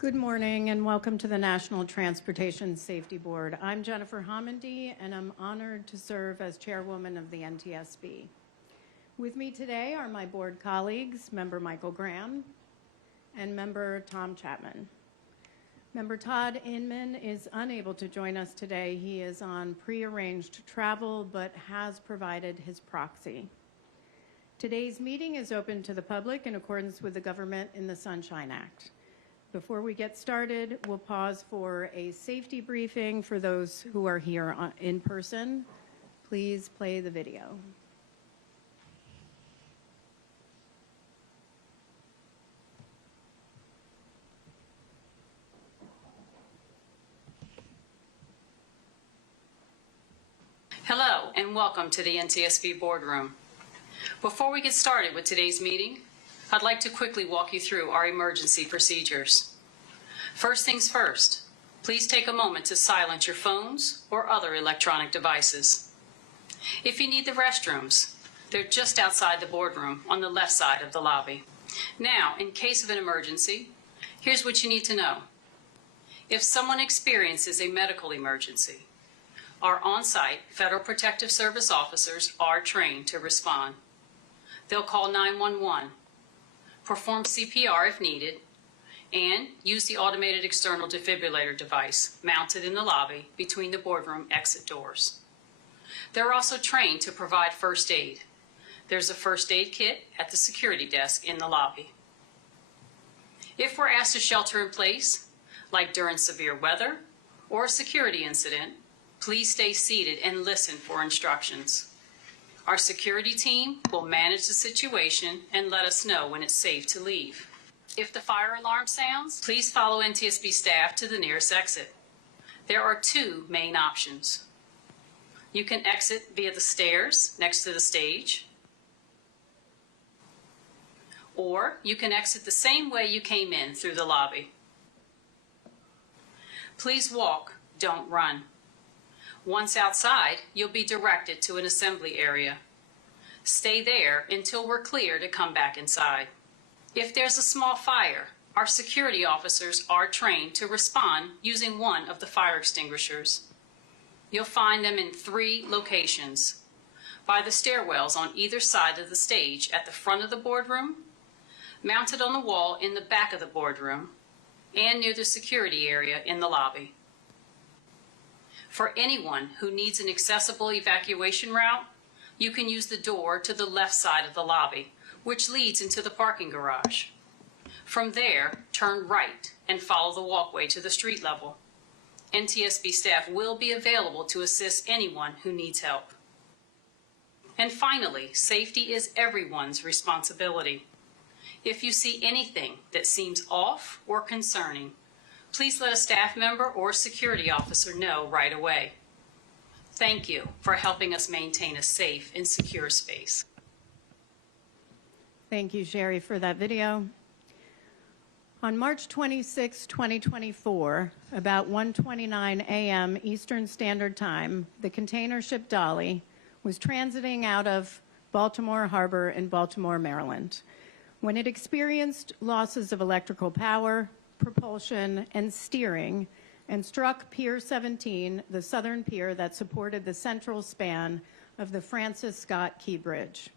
Good morning and welcome to the National Transportation Safety Board. I'm Jennifer Homendy and I'm honored to serve as chairwoman of the NTSB. With me today are my board colleagues, Member Michael Graham and Member Tom Chapman. Member Todd Inman is unable to join us today. He is on prearranged travel but has provided his proxy. Today's meeting is open to the public in accordance with the Government in the Sunshine Act. Before we get started, we'll pause for a safety briefing for those who are here in person. Please play the video. Hello and welcome to the NTSB boardroom. Before we get started with today's meeting, I'd like to quickly walk you through our emergency procedures. First things first, please take a moment to silence your phones or other electronic devices. If you need the restrooms, they're just outside the boardroom on the left side of the lobby. Now, in case of an emergency, here's what you need to know. If someone experiences a medical emergency, our on-site Federal Protective Service officers are trained to respond. They'll call 911, perform CPR if needed, and use the automated external defibrillator device mounted in the lobby between the boardroom exit doors. They're also trained to provide first aid. There's a first aid kit at the security desk in the lobby. If we're asked to shelter in place, like during severe weather or a security incident, please stay seated and listen for instructions. Our security team will manage the situation and let us know when it's safe to leave. If the fire alarm sounds, please follow NTSB staff to the nearest exit. There are two main options. You can exit via the stairs next to the stage, or you can exit the same way you came in through the lobby. Please walk, don't run. Once outside, you'll be directed to an assembly area. Stay there until we're clear to come back inside. If there's a small fire, our security officers are trained to respond using one of the fire extinguishers. You'll find them in 3 locations: by the stairwells on either side of the stage at the front of the boardroom, mounted on the wall in the back of the boardroom, and near the security area in the lobby. For anyone who needs an accessible evacuation route, you can use the door to the left side of the lobby, which leads into the parking garage. From there, turn right and follow the walkway to the street level. NTSB staff will be available to assist anyone who needs help. And finally, safety is everyone's responsibility. If you see anything that seems off or concerning, please let a staff member or security officer know right away. Thank you for helping us maintain a safe and secure space. Thank you, Sherry, for that video. On March 26, 2024, about 1:29 a.m. Eastern Standard Time, the container ship Dali was transiting out of Baltimore Harbor in Baltimore, Maryland, when it experienced losses of electrical power, propulsion, and steering, and struck Pier 17, the southern pier that supported the central span of the Francis Scott Key Bridge.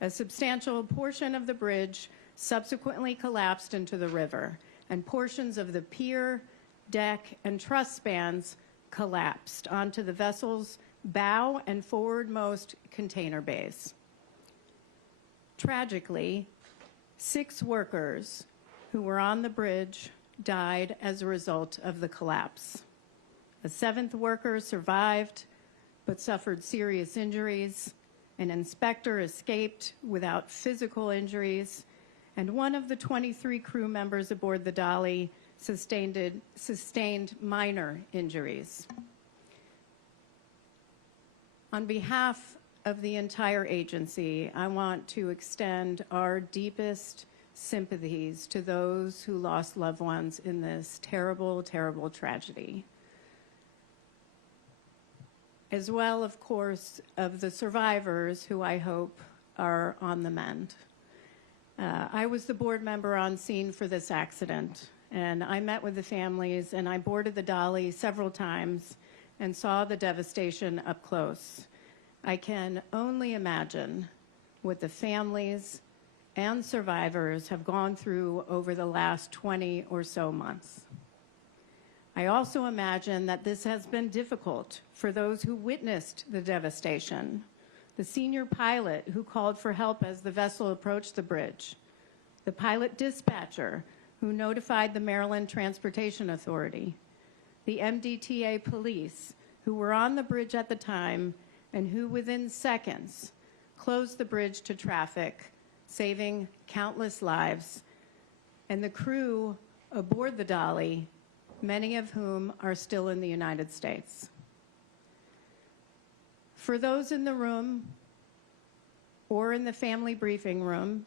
A substantial portion of the bridge subsequently collapsed into the river, and portions of the pier, deck, and truss spans collapsed onto the vessel's bow and forwardmost container bays. Tragically, 6 workers who were on the bridge died as a result of the collapse. A 7th worker survived but suffered serious injuries. An inspector escaped without physical injuries, and one of the 23 crew members aboard the Dali sustained minor injuries. On behalf of the entire agency, I want to extend our deepest sympathies to those who lost loved ones in this terrible, terrible tragedy. As well, of course, of the survivors who I hope are on the mend. I was the board member on scene for this accident, and I met with the families, and I boarded the Dali several times and saw the devastation up close. I can only imagine what the families and survivors have gone through over the last 20 or so months. I also imagine that this has been difficult for those who witnessed the devastation, the senior pilot who called for help as the vessel approached the bridge, the pilot dispatcher who notified the Maryland Transportation Authority, the MDTA police who were on the bridge at the time and who within seconds closed the bridge to traffic, saving countless lives, and the crew aboard the Dali, many of whom are still in the United States. For those in the room or in the family briefing room,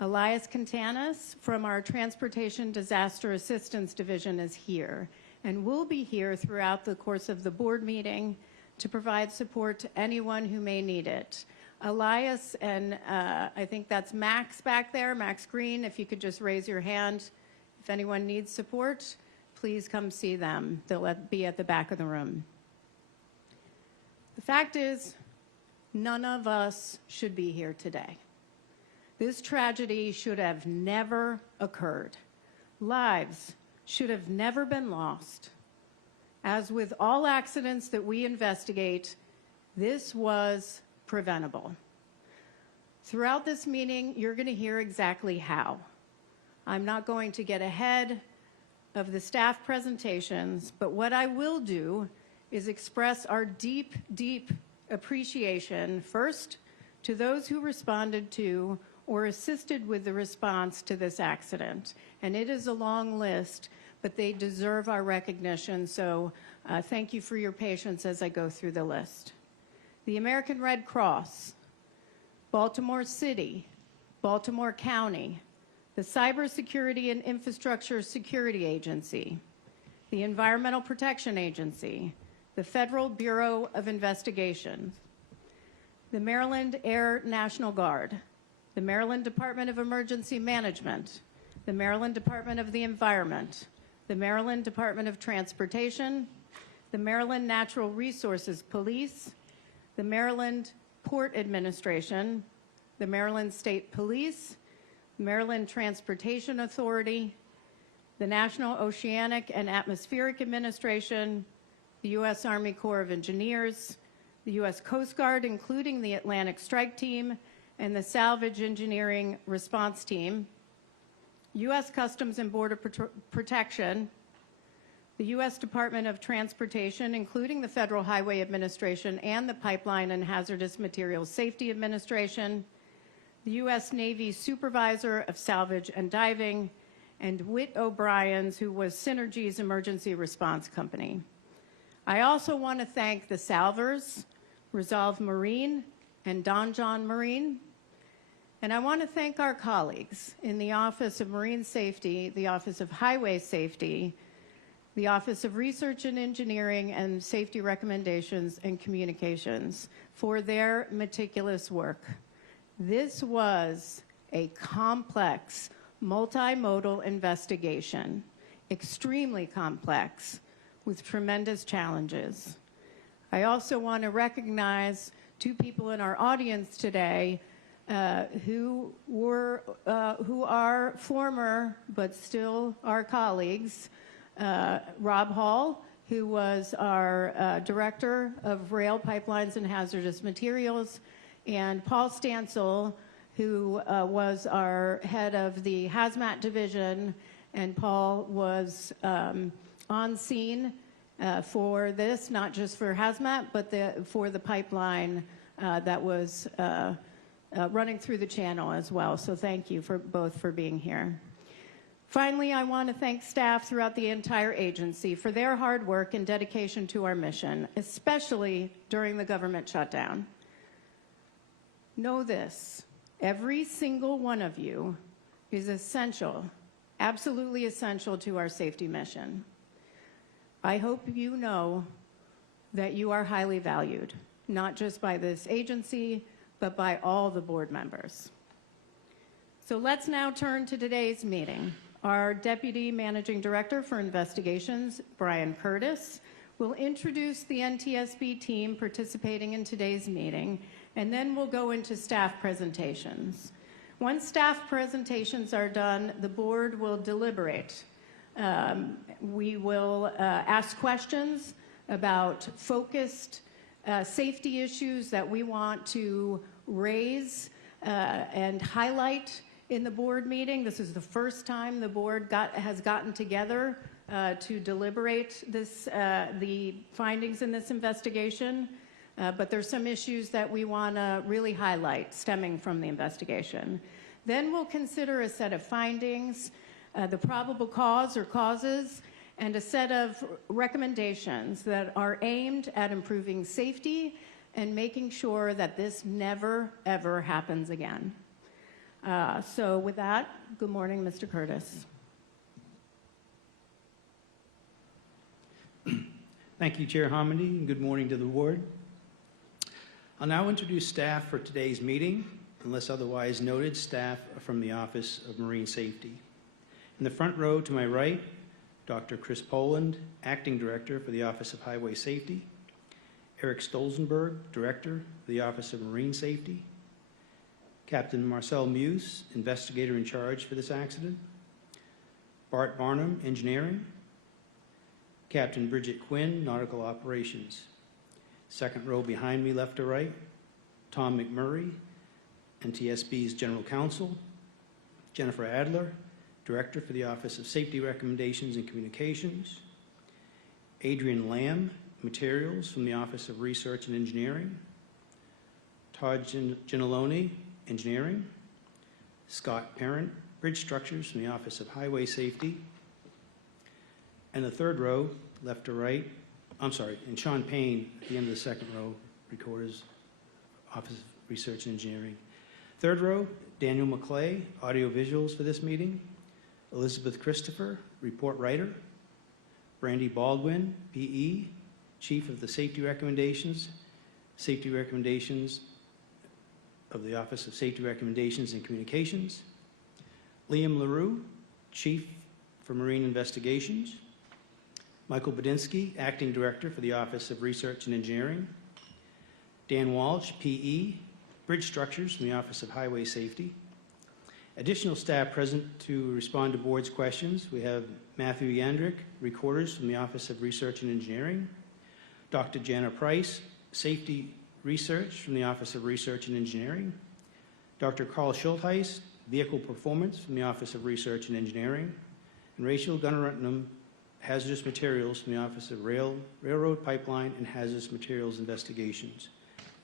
Elias Quintanas from our Transportation Disaster Assistance Division is here and will be here throughout the course of the board meeting to provide support to anyone who may need it. Elias and I think that's Max back there, Max Green, if you could just raise your hand. If anyone needs support, please come see them. They'll be at the back of the room. The fact is, none of us should be here today. This tragedy should have never occurred. Lives should have never been lost. As with all accidents that we investigate, this was preventable. Throughout this meeting, you're going to hear exactly how. I'm not going to get ahead of the staff presentations, but what I will do is express our deep, deep appreciation, first, to those who responded to or assisted with the response to this accident. And it is a long list, but they deserve our recognition, so thank you for your patience as I go through the list. The American Red Cross, Baltimore City, Baltimore County, the Cybersecurity and Infrastructure Security Agency, the Environmental Protection Agency, the Federal Bureau of Investigation, the Maryland Air National Guard, the Maryland Department of Emergency Management, the Maryland Department of the Environment, the Maryland Department of Transportation, the Maryland Natural Resources Police, the Maryland Port Administration, the Maryland State Police, Maryland Transportation Authority, the National Oceanic and Atmospheric Administration, the U.S. Army Corps of Engineers, the U.S. Coast Guard, including the Atlantic Strike Team, and the Salvage Engineering Response Team, U.S. Customs and Border Protection, the U.S. Department of Transportation, including the Federal Highway Administration and the Pipeline and Hazardous Materials Safety Administration, the U.S. Navy Supervisor of Salvage and Diving, and Whit O'Brien's, who was Synergy's emergency response company. I also want to thank the Salvers, Resolve Marine, and Don John Marine. And I want to thank our colleagues in the Office of Marine Safety, the Office of Highway Safety, the Office of Research and Engineering and Safety Recommendations and Communications for their meticulous work. This was a complex, multimodal investigation, extremely complex, with tremendous challenges. I also want to recognize two people in our audience today who are former but still our colleagues. Rob Hall, who was our Director of Rail Pipelines and Hazardous Materials, and Paul Stansel, who was our head of the Hazmat Division, and Paul was on scene for this, not just for Hazmat, but for the pipeline that was running through the channel as well. So thank you both for being here. Finally, I want to thank staff throughout the entire agency for their hard work and dedication to our mission, especially during the government shutdown. Know this, every single one of you is essential, absolutely essential to our safety mission. I hope you know that you are highly valued, not just by this agency, but by all the board members. So let's now turn to today's meeting. Our Deputy Managing Director for Investigations, Brian Curtis, will introduce the NTSB team participating in today's meeting, and then we'll go into staff presentations. Once staff presentations are done, the board will deliberate. We will ask questions about focused safety issues that we want to raise and highlight in the board meeting. This is the first time the board has gotten together to deliberate the findings in this investigation, but there's some issues that we want to really highlight stemming from the investigation. Then we'll consider a set of findings, the probable cause or causes, and a set of recommendations that are aimed at improving safety and making sure that this never, ever happens again. So with that, good morning, Mr. Curtis. Thank you, Chair Hamidi, and good morning to the board. I'll now introduce staff for today's meeting. Unless otherwise noted, staff are from the Office of Marine Safety. In the front row to my right, Dr. Chris Poland, Acting Director for the Office of Highway Safety, Eric Stolzenberg, Director of the Office of Marine Safety, Captain Marcel Muse, Investigator in charge for this accident, Bart Barnum, Engineering, Captain Bridget Quinn, Nautical Operations. Second row behind me, left to right, Tom McMurray, NTSB's General Counsel, Jennifer Adler, Director for the Office of Safety Recommendations and Communications, Adrian Lamb, Materials from the Office of Research and Engineering, Todd Ginalone, Engineering, Scott Parent, Bridge Structures from the Office of Highway Safety, and the third row, left to right, and Sean Payne at the end of the second row, Recorders, Office of Research and Engineering. Third row, Daniel McClay, Audio Visuals for this meeting, Elizabeth Christopher, Report Writer, Brandy Baldwin, PE, Chief of the Safety Recommendations of the Office of Safety Recommendations and Communications, Liam LaRue, Chief for Marine Investigations, Michael Badinsky, Acting Director for the Office of Research and Engineering, Dan Walsh, PE, Bridge Structures from the Office of Highway Safety. Additional staff present to respond to board's questions, we have Matthew Yandrick, Recorders from the Office of Research and Engineering, Dr. Jana Price, Safety Research from the Office of Research and Engineering, Dr. Carl Schultheis, Vehicle Performance from the Office of Research and Engineering, and Rachel Gunnaratnam, Hazardous Materials from the Office of Railroad, Pipeline, and Hazardous Materials Investigations,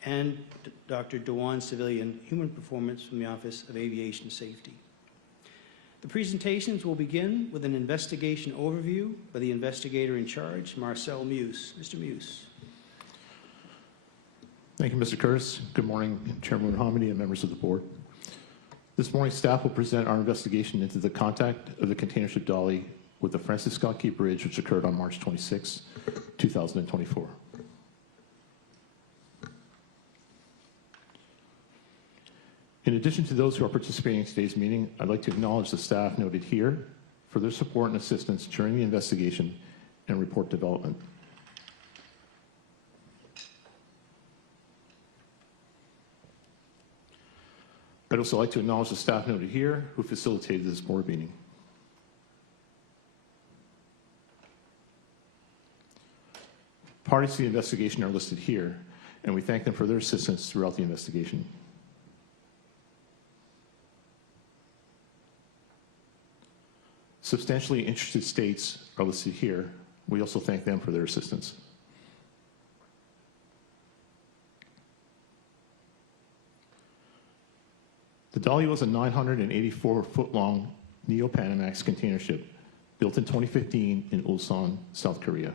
and Dr. Dewan Civilian, Human Performance from the Office of Aviation Safety. The presentations will begin with an investigation overview by the investigator in charge, Marcel Muse. Mr. Muse. Thank you, Mr. Curtis. Good morning, Chairman Hamidi and members of the board. This morning, staff will present our investigation into the contact of the container ship Dali with the Francis Scott Key Bridge, which occurred on March 26, 2024. In addition to those who are participating in today's meeting, I'd like to acknowledge the staff noted here for their support and assistance during the investigation and report development. I'd also like to acknowledge the staff noted here who facilitated this board meeting. Parties to the investigation are listed here, and we thank them for their assistance throughout the investigation. Substantially interested states are listed here. We also thank them for their assistance. The Dali was a 984-foot-long Neo-Panamax container ship built in 2015 in Ulsan, South Korea.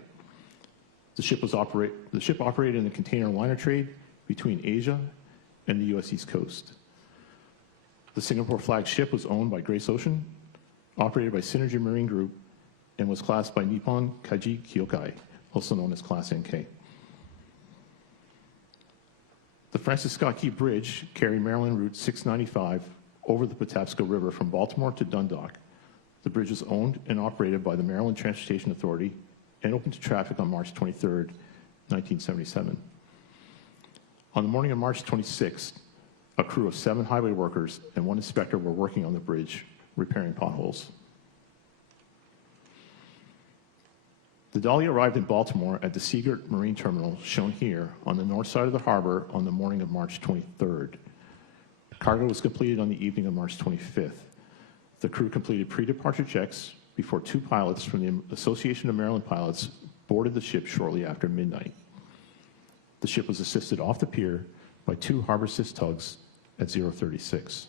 The ship operated in the container liner trade between Asia and the U.S. East Coast. The Singapore flagged ship was owned by Grace Ocean, operated by Synergy Marine Group, and was classed by Nippon Kaiji Kyokai, also known as Class NK. The Francis Scott Key Bridge carried Maryland Route 695 over the Patapsco River from Baltimore to Dundalk, The bridge was owned and operated by the Maryland Transportation Authority and opened to traffic on March 23, 1977. On the morning of March 26th, a crew of 7 highway workers and 1 inspector were working on the bridge, repairing potholes. The Dali arrived in Baltimore at the Seagirt Marine Terminal, shown here, on the north side of the harbor on the morning of March 23rd. Cargo was completed on the evening of March 25th. The crew completed pre-departure checks before 2 pilots from the Association of Maryland Pilots boarded the ship shortly after midnight. The ship was assisted off the pier by 2 harbor assist tugs at 0:36.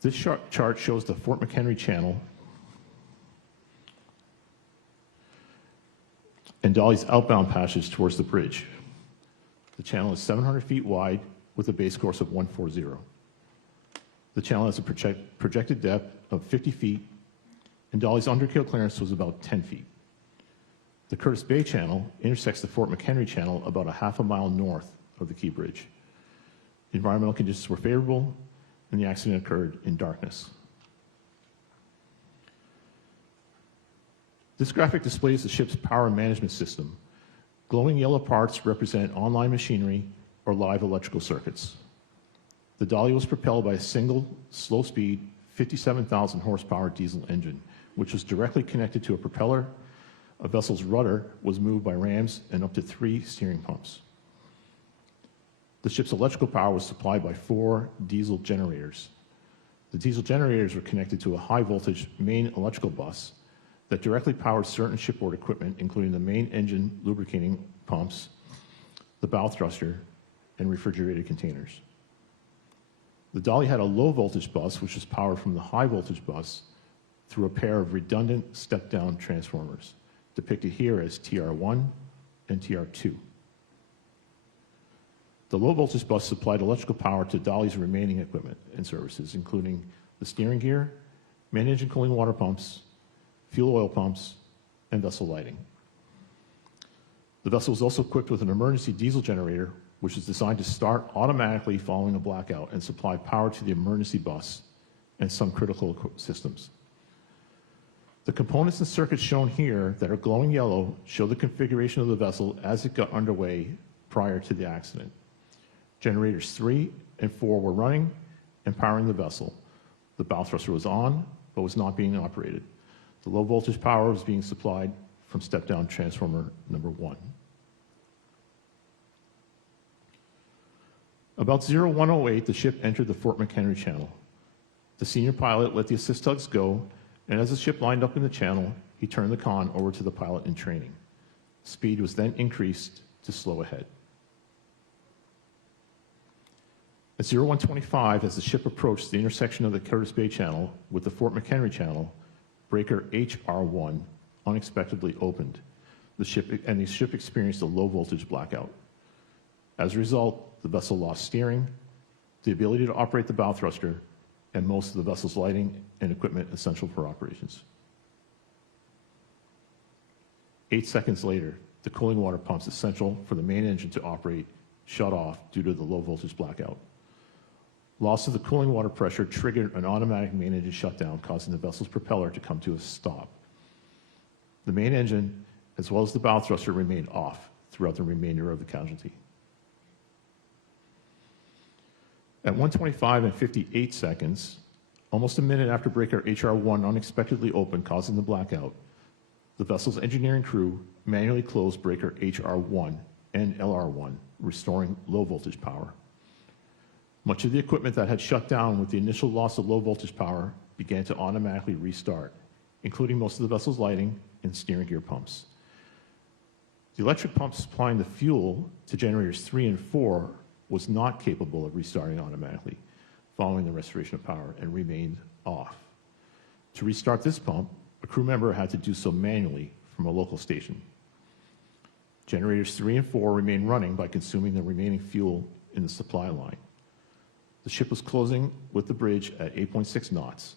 This chart shows the Fort McHenry Channel and Dali's outbound passage towards the bridge. The channel is 700 feet wide with a base course of 140. The channel has a projected depth of 50 feet, and Dali's underkill clearance was about 10 feet. The Curtis Bay Channel intersects the Fort McHenry Channel about a half a mile north of the Key Bridge. Environmental conditions were favorable, and the accident occurred in darkness. This graphic displays the ship's power management system. Glowing yellow parts represent online machinery or live electrical circuits. The Dali was propelled by a single, slow-speed, 57,000 horsepower diesel engine, which was directly connected to a propeller. A vessel's rudder was moved by rams and up to 3 steering pumps. The ship's electrical power was supplied by 4 diesel generators. The diesel generators were connected to a high-voltage main electrical bus that directly powered certain shipboard equipment, including the main engine lubricating pumps, the bow thruster, and refrigerated containers. The Dali had a low-voltage bus, which was powered from the high-voltage bus through a pair of redundant step-down transformers, depicted here as TR1 and TR2. The low-voltage bus supplied electrical power to Dali's remaining equipment and services, including the steering gear, main engine cooling water pumps, fuel oil pumps, and vessel lighting. The vessel was also equipped with an emergency diesel generator, which is designed to start automatically following a blackout and supply power to the emergency bus and some critical systems. The components and circuits shown here that are glowing yellow show the configuration of the vessel as it got underway prior to the accident. Generators 3 and 4 were running and powering the vessel. The bow thruster was on, but was not being operated. The low voltage power was being supplied from step-down transformer number 1. About 01:08, the ship entered the Fort McHenry Channel. The senior pilot let the assist tugs go, and as the ship lined up in the channel, he turned the con over to the pilot in training. Speed was then increased to slow ahead. At 01:25, as the ship approached the intersection of the Curtis Bay Channel with the Fort McHenry Channel, breaker HR1 unexpectedly opened. The ship experienced a low-voltage blackout. As a result, the vessel lost steering, the ability to operate the bow thruster, and most of the vessel's lighting and equipment essential for operations. 8 seconds later, the cooling water pumps essential for the main engine to operate shut off due to the low-voltage blackout. Loss of the cooling water pressure triggered an automatic main engine shutdown, causing the vessel's propeller to come to a stop. The main engine, as well as the bow thruster, remained off throughout the remainder of the casualty. At 1:25 and 58 seconds, almost a minute after breaker HR1 unexpectedly opened, causing the blackout, the vessel's engineering crew manually closed breaker HR1 and LR1, restoring low-voltage power. Much of the equipment that had shut down with the initial loss of low-voltage power began to automatically restart, including most of the vessel's lighting and steering gear pumps. The electric pump supplying the fuel to generators 3 and 4 was not capable of restarting automatically following the restoration of power and remained off. To restart this pump, a crew member had to do so manually from a local station. Generators 3 and 4 remained running by consuming the remaining fuel in the supply line. The ship was closing with the bridge at 8.6 knots.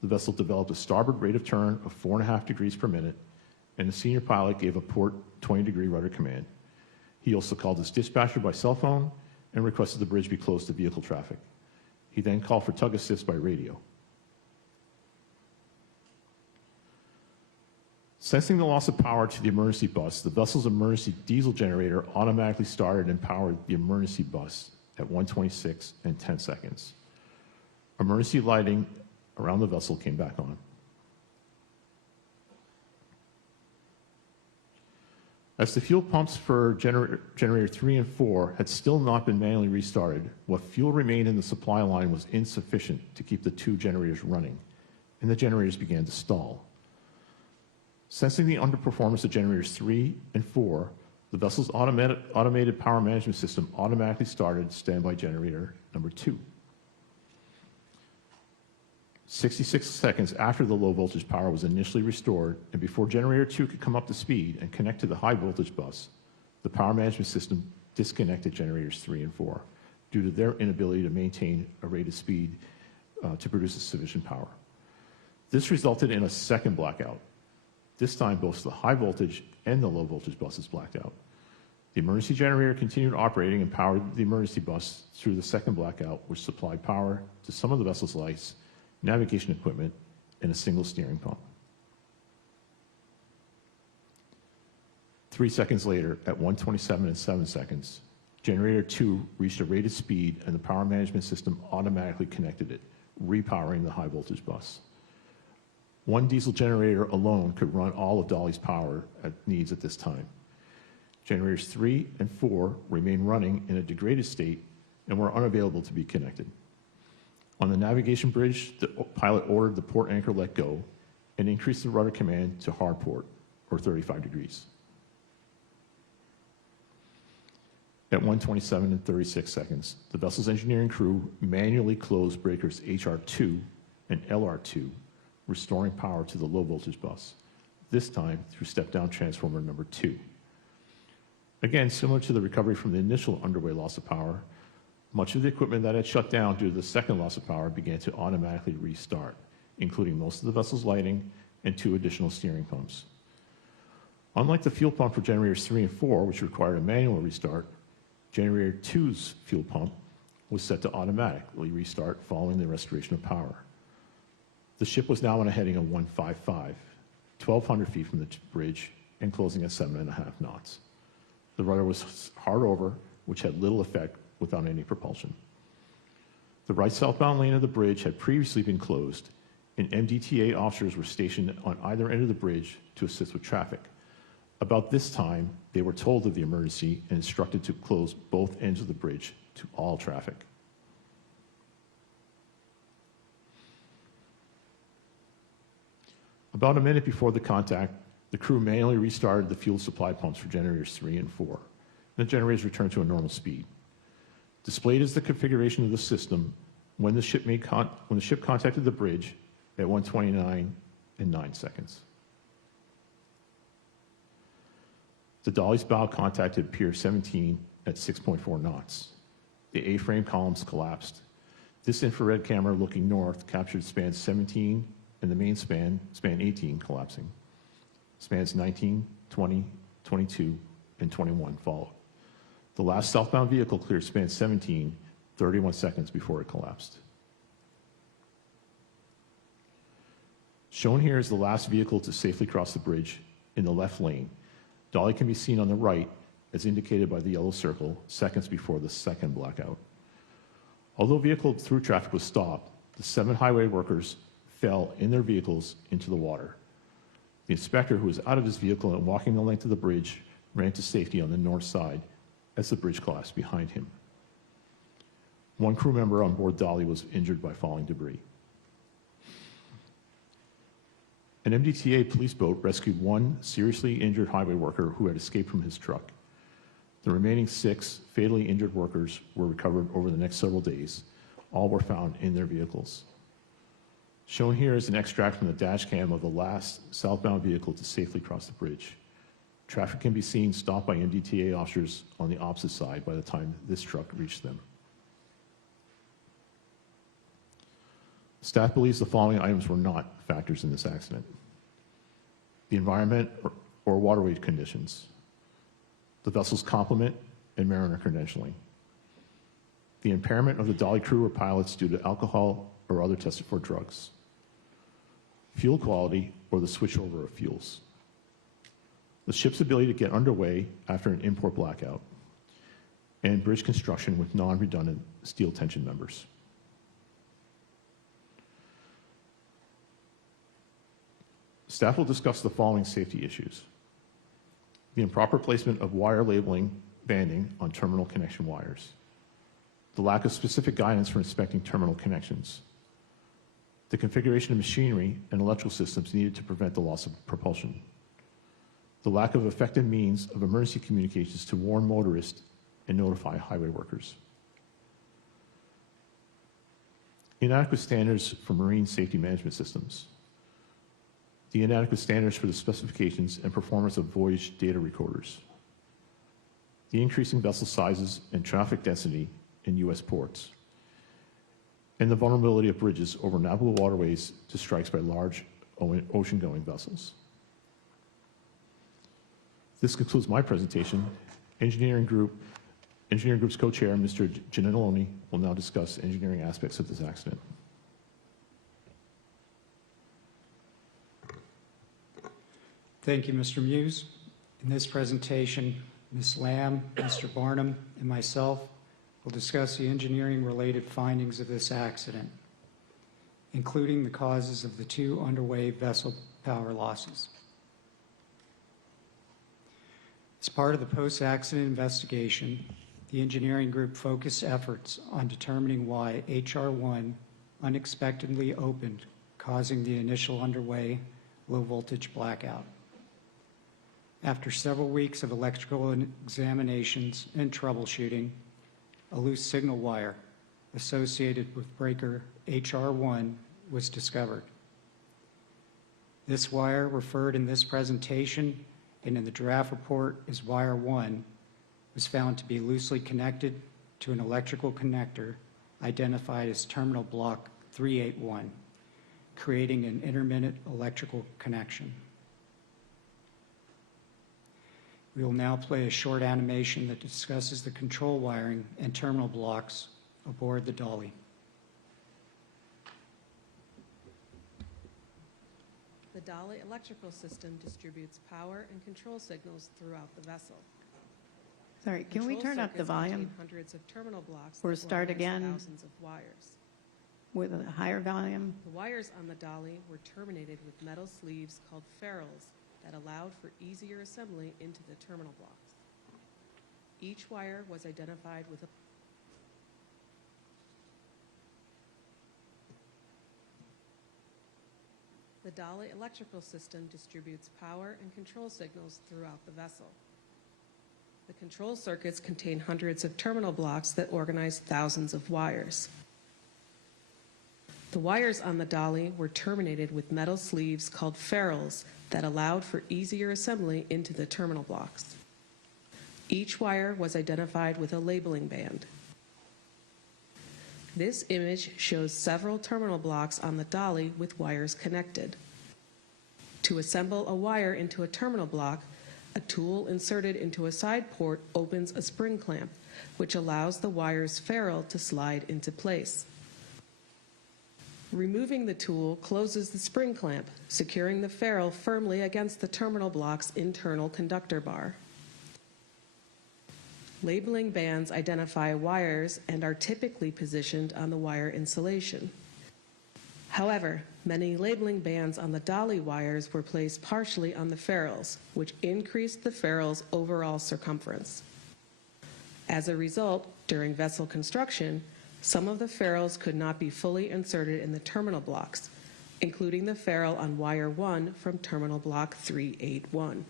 The vessel developed a starboard rate of turn of 4.5 degrees per minute, and the senior pilot gave a port 20-degree rudder command. He also called his dispatcher by cell phone and requested the bridge be closed to vehicle traffic. He then called for tug assist by radio. Sensing the loss of power to the emergency bus, the vessel's emergency diesel generator automatically started and powered the emergency bus at 1:26 and 10 seconds. Emergency lighting around the vessel came back on. As the fuel pumps for generator 3 and 4 had still not been manually restarted, what fuel remained in the supply line was insufficient to keep the two generators running, and the generators began to stall. Sensing the underperformance of generators 3 and 4, the vessel's automated power management system automatically started standby generator number 2. 66 seconds after the low voltage power was initially restored and before generator 2 could come up to speed and connect to the high voltage bus, the power management system disconnected generators 3 and 4 due to their inability to maintain a rated speed to produce sufficient power. This resulted in a second blackout. This time, both the high voltage and the low voltage buses blacked out. The emergency generator continued operating and powered the emergency bus through the second blackout, which supplied power to some of the vessel's lights, navigation equipment, and a single steering pump. 3 seconds later, at 1:27 and 7 seconds, generator 2 reached a rated speed and the power management system automatically connected it, repowering the high voltage bus. One diesel generator alone could run all of Dali's power needs at this time. Generators 3 and 4 remained running in a degraded state and were unavailable to be connected. On the navigation bridge, the pilot ordered the port anchor let go and increased the rudder command to hard port, or 35 degrees. At 1:27 and 36 seconds, the vessel's engineering crew manually closed breakers HR2 and LR2, restoring power to the low voltage bus, this time through step-down transformer number 2. Again, similar to the recovery from the initial underway loss of power, much of the equipment that had shut down due to the second loss of power began to automatically restart, including most of the vessel's lighting and 2 additional steering pumps. Unlike the fuel pump for generators 3 and 4, which required a manual restart, generator 2's fuel pump was set to automatically restart following the restoration of power. The ship was now on a heading of 155, 1,200 feet from the bridge, and closing at 7.5 knots. The rudder was hard over, which had little effect without any propulsion. The right southbound lane of the bridge had previously been closed, and MDTA officers were stationed on either end of the bridge to assist with traffic. About this time, they were told of the emergency and instructed to close both ends of the bridge to all traffic. About a minute before the contact, the crew manually restarted the fuel supply pumps for generators 3 and 4. The generators returned to a normal speed. Displayed is the configuration of the system when the ship contacted the bridge at 1:29 and 9 seconds. The Dali's bow contacted Pier 17 at 6.4 knots. The A-frame columns collapsed. This infrared camera looking north captured span 17 and the main span 18, collapsing. Spans 19, 20, 22, and 21 followed. The last southbound vehicle cleared span 17, 31 seconds before it collapsed. Shown here is the last vehicle to safely cross the bridge in the left lane. Dali can be seen on the right, as indicated by the yellow circle, seconds before the second blackout. Although vehicle through traffic was stopped, the 7 highway workers fell in their vehicles into the water. The inspector, who was out of his vehicle and walking the length of the bridge, ran to safety on the north side as the bridge collapsed behind him. One crew member on board Dali was injured by falling debris. An MDTA police boat rescued one seriously injured highway worker who had escaped from his truck. The remaining 6 fatally injured workers were recovered over the next several days. All were found in their vehicles. Shown here is an extract from the dash cam of the last southbound vehicle to safely cross the bridge. Traffic can be seen stopped by MDTA officers on the opposite side by the time this truck reached them. Staff believes the following items were not factors in this accident: the environment or waterway conditions, the vessel's complement and mariner credentialing, the impairment of the Dali crew or pilots due to alcohol or other tested for drugs, fuel quality or the switchover of fuels, the ship's ability to get underway after an import blackout, and bridge construction with non-redundant steel tension members. Staff will discuss the following safety issues: the improper placement of wire labeling banding on terminal connection wires, the lack of specific guidance for inspecting terminal connections, the configuration of machinery and electrical systems needed to prevent the loss of propulsion, the lack of effective means of emergency communications to warn motorists and notify highway workers, inadequate standards for marine safety management systems, the inadequate standards for the specifications and performance of voyage data recorders, the increasing vessel sizes and traffic density in U.S. ports, and the vulnerability of bridges over navigable waterways to strikes by large ocean-going vessels. This concludes my presentation. Engineering Group's co-chair, Mr. Giannelloni, will now discuss engineering aspects of this accident. Thank you, Mr. Muse. In this presentation, Ms. Lamb, Mr. Barnum, and myself will discuss the engineering-related findings of this accident, including the causes of the 2 underway vessel power losses. As part of the post-accident investigation, the engineering group focused efforts on determining why HR1 unexpectedly opened, causing the initial underway low-voltage blackout. After several weeks of electrical examinations and troubleshooting, a loose signal wire associated with breaker HR1 was discovered. This wire, referred in this presentation and in the draft report as wire 1, was found to be loosely connected to an electrical connector identified as terminal block 381, creating an intermittent electrical connection. We will now play a short animation that discusses the control wiring and terminal blocks aboard the Dali. The Dali electrical system distributes power and control signals throughout the vessel. Sorry, can we Control turn up the circuits volume contain hundreds of terminal blocks or that start organize again? Thousands of wires. with a higher volume? The wires on the Dali were terminated with metal sleeves called ferrules that allowed for easier assembly into the terminal blocks. Each wire was identified with a The Dali electrical system distributes power and control signals throughout the vessel. The control circuits contain hundreds of terminal blocks that organize thousands of wires. The wires on the Dali were terminated with metal sleeves called ferrules that allowed for easier assembly into the terminal blocks. Each wire was identified with a labeling band. This image shows several terminal blocks on the Dali with wires connected. To assemble a wire into a terminal block, a tool inserted into a side port opens a spring clamp, which allows the wire's ferrule to slide into place. Removing the tool closes the spring clamp, securing the ferrule firmly against the terminal block's internal conductor bar. Labeling bands identify wires and are typically positioned on the wire insulation. However, many labeling bands on the Dali wires were placed partially on the ferrules, which increased the ferrule's overall circumference. As a result, during vessel construction, some of the ferrules could not be fully inserted in the terminal blocks, including the ferrule on wire 1 from terminal block 381.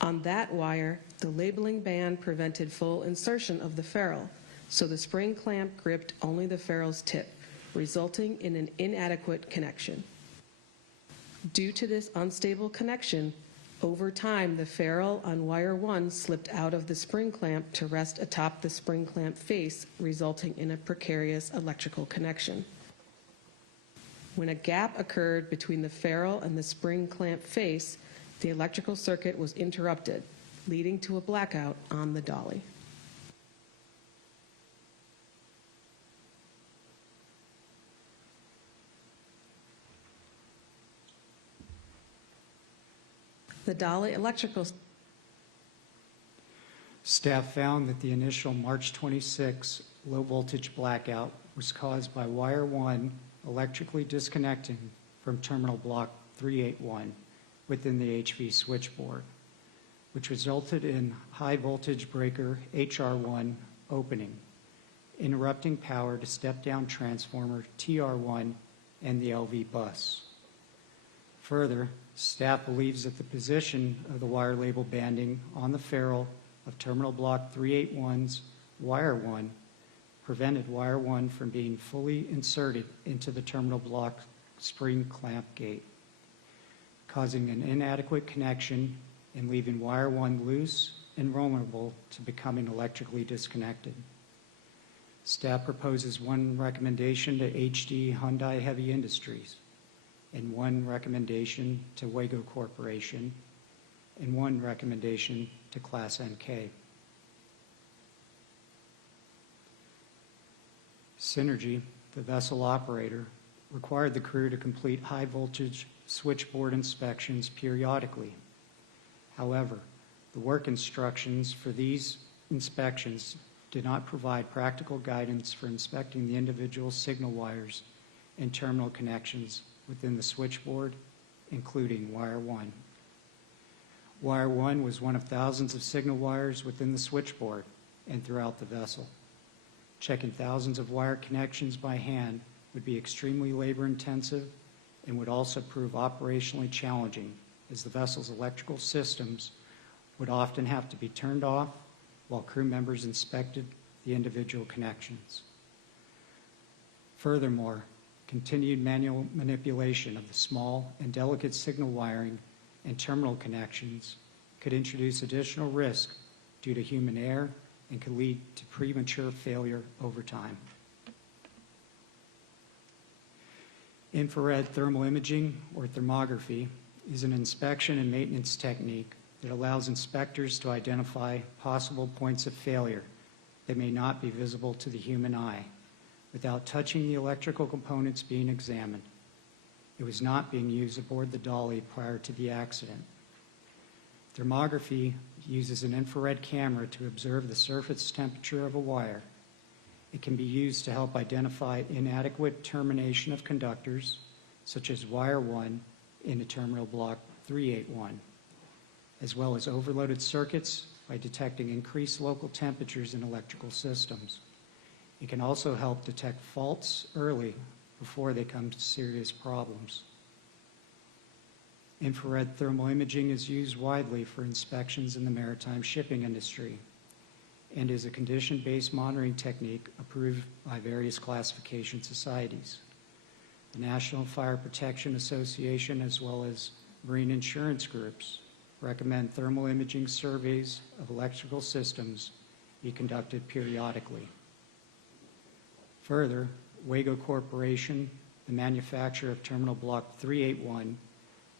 On that wire, the labeling band prevented full insertion of the ferrule, so the spring clamp gripped only the ferrule's tip, resulting in an inadequate connection. Due to this unstable connection, over time the ferrule on wire 1 slipped out of the spring clamp to rest atop the spring clamp face, resulting in a precarious electrical connection. When a gap occurred between the ferrule and the spring clamp face, the electrical circuit was interrupted, leading to a blackout on the Dali. the Dali electrical. Staff found that the initial March 26 low-voltage blackout was caused by wire 1 electrically disconnecting from terminal block 381 within the HV switchboard, which resulted in high-voltage breaker HR1 opening, interrupting power to step-down transformer TR1 and the LV bus. Further, staff believes that the position of the wire label banding on the ferrule of terminal block 381's wire 1 prevented wire 1 from being fully inserted into the terminal block spring clamp gate, causing an inadequate connection and leaving wire 1 loose and vulnerable to becoming electrically disconnected. Staff proposes one recommendation to HD Hyundai Heavy Industries, and one recommendation to Wago Corporation, and one recommendation to Class NK. Synergy, the vessel operator, required the crew to complete high-voltage switchboard inspections periodically. However, the work instructions for these inspections did not provide practical guidance for inspecting the individual signal wires and terminal connections within the switchboard, including wire 1. Wire 1 was one of thousands of signal wires within the switchboard and throughout the vessel. Checking thousands of wire connections by hand would be extremely labor-intensive and would also prove operationally challenging, as the vessel's electrical systems would often have to be turned off while crew members inspected the individual connections. Furthermore, continued manual manipulation of the small and delicate signal wiring and terminal connections could introduce additional risk due to human error and could lead to premature failure over time. Infrared thermal imaging, or thermography, is an inspection and maintenance technique that allows inspectors to identify possible points of failure that may not be visible to the human eye without touching the electrical components being examined. It was not being used aboard the Dali prior to the accident. Thermography uses an infrared camera to observe the surface temperature of a wire. It can be used to help identify inadequate termination of conductors, such as wire 1 in a terminal block 381, as well as overloaded circuits by detecting increased local temperatures in electrical systems. It can also help detect faults early before they come to serious problems. Infrared thermal imaging is used widely for inspections in the maritime shipping industry and is a condition-based monitoring technique approved by various classification societies. The National Fire Protection Association, as well as marine insurance groups, recommend thermal imaging surveys of electrical systems be conducted periodically. Further, Wago Corporation, the manufacturer of Terminal Block 381,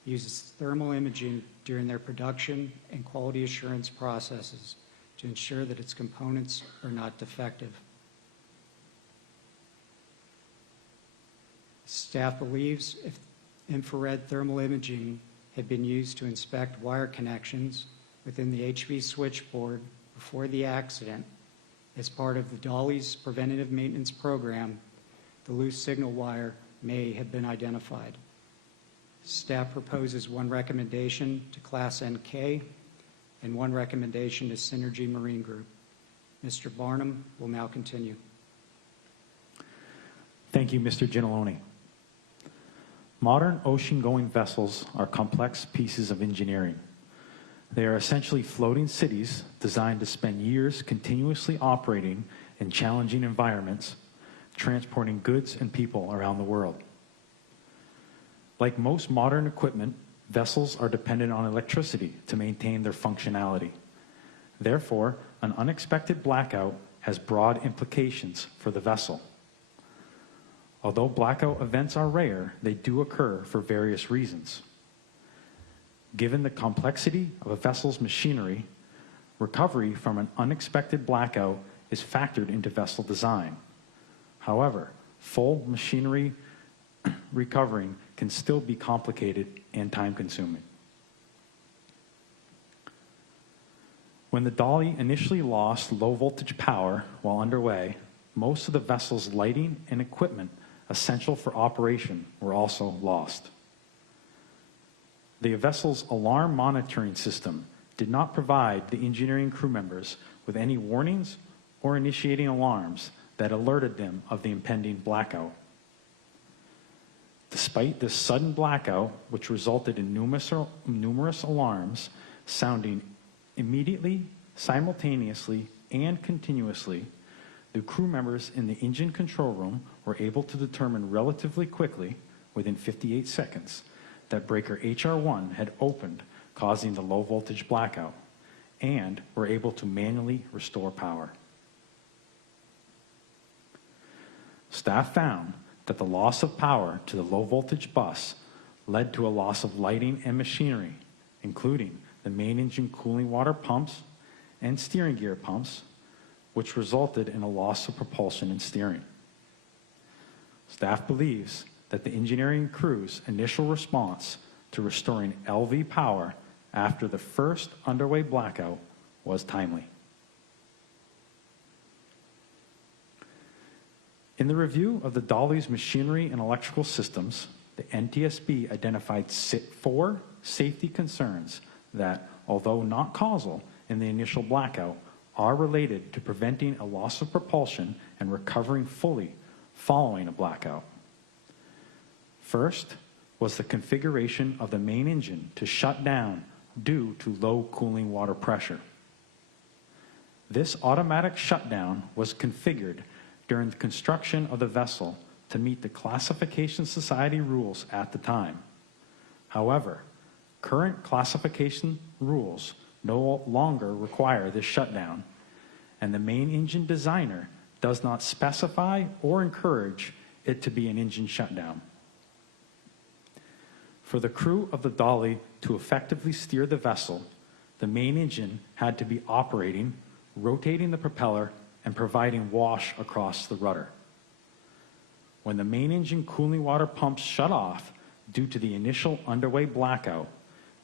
uses thermal imaging during their production and quality assurance processes to ensure that its components are not defective. Staff believes if infrared thermal imaging had been used to inspect wire connections within the HV switchboard before the accident as part of the Dali's preventative maintenance program, the loose signal wire may have been identified. Staff proposes one recommendation to Class NK and one recommendation to Synergy Marine Group. Mr. Barnum will now continue. Thank you, Mr. Ginalone. Modern ocean-going vessels are complex pieces of engineering. They are essentially floating cities designed to spend years continuously operating in challenging environments, transporting goods and people around the world. Like most modern equipment, vessels are dependent on electricity to maintain their functionality. Therefore, an unexpected blackout has broad implications for the vessel. Although blackout events are rare, they do occur for various reasons. Given the complexity of a vessel's machinery, recovery from an unexpected blackout is factored into vessel design. However, full machinery recovering can still be complicated and time-consuming. When the Dali initially lost low voltage power while underway, most of the vessel's lighting and equipment essential for operation were also lost. The vessel's alarm monitoring system did not provide the engineering crew members with any warnings or initiating alarms that alerted them of the impending blackout. Despite this sudden blackout, which resulted in numerous alarms sounding immediately, simultaneously, and continuously, the crew members in the engine control room were able to determine relatively quickly, within 58 seconds, that breaker HR1 had opened, causing the low voltage blackout, and were able to manually restore power. Staff found that the loss of power to the low voltage bus led to a loss of lighting and machinery, including the main engine cooling water pumps and steering gear pumps, which resulted in a loss of propulsion and steering. Staff believes that the engineering crew's initial response to restoring LV power after the first underway blackout was timely. In the review of the Dali's machinery and electrical systems, the NTSB identified 4 safety concerns that, although not causal in the initial blackout, are related to preventing a loss of propulsion and recovering fully following a blackout. First was the configuration of the main engine to shut down due to low cooling water pressure. This automatic shutdown was configured during the construction of the vessel to meet the Classification Society rules at the time. However, current classification rules no longer require this shutdown, and the main engine designer does not specify or encourage it to be an engine shutdown. For the crew of the Dali to effectively steer the vessel, the main engine had to be operating, rotating the propeller, and providing wash across the rudder. When the main engine cooling water pumps shut off due to the initial underway blackout,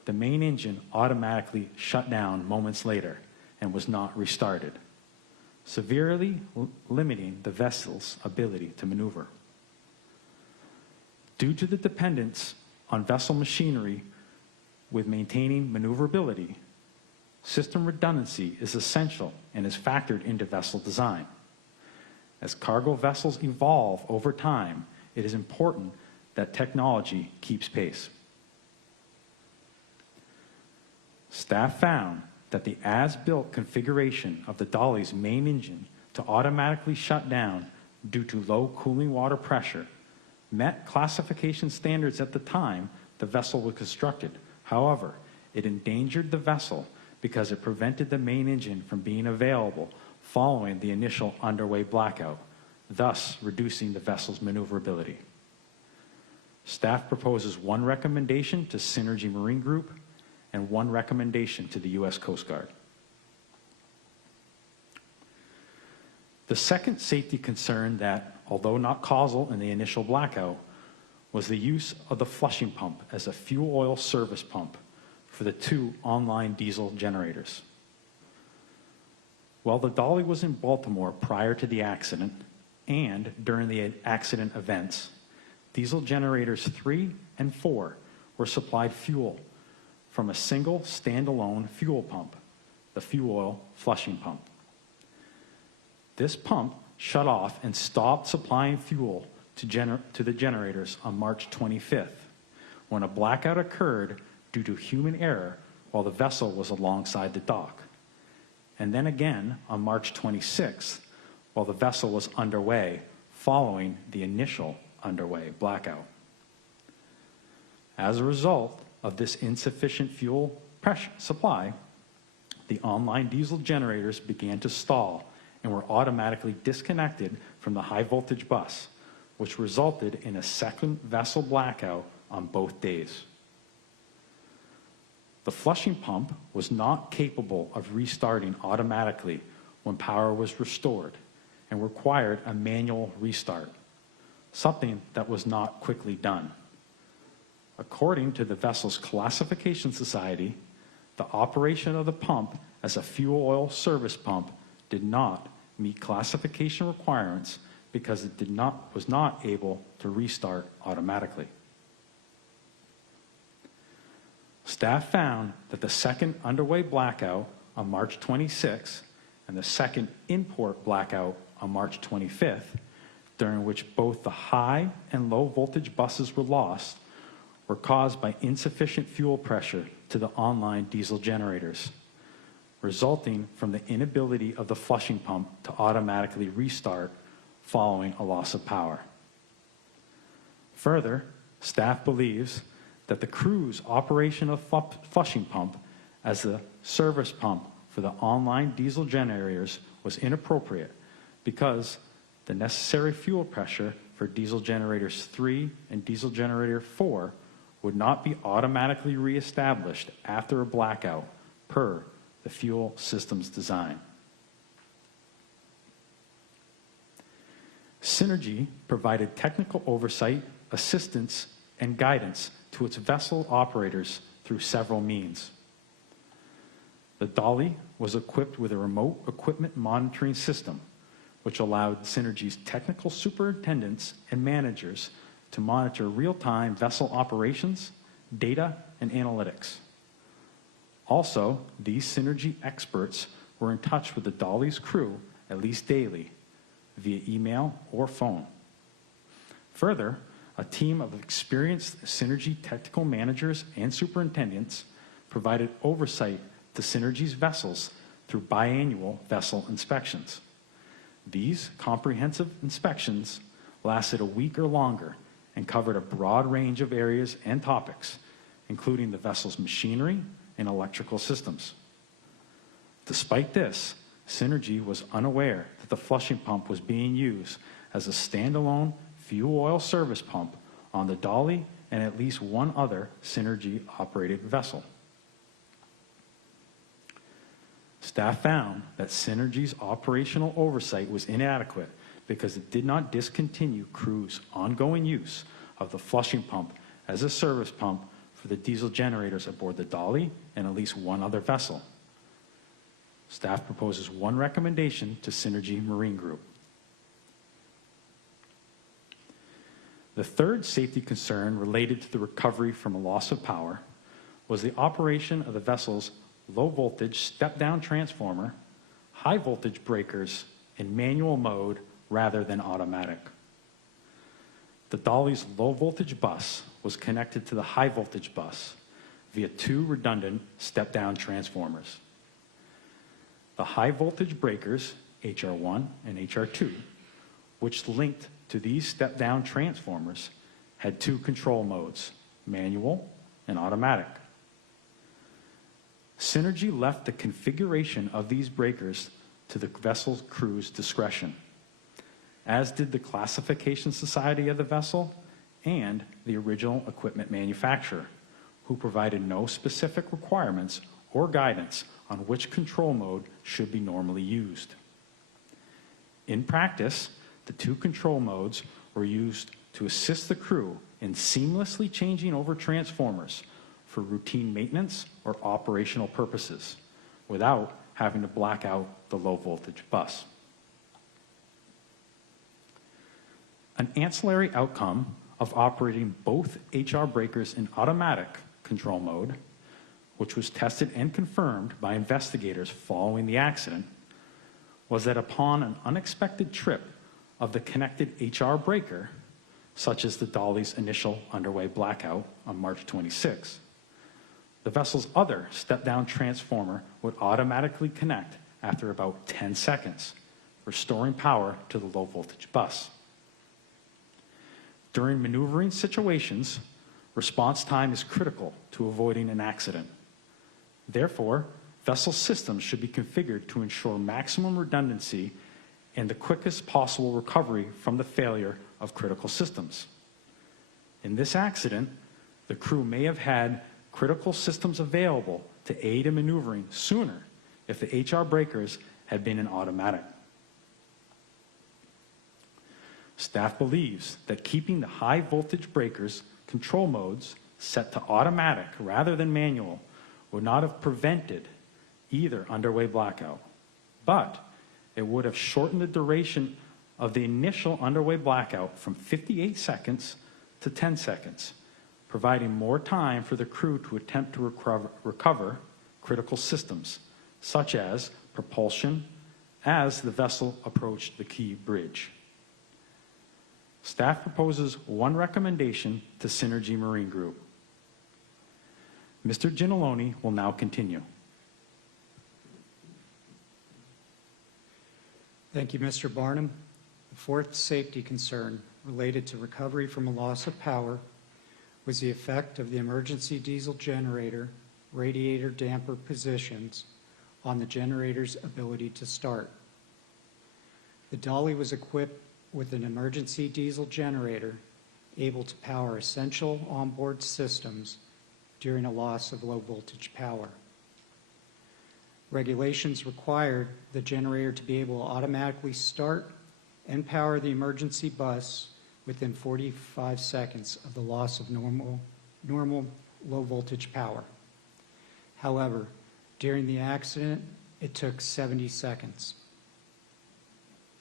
the main engine automatically shut down moments later and was not restarted, severely limiting the vessel's ability to maneuver. Due to the dependence on vessel machinery with maintaining maneuverability, system redundancy is essential and is factored into vessel design. As cargo vessels evolve over time, it is important that technology keeps pace. Staff found that the as-built configuration of the Dali's main engine to automatically shut down due to low cooling water pressure met classification standards at the time the vessel was constructed. However, it endangered the vessel because it prevented the main engine from being available following the initial underway blackout, thus reducing the vessel's maneuverability. Staff proposes 1 recommendation to Synergy Marine Group and 1 recommendation to the U.S. Coast Guard. The second safety concern that, although not causal in the initial blackout, was the use of the flushing pump as a fuel oil service pump for the 2 online diesel generators. While the Dali was in Baltimore prior to the accident and during the accident events, diesel generators 3 and 4 were supplied fuel from a single standalone fuel pump, the fuel oil flushing pump. This pump shut off and stopped supplying fuel to the generators on March 25th, when a blackout occurred due to human error while the vessel was alongside the dock, and then again on March 26th while the vessel was underway following the initial underway blackout. As a result of this insufficient fuel pressure supply, the online diesel generators began to stall and were automatically disconnected from the high voltage bus, which resulted in a second vessel blackout on both days. The flushing pump was not capable of restarting automatically when power was restored and required a manual restart, something that was not quickly done. According to the vessel's Classification Society, the operation of the pump as a fuel oil service pump did not meet classification requirements because it was not able to restart automatically. Staff found that the second underway blackout on March 26th and the second import blackout on March 25th, during which both the high and low voltage buses were lost, were caused by insufficient fuel pressure to the online diesel generators, resulting from the inability of the flushing pump to automatically restart following a loss of power. Further, staff believes that the crew's operation of flushing pump as the service pump for the online diesel generators was inappropriate because the necessary fuel pressure for diesel generators 3 and diesel generator 4 would not be automatically reestablished after a blackout per the fuel system's design. Synergy provided technical oversight, assistance, and guidance to its vessel operators through several means. The Dali was equipped with a remote equipment monitoring system, which allowed Synergy's technical superintendents and managers to monitor real-time vessel operations, data, and analytics. Also, these Synergy experts were in touch with the Dali's crew at least daily, via email or phone. Further, a team of experienced Synergy technical managers and superintendents provided oversight to Synergy's vessels through biannual vessel inspections. These comprehensive inspections lasted a week or longer and covered a broad range of areas and topics, including the vessel's machinery and electrical systems. Despite this, Synergy was unaware that the flushing pump was being used as a standalone fuel oil service pump on the Dali and at least one other Synergy-operated vessel. Staff found that Synergy's operational oversight was inadequate because it did not discontinue crews' ongoing use of the flushing pump as a service pump for the diesel generators aboard the Dali and at least one other vessel. Staff proposes one recommendation to Synergy Marine Group. The third safety concern related to the recovery from a loss of power was the operation of the vessel's low-voltage step-down transformer, high-voltage breakers in manual mode rather than automatic. The Dali's low-voltage bus was connected to the high-voltage bus via 2 redundant step-down transformers. The high-voltage breakers, HR1 and HR2, which linked to these step-down transformers, had 2 control modes, manual and automatic. Synergy left the configuration of these breakers to the vessel's crew's discretion, as did the classification society of the vessel and the original equipment manufacturer, who provided no specific requirements or guidance on which control mode should be normally used. In practice, the 2 control modes were used to assist the crew in seamlessly changing over transformers for routine maintenance or operational purposes, without having to black out the low-voltage bus. An ancillary outcome of operating both HR breakers in automatic control mode, which was tested and confirmed by investigators following the accident, was that upon an unexpected trip of the connected HR breaker, such as the Dali's initial underway blackout on March 26, the vessel's other step-down transformer would automatically connect after about 10 seconds, restoring power to the low-voltage bus. During maneuvering situations, response time is critical to avoiding an accident. Therefore, vessel systems should be configured to ensure maximum redundancy and the quickest possible recovery from the failure of critical systems. In this accident, the crew may have had critical systems available to aid in maneuvering sooner if the HR breakers had been in automatic. Staff believes that keeping the high voltage breakers control modes set to automatic rather than manual would not have prevented either underway blackout, but it would have shortened the duration of the initial underway blackout from 58 seconds to 10 seconds, providing more time for the crew to attempt to recover critical systems, such as propulsion, as the vessel approached the key bridge. Staff proposes one recommendation to Synergy Marine Group. Mr. Ginalone will now continue. Thank you, Mr. Barnum. The fourth safety concern related to recovery from a loss of power was the effect of the emergency diesel generator radiator damper positions on the generator's ability to start. The Dali was equipped with an emergency diesel generator able to power essential onboard systems during a loss of low voltage power. Regulations required the generator to be able to automatically start and power the emergency bus within 45 seconds of the loss of normal low voltage power. However, during the accident, it took 70 seconds.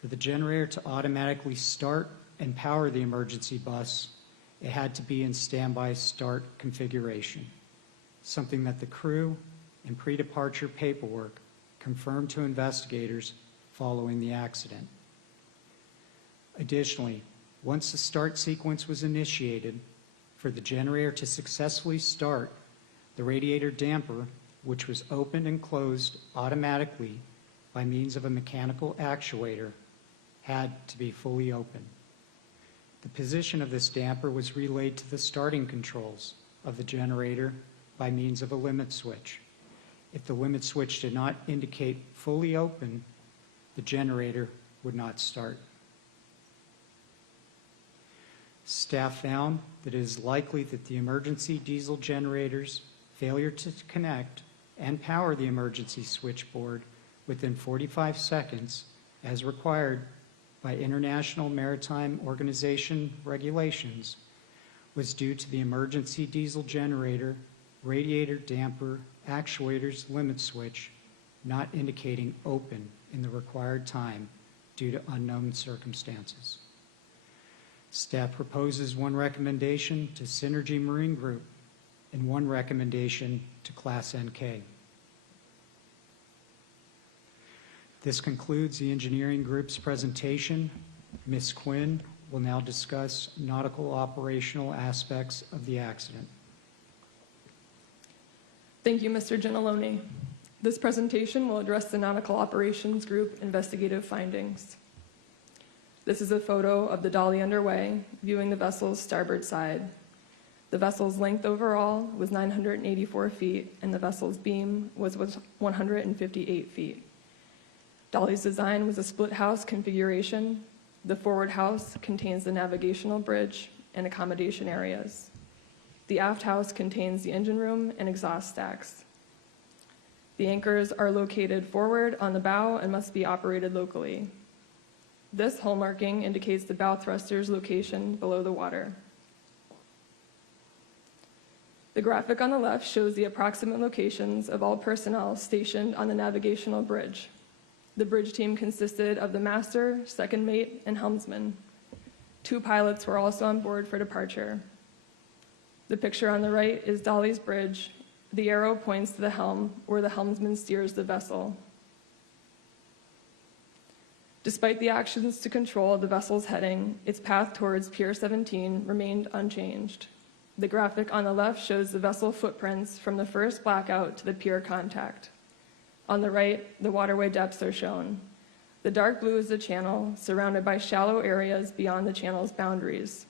For the generator to automatically start and power the emergency bus, it had to be in standby start configuration, something that the crew and pre-departure paperwork confirmed to investigators following the accident. Additionally, once the start sequence was initiated, for the generator to successfully start, the radiator damper, which was opened and closed automatically by means of a mechanical actuator, had to be fully open. The position of this damper was relayed to the starting controls of the generator by means of a limit switch. If the limit switch did not indicate fully open, the generator would not start. Staff found that it is likely that the emergency diesel generator's failure to connect and power the emergency switchboard within 45 seconds, as required by International Maritime Organization regulations, was due to the emergency diesel generator radiator damper actuator's limit switch not indicating open in the required time due to unknown circumstances. Staff proposes one recommendation to Synergy Marine Group and one recommendation to Class NK. This concludes the engineering group's presentation. Ms. Quinn will now discuss nautical operational aspects of the accident. Thank you, Mr. Ginalone. This presentation will address the Nautical Operations Group investigative findings. This is a photo of the Dali underway, viewing the vessel's starboard side. The vessel's length overall was 984 feet, and the vessel's beam was 158 feet. Dali's design was a split house configuration. The forward house contains the navigational bridge and accommodation areas. The aft house contains the engine room and exhaust stacks. The anchors are located forward on the bow and must be operated locally. This hull marking indicates the bow thruster's location below the water. The graphic on the left shows the approximate locations of all personnel stationed on the navigational bridge. The bridge team consisted of the master, second mate, and helmsman. 2 pilots were also on board for departure. The picture on the right is Dali's bridge. The arrow points to the helm, where the helmsman steers the vessel. Despite the actions to control the vessel's heading, its path towards Pier 17 remained unchanged. The graphic on the left shows the vessel footprints from the first blackout to the pier contact. On the right, the waterway depths are shown. The dark blue is the channel, surrounded by shallow areas beyond the channel's boundaries.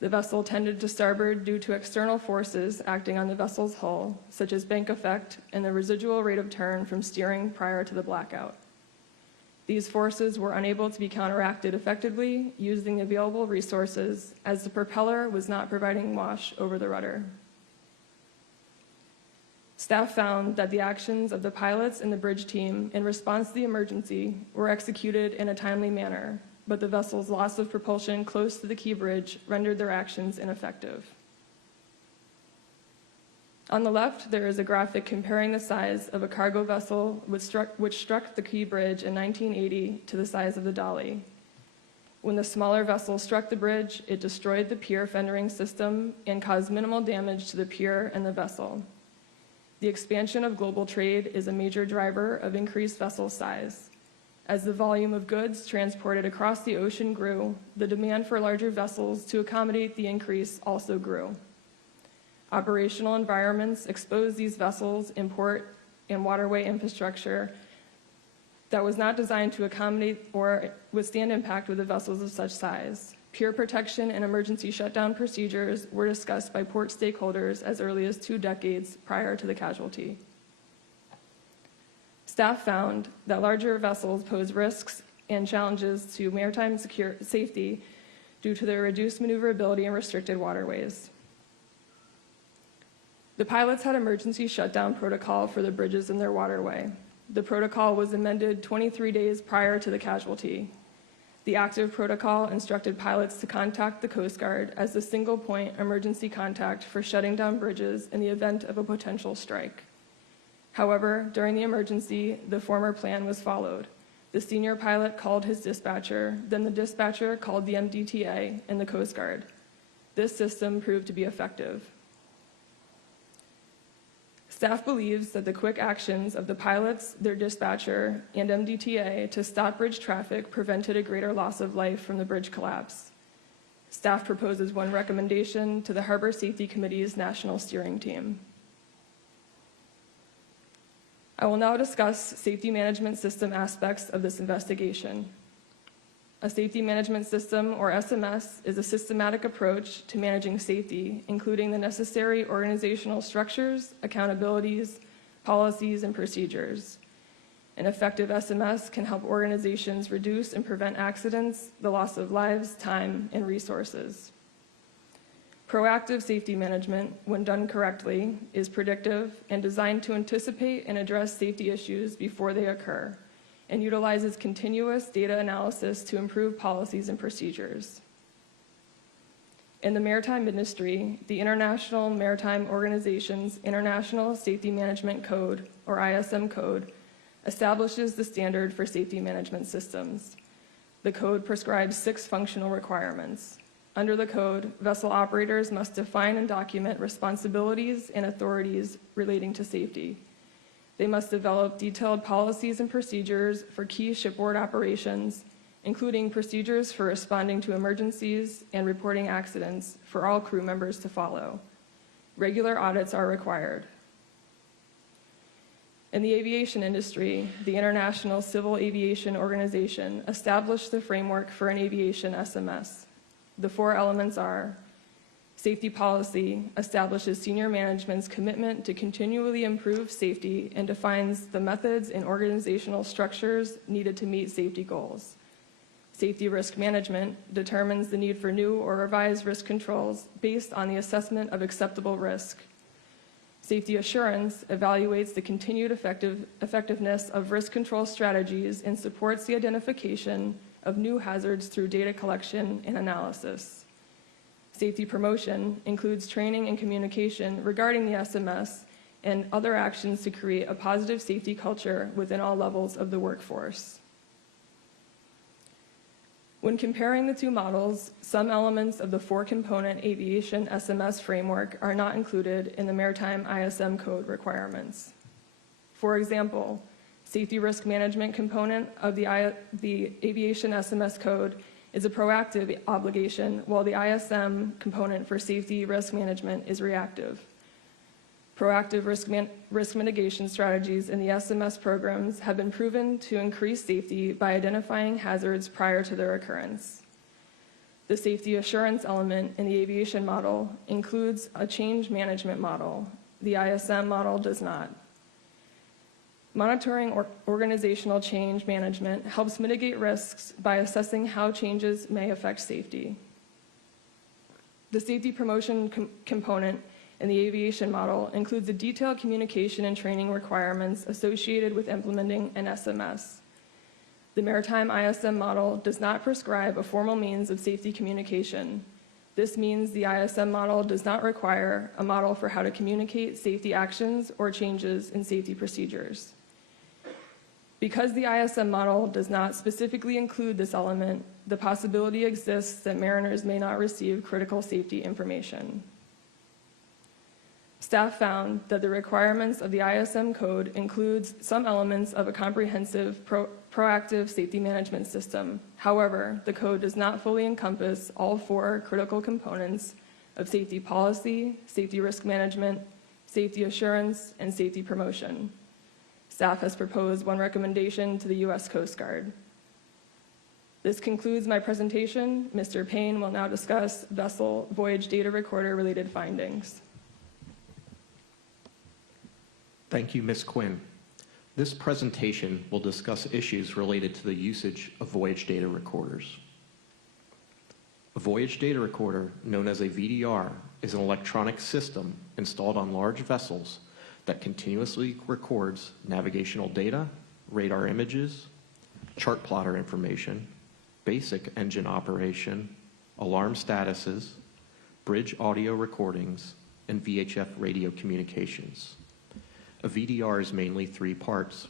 The vessel tended to starboard due to external forces acting on the vessel's hull, such as bank effect and the residual rate of turn from steering prior to the blackout. These forces were unable to be counteracted effectively using available resources, as the propeller was not providing wash over the rudder. Staff found that the actions of the pilots and the bridge team in response to the emergency were executed in a timely manner, but the vessel's loss of propulsion close to the key bridge rendered their actions ineffective. On the left, there is a graphic comparing the size of a cargo vessel which struck the Key Bridge in 1980 to the size of the Dali. When the smaller vessel struck the bridge, it destroyed the pier fendering system and caused minimal damage to the pier and the vessel. The expansion of global trade is a major driver of increased vessel size. As the volume of goods transported across the ocean grew, the demand for larger vessels to accommodate the increase also grew. Operational environments expose these vessels in port and waterway infrastructure that was not designed to accommodate or withstand impact with the vessels of such size. Pier protection and emergency shutdown procedures were discussed by port stakeholders as early as 2 decades prior to the casualty. Staff found that larger vessels pose risks and challenges to maritime safety due to their reduced maneuverability in restricted waterways. The pilots had emergency shutdown protocol for the bridges in their waterway. The protocol was amended 23 days prior to the casualty. The active protocol instructed pilots to contact the Coast Guard as the single point emergency contact for shutting down bridges in the event of a potential strike. However, during the emergency, the former plan was followed. The senior pilot called his dispatcher, then the dispatcher called the MDTA and the Coast Guard. This system proved to be effective. Staff believes that the quick actions of the pilots, their dispatcher, and MDTA to stop bridge traffic prevented a greater loss of life from the bridge collapse. Staff proposes one recommendation to the Harbor Safety Committee's National Steering Team. I will now discuss safety management system aspects of this investigation. A safety management system, or SMS, is a systematic approach to managing safety, including the necessary organizational structures, accountabilities, policies, and procedures. An effective SMS can help organizations reduce and prevent accidents, the loss of lives, time, and resources. Proactive safety management, when done correctly, is predictive and designed to anticipate and address safety issues before they occur, and utilizes continuous data analysis to improve policies and procedures. In the maritime industry, the International Maritime Organization's International Safety Management Code, or ISM code, establishes the standard for safety management systems. The code prescribes 6 functional requirements. Under the code, vessel operators must define and document responsibilities and authorities relating to safety. They must develop detailed policies and procedures for key shipboard operations, including procedures for responding to emergencies and reporting accidents for all crew members to follow. Regular audits are required. In the aviation industry, the International Civil Aviation Organization established the framework for an aviation SMS. The 4 elements are: safety policy establishes senior management's commitment to continually improve safety and defines the methods and organizational structures needed to meet safety goals. Safety risk management determines the need for new or revised risk controls based on the assessment of acceptable risk. Safety assurance evaluates the continued effectiveness of risk control strategies and supports the identification of new hazards through data collection and analysis. Safety promotion includes training and communication regarding the SMS and other actions to create a positive safety culture within all levels of the workforce. When comparing the 2 models, some elements of the 4-component aviation SMS framework are not included in the Maritime ISM code requirements. For example, safety risk management component of the aviation SMS code is a proactive obligation, while the ISM component for safety risk management is reactive. Proactive risk mitigation strategies in the SMS programs have been proven to increase safety by identifying hazards prior to their occurrence. The safety assurance element in the aviation model includes a change management model. The ISM model does not. Monitoring organizational change management helps mitigate risks by assessing how changes may affect safety. The safety promotion component in the aviation model includes the detailed communication and training requirements associated with implementing an SMS. The Maritime ISM model does not prescribe a formal means of safety communication. This means the ISM model does not require a model for how to communicate safety actions or changes in safety procedures. Because the ISM model does not specifically include this element, the possibility exists that mariners may not receive critical safety information. Staff found that the requirements of the ISM code includes some elements of a comprehensive proactive safety management system. However, the code does not fully encompass all 4 critical components of safety policy, safety risk management, safety assurance, and safety promotion. Staff has proposed one recommendation to the U.S. Coast Guard. This concludes my presentation. Mr. Payne will now discuss vessel voyage data recorder related findings. Thank you, Ms. Quinn. This presentation will discuss issues related to the usage of voyage data recorders. A voyage data recorder, known as a VDR, is an electronic system installed on large vessels that continuously records navigational data, radar images, chart plotter information, basic engine operation, alarm statuses, bridge audio recordings, and VHF radio communications. A VDR is mainly 3 parts.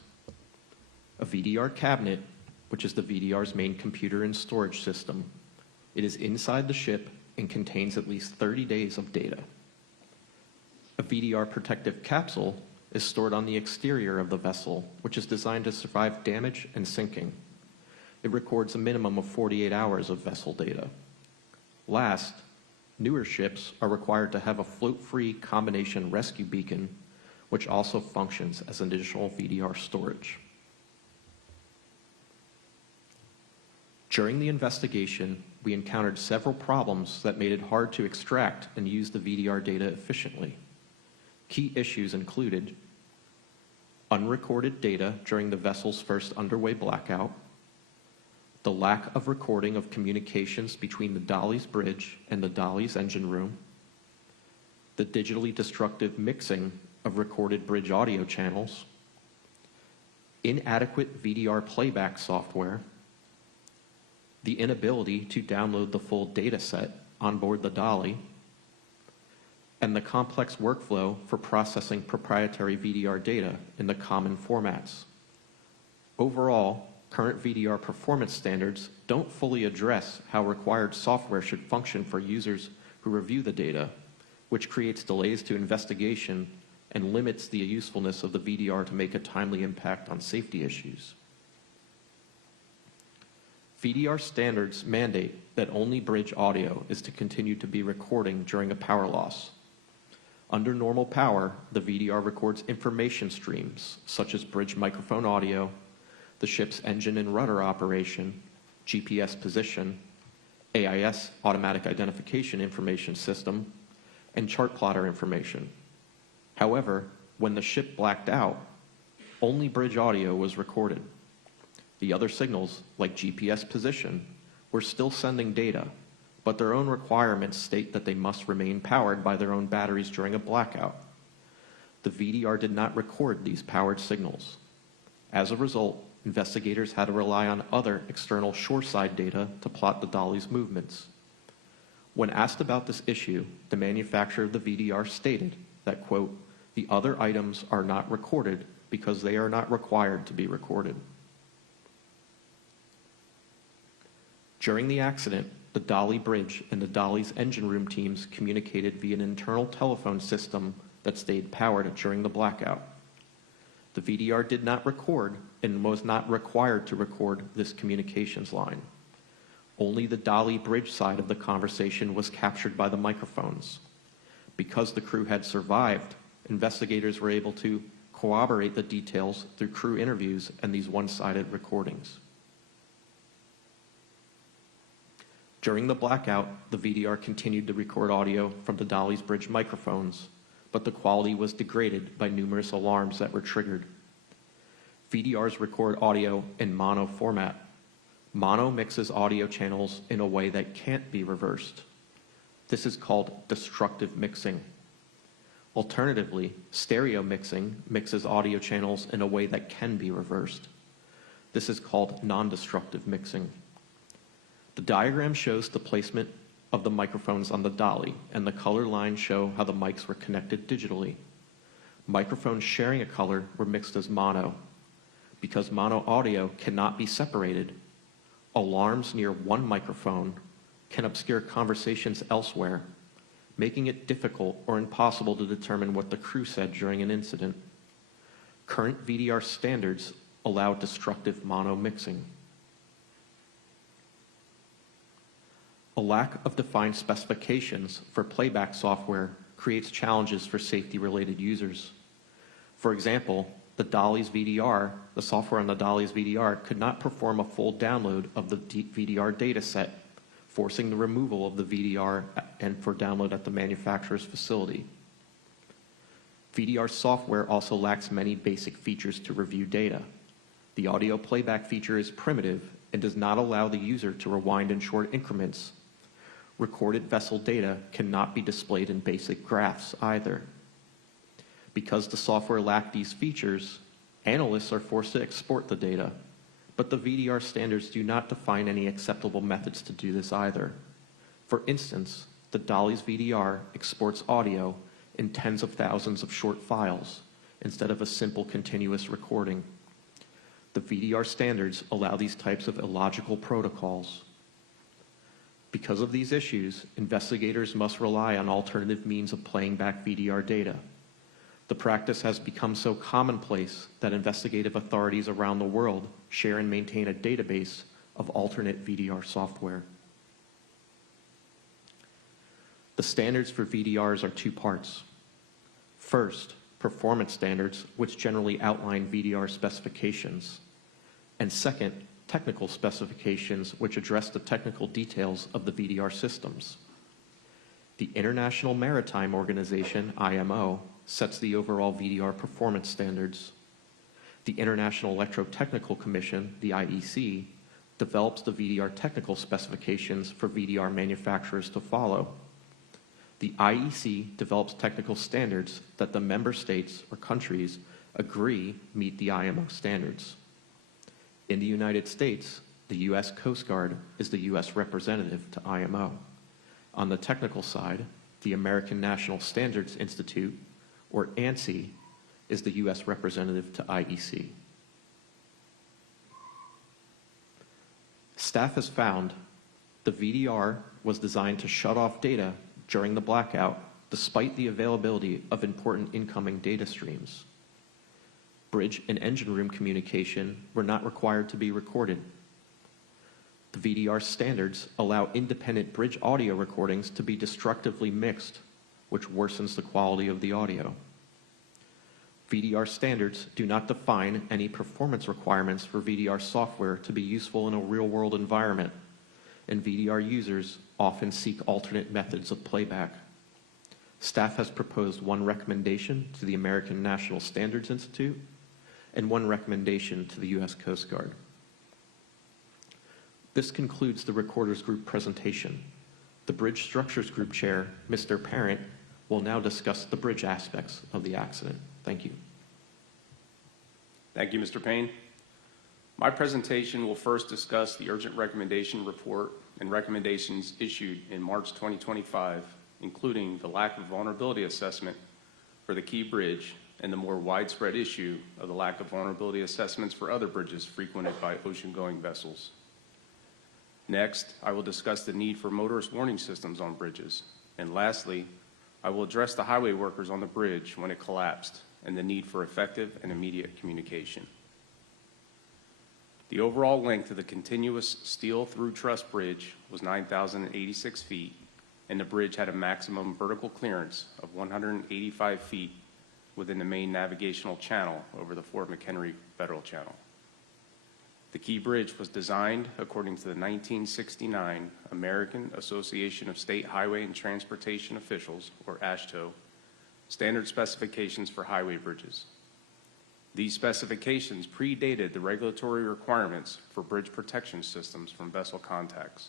A VDR cabinet, which is the VDR's main computer and storage system. It is inside the ship and contains at least 30 days of data. A VDR protective capsule is stored on the exterior of the vessel, which is designed to survive damage and sinking. It records a minimum of 48 hours of vessel data. Last, newer ships are required to have a float-free combination rescue beacon, which also functions as additional VDR storage. During the investigation, we encountered several problems that made it hard to extract and use the VDR data efficiently. Key issues included unrecorded data during the vessel's first underway blackout, the lack of recording of communications between the Dali's bridge and the Dali's engine room, the digitally destructive mixing of recorded bridge audio channels, inadequate VDR playback software, the inability to download the full data set on board the Dali, and the complex workflow for processing proprietary VDR data in the common formats. Overall, current VDR performance standards don't fully address how required software should function for users who review the data, which creates delays to investigation and limits the usefulness of the VDR to make a timely impact on safety issues. VDR standards mandate that only bridge audio is to continue to be recording during a power loss. Under normal power, the VDR records information streams such as bridge microphone audio, the ship's engine and rudder operation, GPS position, AIS automatic identification information system, and chart plotter information. However, when the ship blacked out, only bridge audio was recorded. The other signals, like GPS position, were still sending data, but their own requirements state that they must remain powered by their own batteries during a blackout. The VDR did not record these powered signals. As a result, investigators had to rely on other external shoreside data to plot the Dali's movements. When asked about this issue, the manufacturer of the VDR stated that, quote, "The other items are not recorded because they are not required to be recorded." During the accident, the Dali bridge and the Dali's engine room teams communicated via an internal telephone system that stayed powered during the blackout. The VDR did not record and was not required to record this communications line. Only the Dali bridge side of the conversation was captured by the microphones. Because the crew had survived, investigators were able to corroborate the details through crew interviews and these one-sided recordings. During the blackout, the VDR continued to record audio from the Dali's bridge microphones, but the quality was degraded by numerous alarms that were triggered. VDRs record audio in mono format. Mono mixes audio channels in a way that can't be reversed. This is called destructive mixing. Alternatively, stereo mixing mixes audio channels in a way that can be reversed. This is called non-destructive mixing. The diagram shows the placement of the microphones on the Dali, and the color lines show how the mics were connected digitally. Microphones sharing a color were mixed as mono. Because mono audio cannot be separated, alarms near one microphone can obscure conversations elsewhere, making it difficult or impossible to determine what the crew said during an incident. Current VDR standards allow destructive mono mixing. A lack of defined specifications for playback software creates challenges for safety-related users. For example, the software on the Dali's VDR could not perform a full download of the VDR data set, forcing the removal of the VDR and for download at the manufacturer's facility. VDR software also lacks many basic features to review data. The audio playback feature is primitive and does not allow the user to rewind in short increments. Recorded vessel data cannot be displayed in basic graphs either. Because the software lacked these features, analysts are forced to export the data, but the VDR standards do not define any acceptable methods to do this either. For instance, the Dali's VDR exports audio in tens of thousands of short files instead of a simple continuous recording. The VDR standards allow these types of illogical protocols. Because of these issues, investigators must rely on alternative means of playing back VDR data. The practice has become so commonplace that investigative authorities around the world share and maintain a database of alternate VDR software. The standards for VDRs are two parts. First, performance standards, which generally outline VDR specifications. And second, technical specifications, which address the technical details of the VDR systems. The International Maritime Organization, IMO, sets the overall VDR performance standards. The International Electrotechnical Commission, the IEC, develops the VDR technical specifications for VDR manufacturers to follow. The IEC develops technical standards that the member states or countries agree meet the IMO standards. In the United States, the U.S. Coast Guard is the U.S. representative to IMO. On the technical side, the American National Standards Institute, or ANSI, is the U.S. representative to IEC. Staff has found the VDR was designed to shut off data during the blackout despite the availability of important incoming data streams. Bridge and engine room communication were not required to be recorded. The VDR standards allow independent bridge audio recordings to be destructively mixed, which worsens the quality of the audio. VDR standards do not define any performance requirements for VDR software to be useful in a real-world environment, and VDR users often seek alternate methods of playback. Staff has proposed one recommendation to the American National Standards Institute and one recommendation to the U.S. Coast Guard. This concludes the Recorders Group presentation. The Bridge Structures Group Chair, Mr. Parent, will now discuss the bridge aspects of the accident. Thank you. Thank you, Mr. Payne. My presentation will first discuss the urgent recommendation report and recommendations issued in March 2025, including the lack of vulnerability assessment for the Key Bridge and the more widespread issue of the lack of vulnerability assessments for other bridges frequented by ocean-going vessels. Next, I will discuss the need for motorist warning systems on bridges. And lastly, I will address the highway workers on the bridge when it collapsed and the need for effective and immediate communication. The overall length of the continuous steel through truss bridge was 9,086 feet, and the bridge had a maximum vertical clearance of 185 feet within the main navigational channel over the Fort McHenry Federal Channel. The Key Bridge was designed according to the 1969 American Association of State Highway and Transportation Officials, or AASHTO, standard specifications for highway bridges. These specifications predated the regulatory requirements for bridge protection systems from vessel contacts.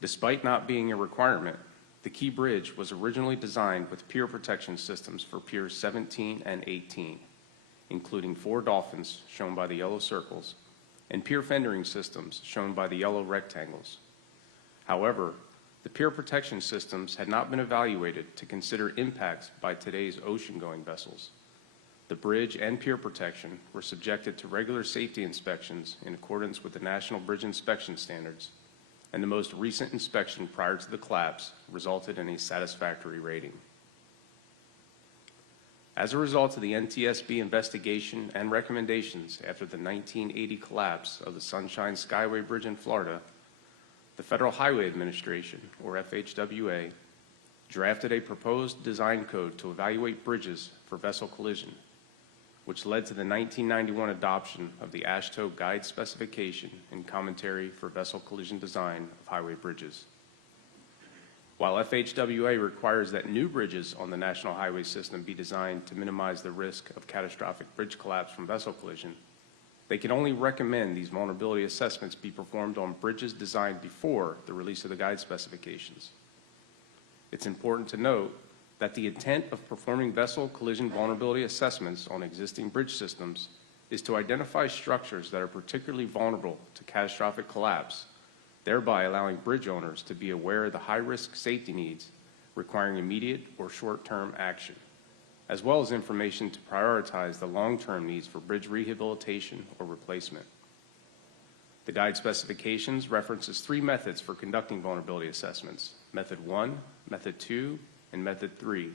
Despite not being a requirement, the Key Bridge was originally designed with pier protection systems for piers 17 and 18, including 4 dolphins, shown by the yellow circles, and pier fendering systems, shown by the yellow rectangles. However, the pier protection systems had not been evaluated to consider impacts by today's ocean-going vessels. The bridge and pier protection were subjected to regular safety inspections in accordance with the National Bridge Inspection Standards, and the most recent inspection prior to the collapse resulted in a satisfactory rating. As a result of the NTSB investigation and recommendations after the 1980 collapse of the Sunshine Skyway Bridge in Florida, the Federal Highway Administration, or FHWA, drafted a proposed design code to evaluate bridges for vessel collision, which led to the 1991 adoption of the AASHTO Guide Specification and Commentary for Vessel Collision Design of Highway Bridges. While FHWA requires that new bridges on the National Highway System be designed to minimize the risk of catastrophic bridge collapse from vessel collision, they can only recommend these vulnerability assessments be performed on bridges designed before the release of the guide specifications. It's important to note that the intent of performing vessel collision vulnerability assessments on existing bridge systems is to identify structures that are particularly vulnerable to catastrophic collapse, thereby allowing bridge owners to be aware of the high-risk safety needs requiring immediate or short-term action, as well as information to prioritize the long-term needs for bridge rehabilitation or replacement. The guide specifications references 3 methods for conducting vulnerability assessments: Method 1, Method 2, and Method 3.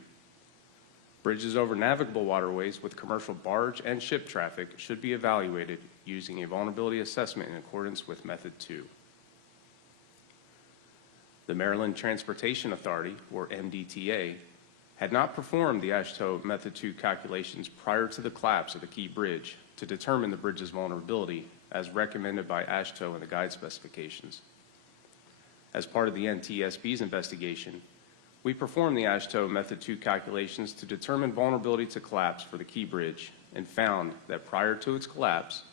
Bridges over navigable waterways with commercial barge and ship traffic should be evaluated using a vulnerability assessment in accordance with Method 2. The Maryland Transportation Authority, or MDTA, had not performed the AASHTO Method 2 calculations prior to the collapse of the key bridge to determine the bridge's vulnerability as recommended by AASHTO in the guide specifications. As part of the NTSB's investigation, we performed the AASHTO Method 2 calculations to determine vulnerability to collapse for the key bridge and found that prior to its collapse,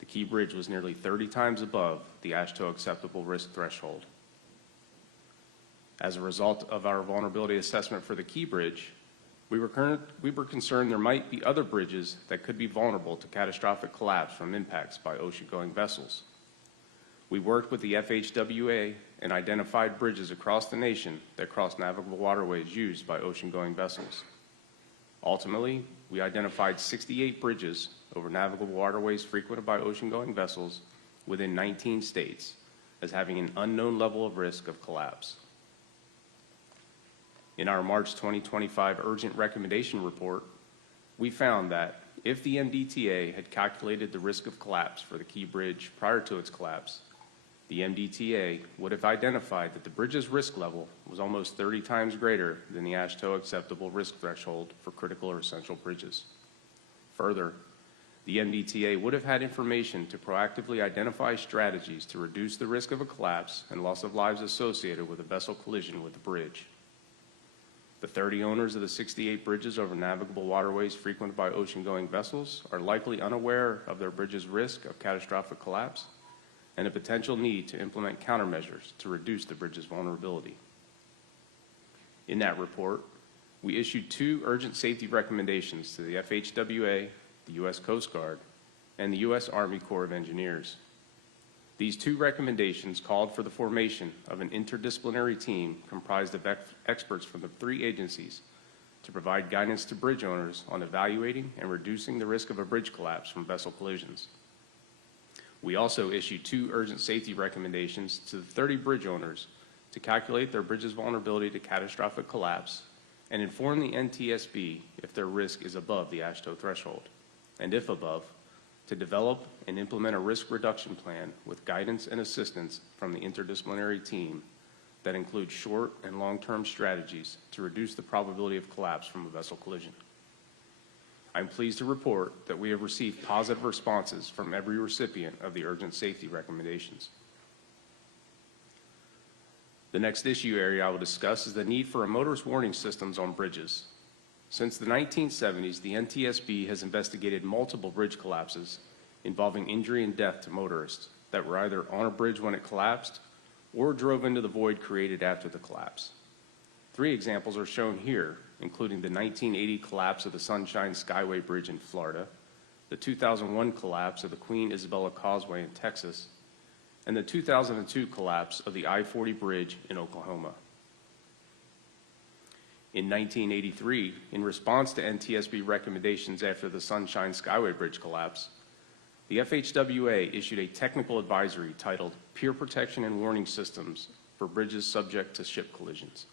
the key bridge was nearly 30 times above the AASHTO acceptable risk threshold. As a result of our vulnerability assessment for the key bridge, we were concerned there might be other bridges that could be vulnerable to catastrophic collapse from impacts by ocean-going vessels. We worked with the FHWA and identified bridges across the nation that cross navigable waterways used by ocean-going vessels. Ultimately, we identified 68 bridges over navigable waterways frequented by ocean-going vessels within 19 states as having an unknown level of risk of collapse. In our March 2025 Urgent Recommendation Report, we found that if the MDTA had calculated the risk of collapse for the key bridge prior to its collapse, the MDTA would have identified that the bridge's risk level was almost 30 times greater than the AASHTO acceptable risk threshold for critical or essential bridges. Further, the MDTA would have had information to proactively identify strategies to reduce the risk of a collapse and loss of lives associated with a vessel collision with the bridge. The 30 owners of the 68 bridges over navigable waterways frequented by ocean-going vessels are likely unaware of their bridge's risk of catastrophic collapse and a potential need to implement countermeasures to reduce the bridge's vulnerability. In that report, we issued 2 urgent safety recommendations to the FHWA, the U.S. Coast Guard, and the U.S. Army Corps of Engineers. These 2 recommendations called for the formation of an interdisciplinary team comprised of experts from the 3 agencies to provide guidance to bridge owners on evaluating and reducing the risk of a bridge collapse from vessel collisions. We also issued 2 urgent safety recommendations to the 30 bridge owners to calculate their bridge's vulnerability to catastrophic collapse and inform the NTSB if their risk is above the AASHTO threshold, and if above, to develop and implement a risk reduction plan with guidance and assistance from the interdisciplinary team that includes short and long-term strategies to reduce the probability of collapse from a vessel collision. I'm pleased to report that we have received positive responses from every recipient of the urgent safety recommendations. The next issue area I will discuss is the need for motorist warning systems on bridges. Since the 1970s, the NTSB has investigated multiple bridge collapses involving injury and death to motorists that were either on a bridge when it collapsed or drove into the void created after the collapse. 3 examples are shown here, including the 1980 collapse of the Sunshine Skyway Bridge in Florida, the 2001 collapse of the Queen Isabella Causeway in Texas, and the 2002 collapse of the I-40 bridge in Oklahoma. In 1983, in response to NTSB recommendations after the Sunshine Skyway Bridge collapse, the FHWA issued a technical advisory titled Pier Protection and Warning Systems for Bridges Subject to Ship Collisions.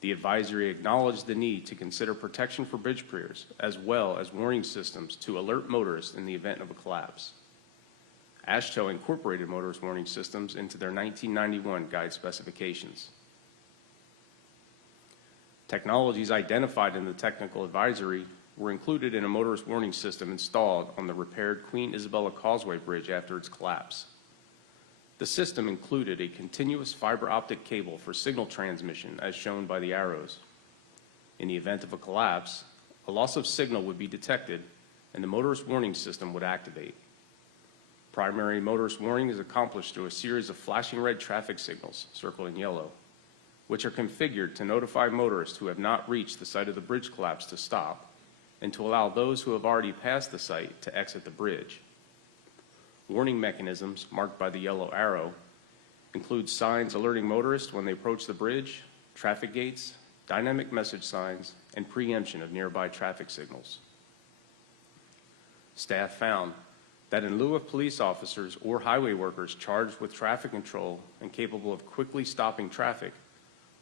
The advisory acknowledged the need to consider protection for bridge piers as well as warning systems to alert motorists in the event of a collapse. AASHTO incorporated motorist warning systems into their 1991 guide specifications. Technologies identified in the technical advisory were included in a motorist warning system installed on the repaired Queen Isabella Causeway Bridge after its collapse. The system included a continuous fiber optic cable for signal transmission, as shown by the arrows. In the event of a collapse, a loss of signal would be detected and the motorist warning system would activate. Primary motorist warning is accomplished through a series of flashing red traffic signals, circled in yellow, which are configured to notify motorists who have not reached the site of the bridge collapse to stop, and to allow those who have already passed the site to exit the bridge. Warning mechanisms, marked by the yellow arrow, include signs alerting motorists when they approach the bridge, traffic gates, dynamic message signs, and preemption of nearby traffic signals. Staff found that in lieu of police officers or highway workers charged with traffic control and capable of quickly stopping traffic,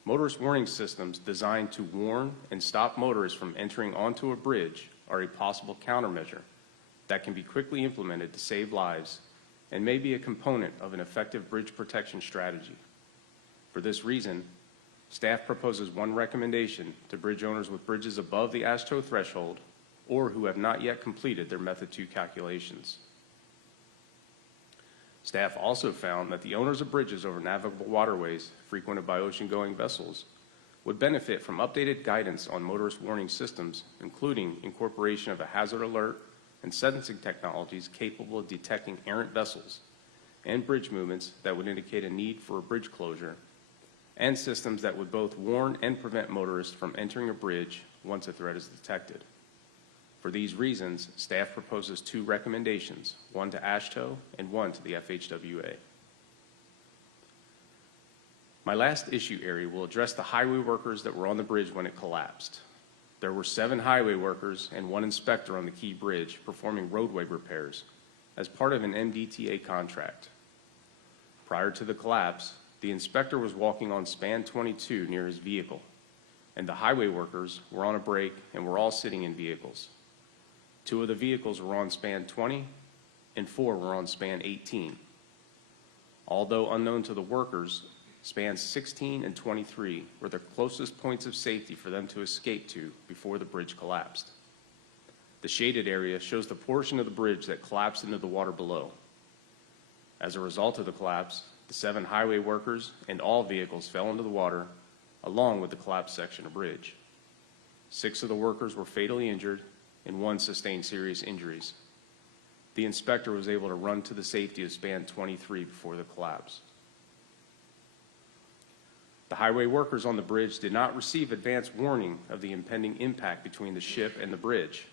motorist warning systems designed to warn and stop motorists from entering onto a bridge are a possible countermeasure that can be quickly implemented to save lives and may be a component of an effective bridge protection strategy. For this reason, staff proposes one recommendation to bridge owners with bridges above the AASHTO threshold or who have not yet completed their Method 2 calculations. Staff also found that the owners of bridges over navigable waterways frequented by ocean-going vessels would benefit from updated guidance on motorist warning systems, including incorporation of a hazard alert and sensing technologies capable of detecting errant vessels and bridge movements that would indicate a need for a bridge closure, and systems that would both warn and prevent motorists from entering a bridge once a threat is detected. For these reasons, staff proposes two recommendations, one to AASHTO and one to the FHWA. My last issue area will address the highway workers that were on the bridge when it collapsed. There were 7 highway workers and 1 inspector on the key bridge performing roadway repairs as part of an MDTA contract. Prior to the collapse, the inspector was walking on span 22 near his vehicle, and the highway workers were on a break and were all sitting in vehicles. 2 of the vehicles were on span 20 and 4 were on span 18. Although unknown to the workers, spans 16 and 23 were the closest points of safety for them to escape to before the bridge collapsed. The shaded area shows the portion of the bridge that collapsed into the water below. As a result of the collapse, the 7 highway workers and all vehicles fell into the water along with the collapsed section of bridge. 6 of the workers were fatally injured and 1 sustained serious injuries. The inspector was able to run to the safety of span 23 before the collapse. The highway workers on the bridge did not receive advance warning of the impending impact between the ship and the bridge.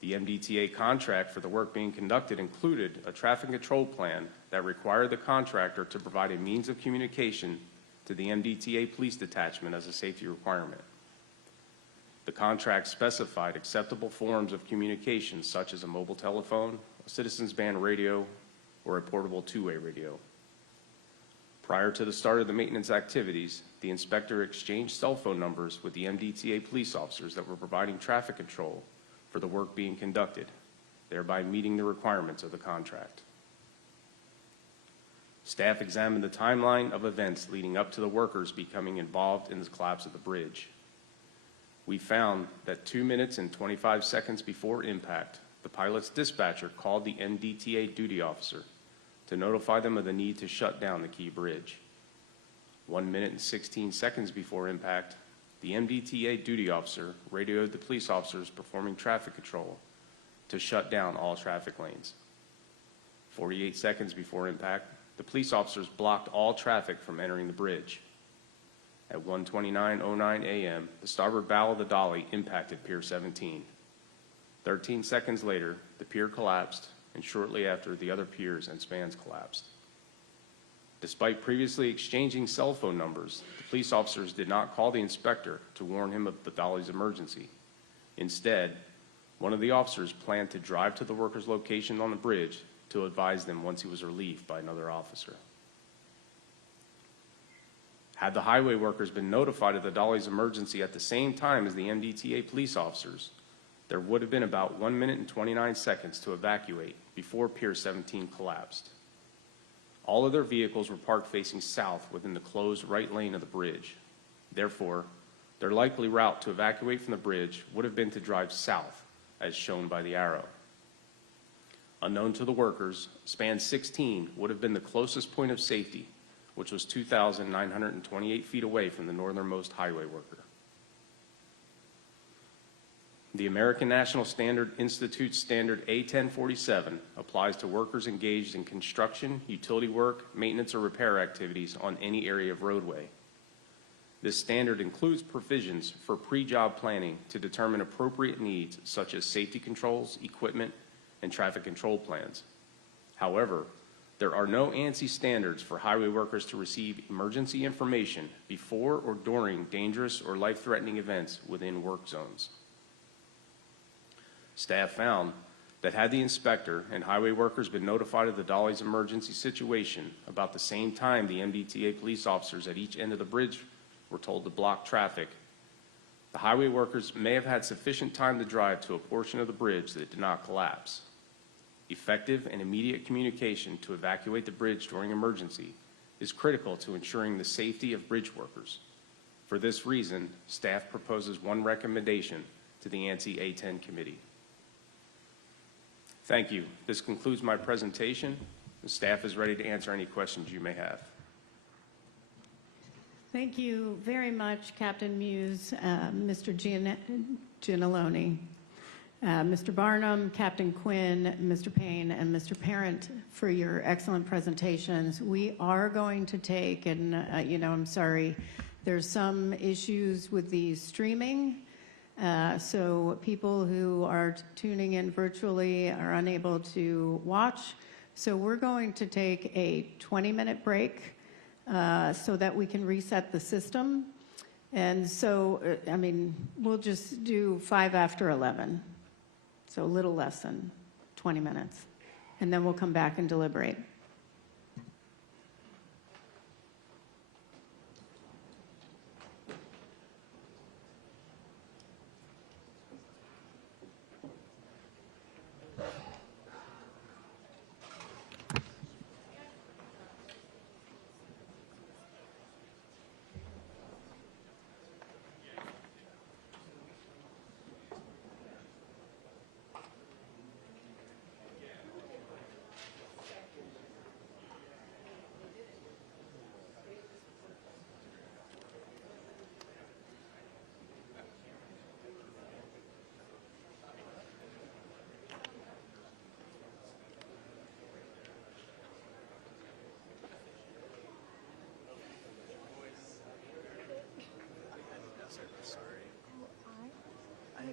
The MDTA contract for the work being conducted included a traffic control plan that required the contractor to provide a means of communication to the MDTA police detachment as a safety requirement. The contract specified acceptable forms of communication such as a mobile telephone, a citizens band radio, or a portable two-way radio. Prior to the start of the maintenance activities, the inspector exchanged cell phone numbers with the MDTA police officers that were providing traffic control for the work being conducted, thereby meeting the requirements of the contract. Staff examined the timeline of events leading up to the workers becoming involved in the collapse of the bridge. We found that 2 minutes and 25 seconds before impact, the pilot's dispatcher called the MDTA duty officer to notify them of the need to shut down the key bridge. 1 minute and 16 seconds before impact, the MDTA duty officer radioed the police officers performing traffic control to shut down all traffic lanes. 48 seconds before impact, the police officers blocked all traffic from entering the bridge. At 1:29:09 a.m., the starboard bow of the Dali impacted Pier 17. 13 seconds later, the pier collapsed, and shortly after, the other piers and spans collapsed. Despite previously exchanging cell phone numbers, the police officers did not call the inspector to warn him of the Dali's emergency. Instead, one of the officers planned to drive to the worker's location on the bridge to advise them once he was relieved by another officer. Had the highway workers been notified of the Dali's emergency at the same time as the MDTA police officers, there would have been about 1 minute and 29 seconds to evacuate before Pier 17 collapsed. All of their vehicles were parked facing south within the closed right lane of the bridge. Therefore, their likely route to evacuate from the bridge would have been to drive south, as shown by the arrow. Unknown to the workers, span 16 would have been the closest point of safety, which was 2,928 feet away from the northernmost highway worker. The American National Standard Institute Standard A1047 applies to workers engaged in construction, utility work, maintenance, or repair activities on any area of roadway. This standard includes provisions for pre-job planning to determine appropriate needs such as safety controls, equipment, and traffic control plans. However, there are no ANSI standards for highway workers to receive emergency information before or during dangerous or life-threatening events within work zones. Staff found that had the inspector and highway workers been notified of the Dali's emergency situation about the same time the MDTA police officers at each end of the bridge were told to block traffic, the highway workers may have had sufficient time to drive to a portion of the bridge that did not collapse. Effective and immediate communication to evacuate the bridge during emergency is critical to ensuring the safety of bridge workers. For this reason, staff proposes one recommendation to the ANSI A10 committee. Thank you. This concludes my presentation. The staff is ready to answer any questions you may have. Thank you very much, Captain Muse, Mr. Giannalone, Mr. Barnum, Captain Quinn, Mr. Payne, and Mr. Parent for your excellent presentations. We are going to take, and I'm sorry, there's some issues with the streaming. So people who are tuning in virtually are unable to watch. So we're going to take a 20-minute break so that we can reset the system. And so, we'll just do 5 after 11. So a little less than 20 minutes. And then we'll come back and deliberate.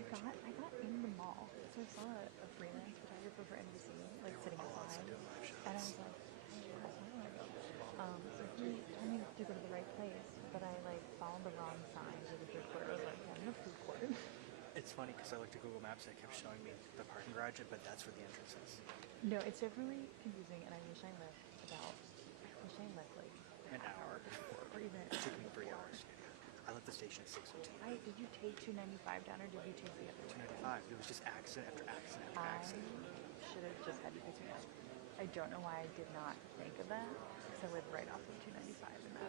I got in the mall, so I saw a freelance photographer for NBC, like sitting outside, and I was like, hey, where's my want to go? So he told me to go to the right place, but I followed the wrong sign to the food court. I was like, I'm in a food court. It's funny because I looked at Google Maps and it kept showing me the parking garage, but that's where the entrance is. No, it's definitely confusing, and I wish I lived like An hour before. or even. It took me 3 hours. I left the station at 6:15. Did you take 295 down, or did you take the other one? 295. It was just accident after accident after I accident. should have just had you take 295. I don't know why I did not think of that, because I lived right off of 295, and that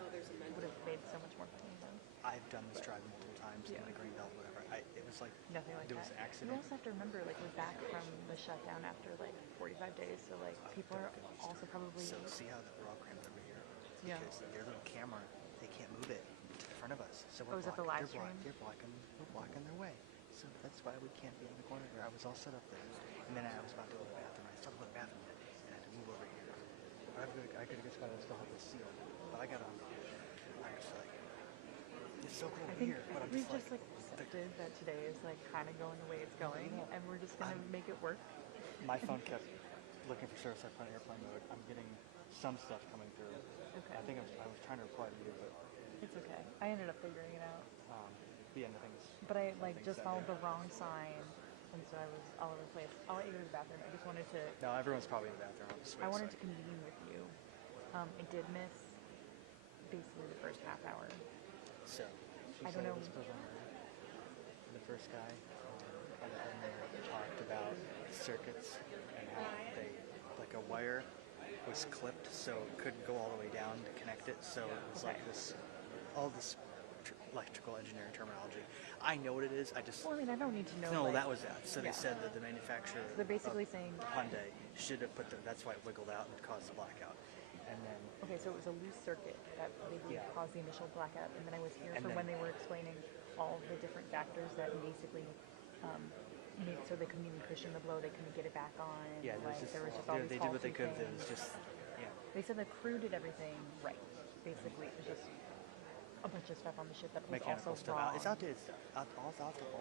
would have made so much more money then. I've done this drive multiple times in the Green Belt, whatever. It was like Nothing like there that. was an accident. You also have to remember, we're back from the shutdown after 45 days, so people are also probably. So see how we're all crammed over here? Yeah. Because their little camera, they can't move it to the front of us. So we're is that the live stream? We're blocking their way. So that's why we can't be in the corner where I was all set up there. And then I was about to go to the bathroom. I started to go to the bathroom and I had to move over here. I could have just got to still have this seal. But I got on. I was like, it's so cool I think here. But I'm we've just just accepted that today is kind of going the way it's going, and we're just gonna make it work. my phone kept looking for service. I put on airplane mode. I'm getting some stuff coming through. Okay. I think I was trying to reply to you, but It's okay. I ended up figuring it out. yeah, nothing's. But I like nothing's just said followed yet. the wrong sign, and so I was all over the place. I'll let you go to the bathroom. I just wanted to. No, everyone's probably in the bathroom. I wanted to convene with you. I did miss basically the first half hour. So, I don't know. This person, the first guy, and they talked about circuits and how they, like a wire was clipped so it couldn't go all the way down to connect it. So it was like this, all this electrical engineering terminology. I know what it is. I just. Well, I mean, I don't need to know. No, like, that was that. So yeah. they said that the manufacturer. So they're basically of saying. Hyundai should have put the. That's why it wiggled out and caused the blackout. And then. Okay, so it was a loose circuit that maybe caused the initial blackout, and then I was here for when they were explaining all the different factors that basically made it so they couldn't even cushion the blow, they couldn't get it back on. Yeah, like, there was just all these they did what they faulty could. It was things. just. Yeah. They said the crew did everything right. Basically, it was just a bunch of stuff on the ship that was Mechanical also stuff. wrong. It's outdated stuff. All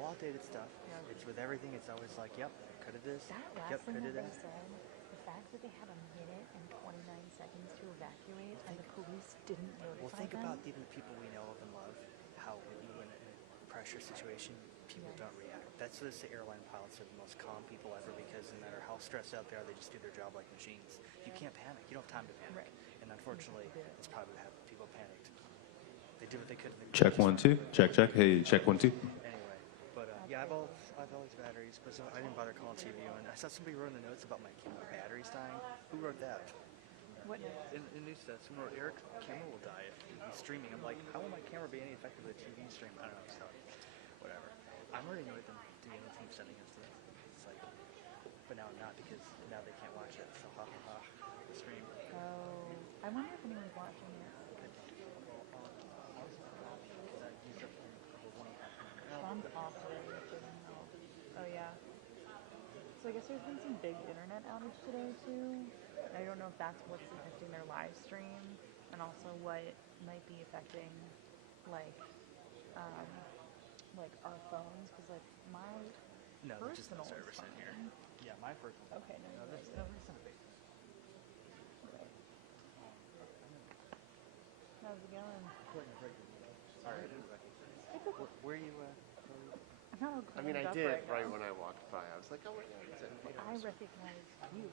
outdated stuff. Yeah. It's with everything. It's always like, yep, could have this. That Yep, last thing could that have they that. said, the fact that they had a minute and 29 seconds to evacuate and the police didn't notify Well, think them. about even the people we know of and love, how when you in a pressure situation, people don't react. That's what the airline pilots are the most calm people ever because no matter how stressed out they are, they just do their job like machines. You can't panic. You don't have time to panic. Right. And unfortunately, it's probably what happened. People panicked. They did what they could. Check 1 2. Check check. Hey, check 1 2. Anyway, but yeah, I've always batteries, but so I didn't bother calling TV. And I saw somebody wrote in the notes about my batteries dying. Who wrote that? What? In news stats, someone wrote Eric's camera will die if he's streaming. I'm like, how will my camera be any effective with a TV stream? I don't know. So whatever. I'm already annoyed them doing anything sending us to them. It's like, but now I'm not because now they can't watch it. So ha ha ha. The stream. Oh, I wonder if anyone's watching it. Sean's off today. Oh yeah. So I guess there's been some big internet outage today too. I don't know if that's what's affecting their live stream, and also what might be affecting like our phones, because like my there's just no personal is service in fine. here. Yeah, my personal. Okay, no, there's you're right. in the basement. Right. How's it going? Sorry, where are you? I'm not all I mean, I cleaned up did right now. when I walked by. I was like, oh my God, is that me? I recognize you.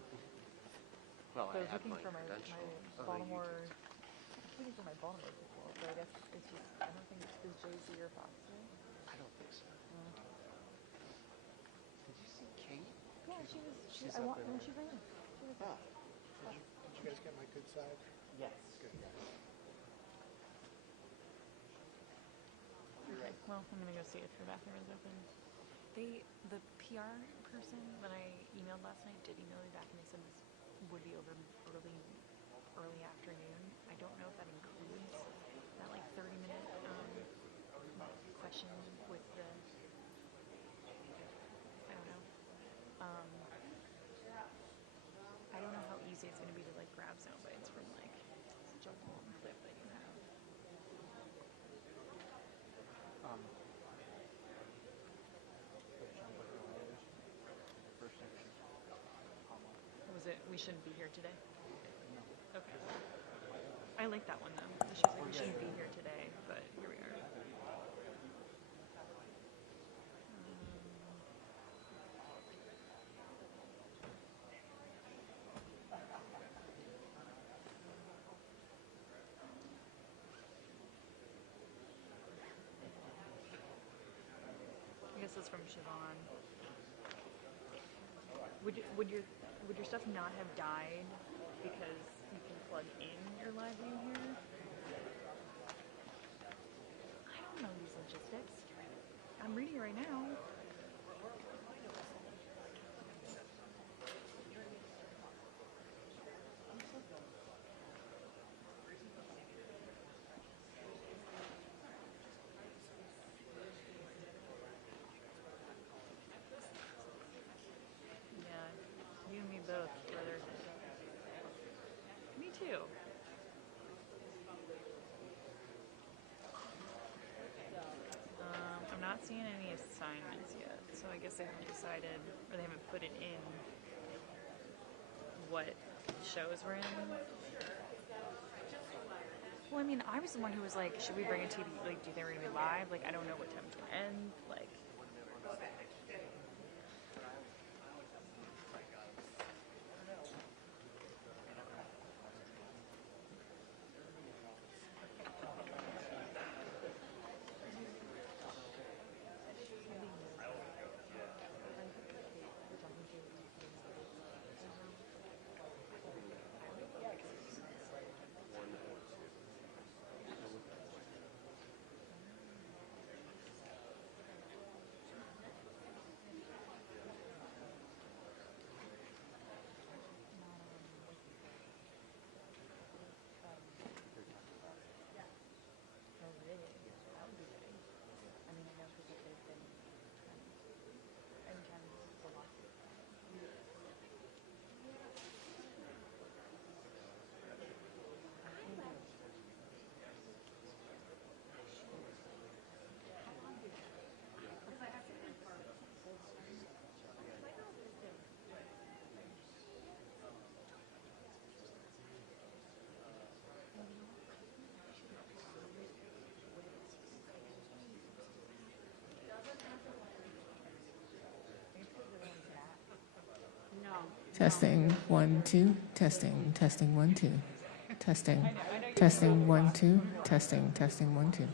Well, So I I was had looking my for my credentials. Baltimore. I was looking for my Baltimore people, so I guess it's just. I don't think it's Jay-Z or Foxy. I don't think so. Did you see Kate? Yeah, she was. She's I up walked there. when she ran. She was. Ah. Did you guys get my good side? Yes. Good. Okay. Well, I'm gonna go see if your bathroom is open. The PR person that I emailed last night did email me back, and they said this would be over early afternoon. I don't know if that includes that like 30-minute question with the. I don't know. I don't know how easy it's gonna be to like grab sound bites from like such a long clip that you have. Was it? We shouldn't be here today. Okay. I like that one though. She's like, we shouldn't be here today, but here we are. I guess it's from Siobhan. Would your stuff not have died because you can plug in your live view here? I don't know these logistics. I'm reading it right now. Yeah, you and me both, brother. Me too. I'm not seeing any assignments yet, so I guess they haven't decided, or they haven't put it in what shows we're in. Well, I mean, I was the one who was like, should we bring a TV? Like, do you think we're gonna be live? Like, I don't know what time it's gonna end. Like. Testing, 1, 2, testing, testing, 1, 2, testing, testing, 1, 2, testing, testing, 1, 2,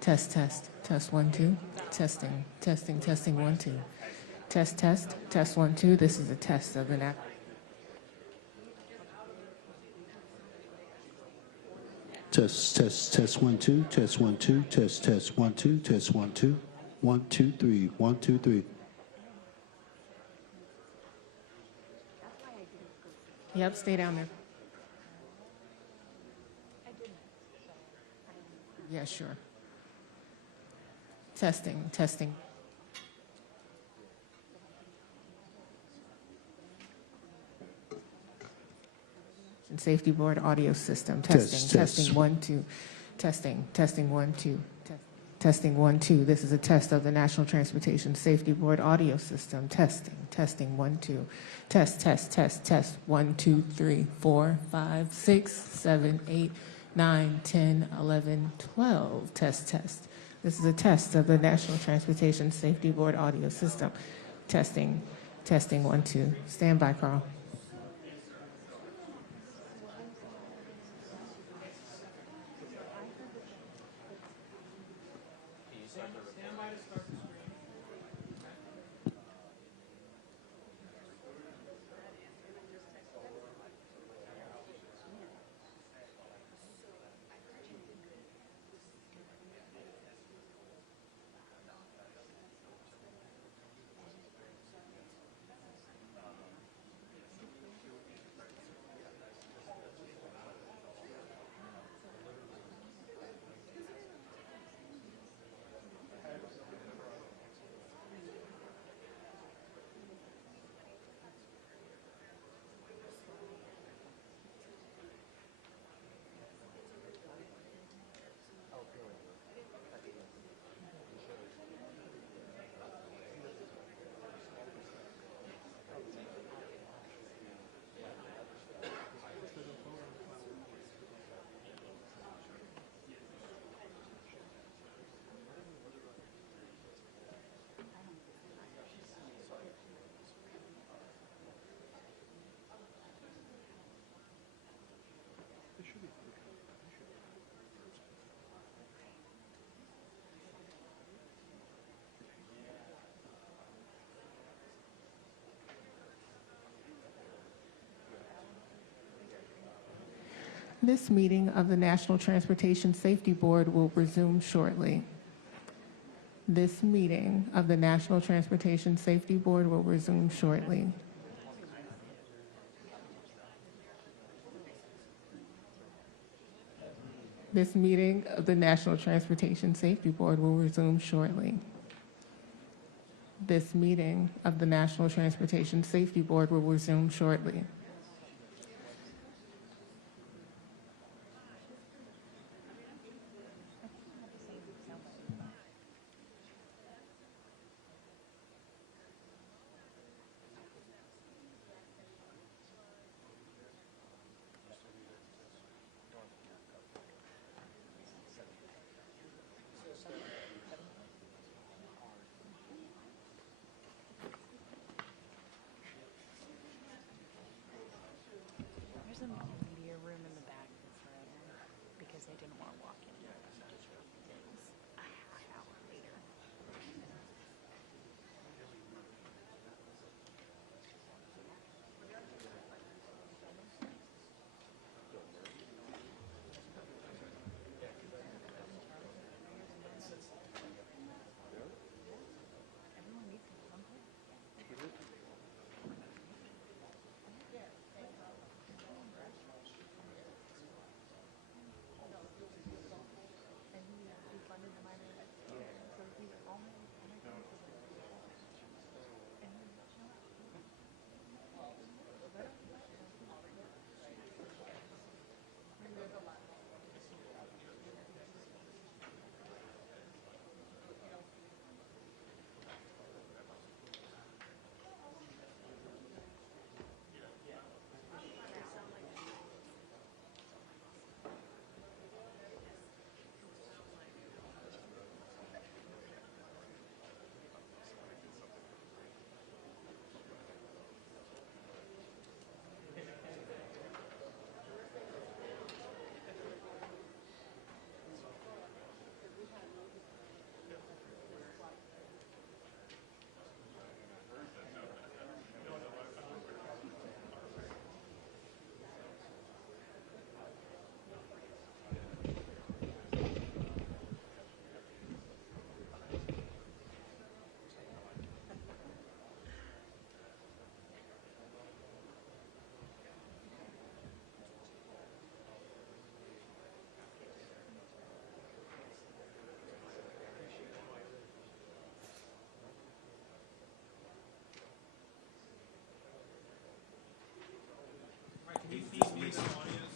test, test, test, 1, 2, testing, testing, testing, 1, 2, test, test, test, 1, 2. This is a test of an app. Test, test, test, 1, 2, test, 1, 2, test, test, 1, 2, test, 1, 2, 1, 2, 3, 1, 2, 3. Yep, stay down there. Yeah, sure. Testing, testing. And Safety Board audio system, testing, Test, testing, test. 1, 2, testing, testing, 1, 2, testing, 1, 2. This is a test of the National Transportation Safety Board audio system, testing, testing, 1, 2, test, test, test, test, 1, 2, 3, 4, 5, 6, 7, 8, 9, 10, 11, 12. Test, test. This is a test of the National Transportation Safety Board audio system, testing, testing, 1, 2. Stand by, Carl. This meeting of the National Transportation Safety Board will resume shortly. This meeting of the National Transportation Safety Board will resume shortly. This meeting of the National Transportation Safety Board will resume shortly. This meeting of the National Transportation Safety Board will resume shortly.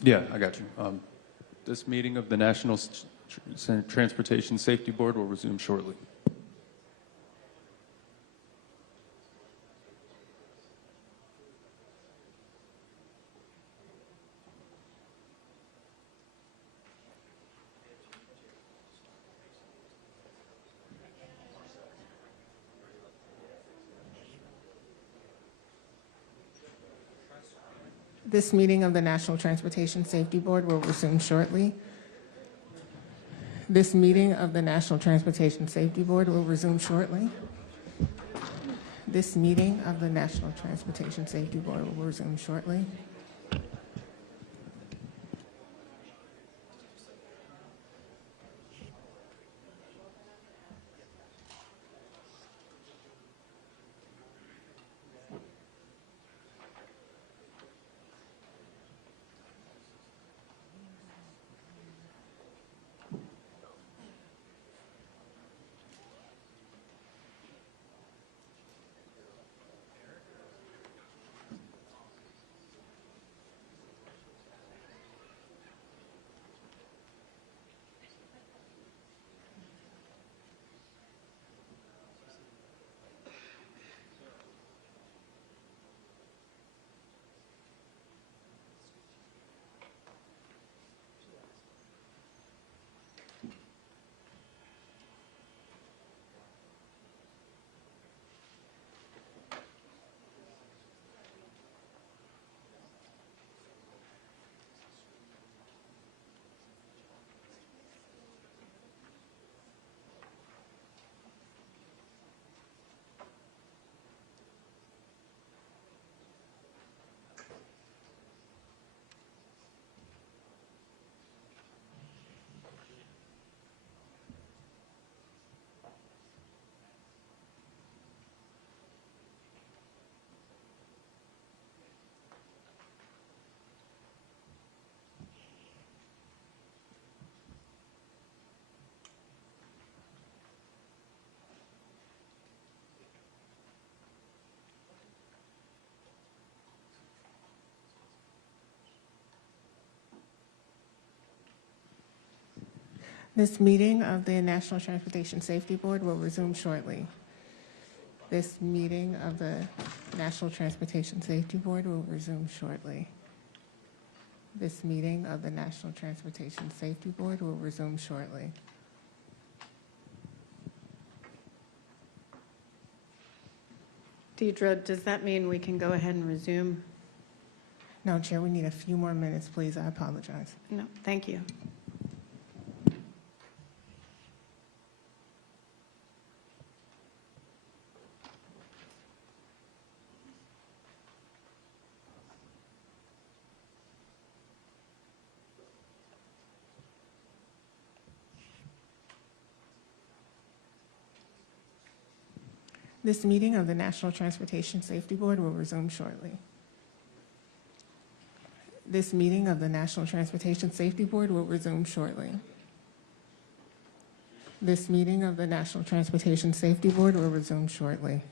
Yeah, I got you. This meeting of the National Transportation Safety Board will resume shortly. This meeting of the National Transportation Safety Board will resume shortly. This meeting of the National Transportation Safety Board will resume shortly. This meeting of the National Transportation Safety Board will resume shortly. This meeting of the National Transportation Safety Board will resume shortly. This meeting of the National Transportation Safety Board will resume shortly. This meeting of the National Transportation Safety Board will resume shortly. Deidre, does that mean we can go ahead and resume? No, Chair, we need a few more minutes, please. I apologize. No, thank you. This meeting of the National Transportation Safety Board will resume shortly. This meeting of the National Transportation Safety Board will resume shortly. This meeting of the National Transportation Safety Board will resume shortly.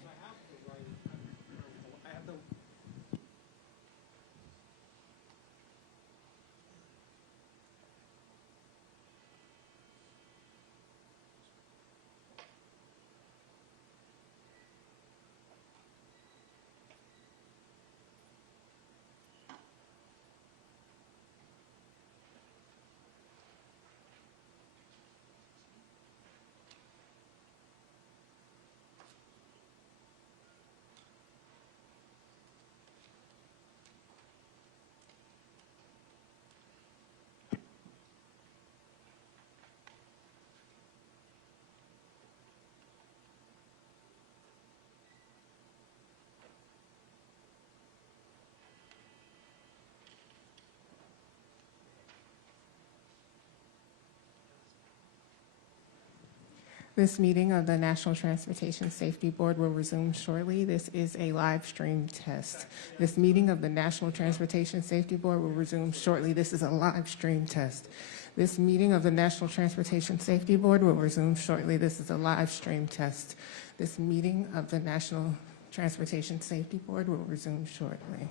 This meeting of the National Transportation Safety Board will resume shortly. This is a live stream test. This meeting of the National Transportation Safety Board will resume shortly. This is a live stream test. This meeting of the National Transportation Safety Board will resume shortly. This is a live stream test. This meeting of the National Transportation Safety Board will resume shortly.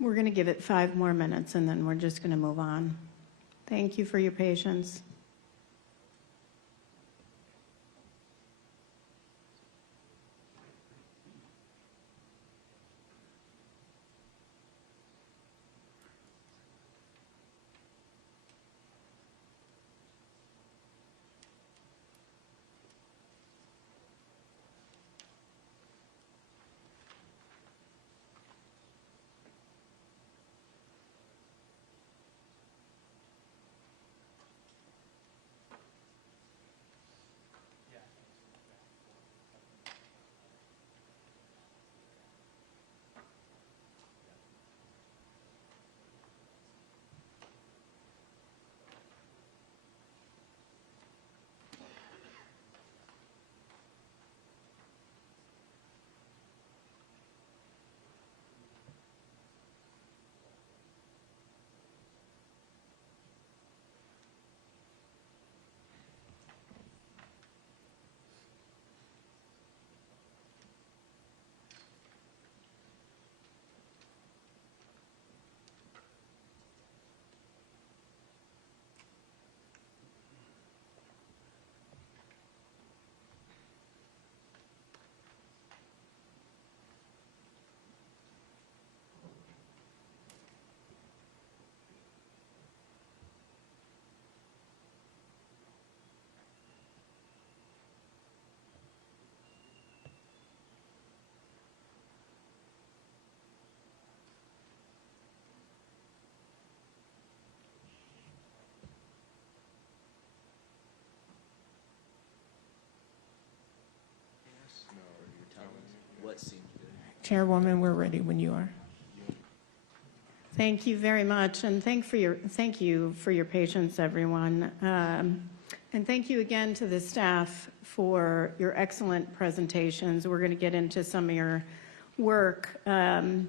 We're going to give it 5 more minutes, and then we're just going to move on. Thank you for your patience. What seems good? Chairwoman, we're ready when you are. Thank you very much, and thank you for your patience, everyone. And thank you again to the staff for your excellent presentations. We're going to get into some of your work. We'll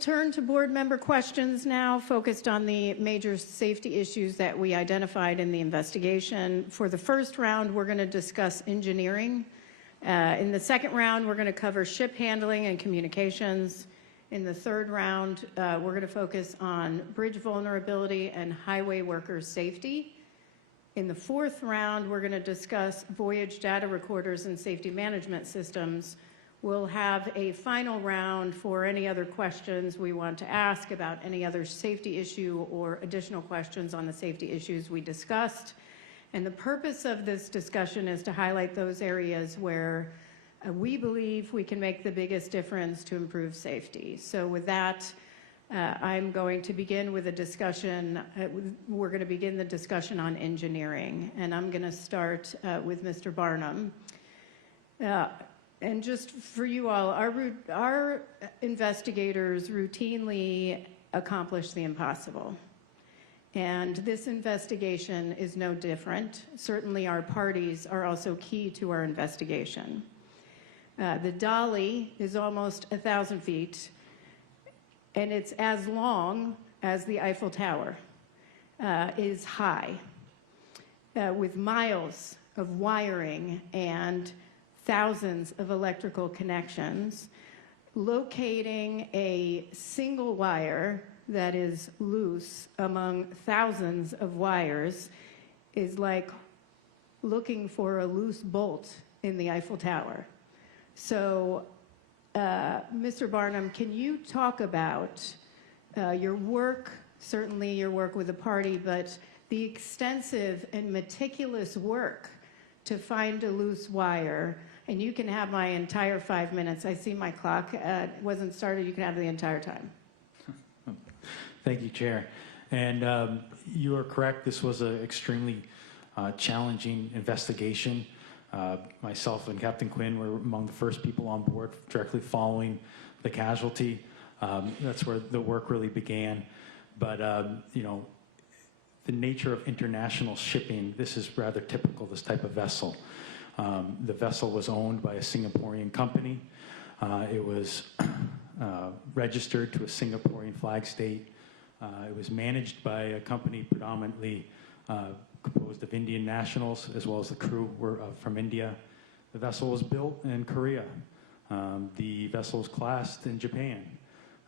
turn to board member questions now, focused on the major safety issues that we identified in the investigation. For the first round, we're going to discuss engineering. In the second round, we're going to cover ship handling and communications. In the third round, we're going to focus on bridge vulnerability and highway workers' safety. In the fourth round, we're going to discuss voyage data recorders and safety management systems. We'll have a final round for any other questions we want to ask about any other safety issue or additional questions on the safety issues we discussed. And the purpose of this discussion is to highlight those areas where we believe we can make the biggest difference to improve safety. So with that, I'm going to begin with a discussion. We're going to begin the discussion on engineering, and I'm going to start with Mr. Barnum. And just for you all, our investigators routinely accomplish the impossible. And this investigation is no different. Certainly our parties are also key to our investigation. The Dali is almost 1,000 feet, and it's as long as the Eiffel Tower is high, with miles of wiring and thousands of electrical connections. Locating a single wire that is loose among thousands of wires is like looking for a loose bolt in the Eiffel Tower. So, Mr. Barnum, can you talk about your work, certainly your work with the party, but the extensive and meticulous work to find a loose wire? And you can have my entire 5 minutes. I see my clock wasn't started. You can have the entire time. Thank you, Chair. And you are correct. This was an extremely challenging investigation. Myself and Captain Quinn were among the first people on board directly following the casualty. That's where the work really began. But, you know, the nature of international shipping, this is rather typical, this type of vessel. The vessel was owned by a Singaporean company. It was registered to a Singaporean flag state. It was managed by a company predominantly composed of Indian nationals, as well as the crew were from India. The vessel was built in Korea. The vessel was classed in Japan.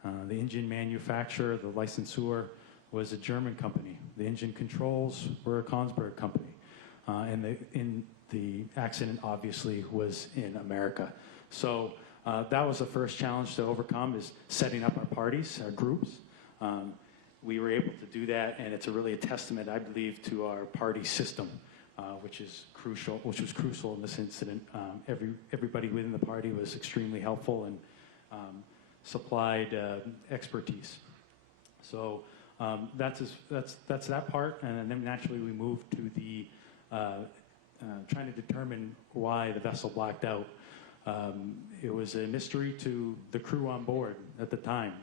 The engine manufacturer, the licensor, was a German company. The engine controls were a Kongsberg company. And the accident obviously was in America. So that was the first challenge to overcome, is setting up our parties, our groups. We were able to do that, and it's really a testament, I believe, to our party system, which was crucial in this incident. Everybody within the party was extremely helpful and supplied expertise. So that's that part, and then naturally we moved to the trying to determine why the vessel blacked out. It was a mystery to the crew on board at the time.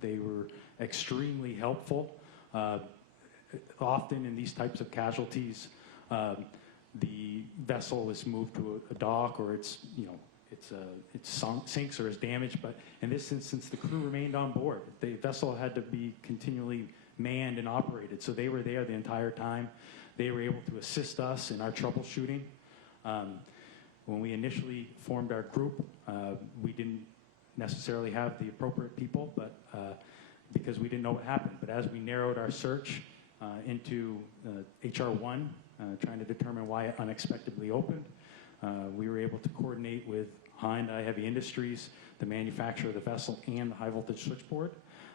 They were extremely helpful. Often in these types of casualties, the vessel is moved to a dock, or it sinks or is damaged. But in this instance, the crew remained on board. The vessel had to be continually manned and operated, so they were there the entire time. They were able to assist us in our troubleshooting. When we initially formed our group, we didn't necessarily have the appropriate people, but because we didn't know what happened. But as we narrowed our search into HR1, trying to determine why it unexpectedly opened, we were able to coordinate with Hyundai Heavy Industries, the manufacturer of the vessel, and the high voltage switchboard,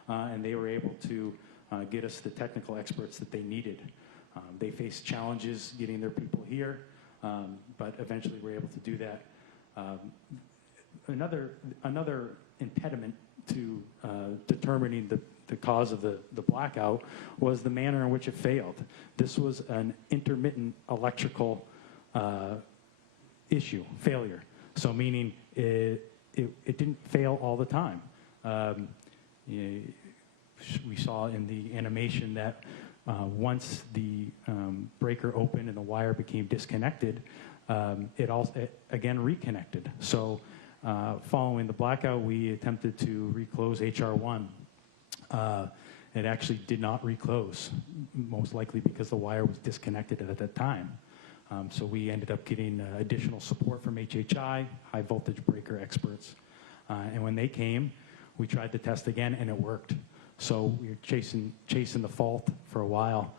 and they were able to get us the technical experts that they needed. They faced challenges getting their people here, but eventually were able to do that. Another impediment to determining the cause of the blackout was the manner in which it failed. This was an intermittent electrical failure. So meaning it didn't fail all the time. We saw in the animation that once the breaker opened and the wire became disconnected, it again reconnected. So following the blackout, we attempted to reclose HR1. It actually did not reclose, most likely because the wire was disconnected at that time. So we ended up getting additional support from HHI, high voltage breaker experts. And when they came, we tried to test again, and it worked. So we were chasing the fault for a while.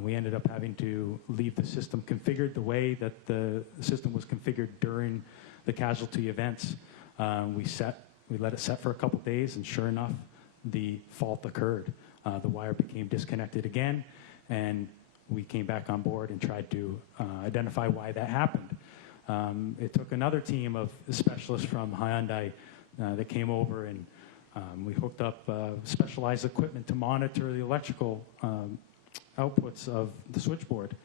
We ended up having to leave the system configured the way that the system was configured during the casualty events. We let it set for a couple days, and sure enough, the fault occurred. The wire became disconnected again, and we came back on board and tried to identify why that happened. It took another team of specialists from Hyundai that came over, and we hooked up specialized equipment to monitor the electrical outputs of the switchboard.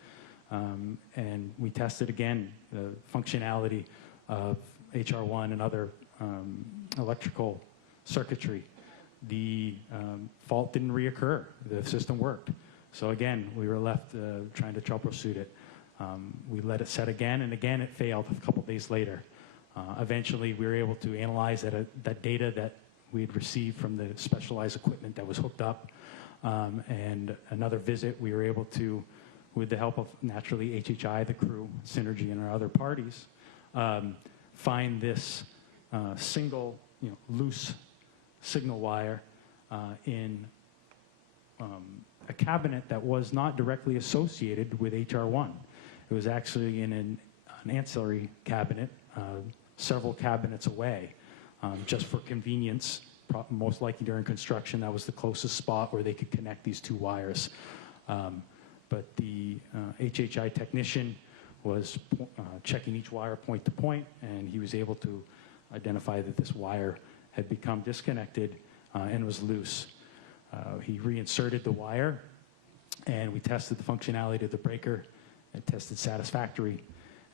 And we tested again the functionality of HR1 and other electrical circuitry. The fault didn't reoccur. The system worked. So again, we were left trying to troubleshoot it. We let it set again, and again it failed a couple days later. Eventually, we were able to analyze that data that we had received from the specialized equipment that was hooked up. And another visit, we were able to, with the help of naturally HHI, the crew, Synergy, and our other parties, find this single, loose signal wire in a cabinet that was not directly associated with HR1. It was actually in an ancillary cabinet, several cabinets away. Just for convenience, most likely during construction, that was the closest spot where they could connect these two wires. But the HHI technician was checking each wire point to point, and he was able to identify that this wire had become disconnected and was loose. He reinserted the wire, and we tested the functionality of the breaker. It tested satisfactory,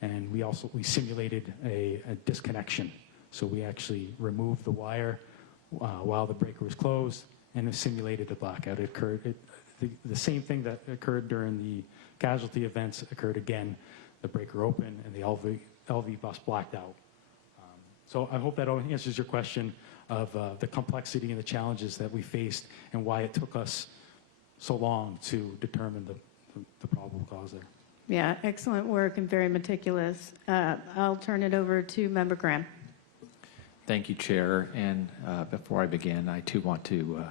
and we simulated a disconnection. So we actually removed the wire while the breaker was closed, and it simulated a blackout. It occurred. The same thing that occurred during the casualty events occurred again. The breaker opened, and the LV bus blacked out. So I hope that answers your question of the complexity and the challenges that we faced and why it took us so long to determine the probable cause there. Yeah, excellent work and very meticulous. I'll turn it over to Member Graham. Thank you, Chair. And before I begin, I too want to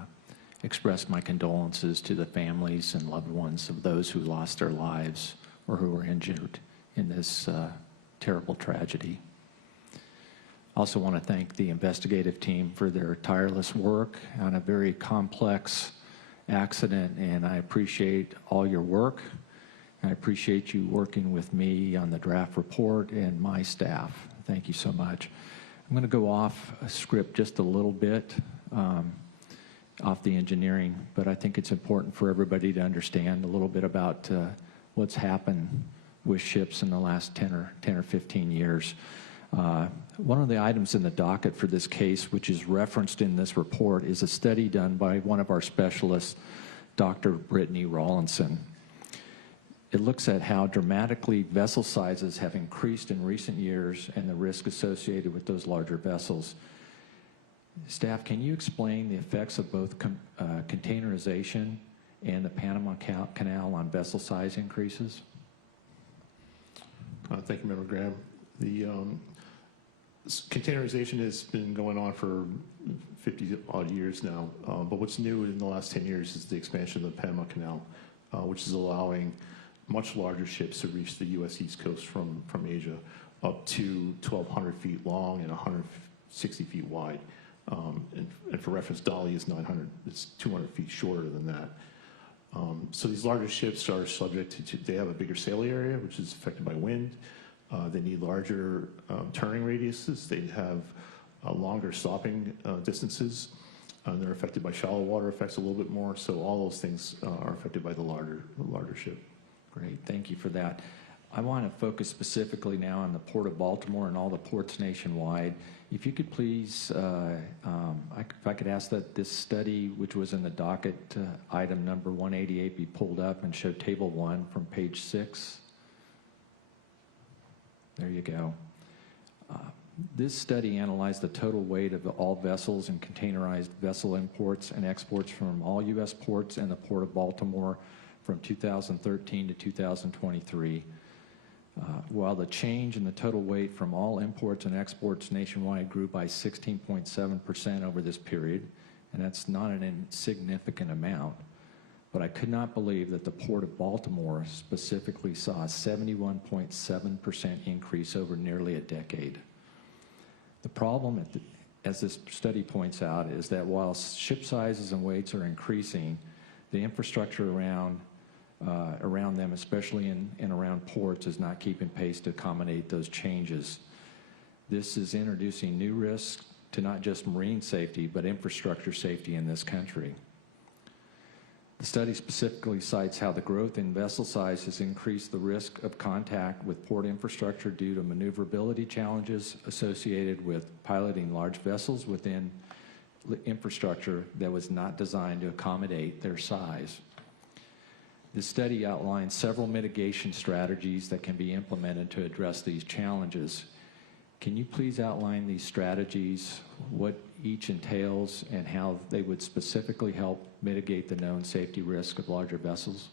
express my condolences to the families and loved ones of those who lost their lives or who were injured in this terrible tragedy. I also want to thank the investigative team for their tireless work on a very complex accident, and I appreciate all your work. I appreciate you working with me on the draft report and my staff. Thank you so much. I'm going to go off script just a little bit, off the engineering, but I think it's important for everybody to understand a little bit about what's happened with ships in the last 10 or 15 years. One of the items in the docket for this case, which is referenced in this report, is a study done by one of our specialists, Dr. Brittany Rawlinson. It looks at how dramatically vessel sizes have increased in recent years and the risk associated with those larger vessels. Staff, can you explain the effects of both containerization and the Panama Canal on vessel size increases? Thank you, Member Graham. The containerization has been going on for 50-odd years now, but what's new in the last 10 years is the expansion of the Panama Canal, which is allowing much larger ships to reach the U.S. East Coast from Asia, up to 1,200 feet long and 160 feet wide. And for reference, Dali is 900, it's 200 feet shorter than that. So these larger ships are subject to, they have a bigger sail area, which is affected by wind. They need larger turning radiuses. They have longer stopping distances. They're affected by shallow water effects a little bit more. So all those things are affected by the larger ship. Great, thank you for that. I want to focus specifically now on the Port of Baltimore and all the ports nationwide. If you could please, if I could ask that this study, which was in the docket, item number 188, be pulled up and show table 1 from page 6. There you go. This study analyzed the total weight of all vessels and containerized vessel imports and exports from all U.S. ports and the Port of Baltimore from 2013 to 2023. While the change in the total weight from all imports and exports nationwide grew by 16.7% over this period, and that's not an insignificant amount, but I could not believe that the Port of Baltimore specifically saw a 71.7% increase over nearly a decade. The problem, as this study points out, is that while ship sizes and weights are increasing, the infrastructure around them, especially in and around ports, is not keeping pace to accommodate those changes. This is introducing new risks to not just marine safety, but infrastructure safety in this country. The study specifically cites how the growth in vessel size has increased the risk of contact with port infrastructure due to maneuverability challenges associated with piloting large vessels within infrastructure that was not designed to accommodate their size. The study outlines several mitigation strategies that can be implemented to address these challenges. Can you please outline these strategies, what each entails, and how they would specifically help mitigate the known safety risk of larger vessels?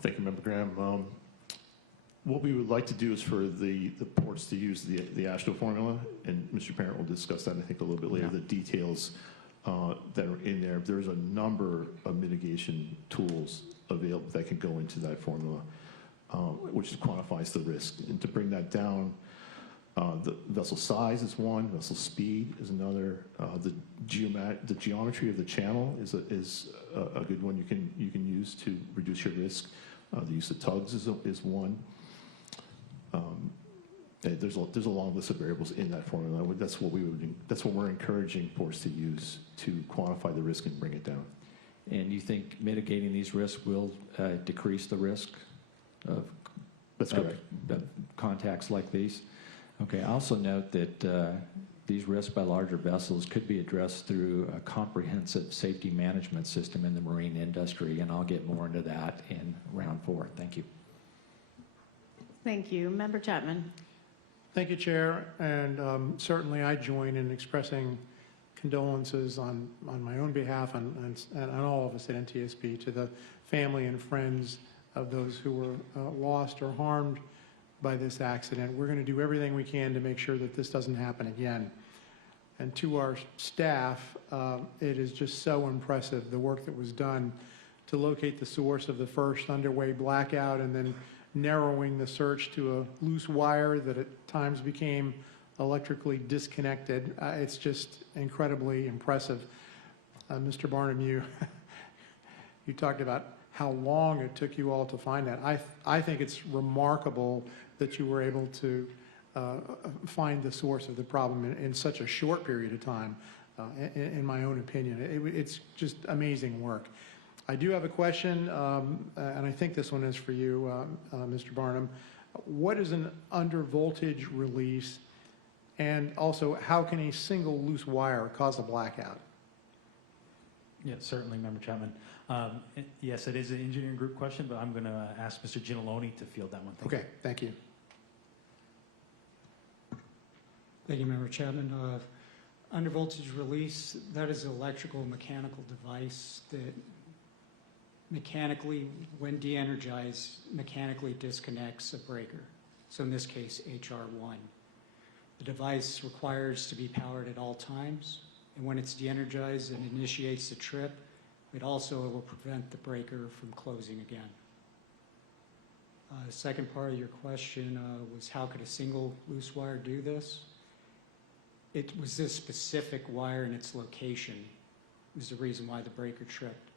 Thank you, Member Graham. What we would like to do is for the ports to use the AASHTO formula, and Mr. Parent will discuss that, I think, a little bit later, the details that are in there. There's a number of mitigation tools available that can go into that formula, which quantifies the risk. And to bring that down, the vessel size is one, vessel speed is another. The geometry of the channel is a good one you can use to reduce your risk. The use of tugs is one. There's a long list of variables in that formula. That's what we're encouraging ports to use to quantify the risk and bring it down. And you think mitigating these risks will decrease the risk of That's correct. Contacts like these? Okay, I also note that these risks by larger vessels could be addressed through a comprehensive safety management system in the marine industry, and I'll get more into that in round 4. Thank you. Thank you. Member Chapman. Thank you, Chair, and certainly I join in expressing condolences on my own behalf and all of us at NTSB to the family and friends of those who were lost or harmed by this accident. We're going to do everything we can to make sure that this doesn't happen again. And to our staff, it is just so impressive, the work that was done to locate the source of the first underway blackout and then narrowing the search to a loose wire that at times became electrically disconnected. It's just incredibly impressive. Mr. Barnum, you talked about how long it took you all to find that. I think it's remarkable that you were able to find the source of the problem in such a short period of time, in my own opinion. It's just amazing work. I do have a question, and I think this one is for you, Mr. Barnum. What is an undervoltage release, and also how can a single loose wire cause a blackout? Yeah, certainly, Member Chapman. Yes, it is an engineering group question, but I'm going to ask Mr. Ginalone to field that one. Okay, thank you. Thank you, Member Chapman. Undervoltage release, that is an electrical mechanical device that mechanically, when de-energized, mechanically disconnects a breaker. So in this case, HR1. The device requires to be powered at all times, and when it's de-energized and initiates the trip, it also will prevent the breaker from closing again. The second part of your question was how could a single loose wire do this? It was this specific wire and its location was the reason why the breaker tripped.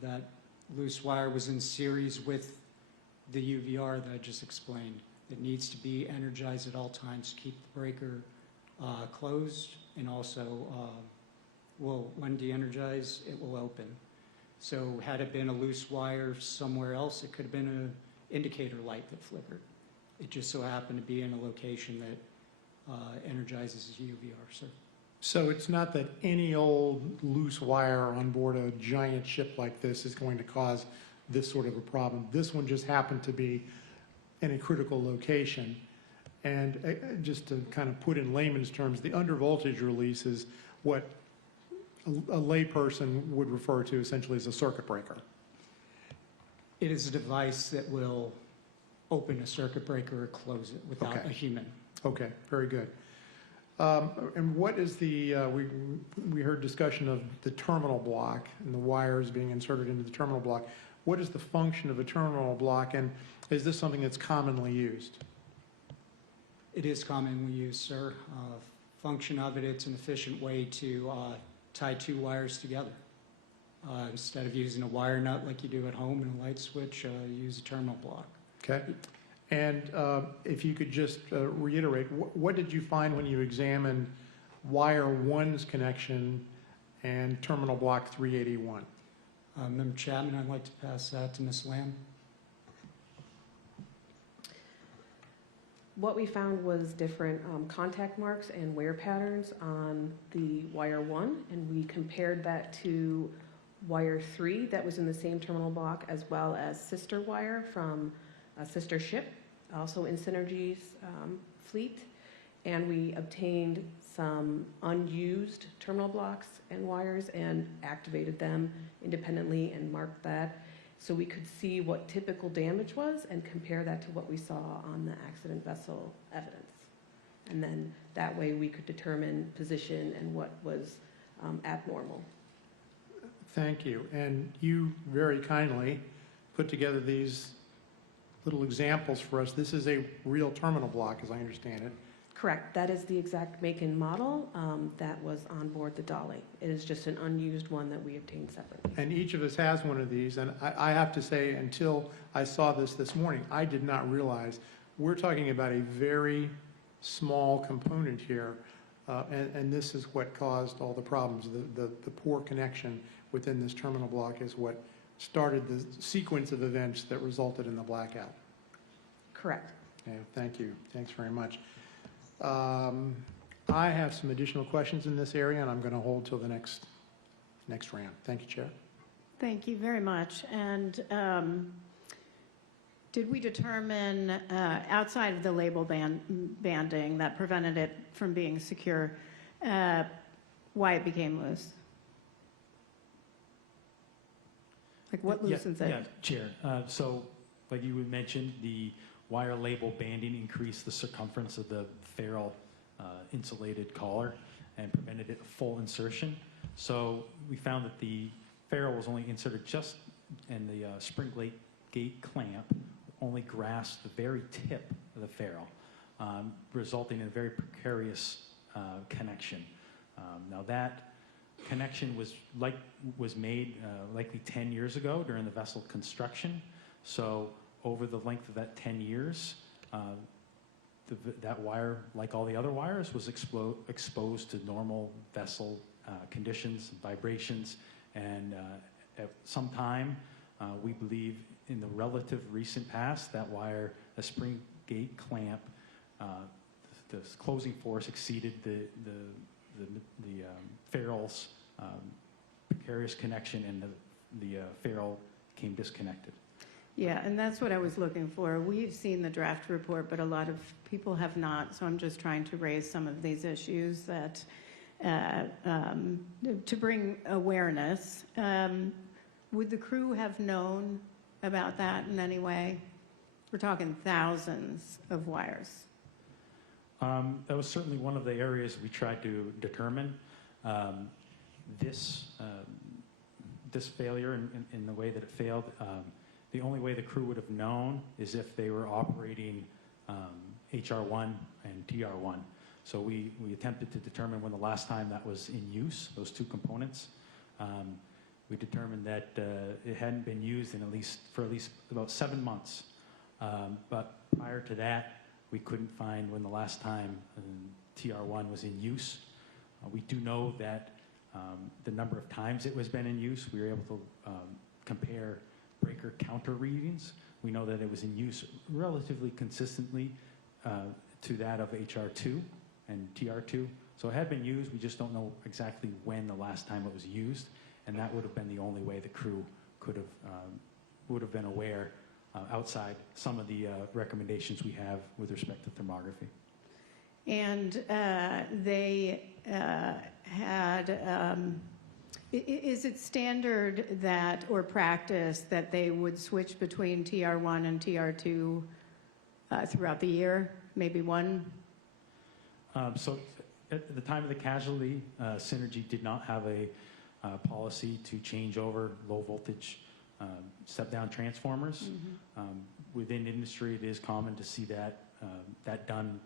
That loose wire was in series with the UVR that I just explained. It needs to be energized at all times to keep the breaker closed, and also when de-energized, it will open. So had it been a loose wire somewhere else, it could have been an indicator light that flickered. It just so happened to be in a location that energizes the UVR. So it's not that any old loose wire on board a giant ship like this is going to cause this sort of a problem. This one just happened to be in a critical location. And just to kind of put in layman's terms, the undervoltage release is what a layperson would refer to essentially as a circuit breaker. It is a device that will open a circuit breaker or close it without a human. Okay, very good. And what is the, we heard discussion of the terminal block and the wires being inserted into the terminal block. What is the function of a terminal block, and is this something that's commonly used? It is commonly used, sir. Function of it, it's an efficient way to tie two wires together. Instead of using a wire nut like you do at home and a light switch, use a terminal block. Okay. And if you could just reiterate, what did you find when you examined wire 1's connection and terminal block 381? Member Chapman, I'd like to pass that to Ms. Lamb. What we found was different contact marks and wear patterns on the wire 1, and we compared that to wire 3 that was in the same terminal block, as well as sister wire from a sister ship, also in Synergy's fleet. And we obtained some unused terminal blocks and wires and activated them independently and marked that, so we could see what typical damage was and compare that to what we saw on the accident vessel evidence. And then that way we could determine position and what was abnormal. Thank you. And you very kindly put together these little examples for us. This is a real terminal block, as I understand it. Correct. That is the exact make and model that was on board the Dali. It is just an unused one that we obtained separately. And each of us has one of these. And I have to say, until I saw this morning, I did not realize we're talking about a very small component here. And this is what caused all the problems. The poor connection within this terminal block is what started the sequence of events that resulted in the blackout. Correct. Okay, thank you. Thanks very much. I have some additional questions in this area, and I'm going to hold till the next round. Thank you, Chair. Thank you very much. And did we determine, outside of the label banding that prevented it from being secure, why it became loose? Like what loosens it? Yeah, Chair. So like you had mentioned, the wire label banding increased the circumference of the ferrule insulated collar and prevented it full insertion. So we found that the ferrule was only inserted just, and the spring gate clamp only grasped the very tip of the ferrule, resulting in a very precarious connection. Now that connection was made likely 10 years ago during the vessel construction. So over the length of that 10 years, that wire, like all the other wires, was exposed to normal vessel conditions, vibrations, and at some time, we believe in the relative recent past, that wire, a spring gate clamp, the closing force exceeded the ferrule's precarious connection, and the ferrule became disconnected. Yeah, and that's what I was looking for. We've seen the draft report, but a lot of people have not, so I'm just trying to raise some of these issues that to bring awareness. Would the crew have known about that in any way? We're talking thousands of wires. That was certainly one of the areas we tried to determine. This failure in the way that it failed, the only way the crew would have known is if they were operating HR1 and TR1. So we attempted to determine when the last time that was in use, those two components. We determined that it hadn't been used for at least about 7 months. But prior to that, we couldn't find when the last time TR1 was in use. We do know that the number of times it was been in use, we were able to compare breaker counter readings. We know that it was in use relatively consistently to that of HR2 and TR2. So it had been used, we just don't know exactly when the last time it was used, and that would have been the only way the crew would have been aware outside some of the recommendations we have with respect to thermography. And they had, is it standard that, or practice, that they would switch between TR1 and TR2 throughout the year? Maybe one? So at the time of the casualty, Synergy did not have a policy to change over low voltage step-down transformers. Within industry, it is common to see that done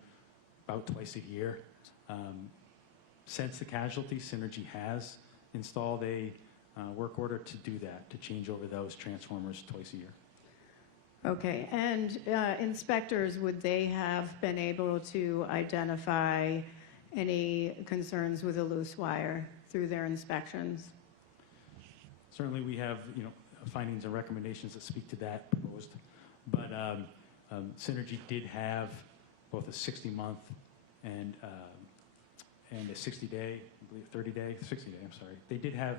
about twice a year. Since the casualty, Synergy has installed a work order to do that, to change over those transformers twice a year. Okay, and inspectors, would they have been able to identify any concerns with a loose wire through their inspections? Certainly we have, findings and recommendations that speak to that proposed, but Synergy did have both a 60-month and a 60-day, I believe 30-day, 60-day, I'm sorry. They did have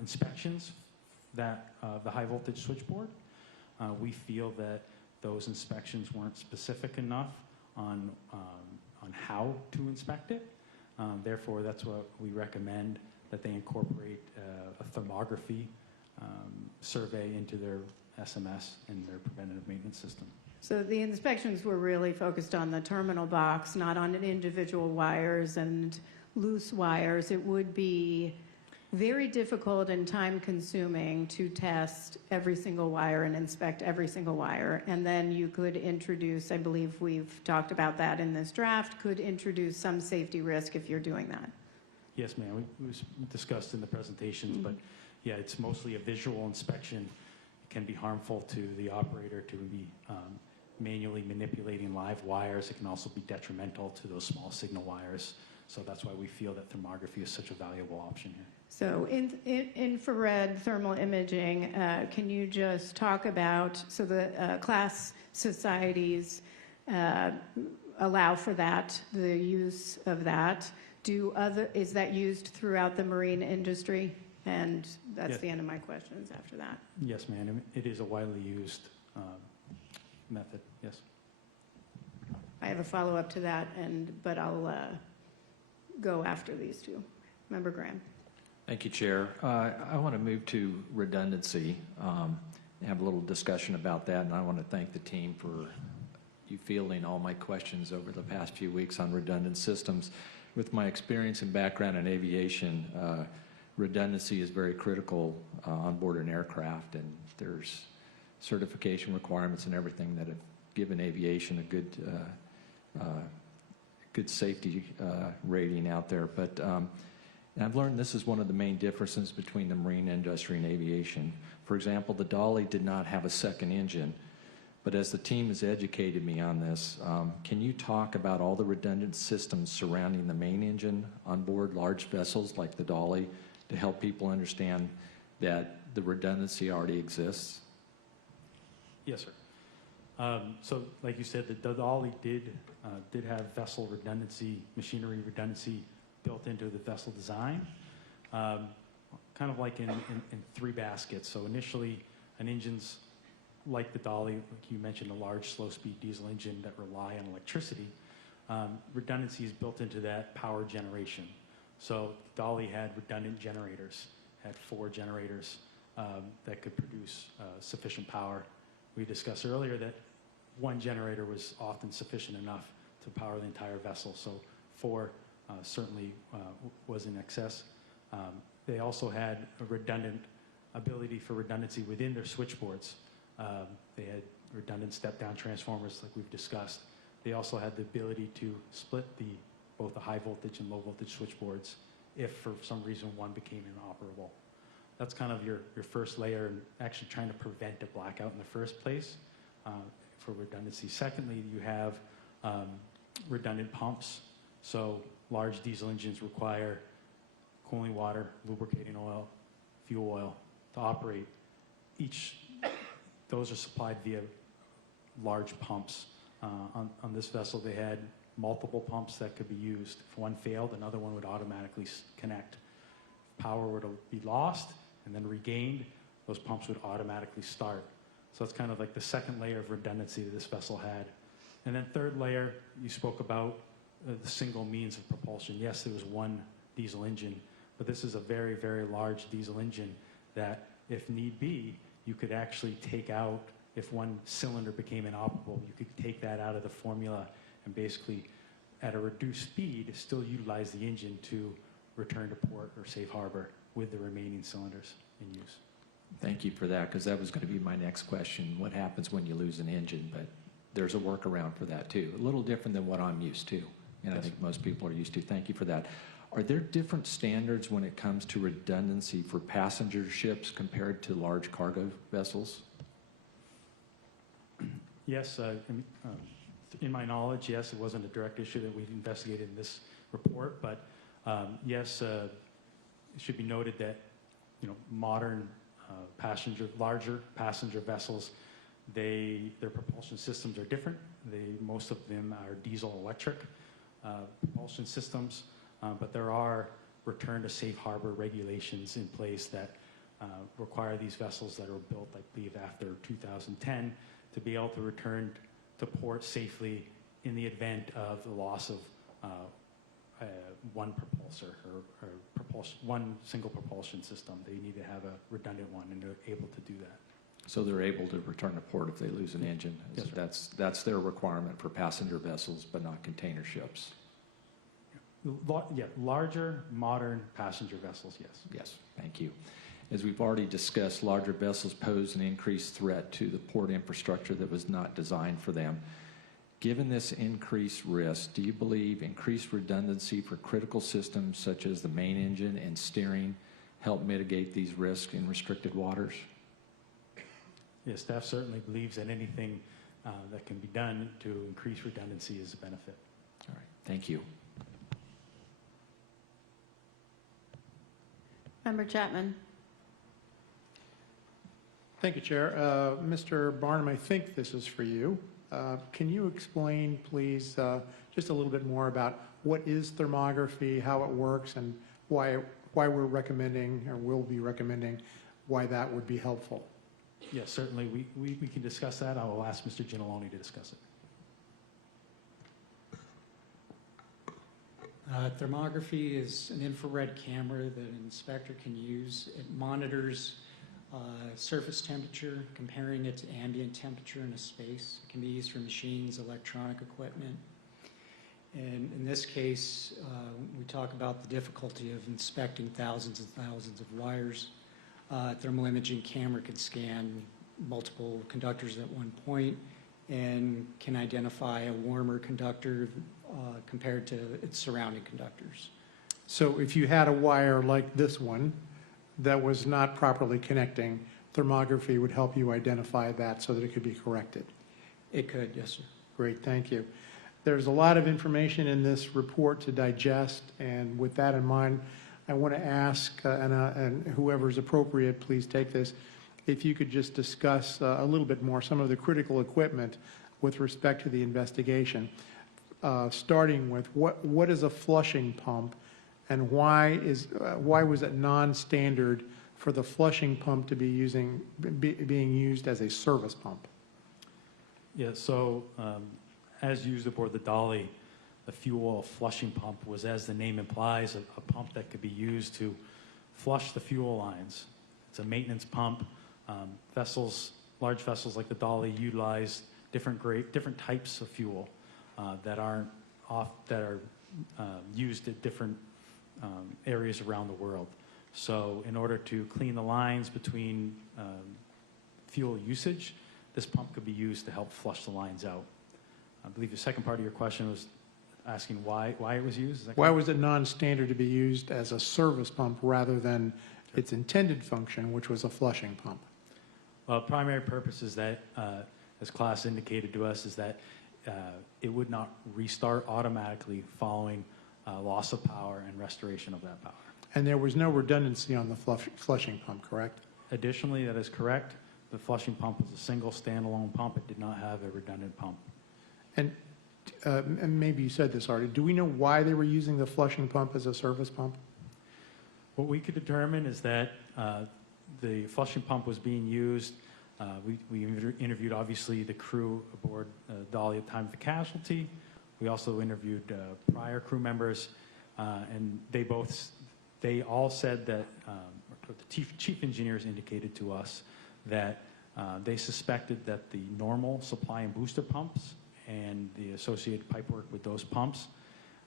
inspections that the high voltage switchboard. We feel that those inspections weren't specific enough on how to inspect it. Therefore, that's what we recommend, that they incorporate a thermography survey into their SMS and their preventative maintenance system. So the inspections were really focused on the terminal box, not on individual wires and loose wires. It would be very difficult and time-consuming to test every single wire and inspect every single wire. And then you could introduce, I believe we've talked about that in this draft, could introduce some safety risk if you're doing that. Yes, ma'am. We discussed in the presentations, but yeah, it's mostly a visual inspection. It can be harmful to the operator to be manually manipulating live wires. It can also be detrimental to those small signal wires. So that's why we feel that thermography is such a valuable option here. So infrared thermal imaging, can you just talk about, so the class societies allow for that, the use of that. Is that used throughout the marine industry? And that's the end of my questions after that. Yes, ma'am. It is a widely used method, yes. I have a follow-up to that, but I'll go after these two. Member Graham. Thank you, Chair. I want to move to redundancy and have a little discussion about that, and I want to thank the team for, you fielding all my questions over the past few weeks on redundant systems. With my experience and background in aviation, redundancy is very critical on board an aircraft, and there's certification requirements and everything that have given aviation a good safety rating out there. But and I've learned this is one of the main differences between the marine industry and aviation. For example, the Dali did not have a second engine, but as the team has educated me on this, can you talk about all the redundant systems surrounding the main engine on board large vessels like the Dali to help people understand that the redundancy already exists? Yes, sir. So, like you said, the Dali did have vessel redundancy, machinery redundancy built into the vessel design, kind of like in three baskets. So initially, an engine's like the Dali, like you mentioned, a large slow-speed diesel engine that rely on electricity. Redundancy is built into that power generation. So Dali had redundant generators, had 4 generators that could produce sufficient power. We discussed earlier that 1 generator was often sufficient enough to power the entire vessel, so 4 certainly was in excess. They also had a redundant ability for redundancy within their switchboards. They had redundant step-down transformers like we've discussed. They also had the ability to split both the high voltage and low voltage switchboards if for some reason one became inoperable. That's kind of your first layer, and actually trying to prevent a blackout in the first place for redundancy. Secondly, you have redundant pumps. So large diesel engines require cooling water, lubricating oil, fuel oil to operate. Those are supplied via large pumps. On this vessel, they had multiple pumps that could be used. If one failed, another one would automatically connect. If power were to be lost and then regained, those pumps would automatically start. So it's kind of like the second layer of redundancy that this vessel had. And then third layer, you spoke about the single means of propulsion. Yes, there was 1 diesel engine, but this is a very, very large diesel engine that, if need be, you could actually take out. If 1 cylinder became inoperable, you could take that out of the formula and basically, at a reduced speed, still utilize the engine to return to port or safe harbor with the remaining cylinders in use. Thank you for that, because that was going to be my next question. What happens when you lose an engine? But there's a workaround for that, too. A little different than what I'm used to, and I think most people are used to. Thank you for that. Are there different standards when it comes to redundancy for passenger ships compared to large cargo vessels? Yes, in my knowledge, yes, it wasn't a direct issue that we've investigated in this report, but yes, it should be noted that modern larger passenger vessels, their propulsion systems are different. Most of them are diesel electric propulsion systems, but there are return to safe harbor regulations in place that require these vessels that are built, I believe, after 2010 to be able to return to port safely in the event of the loss of one propulsor or one single propulsion system. They need to have a redundant one, and they're able to do that. So they're able to return to port if they lose an engine. Yes, sir. That's their requirement for passenger vessels, but not container ships. Yeah, larger, modern passenger vessels, yes. Yes, thank you. As we've already discussed, larger vessels pose an increased threat to the port infrastructure that was not designed for them. Given this increased risk, do you believe increased redundancy for critical systems such as the main engine and steering help mitigate these risks in restricted waters? Yes, staff certainly believes that anything that can be done to increase redundancy is a benefit. All right, thank you. Member Chapman. Thank you, Chair. Mr. Barnum, I think this is for you. Can you explain, please, just a little bit more about what is thermography, how it works, and why we're recommending, or will be recommending, why that would be helpful? Yes, certainly. We can discuss that. I will ask Mr. Ginalone to discuss it. Thermography is an infrared camera that an inspector can use. It monitors Surface temperature, comparing it to ambient temperature in a space. It can be used for machines, electronic equipment. And in this case, we talk about the difficulty of inspecting thousands and thousands of wires. Thermal imaging camera can scan multiple conductors at one point and can identify a warmer conductor compared to its surrounding conductors. So if you had a wire like this one that was not properly connecting, thermography would help you identify that so that it could be corrected. It could, yes, sir. Great, thank you. There's a lot of information in this report to digest, and with that in mind, I want to ask, and whoever's appropriate, please take this, if you could just discuss a little bit more some of the critical equipment with respect to the investigation, starting with what is a flushing pump, and why was it non-standard for the flushing pump to be being used as a service pump? Yeah, so as used aboard the Dali, the fuel oil flushing pump was, as the name implies, a pump that could be used to flush the fuel lines. It's a maintenance pump. Large vessels like the Dali utilize different types of fuel that are used at different areas around the world. So in order to clean the lines between fuel usage, this pump could be used to help flush the lines out. I believe the second part of your question was asking why it was used. Is that Why correct? was it non-standard to be used as a service pump rather than its intended function, which was a flushing pump? Well, primary purpose is that, as class indicated to us, is that it would not restart automatically following loss of power and restoration of that power. And there was no redundancy on the flushing pump, correct? Additionally, that is correct. The flushing pump was a single standalone pump. It did not have a redundant pump. And maybe you said this already, do we know why they were using the flushing pump as a service pump? What we could determine is that the flushing pump was being used. We interviewed, obviously, the crew aboard Dali at the time of the casualty. We also interviewed prior crew members, and they all said that, the chief engineers indicated to us that they suspected that the normal supply and booster pumps and the associated pipework with those pumps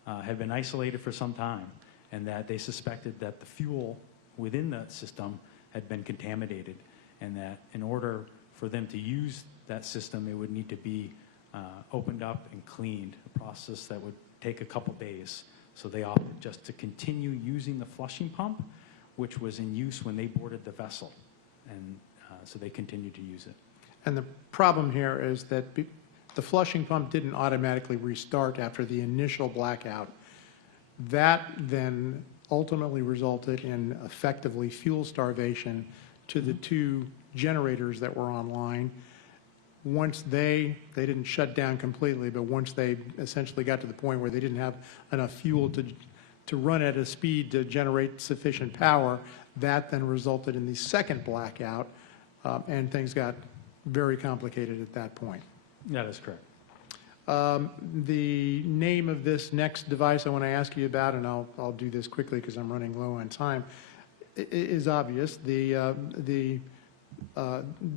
had been isolated for some time, and that they suspected that the fuel within that system had been contaminated, and that in order for them to use that system, it would need to be opened up and cleaned, a process that would take a couple days. So they opted just to continue using the flushing pump, which was in use when they boarded the vessel, and so they continued to use it. And the problem here is that the flushing pump didn't automatically restart after the initial blackout. That then ultimately resulted in effectively fuel starvation to the two generators that were online. Once they didn't shut down completely, but once they essentially got to the point where they didn't have enough fuel to run at a speed to generate sufficient power, that then resulted in the second blackout, and things got very complicated at that point. That is correct. The name of this next device I want to ask you about, and I'll do this quickly because I'm running low on time, is obvious. The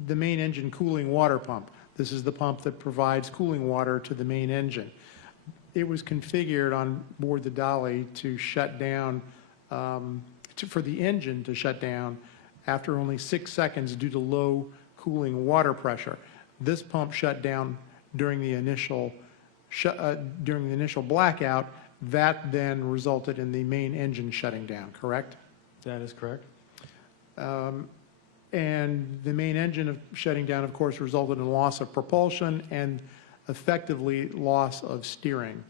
main engine cooling water pump. This is the pump that provides cooling water to the main engine. It was configured on board the Dali to shut down, for the engine to shut down after only 6 seconds due to low cooling water pressure. This pump shut down during the initial blackout. That then resulted in the main engine shutting down, correct? That is correct. And the main engine shutting down, of course, resulted in loss of propulsion and effectively loss of steering,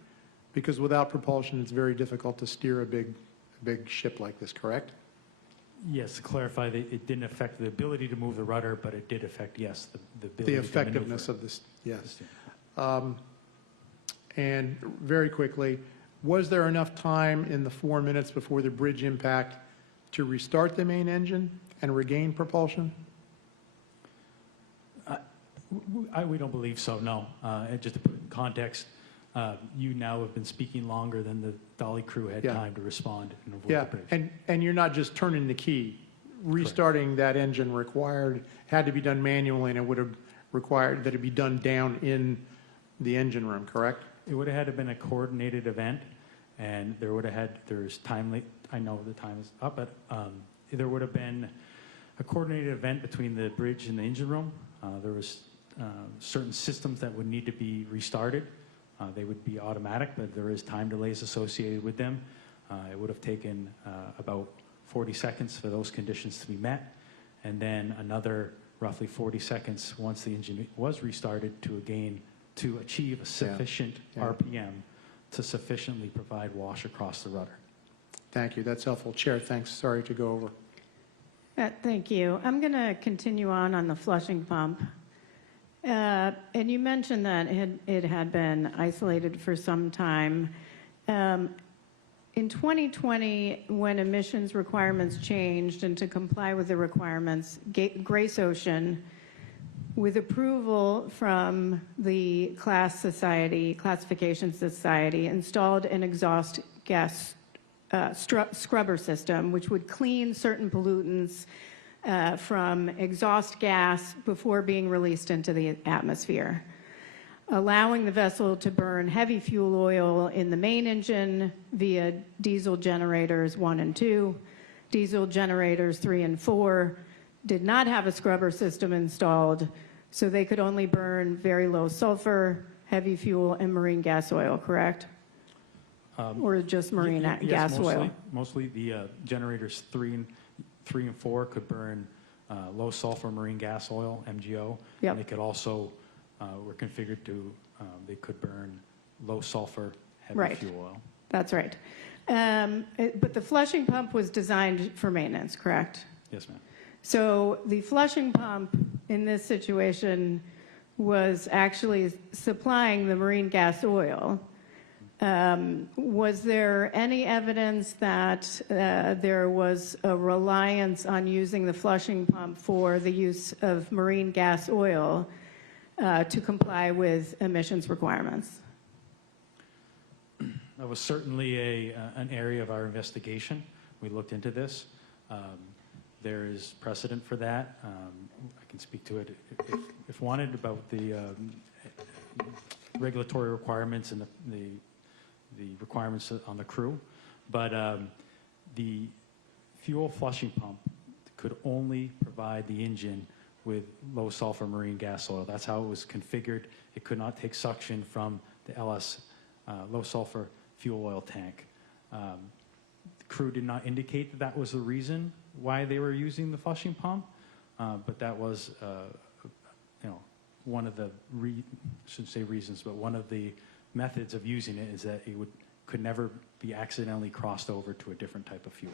because without propulsion, it's very difficult to steer a big ship like this, correct? Yes, to clarify, that it didn't affect the ability to move the rudder, but it did affect, yes, the ability The effectiveness to of this, yes. And very quickly, was there enough time in the 4 minutes before the bridge impact to restart the main engine and regain propulsion? We don't believe so, no. And just to put it in context, you now have been speaking longer than the Dali crew had time to respond and avoid the bridge. And you're not just turning the key restarting that engine had to be done manually, and it would have required that it be done down in the engine room, correct? It would have had to been a coordinated event, and there's time, I know the time is up, but there would have been a coordinated event between the bridge and the engine room. There was certain systems that would need to be restarted. They would be automatic, but there is time delays associated with them. It would have taken about 40 seconds for those conditions to be met, and then another roughly 40 seconds once the engine was restarted to achieve a sufficient RPM to sufficiently provide wash across the rudder. Thank you. That's helpful. Chair, thanks. Sorry to go over. Thank you. I'm going to continue on the flushing pump. And you mentioned that it had been isolated for some time. In 2020, when emissions requirements changed and to comply with the requirements, Grace Ocean, with approval from the Classification Society, installed an exhaust gas scrubber system, which would clean certain pollutants from exhaust gas before being released into the atmosphere, allowing the vessel to burn heavy fuel oil in the main engine via diesel generators 1 and 2. Diesel generators 3 and 4 did not have a scrubber system installed, so they could only burn very low sulfur, heavy fuel, and marine gas oil, correct? Or just marine gas oil? Mostly the generators 3 and 4 could burn low sulfur marine gas oil, MGO. Yep. And they could also, were configured to, they could burn low sulfur heavy fuel oil. That's right. But the flushing pump was designed for maintenance, correct? Yes, ma'am. So the flushing pump in this situation was actually supplying the marine gas oil. Was there any evidence that there was a reliance on using the flushing pump for the use of marine gas oil to comply with emissions requirements? That was certainly an area of our investigation. We looked into this. There is precedent for that. I can speak to it if wanted about the regulatory requirements and the requirements on the crew. But the fuel flushing pump could only provide the engine with low sulfur marine gas oil. That's how it was configured. It could not take suction from the LS low sulfur fuel oil tank. The crew did not indicate that that was the reason why they were using the flushing pump, but that was one of the shouldn't say reasons, but one of the methods of using it is that it could never be accidentally crossed over to a different type of fuel.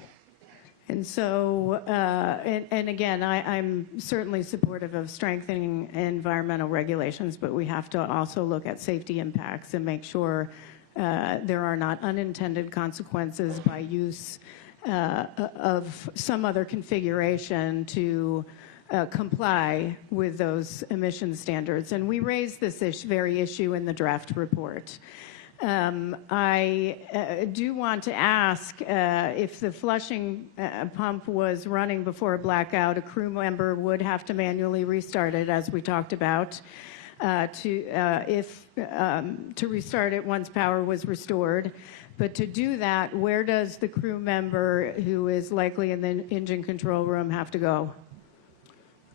And so, and again, I'm certainly supportive of strengthening environmental regulations, but we have to also look at safety impacts and make sure there are not unintended consequences by use of some other configuration to comply with those emission standards. And we raised this very issue in the draft report. I do want to ask if the flushing pump was running before a blackout, a crew member would have to manually restart it, as we talked about, to restart it once power was restored. But to do that, where does the crew member who is likely in the engine control room have to go?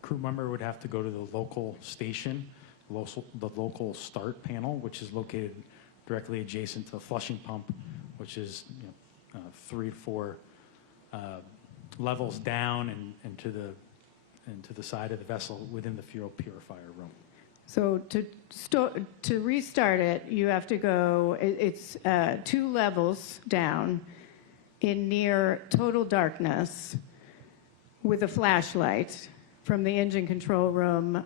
The crew member would have to go to the local station, the local start panel, which is located directly adjacent to the flushing pump, which is 3 to 4 levels down and to the side of the vessel within the fuel purifier room. So to restart it, you have to go, it's 2 levels down in near total darkness with a flashlight from the engine control room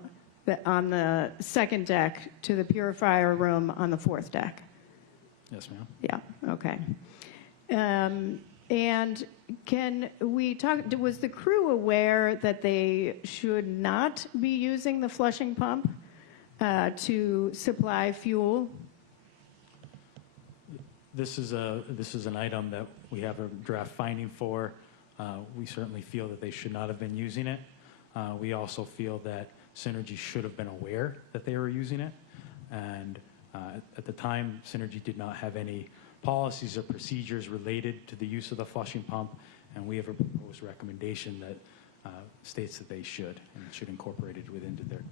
on the 2nd deck to the purifier room on the 4th deck. Yes, ma'am. Yeah, okay. And can we talk, was the crew aware that they should not be using the flushing pump to supply fuel? This is an item that we have a draft finding for. We certainly feel that they should not have been using it. We also feel that Synergy should have been aware that they were using it. And at the time, Synergy did not have any policies or procedures related to the use of the flushing pump, and we have a proposed recommendation that states that they should incorporate it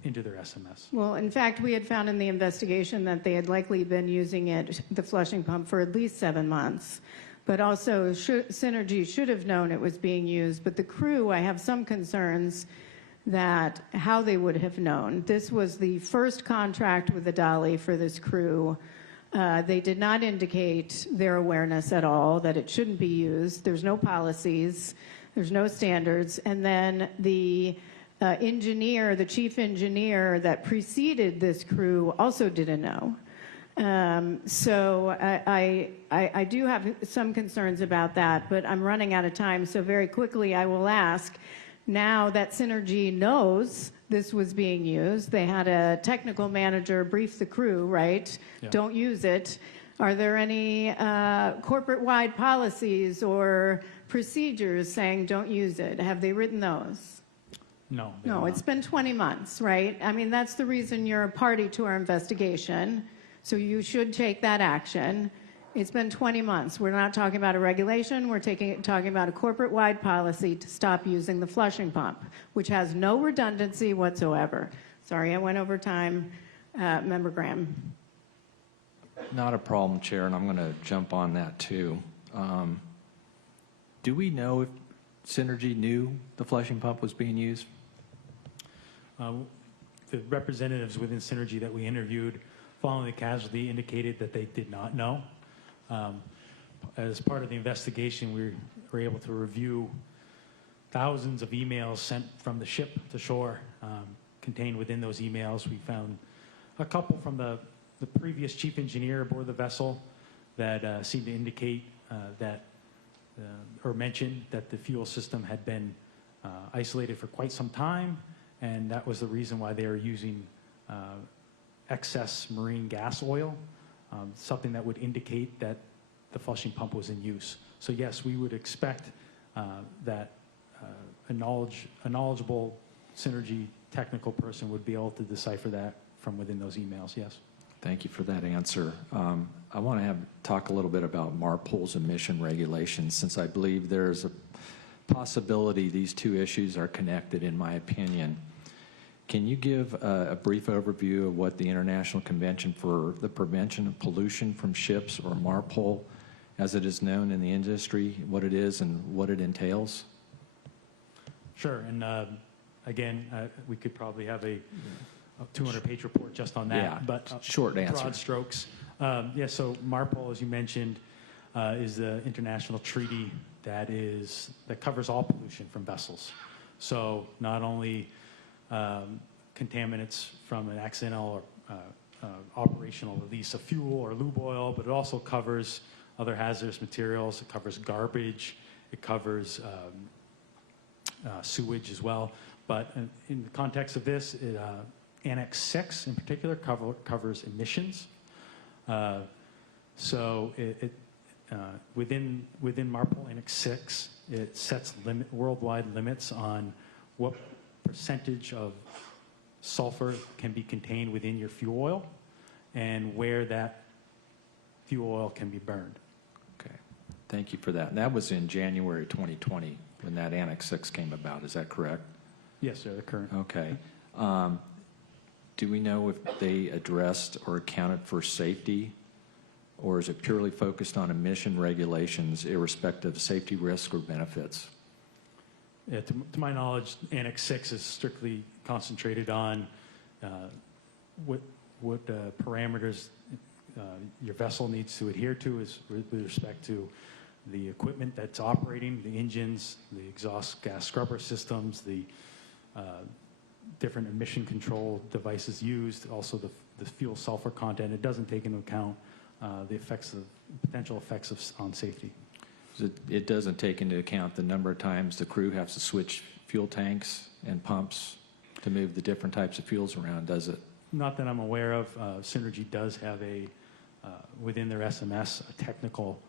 into their SMS. Well, in fact, we had found in the investigation that they had likely been using it, the flushing pump, for at least 7 months. But also, Synergy should have known it was being used. But the crew, I have some concerns that how they would have known. This was the first contract with the Dali for this crew. They did not indicate their awareness at all that it shouldn't be used. There's no policies. There's no standards. And then the engineer, the chief engineer that preceded this crew also didn't know. So I do have some concerns about that, but I'm running out of time. So very quickly, I will ask, now that Synergy knows this was being used, they had a technical manager brief the crew, right? Yeah. Don't use it. Are there any corporate-wide policies or procedures saying don't use it? Have they written those? No. No, it's been 20 months, right? I mean, that's the reason you're a party to our investigation, so you should take that action. It's been 20 months. We're not talking about a regulation. We're talking about a corporate-wide policy to stop using the flushing pump, which has no redundancy whatsoever. Sorry, I went over time. Member Graham. Not a problem, Chair, and I'm going to jump on that too. Do we know if Synergy knew the flushing pump was being used? The representatives within Synergy that we interviewed following the casualty indicated that they did not know. As part of the investigation, we were able to review thousands of emails sent from the ship to shore. Contained within those emails, we found a couple from the previous chief engineer aboard the vessel that seemed to indicate or mention that the fuel system had been isolated for quite some time, and that was the reason why they were using excess marine gas oil, something that would indicate that the flushing pump was in use. So yes, we would expect that a knowledgeable Synergy technical person would be able to decipher that from within those emails, yes. Thank you for that answer. I want to talk a little bit about MARPOL's emission regulations, since I believe there's a possibility these two issues are connected, in my opinion. Can you give a brief overview of what the International Convention for the Prevention of Pollution from Ships, or MARPOL, as it is known in the industry, what it is and what it entails? Sure, and again, we could probably have a 200-page report just on that. Yeah, but short answer. Broad strokes. So MARPOL, as you mentioned, is the international treaty that covers all pollution from vessels. So not only contaminants from an accidental or operational release of fuel or lube oil, but it also covers other hazardous materials. It covers garbage. It covers sewage as well. But in the context of this, Annex 6 in particular covers emissions. So within MARPOL Annex 6, it sets worldwide limits on what percentage of sulfur can be contained within your fuel oil and where that fuel oil can be burned. Okay, thank you for that. And that was in January 2020 when that Annex 6 came about, is that correct? Yes, sir, the current. Okay. Do we know if they addressed or accounted for safety, or is it purely focused on emission regulations irrespective of safety risk or benefits? Yeah, to my knowledge, Annex 6 is strictly concentrated on what parameters your vessel needs to adhere to with respect to the equipment that's operating, the engines, the exhaust gas scrubber systems, the different emission control devices used, also the fuel sulfur content. It doesn't take into account the potential effects on safety. It doesn't take into account the number of times the crew has to switch fuel tanks and pumps to move the different types of fuels around, does it? Not that I'm aware of. Synergy does have within their SMS, a technical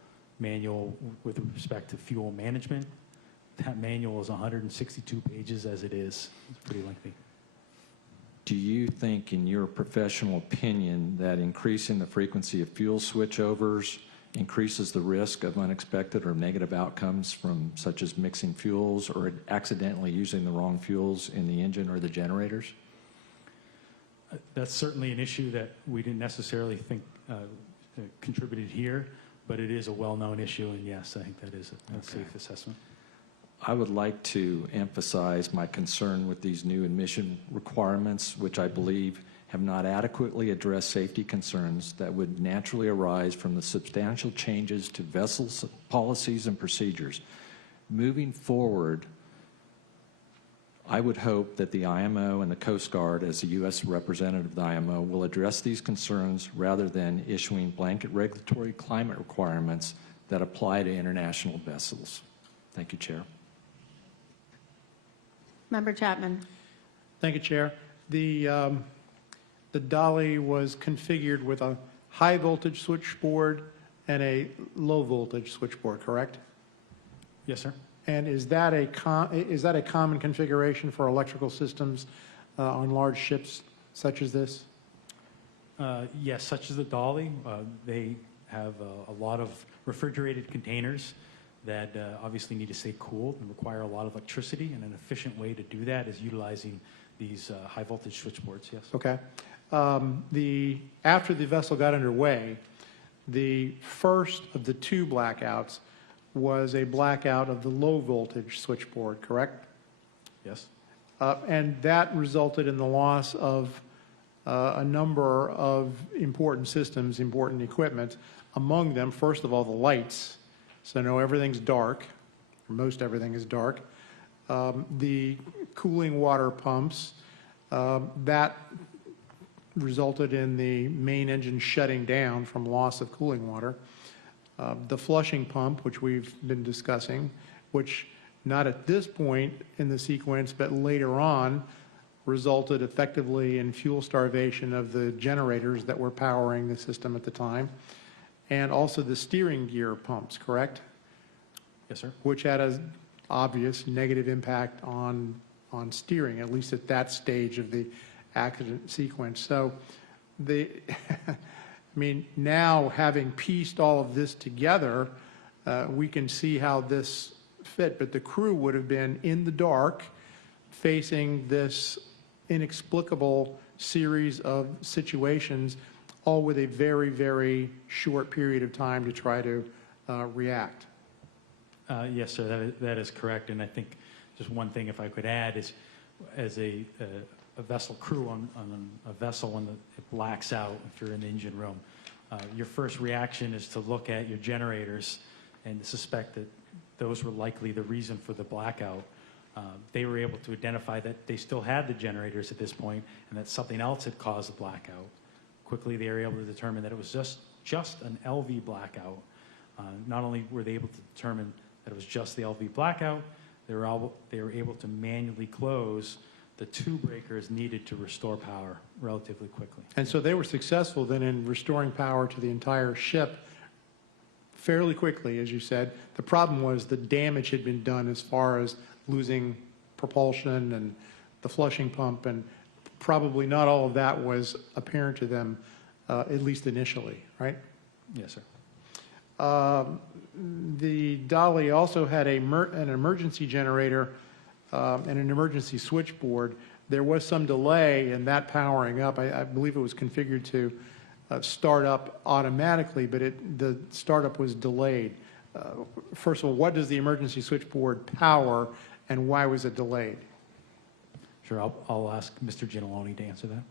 manual with respect to fuel management. That manual is 162 pages as it is. It's pretty lengthy. Do you think, in your professional opinion, that increasing the frequency of fuel switchovers increases the risk of unexpected or negative outcomes from such as mixing fuels or accidentally using the wrong fuels in the engine or the generators? That's certainly an issue that we didn't necessarily think contributed here, but it is a well-known issue, and yes, I think that is a safe assessment. I would like to emphasize my concern with these new emission requirements, which I believe have not adequately addressed safety concerns that would naturally arise from the substantial changes to vessels, policies, and procedures. Moving forward, I would hope that the IMO and the Coast Guard, as the U.S. representative of the IMO, will address these concerns rather than issuing blanket regulatory climate requirements that apply to international vessels. Thank you, Chair. Member Chapman. Thank you, Chair. The Dali was configured with a high voltage switchboard and a low voltage switchboard, correct? Yes, sir. And is that a common configuration for electrical systems on large ships such as this? Yes, such as the Dali. They have a lot of refrigerated containers that obviously need to stay cooled and require a lot of electricity, and an efficient way to do that is utilizing these high voltage switchboards, yes. Okay. After the vessel got underway, the first of the two blackouts was a blackout of the low voltage switchboard, correct? Yes. And that resulted in the loss of a number of important systems, important equipment. Among them, first of all, the lights. So no, everything's dark. Most everything is dark. The cooling water pumps, that resulted in the main engine shutting down from loss of cooling water. The flushing pump, which we've been discussing, which not at this point in the sequence, but later on, resulted effectively in fuel starvation of the generators that were powering the system at the time, and also the steering gear pumps, correct? Yes, sir. Which had an obvious negative impact on steering, at least at that stage of the accident sequence. So I mean, now having pieced all of this together, we can see how this fit, but the crew would have been in the dark facing this inexplicable series of situations, all with a very, very short period of time to try to react. Yes, sir, that is correct. And I think just one thing, if I could add, is as a vessel crew on a vessel when it blacks out, if you're in the engine room, your first reaction is to look at your generators and suspect that those were likely the reason for the blackout. They were able to identify that they still had the generators at this point and that something else had caused the blackout. Quickly, they were able to determine that it was just an LV blackout. Not only were they able to determine that it was just the LV blackout, they were able to manually close the two breakers needed to restore power relatively quickly. And so they were successful then in restoring power to the entire ship fairly quickly, as you said. The problem was the damage had been done as far as losing propulsion and the flushing pump, and probably not all of that was apparent to them, at least initially, right? Yes, sir. The Dali also had an emergency generator and an emergency switchboard. There was some delay in that powering up. I believe it was configured to start up automatically, but the startup was delayed. First of all, what does the emergency switchboard power, and why was it delayed? Sure, I'll ask Mr. Ginalone to answer that.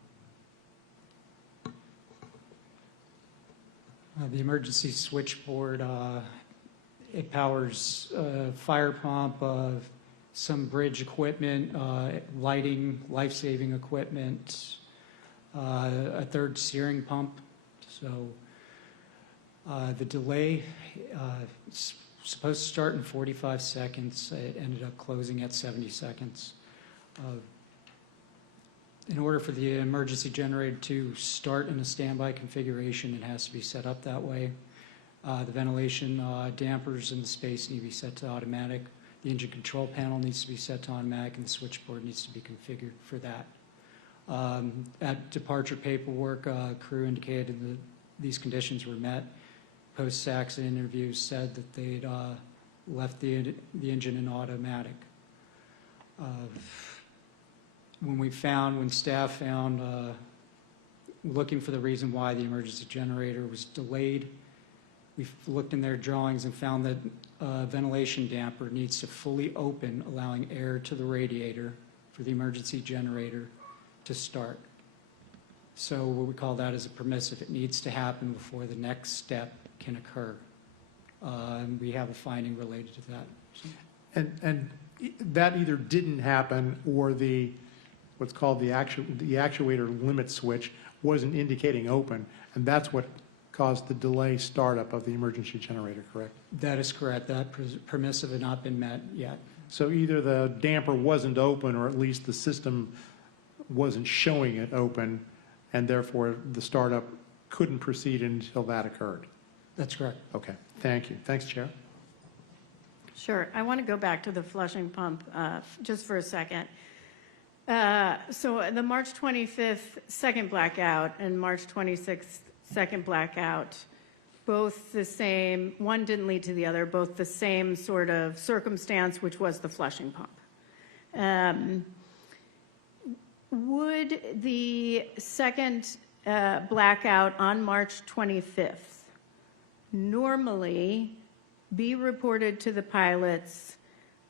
The emergency switchboard, it powers fire pump, some bridge equipment, lighting, life-saving equipment, a third steering pump. So the delay is supposed to start in 45 seconds. It ended up closing at 70 seconds. In order for the emergency generator to start in a standby configuration, it has to be set up that way. The ventilation dampers in the space need to be set to automatic The engine control panel needs to be set to automatic, and the switchboard needs to be configured for that. At departure paperwork, crew indicated that these conditions were met. Post-accident interviews said that they'd left the engine in automatic. When staff found, looking for the reason why the emergency generator was delayed, we looked in their drawings and found that ventilation damper needs to fully open, allowing air to the radiator for the emergency generator to start. So what we call that is a permissive. It needs to happen before the next step can occur. And we have a finding related to that. So. And that either didn't happen or what's called the actuator limit switch wasn't indicating open, and that's what caused the delay startup of the emergency generator, correct? That is correct. That permissive had not been met yet. So either the damper wasn't open, or at least the system wasn't showing it open, and therefore the startup couldn't proceed until that occurred. That's correct. Okay, thank you. Thanks, Chair. Sure. I want to go back to the flushing pump just for a second. So the March 25th second blackout and March 26th second blackout, both the same, one didn't lead to the other, both the same sort of circumstance, which was the flushing pump. Would the second blackout on March 25th normally be reported to the pilots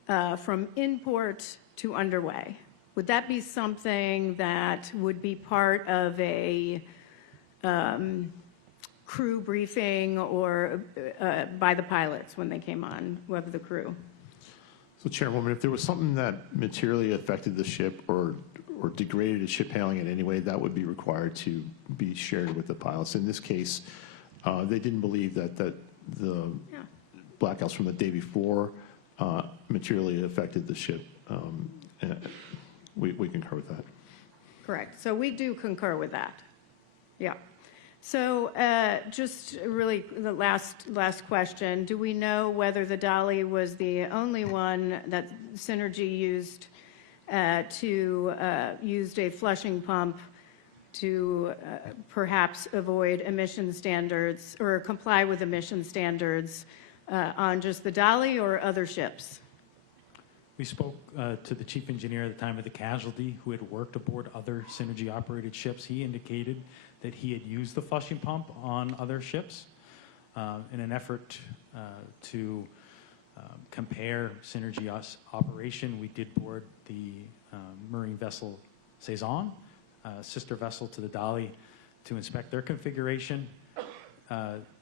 from import to underway? Would that be something that would be part of a crew briefing or by the pilots when they came on, whoever the crew? So, Chairwoman, if there was something that materially affected the ship or degraded the ship handling in any way, that would be required to be shared with the pilots. In this case, they didn't believe that the blackouts from the day before materially affected the ship. We concur with that. Correct. So we do concur with that. Yeah. So just really the last question. Do we know whether the Dali was the only one that Synergy used used a flushing pump to perhaps avoid emission standards or comply with emission standards on just the Dali or other ships? We spoke to the chief engineer at the time of the casualty who had worked aboard other Synergy-operated ships. He indicated that he had used the flushing pump on other ships in an effort to compare Synergy operation. We did board the marine vessel Saison, sister vessel to the Dali, to inspect their configuration.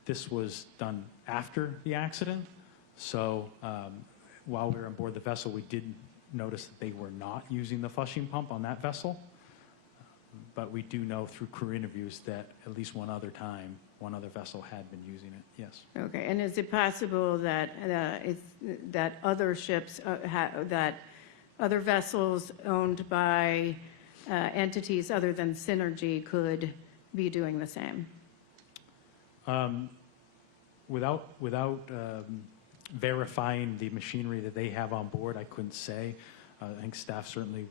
This was done after the accident, so while we were on board the vessel, we did notice that they were not using the flushing pump on that vessel. But we do know through crew interviews that at least one other vessel had been using it, yes. Okay, and is it possible that that other ships, that other vessels owned by entities other than Synergy could be doing the same? Without verifying the machinery that they have on board, I couldn't say. I think staff certainly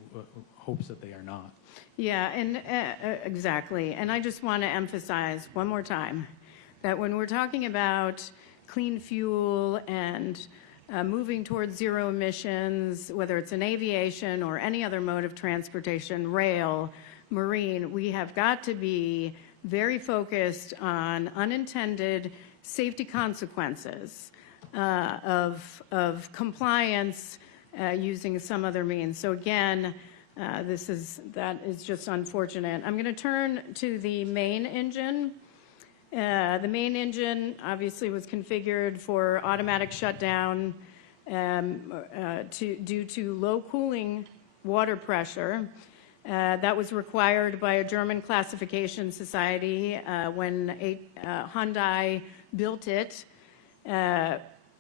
hopes that they are not. Yeah, and exactly. And I just want to emphasize one more time that when we're talking about clean fuel and moving towards zero emissions, whether it's in aviation or any other mode of transportation, rail, marine, we have got to be very focused on unintended safety consequences of compliance using some other means. So again, that is just unfortunate. I'm going to turn to the main engine. The main engine obviously was configured for automatic shutdown due to low cooling water pressure. That was required by a German classification society when Hyundai built it.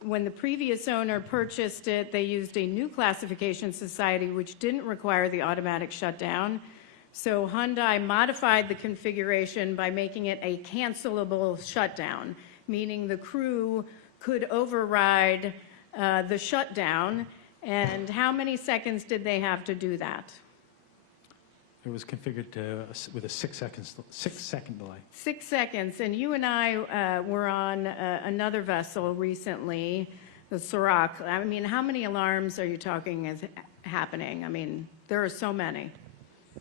When the previous owner purchased it, they used a new classification society which didn't require the automatic shutdown. So Hyundai modified the configuration by making it a cancelable shutdown, meaning the crew could override the shutdown And how many seconds did they have to do that? It was configured with a 6 second delay. 6 seconds. And you and I were on another vessel recently, the Sirach. I mean, how many alarms are you talking is happening? I mean, there are so many.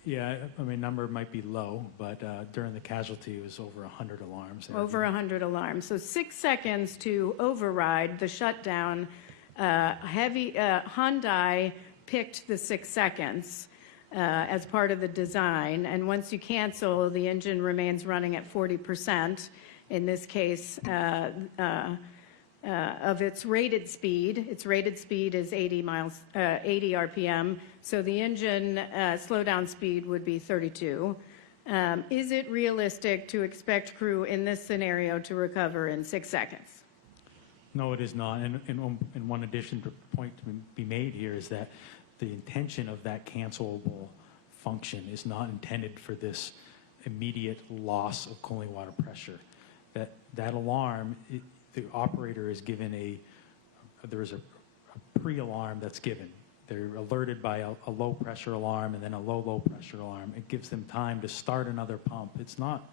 Yeah, I mean, number might be low, but during the casualty, it was over 100 alarms. Over 100 alarms. So 6 seconds to override the shutdown. Hyundai picked the 6 seconds as part of the design. And once you cancel, the engine remains running at 40%. In this case, of its rated speed. Its rated speed is 80 RPM. So the engine slowdown speed would be 32. Is it realistic to expect crew in this scenario to recover in 6 seconds? No, it is not. And one addition point to be made here is that the intention of that cancelable function is not intended for this immediate loss of cooling water pressure. That alarm, the operator is given there is a pre-alarm that's given. They're alerted by a low pressure alarm and then a low pressure alarm. It gives them time to start another pump. It's not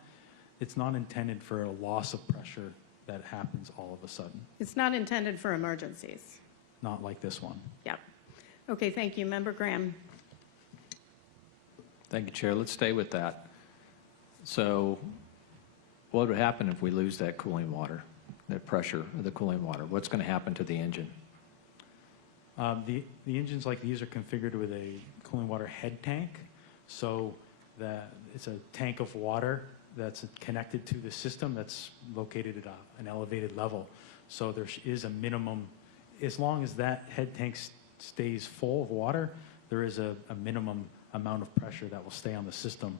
intended for a loss of pressure that happens all of a sudden. It's not intended for emergencies. Not like this one. Yep. Okay, thank you. Member Graham. Thank you, Chair. Let's stay with that. So what would happen if we lose that cooling water, that pressure of the cooling water? What's going to happen to the engine? The engines like these are configured with a cooling water head tank, so that it's a tank of water that's connected to the system that's located at an elevated level. So there is a minimum, as long as that head tank stays full of water, there is a minimum amount of pressure that will stay on the system.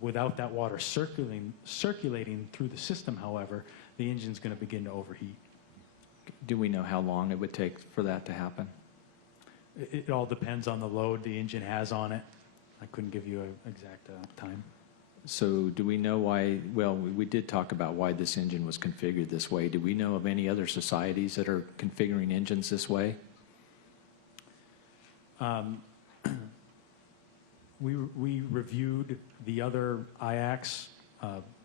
Without that water circulating through the system, however, the engine's going to begin to overheat. Do we know how long it would take for that to happen? It all depends on the load the engine has on it. I couldn't give you an exact time. So do we know why, well, we did talk about why this engine was configured this way. Do we know of any other societies that are configuring engines this way? We reviewed the other IACS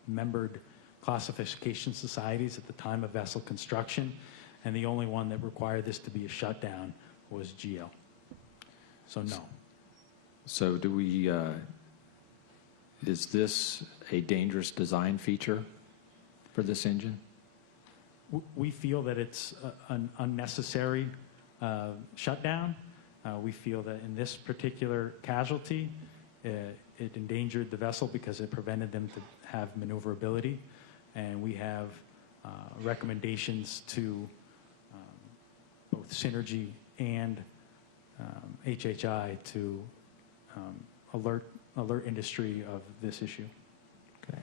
membered classification societies at the time of vessel construction, and the only one that required this to be a shutdown was GL. So no. So do we, is this a dangerous design feature for this engine? We feel that it's an unnecessary shutdown. We feel that in this particular casualty, it endangered the vessel because it prevented them to have maneuverability. And we have recommendations to both Synergy and HHI to alert industry of this issue. Okay.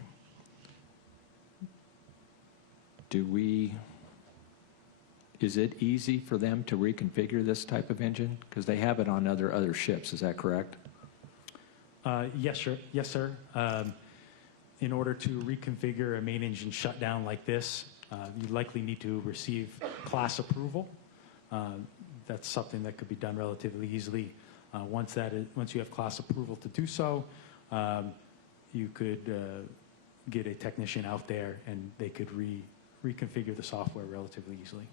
Is it easy for them to reconfigure this type of engine? Because they have it on other ships, is that correct? Yes, sir. Yes, sir. In order to reconfigure a main engine shutdown like this, you likely need to receive class approval. That's something that could be done relatively easily. Once you have class approval to do so, you could get a technician out there and they could reconfigure the software relatively easily.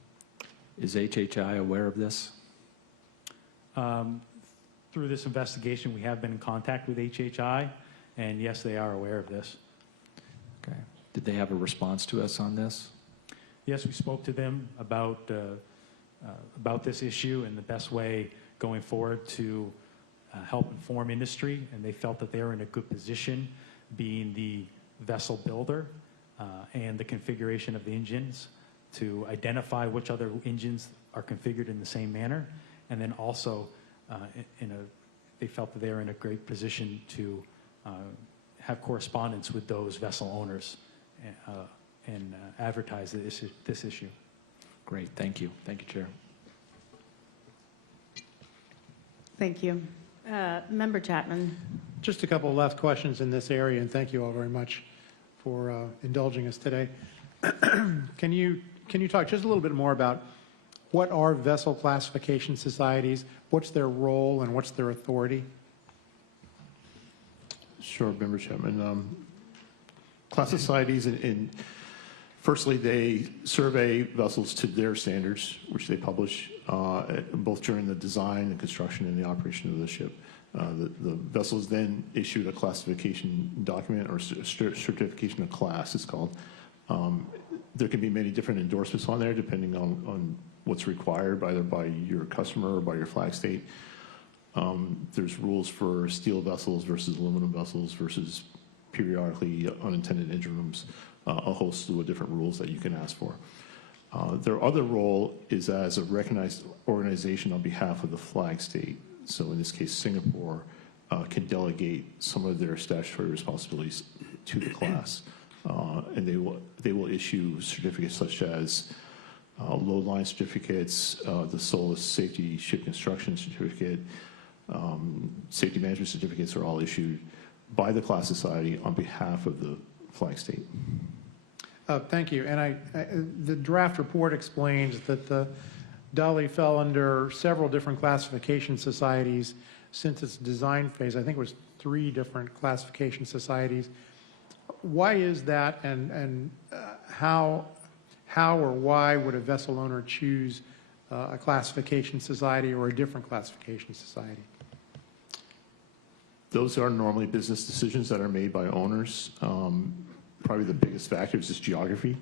Is HHI aware of this? Through this investigation, we have been in contact with HHI, and yes, they are aware of this. Okay. Did they have a response to us on this? Yes, we spoke to them about this issue and the best way going forward to help inform industry, and they felt that they were in a good position being the vessel builder and the configuration of the engines to identify which other engines are configured in the same manner, and then also they felt that they were in a great position to have correspondence with those vessel owners and advertise this issue. Great, thank you. Thank you, Chair. Thank you. Member Chapman. Just a couple of last questions in this area, and thank you all very much for indulging us today. Can you talk just a little bit more about what are vessel classification societies, what's their role, and what's their authority? Sure, Member Chapman. Class societies, firstly, they survey vessels to their standards, which they publish both during the design, the construction, and the operation of the ship. The vessels then issued a classification document, or certification of class, it's called. There can be many different endorsements on there depending on what's required, either by your customer or by your flag state. There's rules for steel vessels versus aluminum vessels versus periodically unintended interims, a whole slew of different rules that you can ask for. Their other role is as a recognized organization on behalf of the flag state. So in this case, Singapore can delegate some of their statutory responsibilities to the class. And they will issue certificates such as load line certificates, the SOLAS Safety Ship Construction Certificate, safety management certificates are all issued by the class society on behalf of the flag state. Thank you. And the draft report explains that the Dali fell under several different classification societies since its design phase. I think it was 3 different classification societies. Why is that, and how or why would a vessel owner choose a classification society or a different classification society? Those are normally business decisions that are made by owners. Probably the biggest factor is just geography.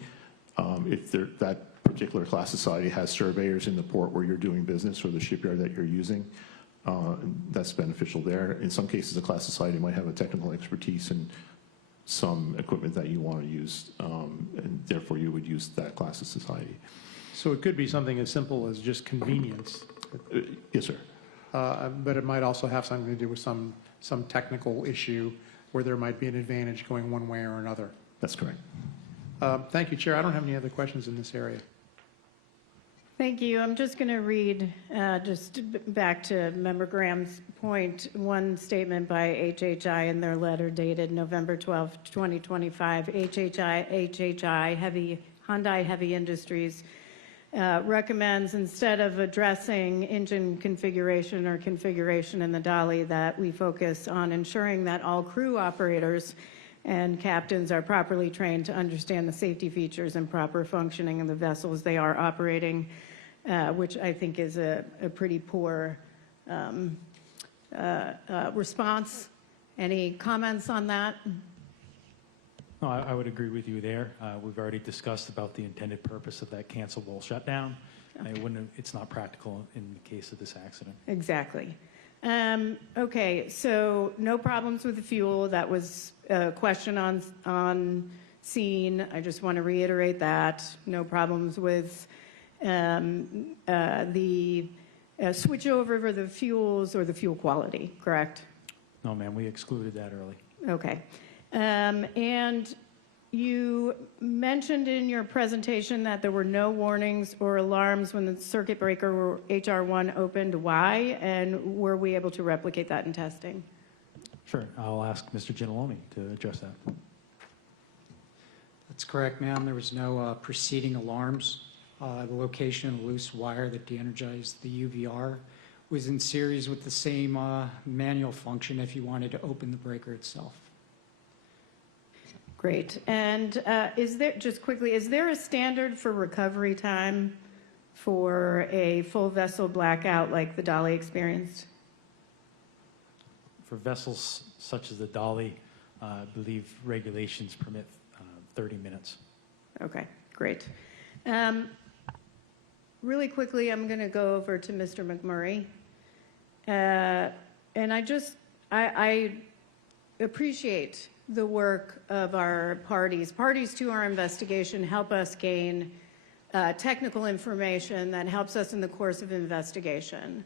If that particular class society has surveyors in the port where you're doing business or the shipyard that you're using, that's beneficial there. In some cases, a class society might have a technical expertise in some equipment that you want to use, and therefore you would use that class of society. So it could be something as simple as just convenience. Yes, sir. But it might also have something to do with some technical issue where there might be an advantage going one way or another. That's correct. Thank you, Chair. I don't have any other questions in this area. Thank you. I'm just going to read, just back to Member Graham's point, one statement by HHI in their letter dated November 12, 2025. Hyundai Heavy Industries recommends, instead of addressing engine configuration or configuration in the Dali, that we focus on ensuring that all crew operators and captains are properly trained to understand the safety features and proper functioning of the vessels they are operating, which I think is a pretty poor response. Any comments on that? No, I would agree with you there. We've already discussed about the intended purpose of that cancelable shutdown. It's not practical in the case of this accident. Exactly. Okay, so no problems with the fuel. That was a question on scene. I just want to reiterate that. No problems with the switchover for the fuels or the fuel quality, correct? No, ma'am, we excluded that early. Okay. And you mentioned in your presentation that there were no warnings or alarms when the circuit breaker HR1 opened. Why? And were we able to replicate that in testing? Sure. I'll ask Mr. Ginalone to address that. That's correct, ma'am. There was no preceding alarms. The location of the loose wire that de-energized the UVR was in series with the same manual function if you wanted to open the breaker itself. Great. And is there, just quickly, is there a standard for recovery time for a full vessel blackout like the Dali experienced? For vessels such as the Dali, I believe regulations permit 30 minutes. Okay, great. Really quickly, I'm going to go over to Mr. McMurray. And I appreciate the work of our parties. Parties to our investigation help us gain technical information that helps us in the course of investigation.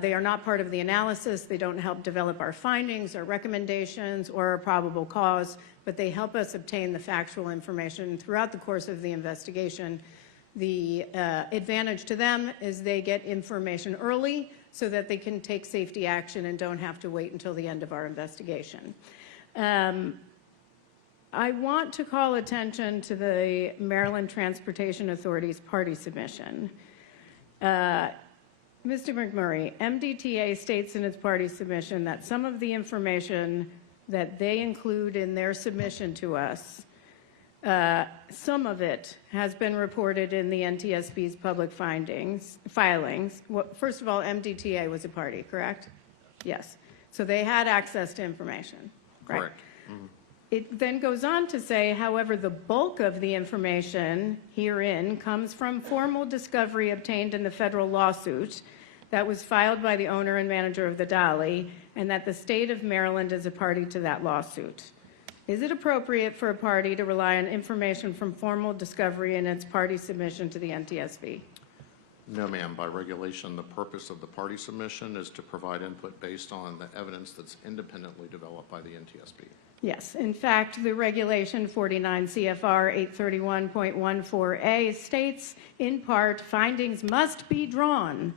They are not part of the analysis. They don't help develop our findings, our recommendations, or our probable cause, but they help us obtain the factual information throughout the course of the investigation. The advantage to them is they get information early so that they can take safety action and don't have to wait until the end of our investigation. I want to call attention to the Maryland Transportation Authority's party submission. Mr. McMurray, MDTA states in its party submission that some of the information that they include in their submission to us, some of it has been reported in the NTSB's public filings. Well, first of all, MDTA was a party, correct? Yes. So they had access to information, right? Correct. Mm-hmm. It then goes on to say, however, the bulk of the information herein comes from formal discovery obtained in the federal lawsuit that was filed by the owner and manager of the Dali, and that the state of Maryland is a party to that lawsuit. Is it appropriate for a party to rely on information from formal discovery in its party submission to the NTSB? No, ma'am. By regulation, the purpose of the party submission is to provide input based on the evidence that's independently developed by the NTSB. Yes. In fact, the regulation 49 CFR 831.14a states, in part, findings must be drawn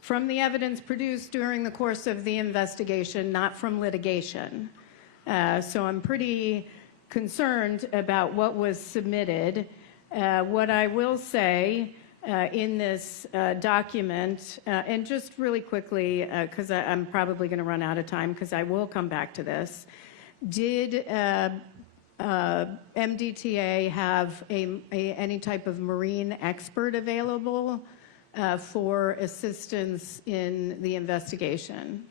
from the evidence produced during the course of the investigation, not from litigation. So I'm pretty concerned about what was submitted. What I will say in this document, and just really quickly, because I'm probably going to run out of time, because I will come back to this. Did MDTA have any type of marine expert available for assistance in the investigation?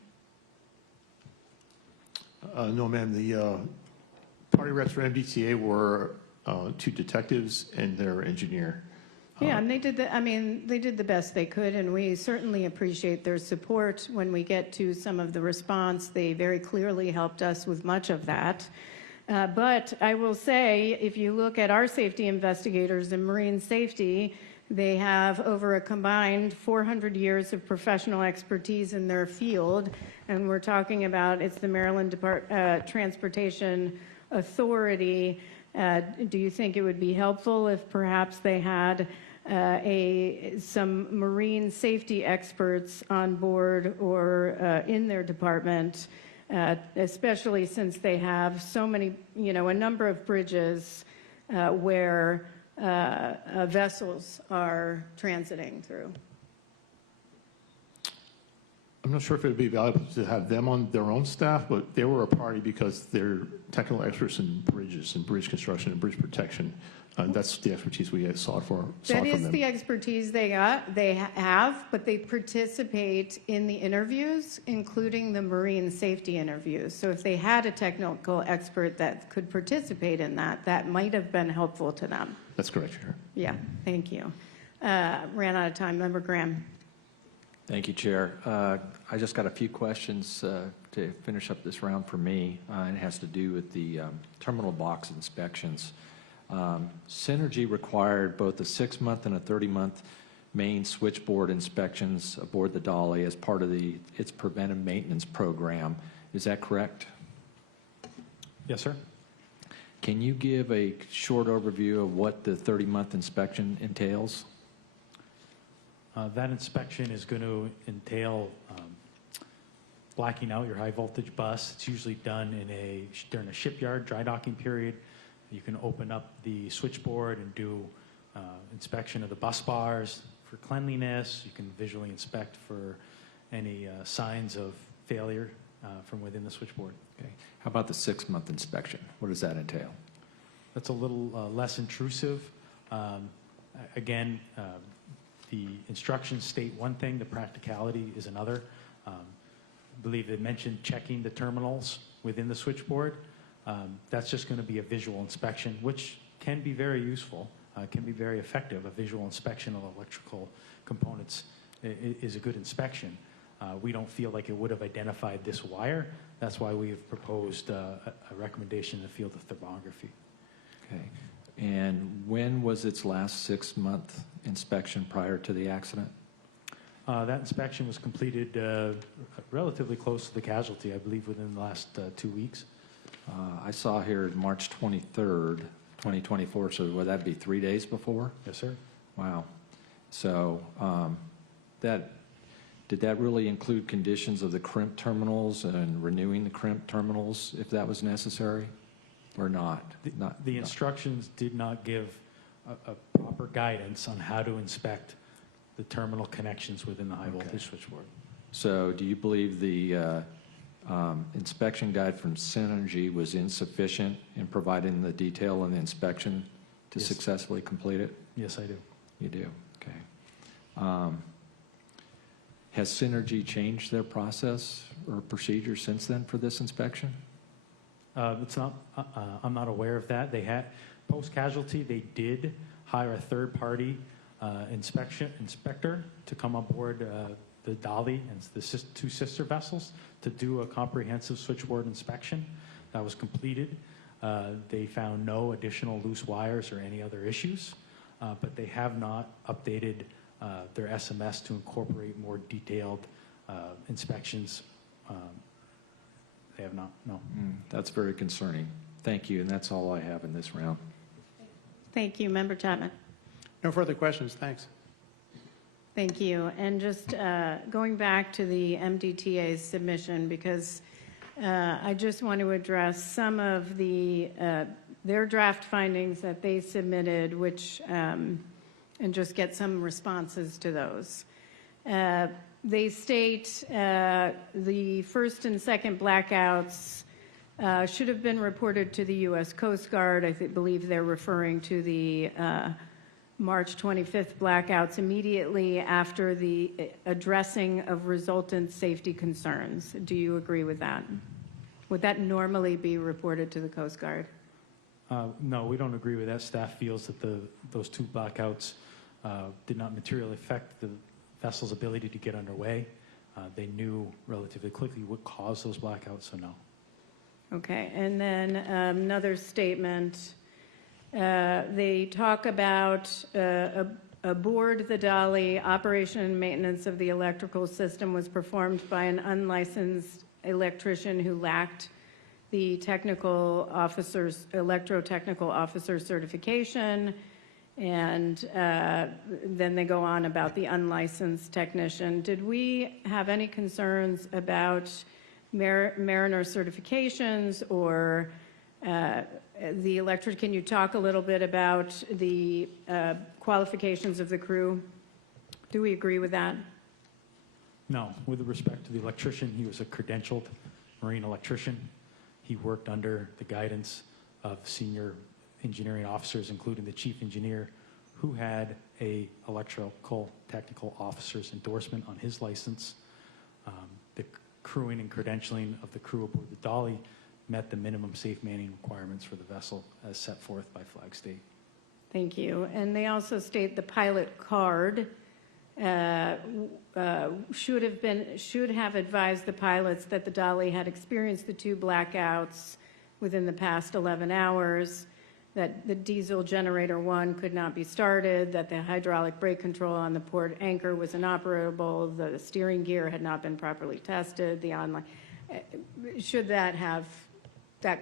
No, ma'am. The party reps for MDTA were two detectives and their engineer. Yeah, and they did the best they could, and we certainly appreciate their support when we get to some of the response. They very clearly helped us with much of that. But I will say, if you look at our safety investigators in marine safety, they have over a combined 400 years of professional expertise in their field, and we're talking about, it's the Maryland Transportation Authority. Do you think it would be helpful if perhaps they had some marine safety experts on board or in their department, especially since they have so many, a number of bridges where vessels are transiting through? I'm not sure if it would be valuable to have them on their own staff, but they were a party because they're technical experts in bridges and bridge construction and bridge protection. That's the expertise we sought from them. That is the expertise they have, but they participate in the interviews, including the marine safety interviews. So if they had a technical expert that could participate in that, that might have been helpful to them. That's correct, Chair. Yeah, thank you. Ran out of time. Member Graham. Thank you, Chair. I just got a few questions to finish up this round for me. It has to do with the terminal box inspections. Synergy required both a 6-month and a 30-month main switchboard inspections aboard the Dali as part of its preventive maintenance program. Is that correct? Yes, sir. Can you give a short overview of what the 30-month inspection entails? That inspection is going to entail blacking out your high voltage bus. It's usually done during a shipyard dry docking period. You can open up the switchboard and do inspection of the bus bars for cleanliness. You can visually inspect for any signs of failure from within the switchboard. Okay. How about the 6-month inspection? What does that entail? That's a little less intrusive. Again, the instructions state one thing, the practicality is another. I believe they mentioned checking the terminals within the switchboard. That's just going to be a visual inspection, which can be very useful, can be very effective. A visual inspection of electrical components is a good inspection. We don't feel like it would have identified this wire. That's why we've proposed a recommendation in the field of thermography. Okay. And when was its last 6-month inspection prior to the accident? That inspection was completed relatively close to the casualty, I believe within the last 2 weeks. I saw here March 23rd, 2024, so would that be 3 days before? Yes, sir. Wow. So did that really include conditions of the crimp terminals and renewing the crimp terminals if that was necessary or not? The instructions did not give a proper guidance on how to inspect the terminal connections within the high voltage switchboard. So do you believe the inspection guide from Synergy was insufficient in providing the detail on the inspection to Yes. successfully complete it? Yes, I do. You do, okay. Has Synergy changed their process or procedure since then for this inspection? It's not. I'm not aware of that. They had post-casualty. They did hire a third-party inspector to come aboard the Dali and the two sister vessels to do a comprehensive switchboard inspection. That was completed. They found no additional loose wires or any other issues, but they have not updated their SMS to incorporate more detailed inspections. They have not, no. That's very concerning. Thank you, and that's all I have in this round. Thank you. Member Chapman. No further questions, thanks. Thank you. And just going back to the MDTA's submission, because I just want to address some of their draft findings that they submitted, which and just get some responses to those. They state the first and second blackouts should have been reported to the U.S. Coast Guard. I believe they're referring to the March 25th blackouts immediately after the addressing of resultant safety concerns. Do you agree with that? Would that normally be reported to the Coast Guard? No, we don't agree with that. Staff feels that those two blackouts did not materially affect the vessel's ability to get underway. They knew relatively quickly what caused those blackouts, so no. Okay, and then another statement. They talk about aboard the Dali, operation and maintenance of the electrical system was performed by an unlicensed electrician who lacked the electrotechnical officer certification. And then they go on about the unlicensed technician. Did we have any concerns about mariner certifications or the electric? Can you talk a little bit about the qualifications of the crew? Do we agree with that? No. With respect to the electrician, he was a credentialed marine electrician. He worked under the guidance of senior engineering officers, including the chief engineer, who had a electrical technical officer's endorsement on his license. The crewing and credentialing of the crew aboard the Dali met the minimum safe manning requirements for the vessel as set forth by Flag State. Thank you. And they also state the pilot card should have advised the pilots that the Dali had experienced the two blackouts within the past 11 hours, that the diesel generator 1 could not be started, that the hydraulic brake control on the port anchor was inoperable, the steering gear had not been properly tested, should that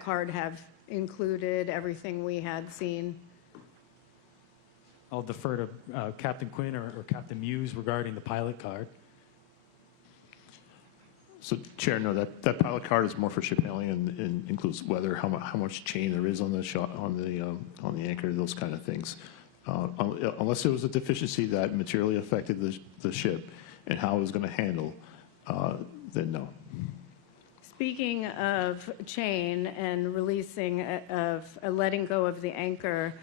card have included everything we had seen? I'll defer to Captain Quinn or Captain Muse regarding the pilot card. So, Chair, no, that pilot card is more for ship handling and includes weather, how much chain there is on the anchor, those kind of things. Unless there was a deficiency that materially affected the ship and how it was going to handle, then no. Speaking of chain and releasing of letting go of the anchor,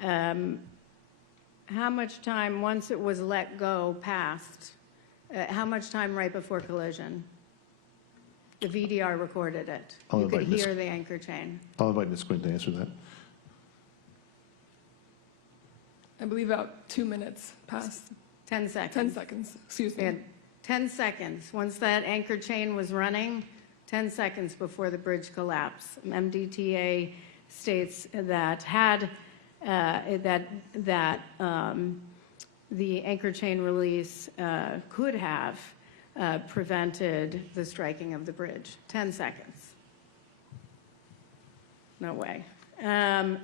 how much time once it was let go passed? How much time right before collision? The VDR recorded it. You could hear the anchor chain. I'll invite Ms. Quinn to answer that. I believe about 2 minutes passed. 10 seconds. 10 seconds, excuse me. 10 seconds. Once that anchor chain was running, 10 seconds before the bridge collapsed. MDTA states that the anchor chain release could have prevented the striking of the bridge. 10 seconds. No way.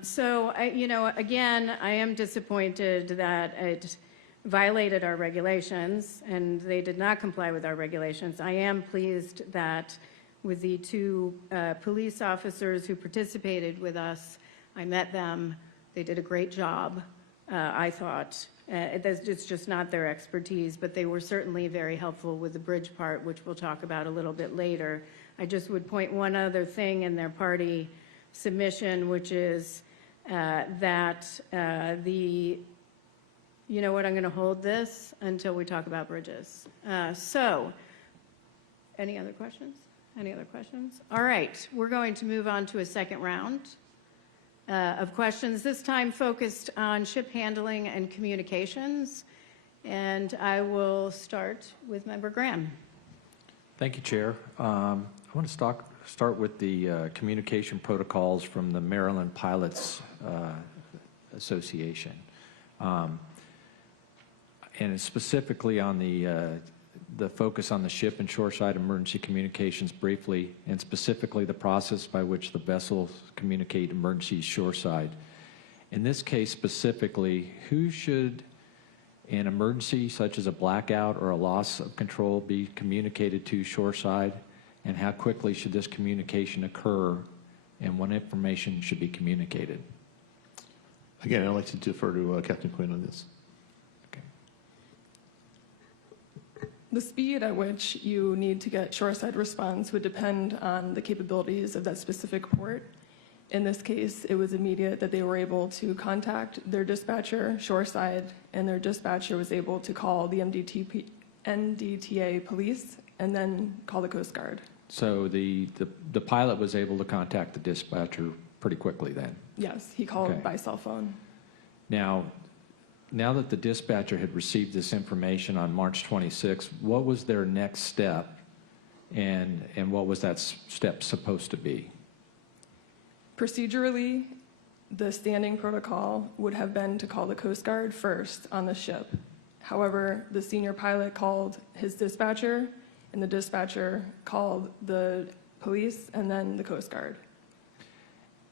So, again, I am disappointed that it violated our regulations, and they did not comply with our regulations. I am pleased that with the two police officers who participated with us, I met them. They did a great job, I thought, It's just not their expertise, but they were certainly very helpful with the bridge part, which we'll talk about a little bit later. I just would point one other thing in their party submission, which is that you know what, I'm going to hold this until we talk about bridges. So, any other questions? Any other questions? All right, we're going to move on to a second round of questions, this time focused on ship handling and communications. And I will start with Member Graham. Thank you, Chair. I want to start with the communication protocols from the Maryland Pilots Association. And specifically on the focus on the ship and shoreside emergency communications briefly, and specifically the process by which the vessels communicate emergencies shoreside. In this case specifically, who should an emergency such as a blackout or a loss of control be communicated to shoreside, and how quickly should this communication occur, and what information should be communicated? Again, I'd like to defer to Captain Quinn on this. The speed at which you need to get shoreside response would depend on the capabilities of that specific port. In this case, it was immediate that they were able to contact their dispatcher shoreside, and their dispatcher was able to call the NDTA police and then call the Coast Guard. So the pilot was able to contact the dispatcher pretty quickly then? Yes, he called by cell phone. Now that the dispatcher had received this information on March 26th, what was their next step, and what was that step supposed to be? Procedurally, the standing protocol would have been to call the Coast Guard first on the ship. However, the senior pilot called his dispatcher, and the dispatcher called the police and then the Coast Guard.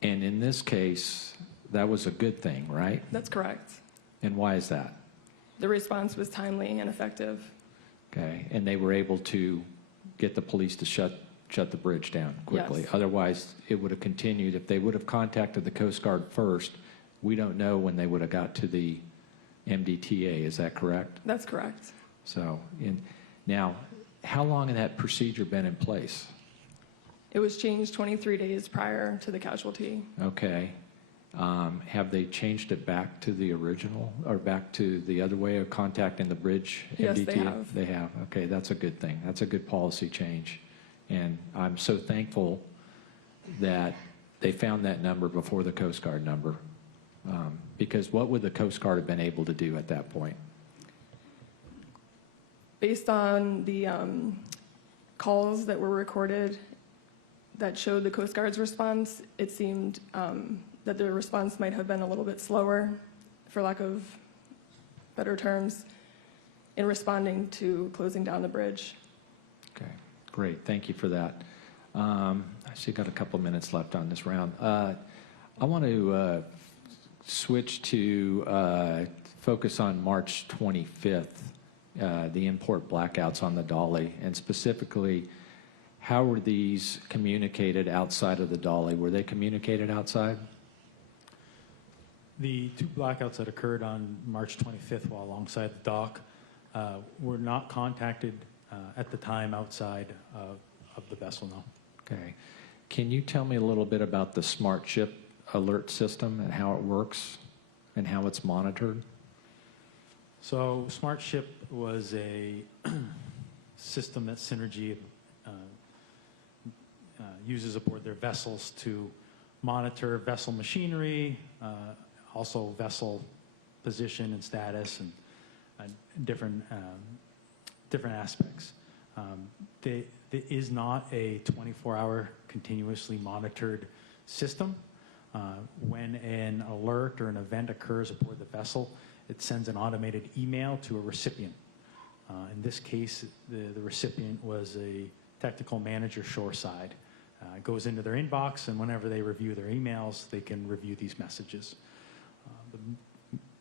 And in this case, that was a good thing, right? That's correct. And why is that? The response was timely and effective. Okay, and they were able to get the police to shut the bridge down quickly. Yes. Otherwise, it would have continued. If they would have contacted the Coast Guard first, we don't know when they would have got to the MDTA. Is that correct? That's correct. So, now, how long had that procedure been in place? It was changed 23 days prior to the casualty. Okay. Have they changed it back to the original, or back to the other way of contacting the bridge? Yes, MDTA? they have. They have. Okay, that's a good thing. That's a good policy change. And I'm so thankful that they found that number before the Coast Guard number. Because what would the Coast Guard have been able to do at that point? Based on the calls that were recorded that showed the Coast Guard's response, it seemed that their response might have been a little bit slower, for lack of better terms, in responding to closing down the bridge. Okay, great. Thank you for that. I see got a couple minutes left on this round. I want to switch to focus on March 25th, the import blackouts on the Dali, and specifically, how were these communicated outside of the Dali? Were they communicated outside? The two blackouts that occurred on March 25th while alongside the dock were not contacted at the time outside of the vessel, no. Okay. Can you tell me a little bit about the smart ship alert system and how it works and how it's monitored? So Smart Ship was a system that Synergy uses aboard their vessels to monitor vessel machinery, also vessel position and status, and different aspects. There is not a 24-hour continuously monitored system. When an alert or an event occurs aboard the vessel, it sends an automated email to a recipient. In this case, the recipient was a technical manager shoreside. It goes into their inbox, and whenever they review their emails, they can review these messages. The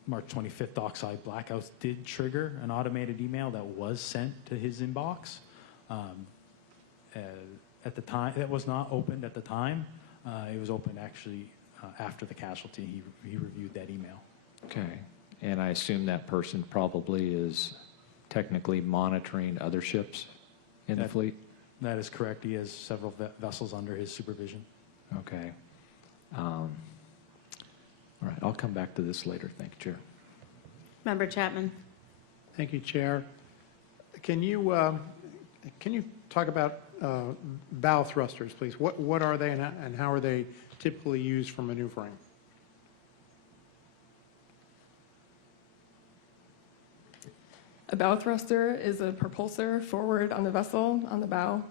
March 25th dockside blackouts did trigger an automated email that was sent to his inbox. At the time, it was not opened at the time. It was opened actually after the casualty. He reviewed that email. Okay. And I assume that person probably is technically monitoring other ships in the fleet? That is correct. He has several vessels under his supervision. Okay. All right, I'll come back to this later. Thank you, Chair. Member Chapman. Thank you, Chair. Can you talk about bow thrusters, please? What are they and how are they typically used for maneuvering? A bow thruster is a propulsor forward on the vessel on the bow,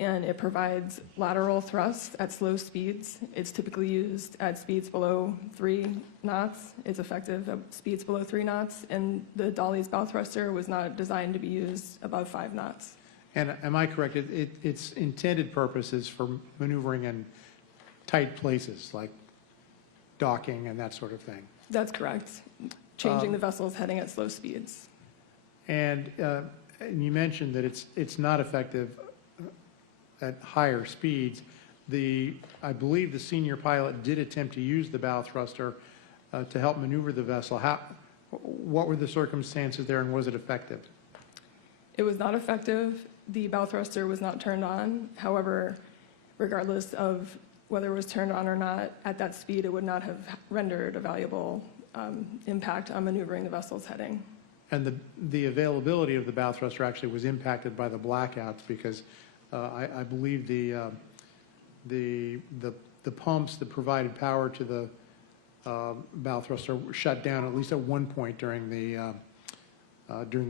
and it provides lateral thrust at slow speeds. It's typically used at speeds below 3 knots. It's effective at speeds below 3 knots, and the Dali's bow thruster was not designed to be used above 5 knots. And am I correct? Its intended purpose is for maneuvering in tight places like docking and that sort of thing. That's correct. Changing the vessel's heading at slow speeds. And you mentioned that it's not effective at higher speeds. I believe the senior pilot did attempt to use the bow thruster to help maneuver the vessel. What were the circumstances there, and was it effective? It was not effective. The bow thruster was not turned on. However, regardless of whether it was turned on or not, at that speed, it would not have rendered a valuable impact on maneuvering the vessel's heading. And the availability of the bow thruster actually was impacted by the blackouts because I believe the pumps that provided power to the bow thruster were shut down at least at one point during the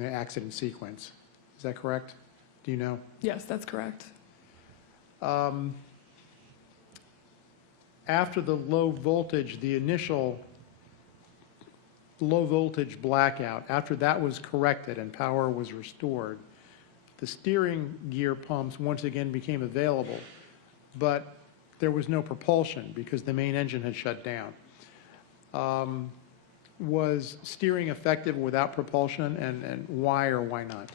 accident sequence. Is that correct? Do you know? Yes, that's correct. After the low voltage, the initial low voltage blackout, after that was corrected and power was restored, the steering gear pumps once again became available, but there was no propulsion because the main engine had shut down. Was steering effective without propulsion, and why or why not?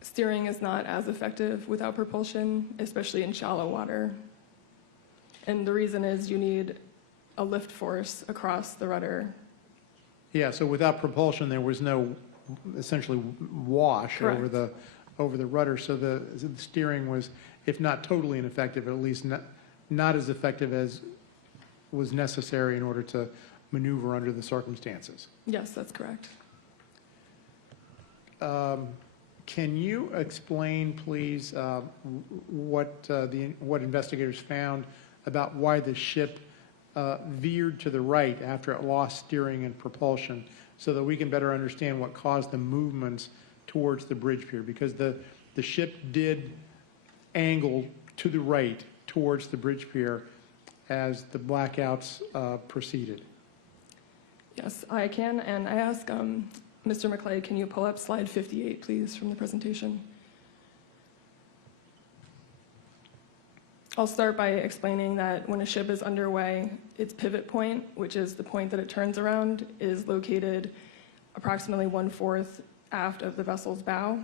Steering is not as effective without propulsion, especially in shallow water. And the reason is you need a lift force across the rudder. Yeah, so without propulsion, there was no essentially wash Correct. over the rudder. So the steering was, if not totally ineffective, at least not as effective as was necessary in order to maneuver under the circumstances. Yes, that's correct. Can you explain, please, what investigators found about why the ship veered to the right after it lost steering and propulsion, so that we can better understand what caused the movements towards the bridge pier? Because the ship did angle to the right towards the bridge pier as the blackouts proceeded. Yes, I can, and I ask Mr. McClay, can you pull up slide 58, please, from the presentation? I'll start by explaining that when a ship is underway, its pivot point, which is the point that it turns around, is located approximately 1/4 aft of the vessel's bow.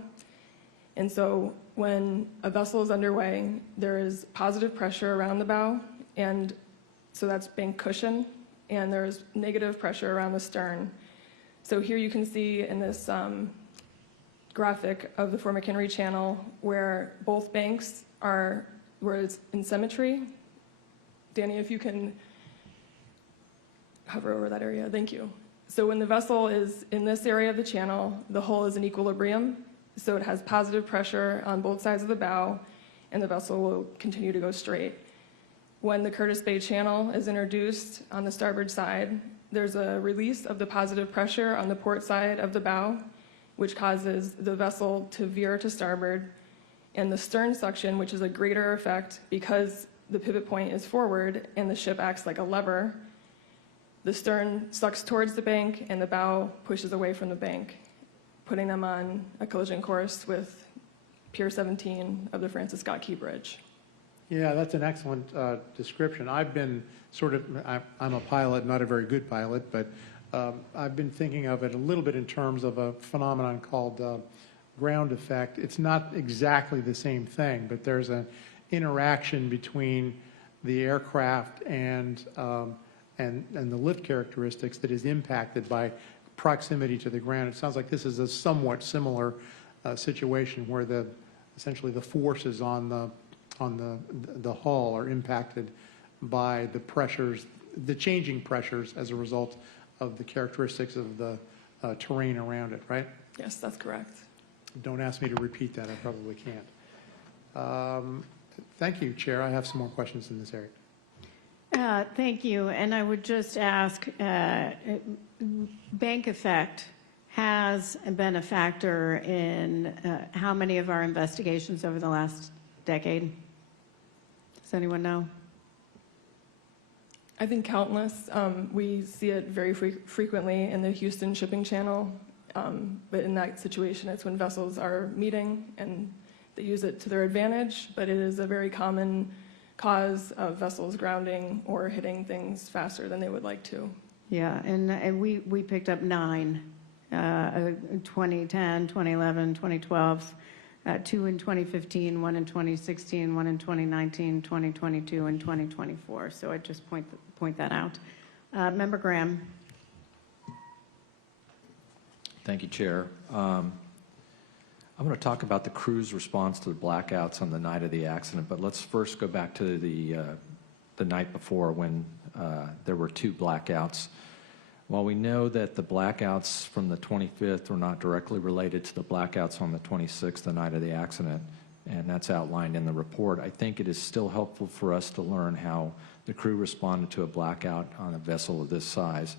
And so when a vessel is underway, there is positive pressure around the bow, and so that's bank cushion, and there's negative pressure around the stern. So here you can see in this graphic of the Fort McHenry Channel where both banks are where it's in symmetry. Danny, if you can hover over that area, thank you. So when the vessel is in this area of the channel, the hull is in equilibrium, so it has positive pressure on both sides of the bow, and the vessel will continue to go straight. When the Curtis Bay Channel is introduced on the starboard side, there's a release of the positive pressure on the port side of the bow, which causes the vessel to veer to starboard, and the stern suction, which is a greater effect because the pivot point is forward and the ship acts like a lever. The stern sucks towards the bank and the bow pushes away from the bank, putting them on a collision course with Pier 17 of the Francis Scott Key Bridge. Yeah, that's an excellent description. I've been I'm a pilot, not a very good pilot, but I've been thinking of it a little bit in terms of a phenomenon called ground effect. It's not exactly the same thing, but there's an interaction between the aircraft and the lift characteristics that is impacted by proximity to the ground. It sounds like this is a somewhat similar situation where essentially the forces on the hull are impacted by the pressures, the changing pressures as a result of the characteristics of the terrain around it, right? Yes, that's correct. Don't ask me to repeat that. I probably can't. Thank you, Chair. I have some more questions in this area. Thank you. And I would just ask, bank effect has been a factor in how many of our investigations over the last decade? Does anyone know? I think countless. We see it very frequently in the Houston shipping channel, but in that situation, it's when vessels are meeting and they use it to their advantage, but it is a very common cause of vessels grounding or hitting things faster than they would like to. Yeah, and we picked up 9, 2010, 2011, 2012, 2 in 2015, 1 in 2016, 1 in 2019, 2022, and 2024. So I just point that out. Member Graham. Thank you, Chair. I'm going to talk about the crew's response to the blackouts on the night of the accident, but let's first go back to the night before when there were 2 blackouts. While we know that the blackouts from the 25th were not directly related to the blackouts on the 26th, the night of the accident, and that's outlined in the report, I think it is still helpful for us to learn how the crew responded to a blackout on a vessel of this size.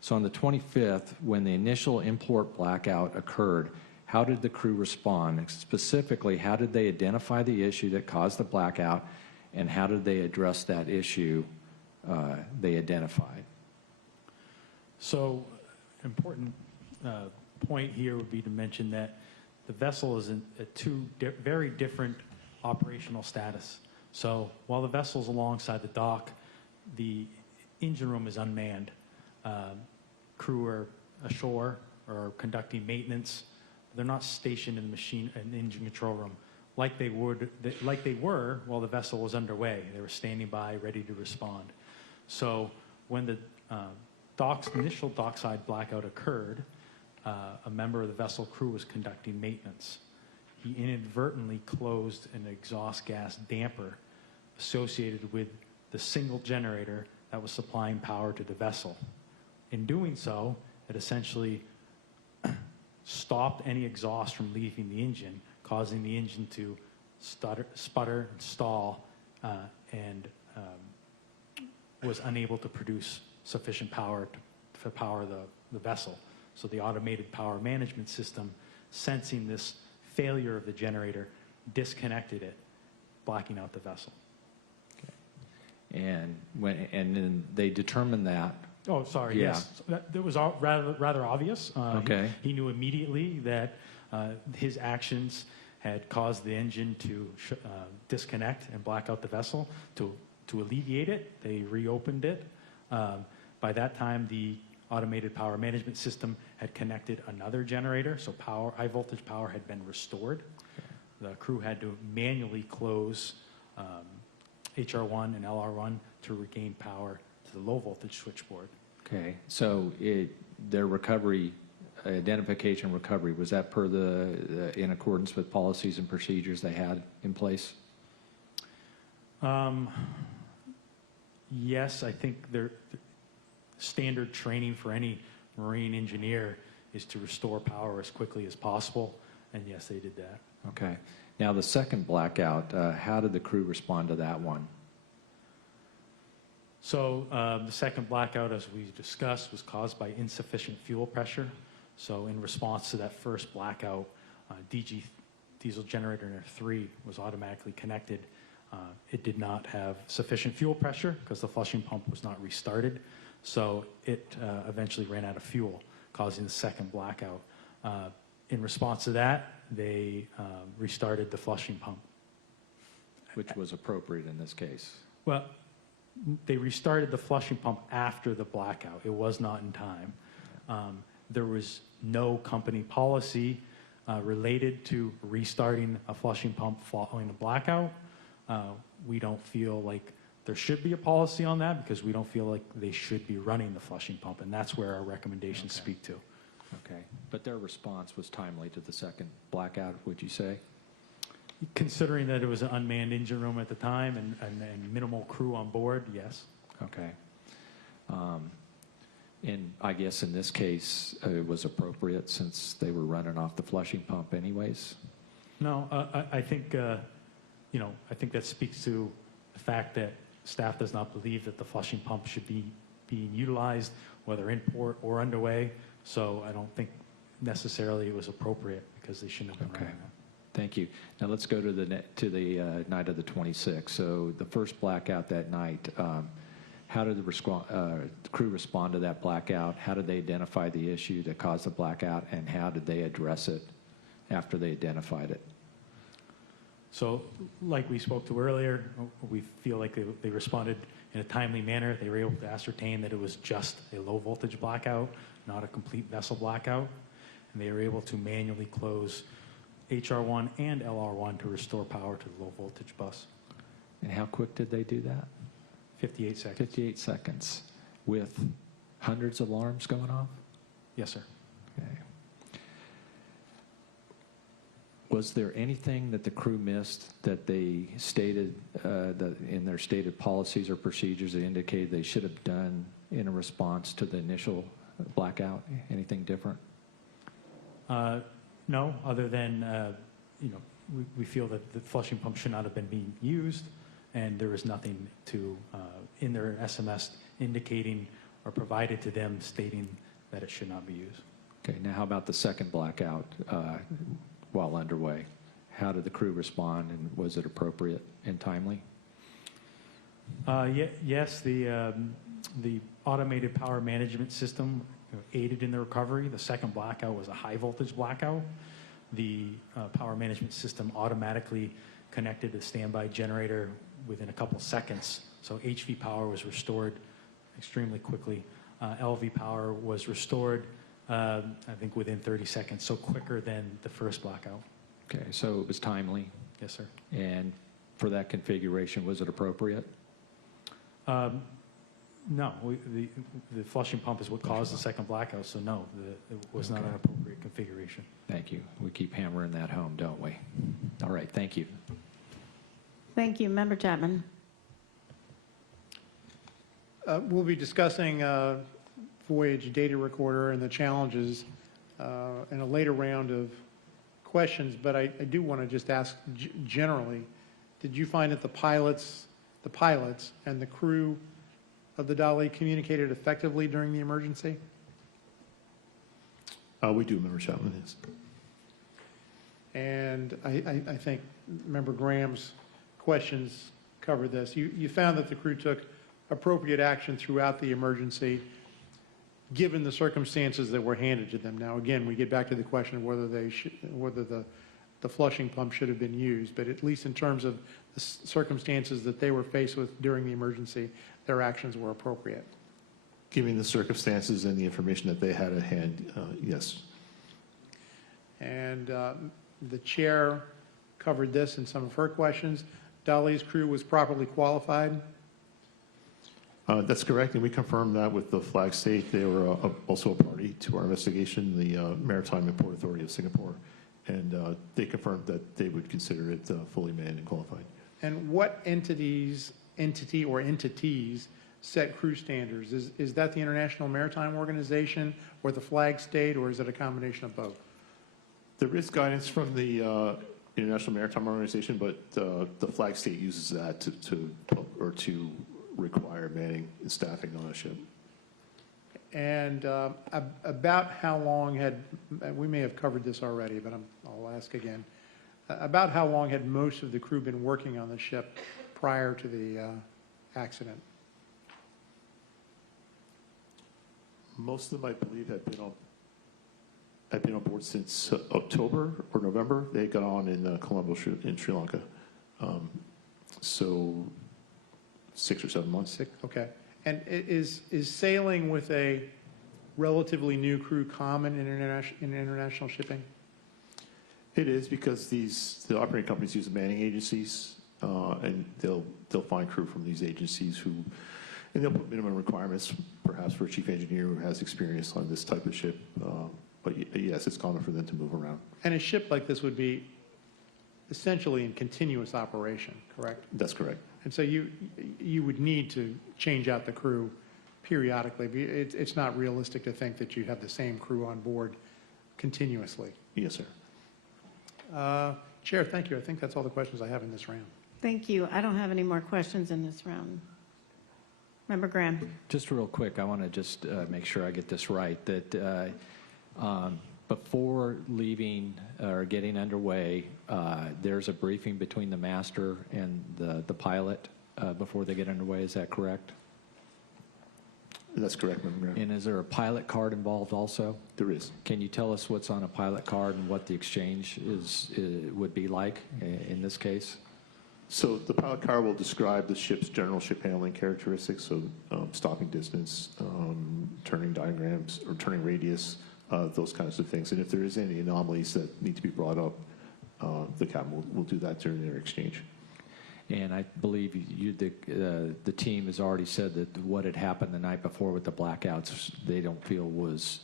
So on the 25th, when the initial import blackout occurred, how did the crew respond? Specifically, how did they identify the issue that caused the blackout, and how did they address that issue they identified? So, important point here would be to mention that the vessel is in two very different operational status. So, while the vessel's alongside the dock, the engine room is unmanned. Crew are ashore or conducting maintenance. They're not stationed in the machine and engine control room like they were while the vessel was underway. They were standing by, ready to respond. So when the initial dockside blackout occurred, a member of the vessel crew was conducting maintenance. He inadvertently closed an exhaust gas damper associated with the single generator that was supplying power to the vessel. In doing so, it essentially stopped any exhaust from leaving the engine, causing the engine to sputter and stall, and was unable to produce sufficient power to power the vessel. So the automated power management system, sensing this failure of the generator, disconnected it, blacking out the vessel. Okay. And then they determined that. Oh, sorry. Yeah. Yes, that was rather obvious. Okay. He knew immediately that his actions had caused the engine to disconnect and black out the vessel. To alleviate it, they reopened it. By that time, the automated power management system had connected another generator, so high voltage power had been restored. The crew had to manually close HR1 and LR1 to regain power to the low voltage switchboard. Okay, so their recovery, identification recovery, was that per in accordance with policies and procedures they had in place? Yes, I think their standard training for any marine engineer is to restore power as quickly as possible, and yes, they did that. Okay. Now the second blackout, how did the crew respond to that one? So the second blackout, as we discussed, was caused by insufficient fuel pressure. So in response to that first blackout, DG diesel generator number 3 was automatically connected. It did not have sufficient fuel pressure because the flushing pump was not restarted. So it eventually ran out of fuel, causing the second blackout. In response to that, they restarted the flushing pump. Which was appropriate in this case? Well, they restarted the flushing pump after the blackout. It was not in time. There was no company policy related to restarting a flushing pump following a blackout. We don't feel like there should be a policy on that because we don't feel like they should be running the flushing pump, and that's where our recommendations speak to. Okay. But their response was timely to the second blackout, would you say? Considering that it was an unmanned engine room at the time and minimal crew on board, yes. Okay. And I guess in this case, it was appropriate since they were running off the flushing pump anyways? No, I think, I think that speaks to the fact that staff does not believe that the flushing pump should be being utilized, whether in port or underway. So I don't think necessarily it was appropriate because they shouldn't have been running that. Thank you. Now let's go to the night of the 26th. So the first blackout that night, how did the crew respond to that blackout? How did they identify the issue that caused the blackout, and how did they address it after they identified it? So like we spoke to earlier, we feel like they responded in a timely manner. They were able to ascertain that it was just a low voltage blackout, not a complete vessel blackout. And they were able to manually close HR1 and LR1 to restore power to the low voltage bus. And how quick did they do that? 58 seconds. 58 seconds with hundreds of alarms going off? Yes, sir. Okay. Was there anything that the crew missed that they stated that in their stated policies or procedures that indicated they should have done in a response to the initial blackout? Anything different? No, other than, we feel that the flushing pump should not have been being used, and there was nothing in their SMS indicating or provided to them stating that it should not be used. Okay, now how about the second blackout while underway? How did the crew respond, and was it appropriate and timely? Yes, the automated power management system aided in the recovery. The second blackout was a high voltage blackout. The power management system automatically connected the standby generator within a couple seconds. So HV power was restored extremely quickly. LV power was restored, I think, within 30 seconds, so quicker than the first blackout. Okay, so it was timely. Yes, sir. And for that configuration, was it appropriate? No, the flushing pump is what caused the second blackout, so no, it was not an appropriate configuration. Thank you. We keep hammering that home, don't we? All right, thank you. Thank you. Member Chapman. We'll be discussing Voyage data recorder and the challenges in a later round of questions, but I do want to just ask generally, did you find that the pilots and the crew of the Dali communicated effectively during the emergency? We do, Member Chapman, yes. And I think Member Graham's questions covered this. You found that the crew took appropriate action throughout the emergency, given the circumstances that were handed to them. Now, again, we get back to the question of whether the flushing pump should have been used, but at least in terms of the circumstances that they were faced with during the emergency, their actions were appropriate. Given the circumstances and the information that they had at hand, yes. And the chair covered this in some of her questions. Dali's crew was properly qualified. That's correct, and we confirmed that with the flag state. They were also a party to our investigation, the Maritime and Port Authority of Singapore, and they confirmed that they would consider it fully manned and qualified. And what entity or entities set crew standards? Is that the International Maritime Organization or the flag state, or is it a combination of both? There is guidance from the International Maritime Organization, but the flag state uses that to require manning and staffing on a ship. And about how long we may have covered this already, but I'll ask again. About how long had most of the crew been working on the ship prior to the accident? Most of them, I believe, had been on board since October or November. They got on in Colombo in Sri Lanka. So 6 or 7 months. Okay. And is sailing with a relatively new crew common in international shipping? It is, because the operating companies use manning agencies, and they'll find crew from these agencies and they'll put minimum requirements, perhaps for a chief engineer who has experience on this type of ship. But yes, it's common for them to move around. And a ship like this would be essentially in continuous operation, correct? That's correct. And so you would need to change out the crew periodically. It's not realistic to think that you have the same crew on board continuously. Yes, sir. Chair, thank you. I think that's all the questions I have in this round. Thank you. I don't have any more questions in this round. Member Graham. Just real quick, I want to just make sure I get this right, that before leaving or getting underway, there's a briefing between the master and the pilot before they get underway. Is that correct? That's correct, Member Graham. And is there a pilot card involved also? There is. Can you tell us what's on a pilot card and what the exchange would be like in this case? So the pilot card will describe the ship's general ship handling characteristics, so stopping distance, turning diagrams, or turning radius, those kinds of things. And if there is any anomalies that need to be brought up, the captain will do that during their exchange. And I believe the team has already said that what had happened the night before with the blackouts, they don't feel was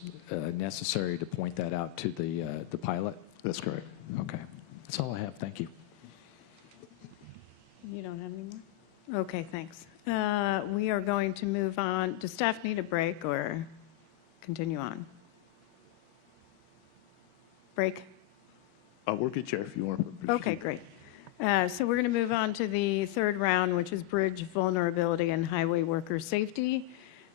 necessary to point that out to the pilot? That's correct. Okay. That's all I have. Thank you. You don't have any more? Okay, thanks. We are going to move on. Does staff need a break or continue on? Break? We're good, Chair, if you want to. Okay, great. So we're going to move on to the third round, which is bridge vulnerability and highway worker safety.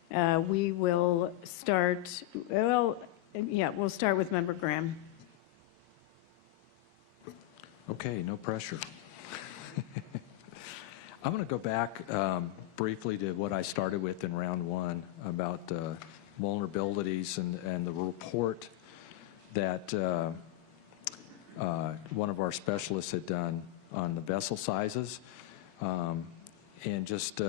We will start, we'll start with Member Graham. Okay, no pressure. I'm going to go back briefly to what I started with in round one about vulnerabilities and the report that one of our specialists had done on the vessel sizes. And just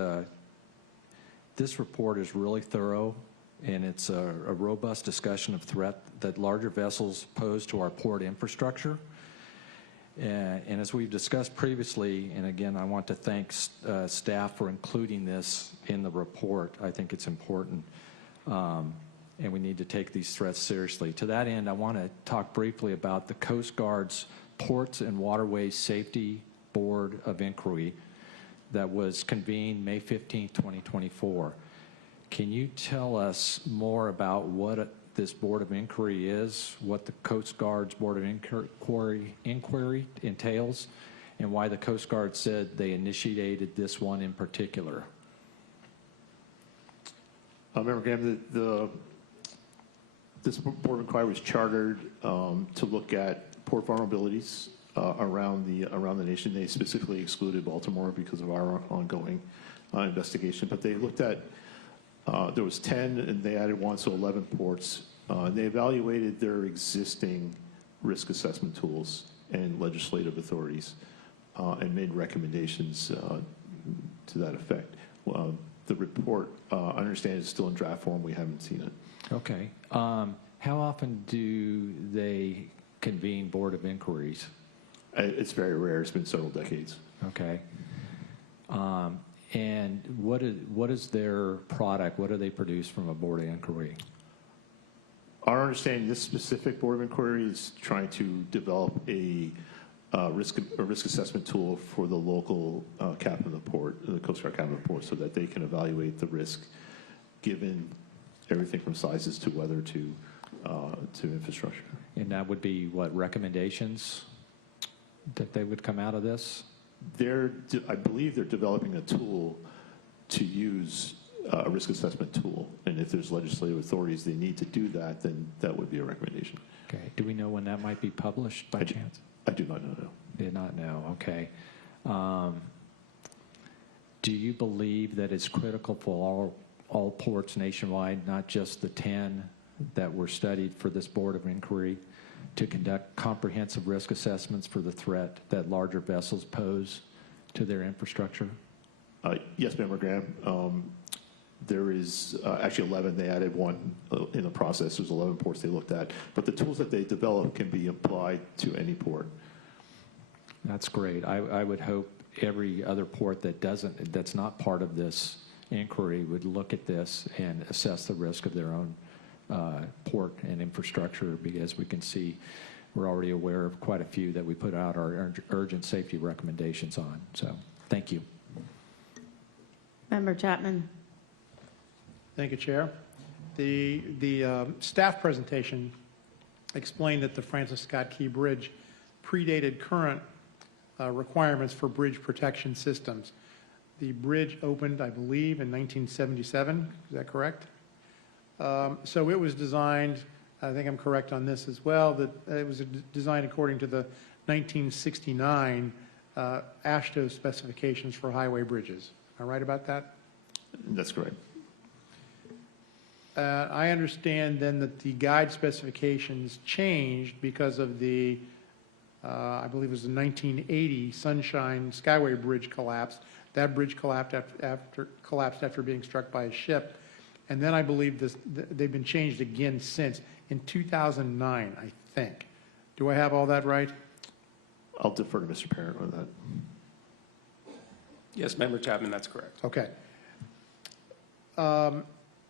this report is really thorough, and it's a robust discussion of threat that larger vessels pose to our port infrastructure. And as we've discussed previously, and again, I want to thank staff for including this in the report. I think it's important, and we need to take these threats seriously. To that end, I want to talk briefly about the Coast Guard's Ports and Waterways Safety Board of Inquiry that was convened May 15, 2024. Can you tell us more about what this Board of Inquiry is, what the Coast Guard's Board of Inquiry entails, and why the Coast Guard said they initiated this one in particular? Member Graham, this Board of Inquiry was chartered to look at port vulnerabilities around the nation. They specifically excluded Baltimore because of our ongoing investigation, but they looked at there was 10, and they added one, so 11 ports. They evaluated their existing risk assessment tools and legislative authorities and made recommendations to that effect. The report, I understand, is still in draft form. We haven't seen it. Okay. How often do they convene Board of Inquiries? It's very rare. It's been several decades. Okay. And what is their product? What do they produce from a Board of Inquiry? Our understanding, this specific Board of Inquiry is trying to develop a risk assessment tool for the local captain of the port, the Coast Guard captain of the port, so that they can evaluate the risk given everything from sizes to weather to infrastructure. And that would be what, recommendations that they would come out of this? I believe they're developing a tool to use a risk assessment tool, and if there's legislative authorities they need to do that, then that would be a recommendation. Okay. Do we know when that might be published by chance? I do not know. No. Do not know. Okay. Do you believe that it's critical for all ports nationwide, not just the 10 that were studied for this Board of Inquiry, to conduct comprehensive risk assessments for the threat that larger vessels pose to their infrastructure? Yes, Member Graham. There is actually 11. They added one in the process. There's 11 ports they looked at. But the tools that they develop can be applied to any port. That's great. I would hope every other port that's not part of this inquiry would look at this and assess the risk of their own port and infrastructure, because we can see we're already aware of quite a few that we put out our urgent safety recommendations on. So thank you. Member Chapman. Thank you, Chair. The staff presentation explained that the Francis Scott Key Bridge predated current requirements for bridge protection systems. The bridge opened, I believe, in 1977. Is that correct? So it was designed, I think I'm correct on this as well, that it was designed according to the 1969 AASHTO specifications for highway bridges. Am I right about that? That's correct. I understand then that the guide specifications changed because of the, I believe it was the 1980 Sunshine Skyway Bridge collapse. That bridge collapsed after being struck by a ship. And then I believe they've been changed again since, in 2009, I think. Do I have all that right? I'll defer to Mr. Parent on that. Yes, Member Chapman, that's correct. Okay.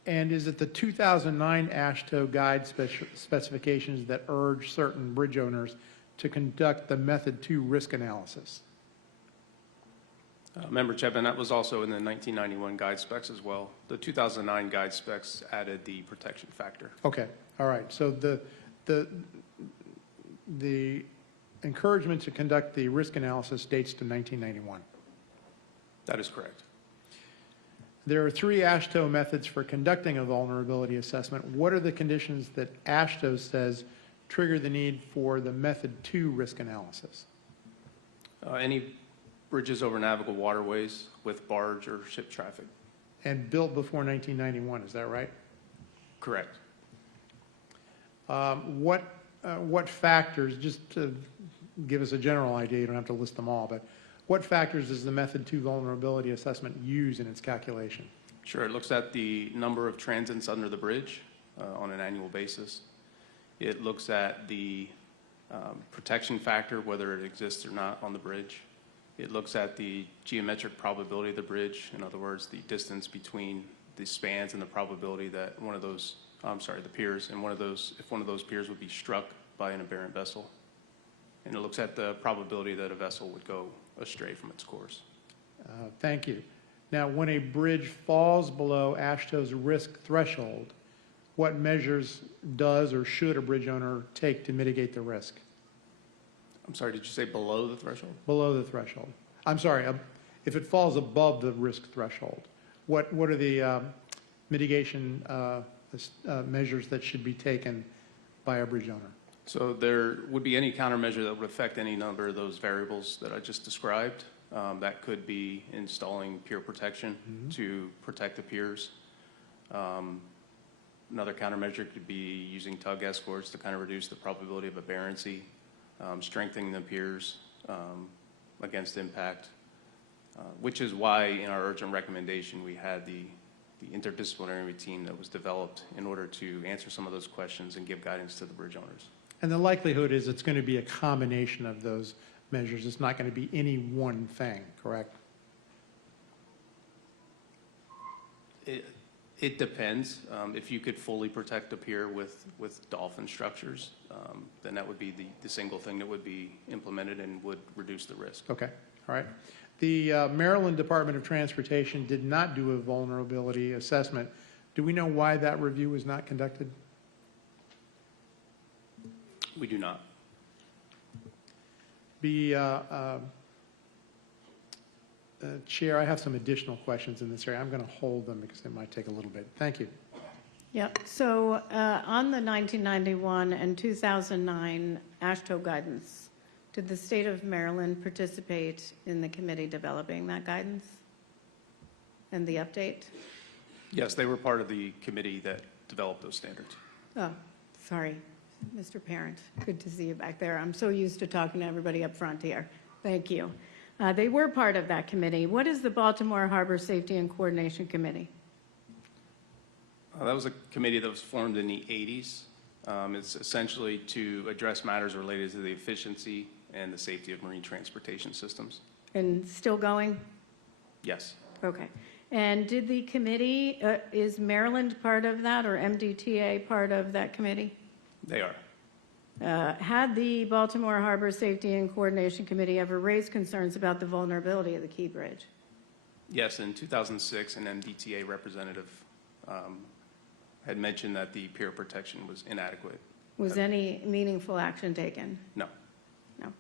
And is it the 2009 AASHTO guide specifications that urge certain bridge owners to conduct the Method 2 risk analysis? Member Chapman, that was also in the 1991 guide specs as well. The 2009 guide specs added the protection factor. Okay, all right. So the encouragement to conduct the risk analysis dates to 1991. That is correct. There are 3 AASHTO methods for conducting a vulnerability assessment. What are the conditions that AASHTO says trigger the need for the Method 2 risk analysis? Any bridges over navigable waterways with barge or ship traffic. And built before 1991, is that right? Correct. What factors, just to give us a general idea, you don't have to list them all, but what factors does the Method 2 vulnerability assessment use in its calculation? Sure, it looks at the number of transits under the bridge on an annual basis. It looks at the protection factor, whether it exists or not on the bridge. It looks at the geometric probability of the bridge, in other words, the distance between the spans and the probability that one of those, the piers, and if one of those piers would be struck by an aberrant vessel. And it looks at the probability that a vessel would go astray from its course. Thank you. Now, when a bridge falls below AASHTO's risk threshold, what measures does or should a bridge owner take to mitigate the risk? I'm sorry, did you say below the threshold? Below the threshold. I'm sorry, if it falls above the risk threshold, what are the mitigation measures that should be taken by a bridge owner? So there would be any countermeasure that would affect any number of those variables that I just described. That could be installing pier protection to protect the piers. Another countermeasure could be using tug escorts to kind of reduce the probability of aberrancy, strengthening the piers against impact, which is why in our urgent recommendation we had the interdisciplinary team that was developed in order to answer some of those questions and give guidance to the bridge owners. And the likelihood is it's going to be a combination of those measures. It's not going to be any one thing, correct? It depends. If you could fully protect a pier with dolphin structures, then that would be the single thing that would be implemented and would reduce the risk. Okay, all right. The Maryland Department of Transportation did not do a vulnerability assessment. Do we know why that review was not conducted? We do not. Chair, I have some additional questions in this area. I'm going to hold them because it might take a little bit. Thank you. Yep. So on the 1991 and 2009 AASHTO guidance, did the state of Maryland participate in the committee developing that guidance and the update? Yes, they were part of the committee that developed those standards. Oh, sorry, Mr. Parent. Good to see you back there. I'm so used to talking to everybody up front here. Thank you. They were part of that committee. What is the Baltimore Harbor Safety and Coordination Committee? That was a committee that was formed in the 80s. It's essentially to address matters related to the efficiency and the safety of marine transportation systems. And still going? Yes. Okay. And did the committee, is Maryland part of that or MDTA part of that committee? They are. Had the Baltimore Harbor Safety and Coordination Committee ever raised concerns about the vulnerability of the Key Bridge? Yes, in 2006, an MDTA representative had mentioned that the pier protection was inadequate. Was any meaningful action taken? No. No.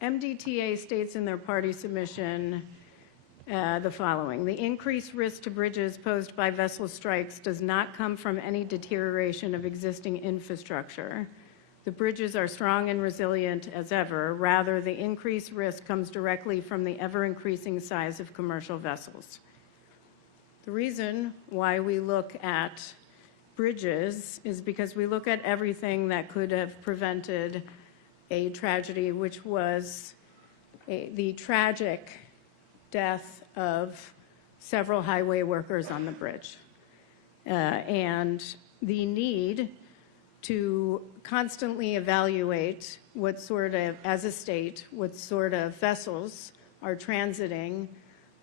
MDTA states in their party submission the following: the increased risk to bridges posed by vessel strikes does not come from any deterioration of existing infrastructure. The bridges are strong and resilient as ever. Rather, the increased risk comes directly from the ever-increasing size of commercial vessels. The reason why we look at bridges is because we look at everything that could have prevented a tragedy, which was the tragic death of several highway workers on the bridge. And the need to constantly evaluate what sort of, as a state, what sort of vessels are transiting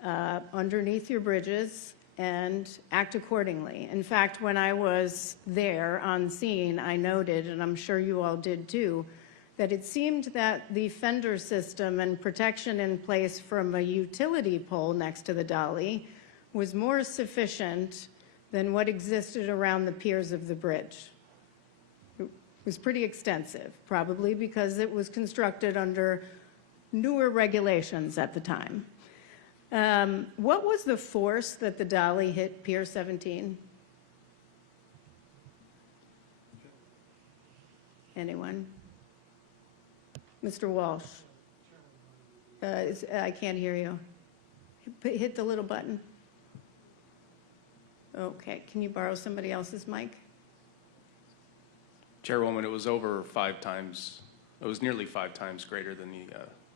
underneath your bridges and act accordingly. In fact, when I was there on scene, I noted, and I'm sure you all did too, that it seemed that the fender system and protection in place from a utility pole next to the Dali was more sufficient than what existed around the piers of the bridge. It was pretty extensive, probably because it was constructed under newer regulations at the time. What was the force that the Dali hit Pier 17? Anyone? Mr. Walsh? I can't hear you. Hit the little button. Okay, can you borrow somebody else's mic? Chairwoman, it was over 5 times, it was nearly 5 times greater than the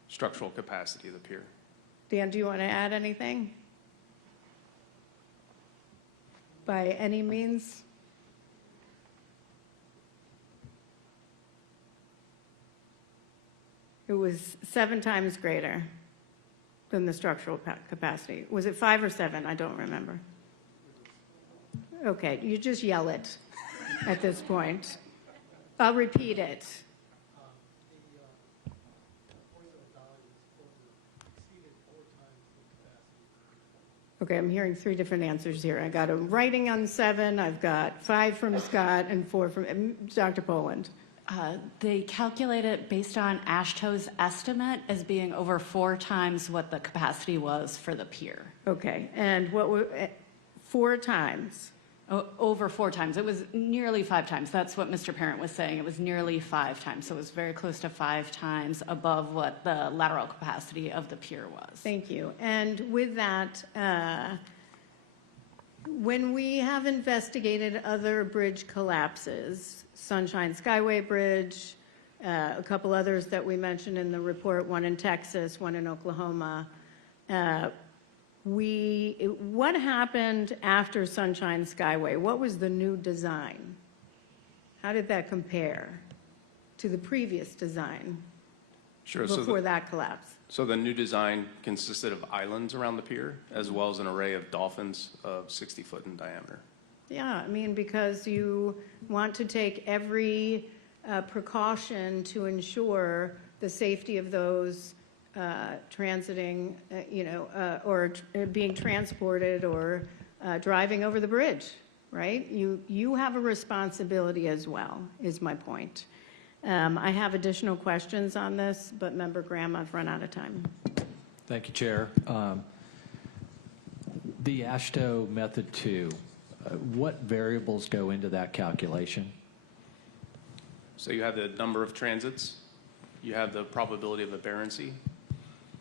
structural capacity of the pier. Dan, do you want to add anything? By any means? It was 7 times greater than the structural capacity. Was it 5 or 7? I don't remember. Okay, you just yell it at this point. I'll repeat it. Okay, I'm hearing 3 different answers here. I got a writing on 7, I've got 5 from Scott, and 4 from Dr. Poland. They calculate it based on AASHTO's estimate as being over 4 times what the capacity was for the pier. Okay, and what were 4 times? Over 4 times. It was nearly 5 times. That's what Mr. Parent was saying. It was nearly 5 times. So it was very close to 5 times above what the lateral capacity of the pier was. Thank you. And with that, when we have investigated other bridge collapses, Sunshine Skyway Bridge, a couple others that we mentioned in the report, one in Texas, one in Oklahoma, what happened after Sunshine Skyway? What was the new design? How did that compare to the previous design before that collapse? So the new design consisted of islands around the pier, as well as an array of dolphins of 60 foot in diameter. Yeah, I mean, because you want to take every precaution to ensure the safety of those transiting, or being transported or driving over the bridge, right? You have a responsibility as well, is my point. I have additional questions on this, but Member Graham, I've run out of time. Thank you, Chair. The AASHTO method 2, what variables go into that calculation? So you have the number of transits, you have the probability of aberrancy,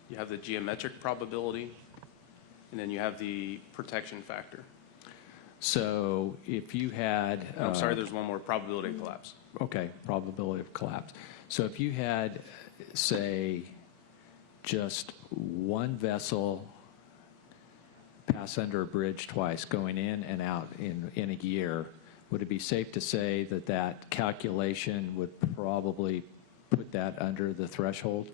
you have the geometric probability, and then you have the protection factor. So if you had... I'm sorry, there's one more, probability of collapse. Okay, probability of collapse. So if you had, say, just one vessel pass under a bridge twice, going in and out in a year, would it be safe to say that that calculation would probably put that under the threshold?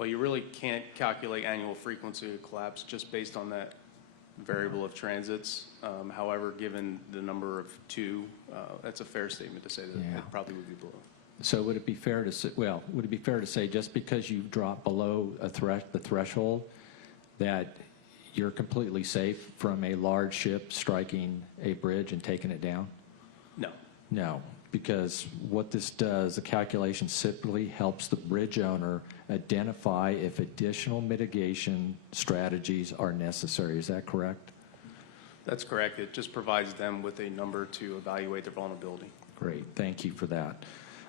Well, you really can't calculate annual frequency of collapse just based on that variable of transits. However, given the number of 2, that's a fair statement to say that Yeah. it probably would be below. So would it be fair to say, well, would it be fair to say just because you drop below the threshold that you're completely safe from a large ship striking a bridge and taking it down? No. No, because what this does, the calculation simply helps the bridge owner identify if additional mitigation strategies are necessary. Is that correct? That's correct. It just provides them with a number to evaluate their vulnerability. Great, thank you for that.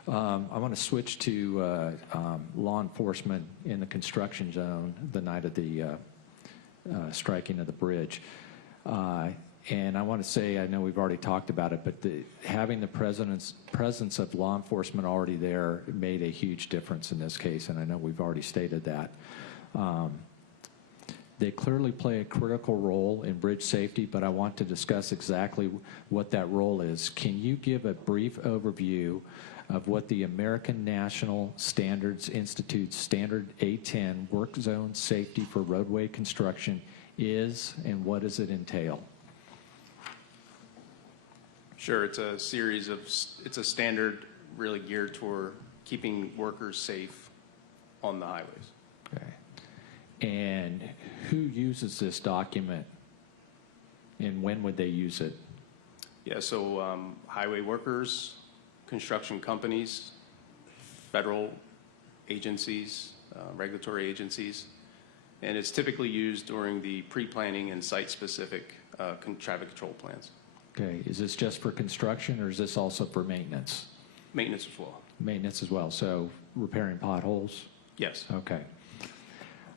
I want to switch to law enforcement in the construction zone the night of the striking of the bridge. And I want to say, I know we've already talked about it, but having the presence of law enforcement already there made a huge difference in this case, and I know we've already stated that. They clearly play a critical role in bridge safety, but I want to discuss exactly what that role is. Can you give a brief overview of what the American National Standards Institute Standard A10 Work Zone Safety for Roadway Construction is, and what does it entail? Sure, it's a series of, it's a standard really geared toward keeping workers safe on the highways. Okay. And who uses this document, and when would they use it? Yeah, so highway workers, construction companies, federal agencies, regulatory agencies, and it's typically used during the pre-planning and site-specific traffic control plans. Okay, is this just for construction, or is this also for maintenance? Maintenance as well. Maintenance as well, so repairing potholes? Yes. Okay.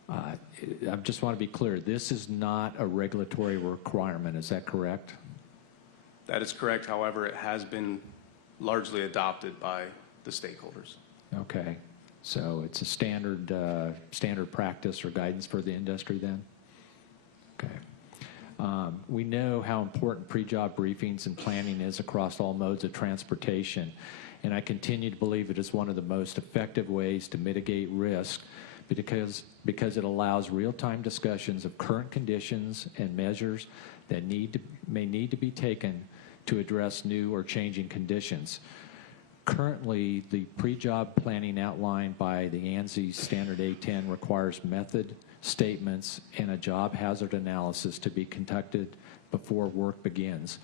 I just want to be clear, this is not a regulatory requirement, is that correct? That is correct. However, it has been largely adopted by the stakeholders. Okay, so it's a standard practice or guidance for the industry then? Okay. We know how important pre-job briefings and planning is across all modes of transportation, and I continue to believe it is one of the most effective ways to mitigate risk because it allows real-time discussions of current conditions and measures that may need to be taken to address new or changing conditions. Currently, the pre-job planning outlined by the ANSI Standard A10 requires method statements and a job hazard analysis to be conducted before work begins.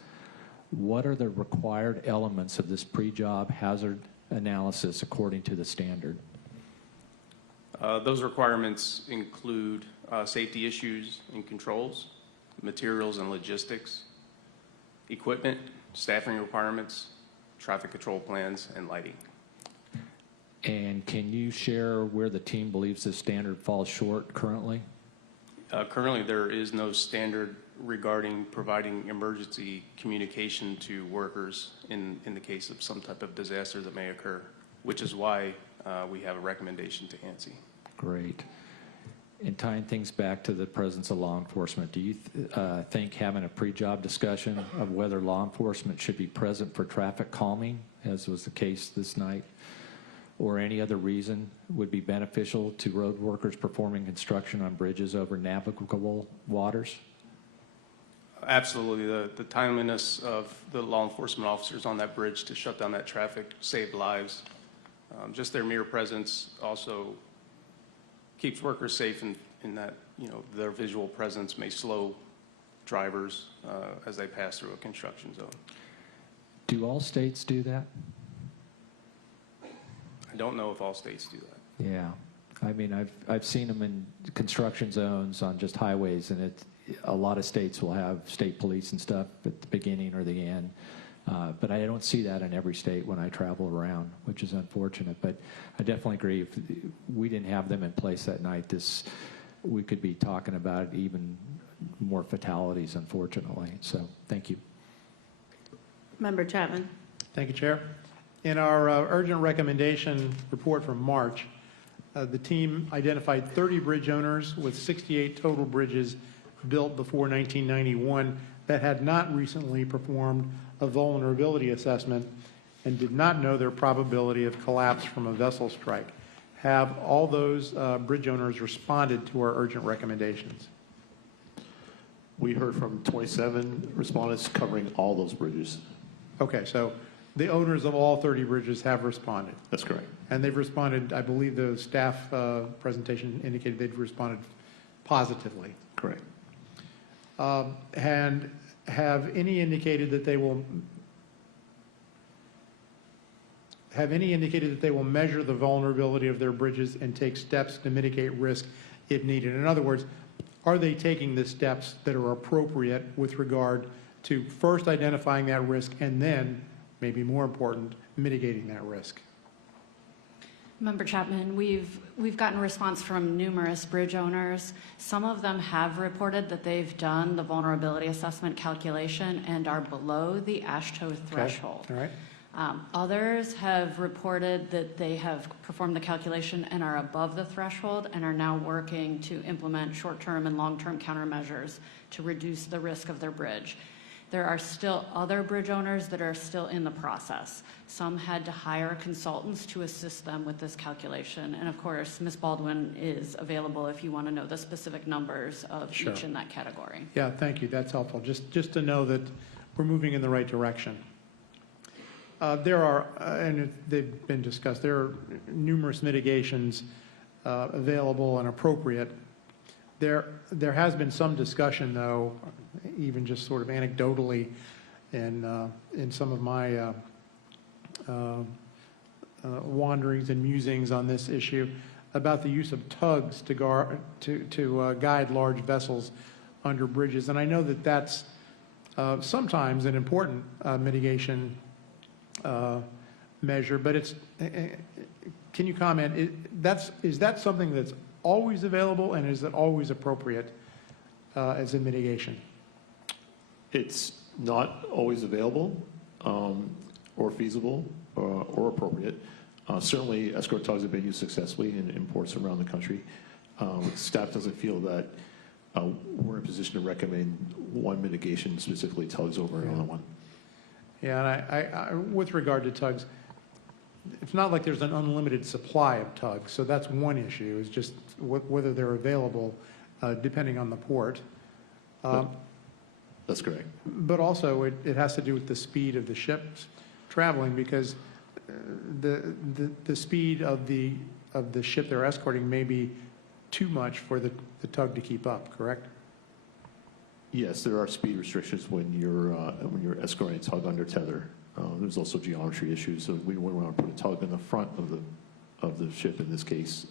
What are the required elements of this pre-job hazard analysis according to the standard? Those requirements include safety issues and controls, materials and logistics, equipment, staffing requirements, traffic control plans, and lighting. And can you share where the team believes this standard falls short currently? Currently, there is no standard regarding providing emergency communication to workers in the case of some type of disaster that may occur, which is why we have a recommendation to ANSI. Great. And tying things back to the presence of law enforcement, do you think having a pre-job discussion of whether law enforcement should be present for traffic calming, as was the case this night, or any other reason would be beneficial to road workers performing construction on bridges over navigable waters? Absolutely. The timeliness of the law enforcement officers on that bridge to shut down that traffic saved lives. Just their mere presence also keeps workers safe in that, their visual presence may slow drivers as they pass through a construction zone. Do all states do that? I don't know if all states do that. Yeah. I mean, I've seen them in construction zones on just highways, and a lot of states will have state police and stuff at the beginning or the end. But I don't see that in every state when I travel around, which is unfortunate. But I definitely agree. If we didn't have them in place that night, we could be talking about even more fatalities, unfortunately. So thank you. Member Chapman. Thank you, Chair. In our urgent recommendation report from March, the team identified 30 bridge owners with 68 total bridges built before 1991 that had not recently performed a vulnerability assessment and did not know their probability of collapse from a vessel strike. Have all those bridge owners responded to our urgent recommendations? We heard from 27 respondents covering all those bridges. Okay, so the owners of all 30 bridges have responded. That's correct. And they've responded, I believe the staff presentation indicated they've responded positively. Correct. And have any indicated that they will measure the vulnerability of their bridges and take steps to mitigate risk if needed? In other words, are they taking the steps that are appropriate with regard to first identifying that risk and then, maybe more important, mitigating that risk? Member Chapman, we've gotten response from numerous bridge owners. Some of them have reported that they've done the vulnerability assessment calculation and are below the AASHTO threshold. All right. Others have reported that they have performed the calculation and are above the threshold and are now working to implement short-term and long-term countermeasures to reduce the risk of their bridge. There are still other bridge owners that are still in the process. Some had to hire consultants to assist them with this calculation. And of course, Ms. Baldwin is available if you want to know the specific numbers of Sure. each in that category. Yeah, thank you. That's helpful. Just to know that we're moving in the right direction. There are, and they've been discussed, there are numerous mitigations available and appropriate. There has been some discussion, though, even just sort of anecdotally in some of my wanderings and musings on this issue, about the use of tugs to guide large vessels under bridges. And I know that that's sometimes an important mitigation measure, but it's, can you comment, is that something that's always available, and is it always appropriate as a mitigation? It's not always available or feasible or appropriate. Certainly, escort tugs have been used successfully in ports around the country. Staff doesn't feel that we're in a position to recommend one mitigation, specifically tugs, over another one. Yeah, and I, with regard to tugs, it's not like there's an unlimited supply of tugs, so that's one issue, is just whether they're available depending on the port. That's correct. But also, it has to do with the speed of the ships traveling, because the speed of the ship they're escorting may be too much for the tug to keep up, correct? Yes, there are speed restrictions when you're escorting a tug under tether. There's also geometry issues, so we wouldn't want to put a tug in the front of the ship in this case,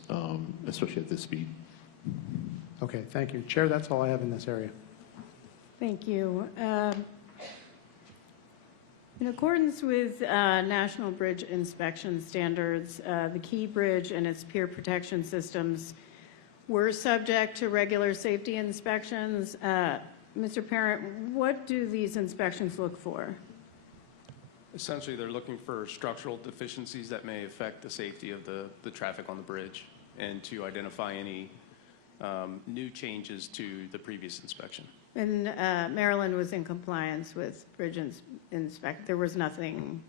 especially at this speed. Okay, thank you. Chair, that's all I have in this area. Thank you. In accordance with National Bridge Inspection Standards, the Key Bridge and its pier protection systems were subject to regular safety inspections. Mr. Parent, what do these inspections look for? Essentially, they're looking for structural deficiencies that may affect the safety of the traffic on the bridge, and to identify any new changes to the previous inspection. And Maryland was in compliance with bridge inspect. There was nothing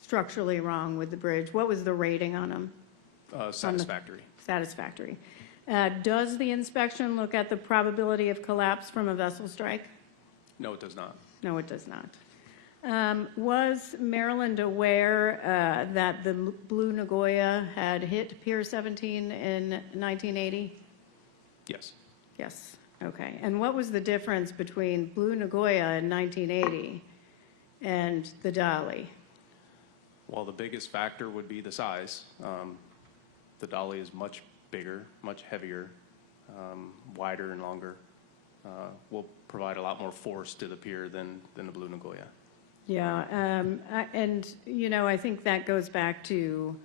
structurally wrong with the bridge. What was the rating on them? Satisfactory. Satisfactory. Does the inspection look at the probability of collapse from a vessel strike? No, it does not. No, it does not. Was Maryland aware that the Blue Nagoya had hit Pier 17 in 1980? Yes. Yes. Okay. And what was the difference between Blue Nagoya in 1980 and the Dali? Well, the biggest factor would be the size. The Dali is much bigger, much heavier, wider and longer. Will provide a lot more force to the pier than the Blue Nagoya. Yeah, and you know, I think that goes back to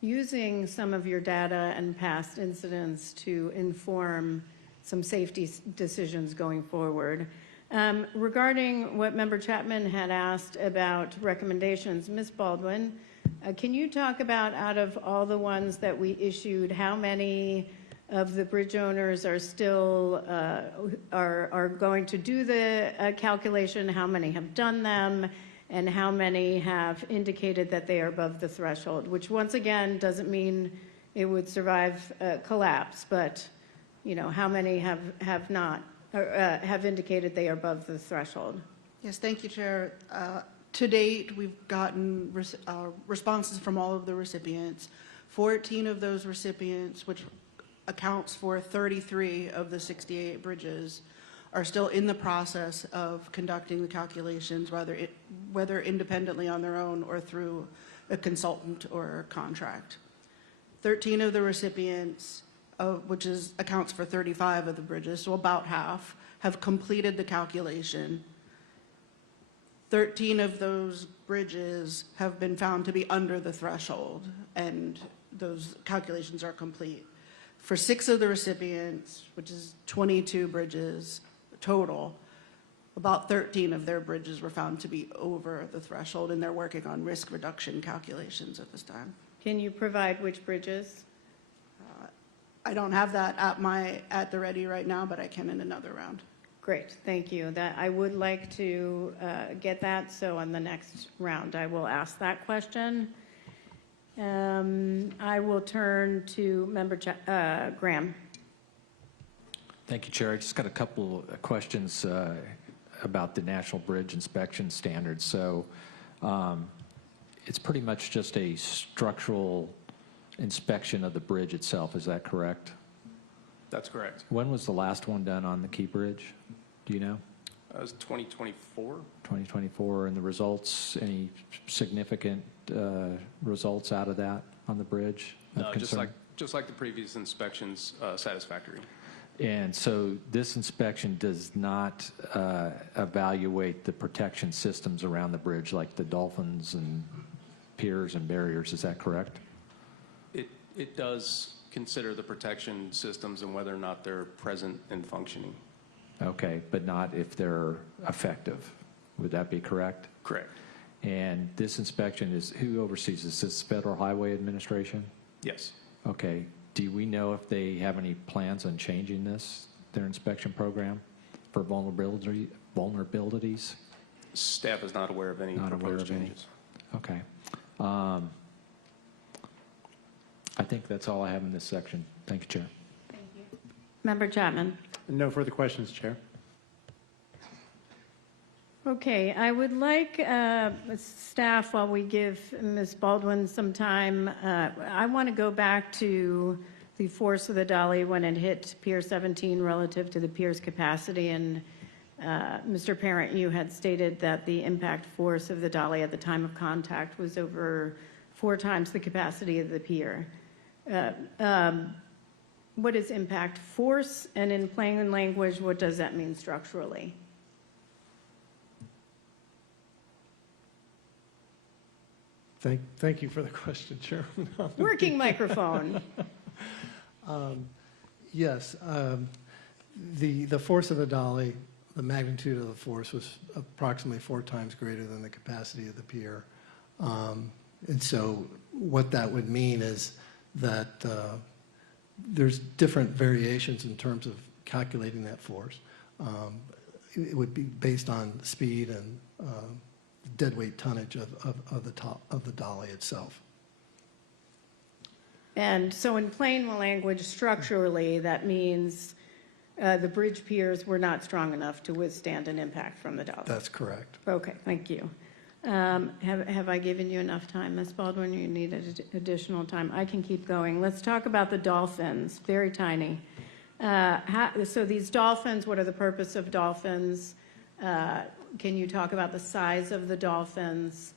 using some of your data and past incidents to inform some safety decisions going forward. Regarding what Member Chapman had asked about recommendations, Ms. Baldwin, can you talk about, out of all the ones that we issued, how many of the bridge owners are still are going to do the calculation, how many have done them, and how many have indicated that they are above the threshold, which once again doesn't mean it would survive collapse, but, you know, how many have not, have indicated they are above the threshold? Yes, thank you, Chair. To date, we've gotten responses from all of the recipients. 14 of those recipients, which accounts for 33 of the 68 bridges, are still in the process of conducting the calculations, whether independently on their own or through a consultant or a contract. 13 of the recipients, which accounts for 35 of the bridges, so about half, have completed the calculation. 13 of those bridges have been found to be under the threshold, and those calculations are complete. For 6 of the recipients, which is 22 bridges total, about 13 of their bridges were found to be over the threshold, and they're working on risk reduction calculations at this time. Can you provide which bridges? I don't have that at the ready right now, but I can in another round. Great, thank you. I would like to get that, so on the next round I will ask that question. I will turn to Member Graham. Thank you, Chair. I just got a couple of questions about the National Bridge Inspection Standards. So it's pretty much just a structural inspection of the bridge itself, is that correct? That's correct. When was the last one done on the Key Bridge? Do you know? That was 2024. 2024, and the results, any significant results out of that on the bridge? No, just like the previous inspections, satisfactory. And so this inspection does not evaluate the protection systems around the bridge, like the dolphins and piers and barriers, is that correct? It does consider the protection systems and whether or not they're present and functioning. Okay, but not if they're effective. Would that be correct? Correct. And this inspection is, who oversees this? Is this Federal Highway Administration? Yes. Okay. Do we know if they have any plans on changing their inspection program for vulnerabilities? Staff is not aware of any proposed changes. Okay. I think that's all I have in this section. Thank you, Chair. Thank you. Member Chapman. No further questions, Chair. Okay, I would like staff, while we give Ms. Baldwin some time, I want to go back to the force of the Dali when it hit Pier 17 relative to the pier's capacity. And Mr. Parent, you had stated that the impact force of the Dali at the time of contact was over 4 times the capacity of the pier. What is impact force? And in plain language, what does that mean structurally? Thank you for the question, Chair. Working microphone. Yes, the force of the Dali, the magnitude of the force was approximately 4 times greater than the capacity of the pier. And so what that would mean is that there's different variations in terms of calculating that force. It would be based on speed and deadweight tonnage of the Dali itself. And so in plain language, structurally, that means the bridge piers were not strong enough to withstand an impact from the Dali. That's correct. Okay, thank you. Have I given you enough time, Ms. Baldwin? You need additional time. I can keep going. Let's talk about the dolphins, very tiny. So these dolphins, what are the purpose of dolphins? Can you talk about the size of the dolphins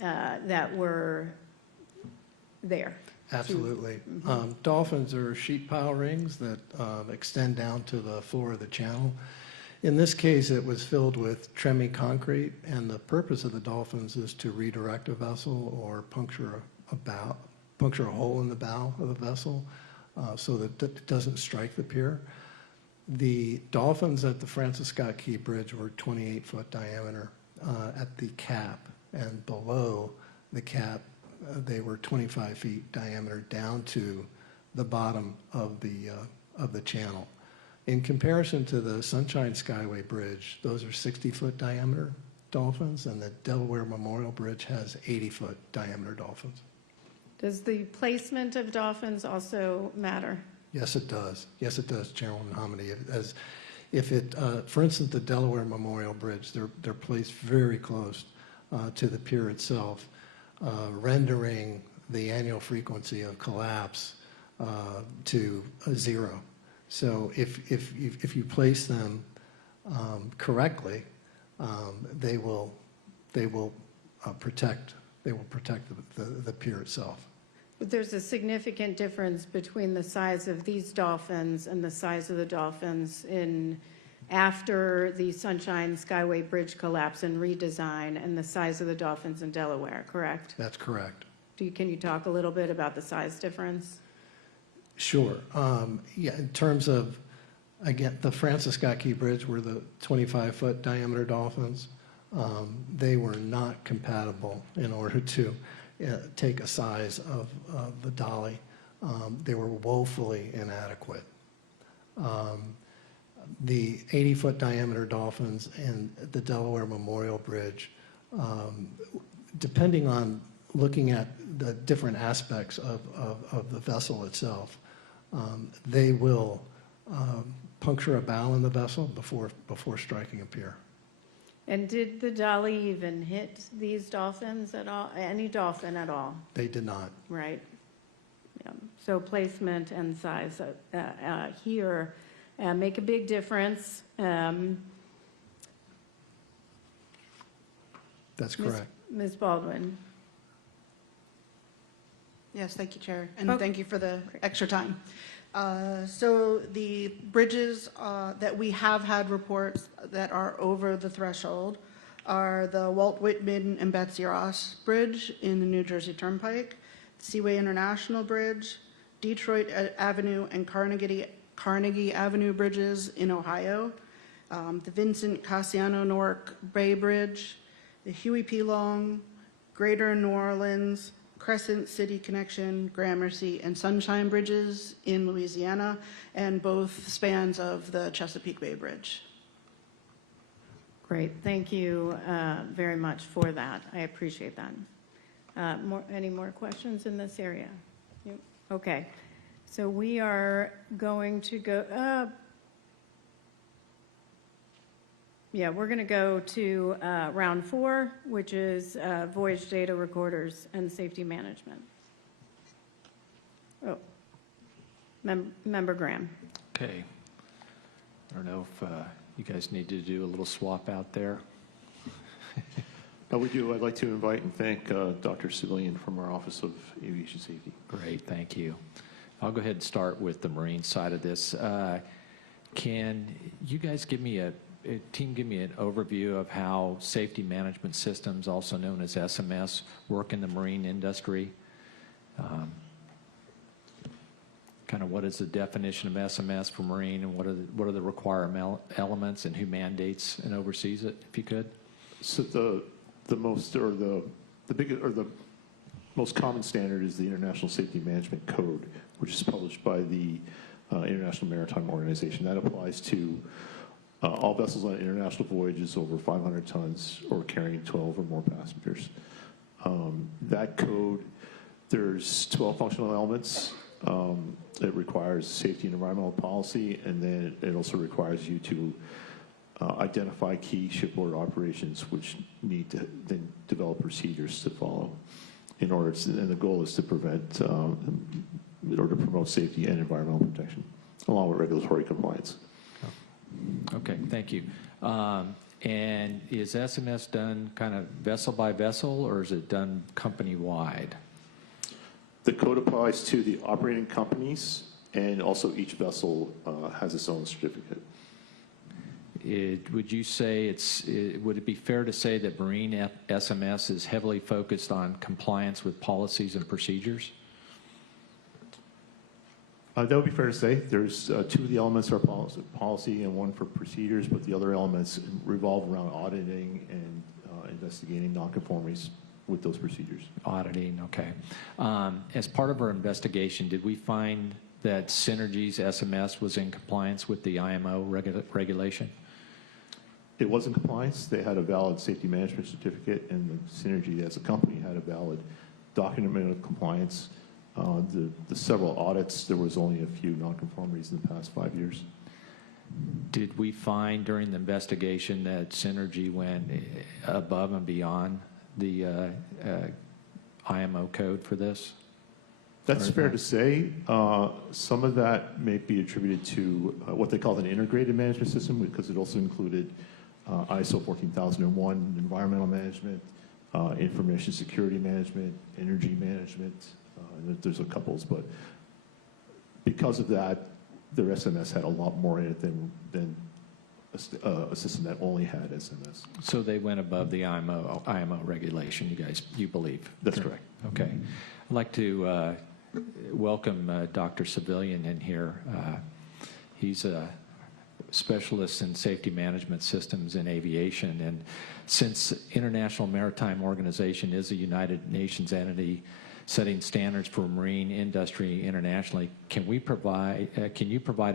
that were there? Absolutely. Dolphins are sheet pile rings that extend down to the floor of the channel. In this case, it was filled with tremmy concrete, and the purpose of the dolphins is to redirect a vessel or puncture a hole in the bow of the vessel so that it doesn't strike the pier. The dolphins at the Francis Scott Key Bridge were 28-foot diameter at the cap, and below the cap, they were 25 feet diameter down to the bottom of the channel. In comparison to the Sunshine Skyway Bridge, those are 60-foot diameter dolphins, and the Delaware Memorial Bridge has 80-foot diameter dolphins. Does the placement of dolphins also matter? Yes, it does. Yes, it does, Chairwoman Hamady. For instance, the Delaware Memorial Bridge, they're placed very close to the pier itself, rendering the annual frequency of collapse to 0. So if you place them correctly, they will protect the pier itself. But there's a significant difference between the size of these dolphins and the size of the dolphins after the Sunshine Skyway Bridge collapse and redesign, and the size of the dolphins in Delaware, correct? That's correct. Can you talk a little bit about the size difference? Sure. Yeah, in terms of, again, the Francis Scott Key Bridge were the 25-foot diameter dolphins. They were not compatible in order to take a size of the Dali. They were woefully inadequate. The 80-foot diameter dolphins in the Delaware Memorial Bridge, depending on looking at the different aspects of the vessel itself, they will puncture a bow in the vessel before striking a pier. And did the Dali even hit these dolphins at all? Any dolphin at all? They did not. Right. Yeah. So placement and size here make a big difference. That's correct. Ms. Baldwin. Yes, thank you, Chair, and thank you for the extra time. So the bridges that we have had reports that are over the threshold are the Walt Whitman and Betsy Ross Bridge in the New Jersey Turnpike, Seaway International Bridge, Detroit Avenue and Carnegie Avenue bridges in Ohio, the Vincent Cassiano Newark Bay Bridge, the Huey P. Long, Greater New Orleans, Crescent City Connection, Gramercy, and Sunshine Bridges in Louisiana, and both spans of the Chesapeake Bay Bridge. Great. Thank you very much for that. I appreciate that. Any more questions in this area? Okay. So we are going to go... we're going to go to round 4, which is voyage data recorders and safety management. Oh, Member Graham. Okay. I don't know if you guys need to do a little swap out there. We do. I'd like to invite and thank Dr. Civilian from our Office of Aviation Safety. Great, thank you. I'll go ahead and start with the marine side of this. Can you guys give me an overview of how safety management systems, also known as SMS, work in the marine industry? Kind of what is the definition of SMS for marine, and what are the requirement elements, and who mandates and oversees it, if you could? So the most common standard is the International Safety Management Code, which is published by the International Maritime Organization. That applies to all vessels on international voyages over 500 tons or carrying 12 or more passengers. That code, there's 12 functional elements. It requires safety and environmental policy, and then it also requires you to identify key shipboard operations which need to then develop procedures to follow in order to, and the goal is to prevent, in order to promote safety and environmental protection, along with regulatory compliance. Okay, thank you. And is SMS done kind of vessel by vessel, or is it done company-wide? The code applies to the operating companies, and also each vessel has its own certificate. Would you say would it be fair to say that marine SMS is heavily focused on compliance with policies and procedures? That would be fair to say. There's 2 of the elements are policy and 1 for procedures, but the other elements revolve around auditing and investigating nonconformities with those procedures. Auditing, okay. As part of our investigation, did we find that Synergy's SMS was in compliance with the IMO regulation? It was in compliance. They had a valid safety management certificate, and the Synergy as a company had a valid document of compliance. The several audits, there was only a few nonconformities in the past 5 years. Did we find during the investigation that Synergy went above and beyond the IMO code for this? That's fair to say. Some of that may be attributed to what they call an integrated management system, because it also included ISO 14001 environmental management, information security management, energy management. There's a couple, but because of that, their SMS had a lot more in it than a system that only had SMS. So they went above the IMO regulation, you believe? That's correct. Okay. I'd like to welcome Dr. Civilian in here. He's a specialist in safety management systems in aviation, and since International Maritime Organization is a United Nations entity setting standards for marine industry internationally, can you provide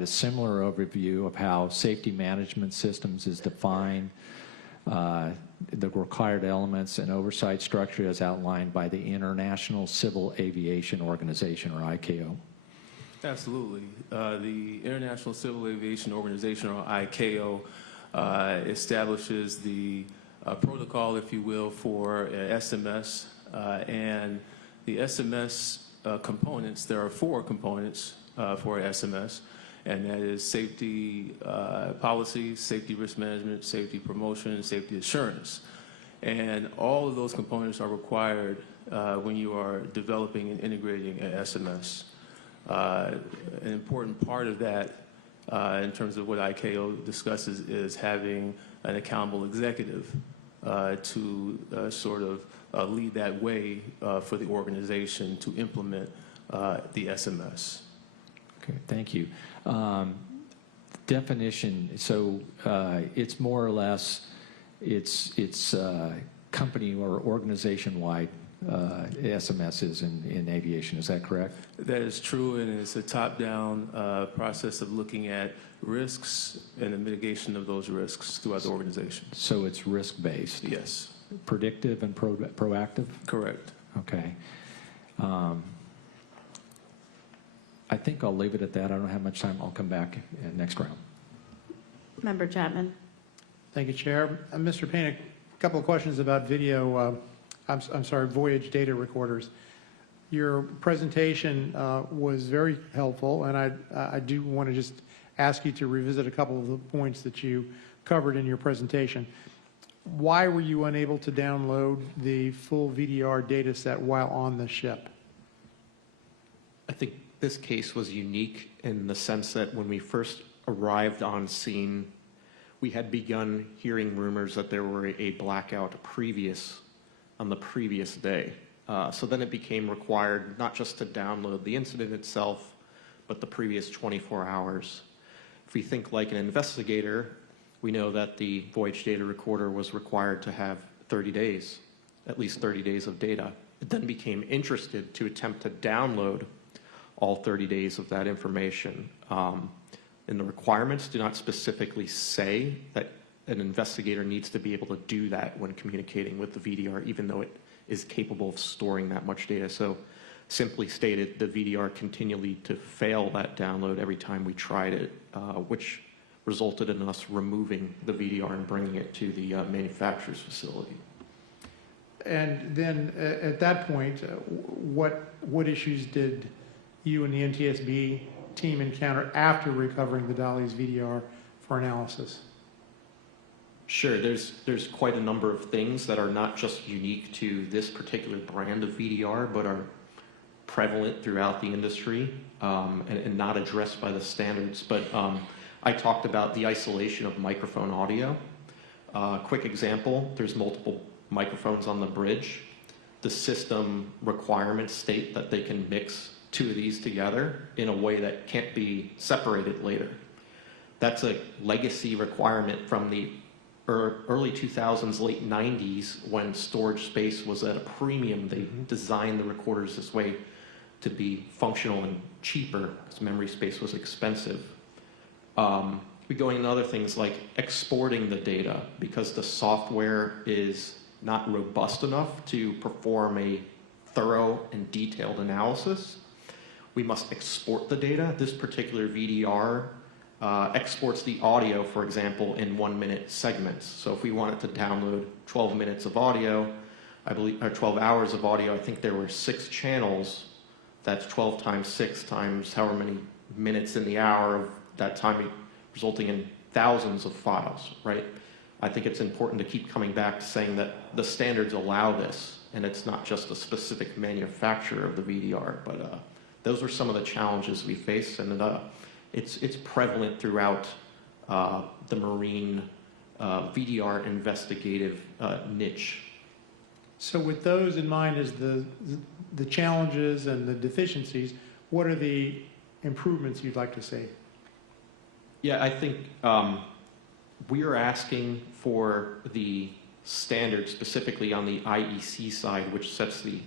a similar overview of how safety management systems is defined, the required elements and oversight structure as outlined by the International Civil Aviation Organization, or ICAO? Absolutely. The International Civil Aviation Organization, or ICAO, establishes the protocol, if you will, for SMS, and the SMS components. There are 4 components for SMS, and that is safety policy, safety risk management, safety promotion, and safety assurance. And all of those components are required when you are developing and integrating an SMS. An important part of that, in terms of what ICAO discusses, is having an accountable executive to sort of lead that way for the organization to implement the SMS. Okay, thank you. Definition, so it's more or less, it's company or organization-wide SMSs in aviation, is that correct? That is true, and it's a top-down process of looking at risks and the mitigation of those risks throughout the organization. So it's risk-based? Yes. Predictive and proactive? Correct. Okay. I think I'll leave it at that. I don't have much time. I'll come back next round. Member Chapman. Thank you, Chair. Mr. Payne, a couple of questions about video, I'm sorry, voyage data recorders. Your presentation was very helpful, and I do want to just ask you to revisit a couple of the points that you covered in your presentation. Why were you unable to download the full VDR data set while on the ship? I think this case was unique in the sense that when we first arrived on scene, we had begun hearing rumors that there were a blackout on the previous day. So then it became required not just to download the incident itself, but the previous 24 hours. If we think like an investigator, we know that the voyage data recorder was required to have 30 days, at least 30 days of data. It then became interested to attempt to download all 30 days of that information. And the requirements do not specifically say that an investigator needs to be able to do that when communicating with the VDR, even though it is capable of storing that much data. So simply stated, the VDR continued to fail that download every time we tried it, which resulted in us removing the VDR and bringing it to the manufacturer's facility. And then at that point, what issues did you and the NTSB team encounter after recovering the Dali's VDR for analysis? Sure, there's quite a number of things that are not just unique to this particular brand of VDR, but are prevalent throughout the industry and not addressed by the standards. But I talked about the isolation of microphone audio. Quick example, there's multiple microphones on the bridge. The system requirements state that they can mix 2 of these together in a way that can't be separated later. That's a legacy requirement from the early 2000s, late 90s, when storage space was at a premium. They designed the recorders this way to be functional and cheaper because memory space was expensive. We go into other things like exporting the data because the software is not robust enough to perform a thorough and detailed analysis. We must export the data. This particular VDR exports the audio, for example, in 1-minute segments. So if we wanted to download 12 minutes of audio, I believe, or 12 hours of audio, I think there were 6 channels. That's 12 times 6 times however many minutes in the hour of that time, resulting in thousands of files, right? I think it's important to keep coming back to saying that the standards allow this, and it's not just a specific manufacturer of the VDR, but those are some of the challenges we face, and it's prevalent throughout the marine VDR investigative niche. So with those in mind as the challenges and the deficiencies, what are the improvements you'd like to see? Yeah, I think we are asking for the standards specifically on the IEC side, which sets the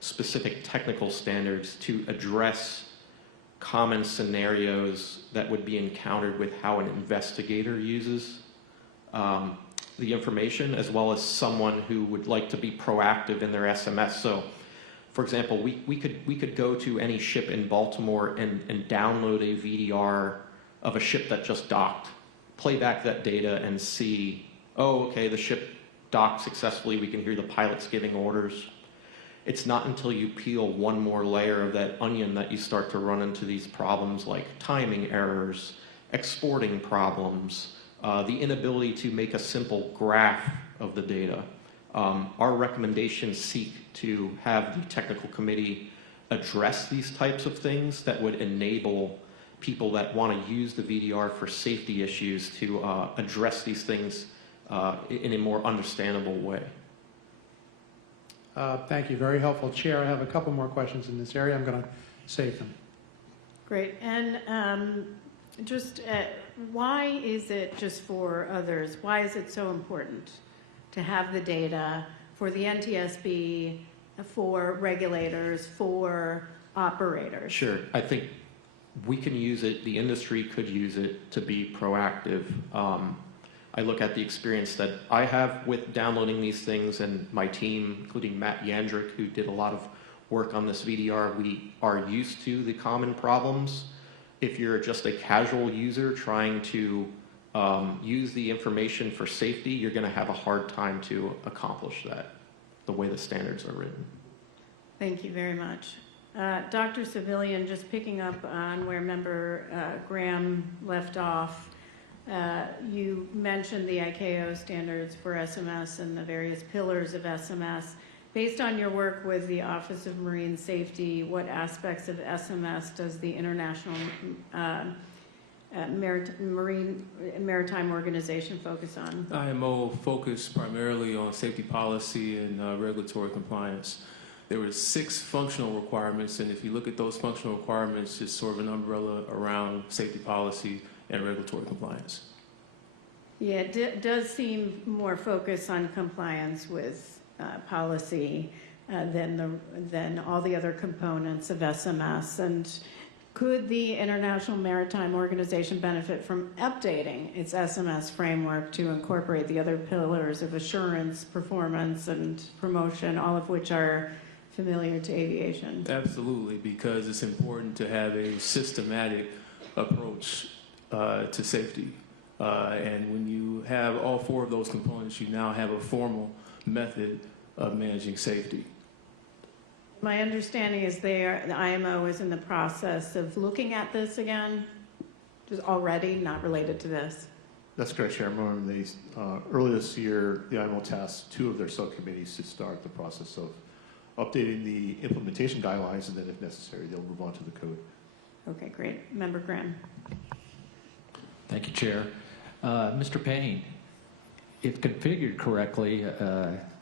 specific technical standards to address common scenarios that would be encountered with how an investigator uses the information, as well as someone who would like to be proactive in their SMS. So, for example, we could go to any ship in Baltimore and download a VDR of a ship that just docked, play back that data and see, oh, okay, the ship docked successfully, we can hear the pilots giving orders. It's not until you peel one more layer of that onion that you start to run into these problems like timing errors, exporting problems, the inability to make a simple graph of the data. Our recommendations seek to have the technical committee address these types of things that would enable people that want to use the VDR for safety issues to address these things in a more understandable way. Thank you. Very helpful. Chair, I have a couple more questions in this area. I'm going to save them. Great. And just why is it, just for others, why is it so important to have the data for the NTSB, for regulators, for operators? Sure. I think we can use it, the industry could use it to be proactive. I look at the experience that I have with downloading these things, and my team, including Matt Yandrick, who did a lot of work on this VDR, we are used to the common problems. If you're just a casual user trying to use the information for safety, you're going to have a hard time to accomplish that, the way the standards are written. Thank you very much. Dr. Civilian, just picking up on where Member Graham left off, you mentioned the ICAO standards for SMS and the various pillars of SMS. Based on your work with the Office of Marine Safety, what aspects of SMS does the International Maritime Organization focus on? IMO focused primarily on safety policy and regulatory compliance. There were 6 functional requirements, and if you look at those functional requirements, it's sort of an umbrella around safety policy and regulatory compliance. Yeah, it does seem more focused on compliance with policy than all the other components of SMS. And could the International Maritime Organization benefit from updating its SMS framework to incorporate the other pillars of assurance, performance, and promotion, all of which are familiar to aviation? Absolutely, because it's important to have a systematic approach to safety. And when you have all 4 of those components, you now have a formal method of managing safety. My understanding is the IMO is in the process of looking at this again, just already, not related to this. That's correct, Chairman. Earlier this year, the IMO tasked 2 of their subcommittees to start the process of updating the implementation guidelines, and then if necessary, they'll move on to the code. Okay, great. Member Graham. Thank you, Chair. Mr. Payne, if configured correctly,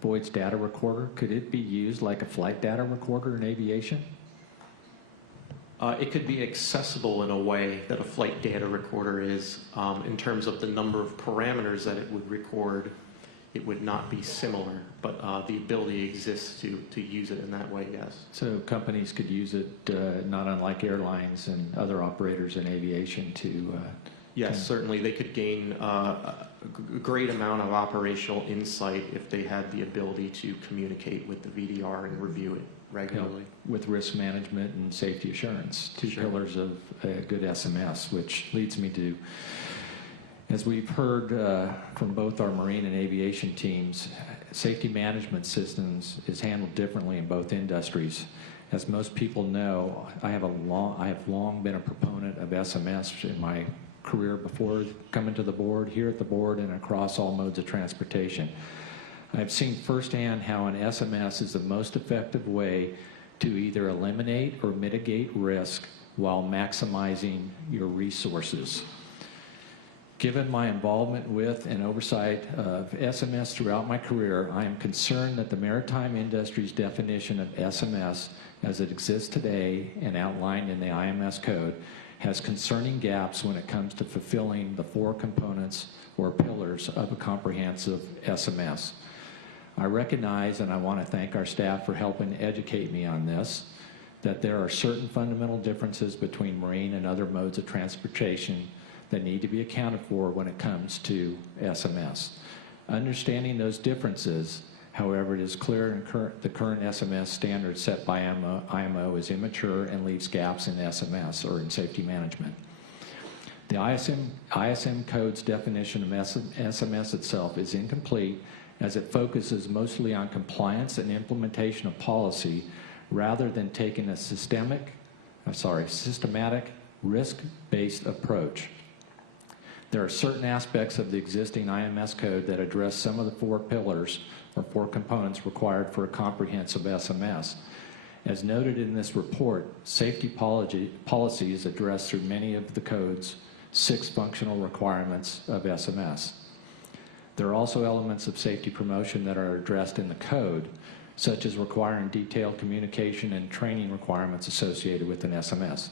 Boyd's data recorder, could it be used like a flight data recorder in aviation? It could be accessible in a way that a flight data recorder is. In terms of the number of parameters that it would record, it would not be similar, but the ability exists to use it in that way, yes. So companies could use it, not unlike airlines and other operators in aviation to... Yes, certainly they could gain a great amount of operational insight if they had the ability to communicate with the VDR and review it regularly with risk management and safety assurance, two pillars of a good SMS, which leads me to, as we've heard from both our marine and aviation teams, safety management systems is handled differently in both industries. As most people know, I have long been a proponent of SMS in my career before coming to the board, here at the board, and across all modes of transportation. I've seen firsthand how an SMS is the most effective way to either eliminate or mitigate risk while maximizing your resources. Given my involvement with and oversight of SMS throughout my career, I am concerned that the maritime industry's definition of SMS as it exists today and outlined in the IMS code has concerning gaps when it comes to fulfilling the 4 components or pillars of a comprehensive SMS. I recognize, and I want to thank our staff for helping educate me on this, that there are certain fundamental differences between marine and other modes of transportation that need to be accounted for when it comes to SMS. Understanding those differences, however, it is clear the current SMS standard set by IMO is immature and leaves gaps in SMS, or in safety management. The ISM code's definition of SMS itself is incomplete, as it focuses mostly on compliance and implementation of policy rather than taking a systematic, risk-based approach. There are certain aspects of the existing IMS code that address some of the 4 pillars or 4 components required for a comprehensive SMS. As noted in this report, safety policy is addressed through many of the code's 6 functional requirements of SMS. There are also elements of safety promotion that are addressed in the code, such as requiring detailed communication and training requirements associated with an SMS.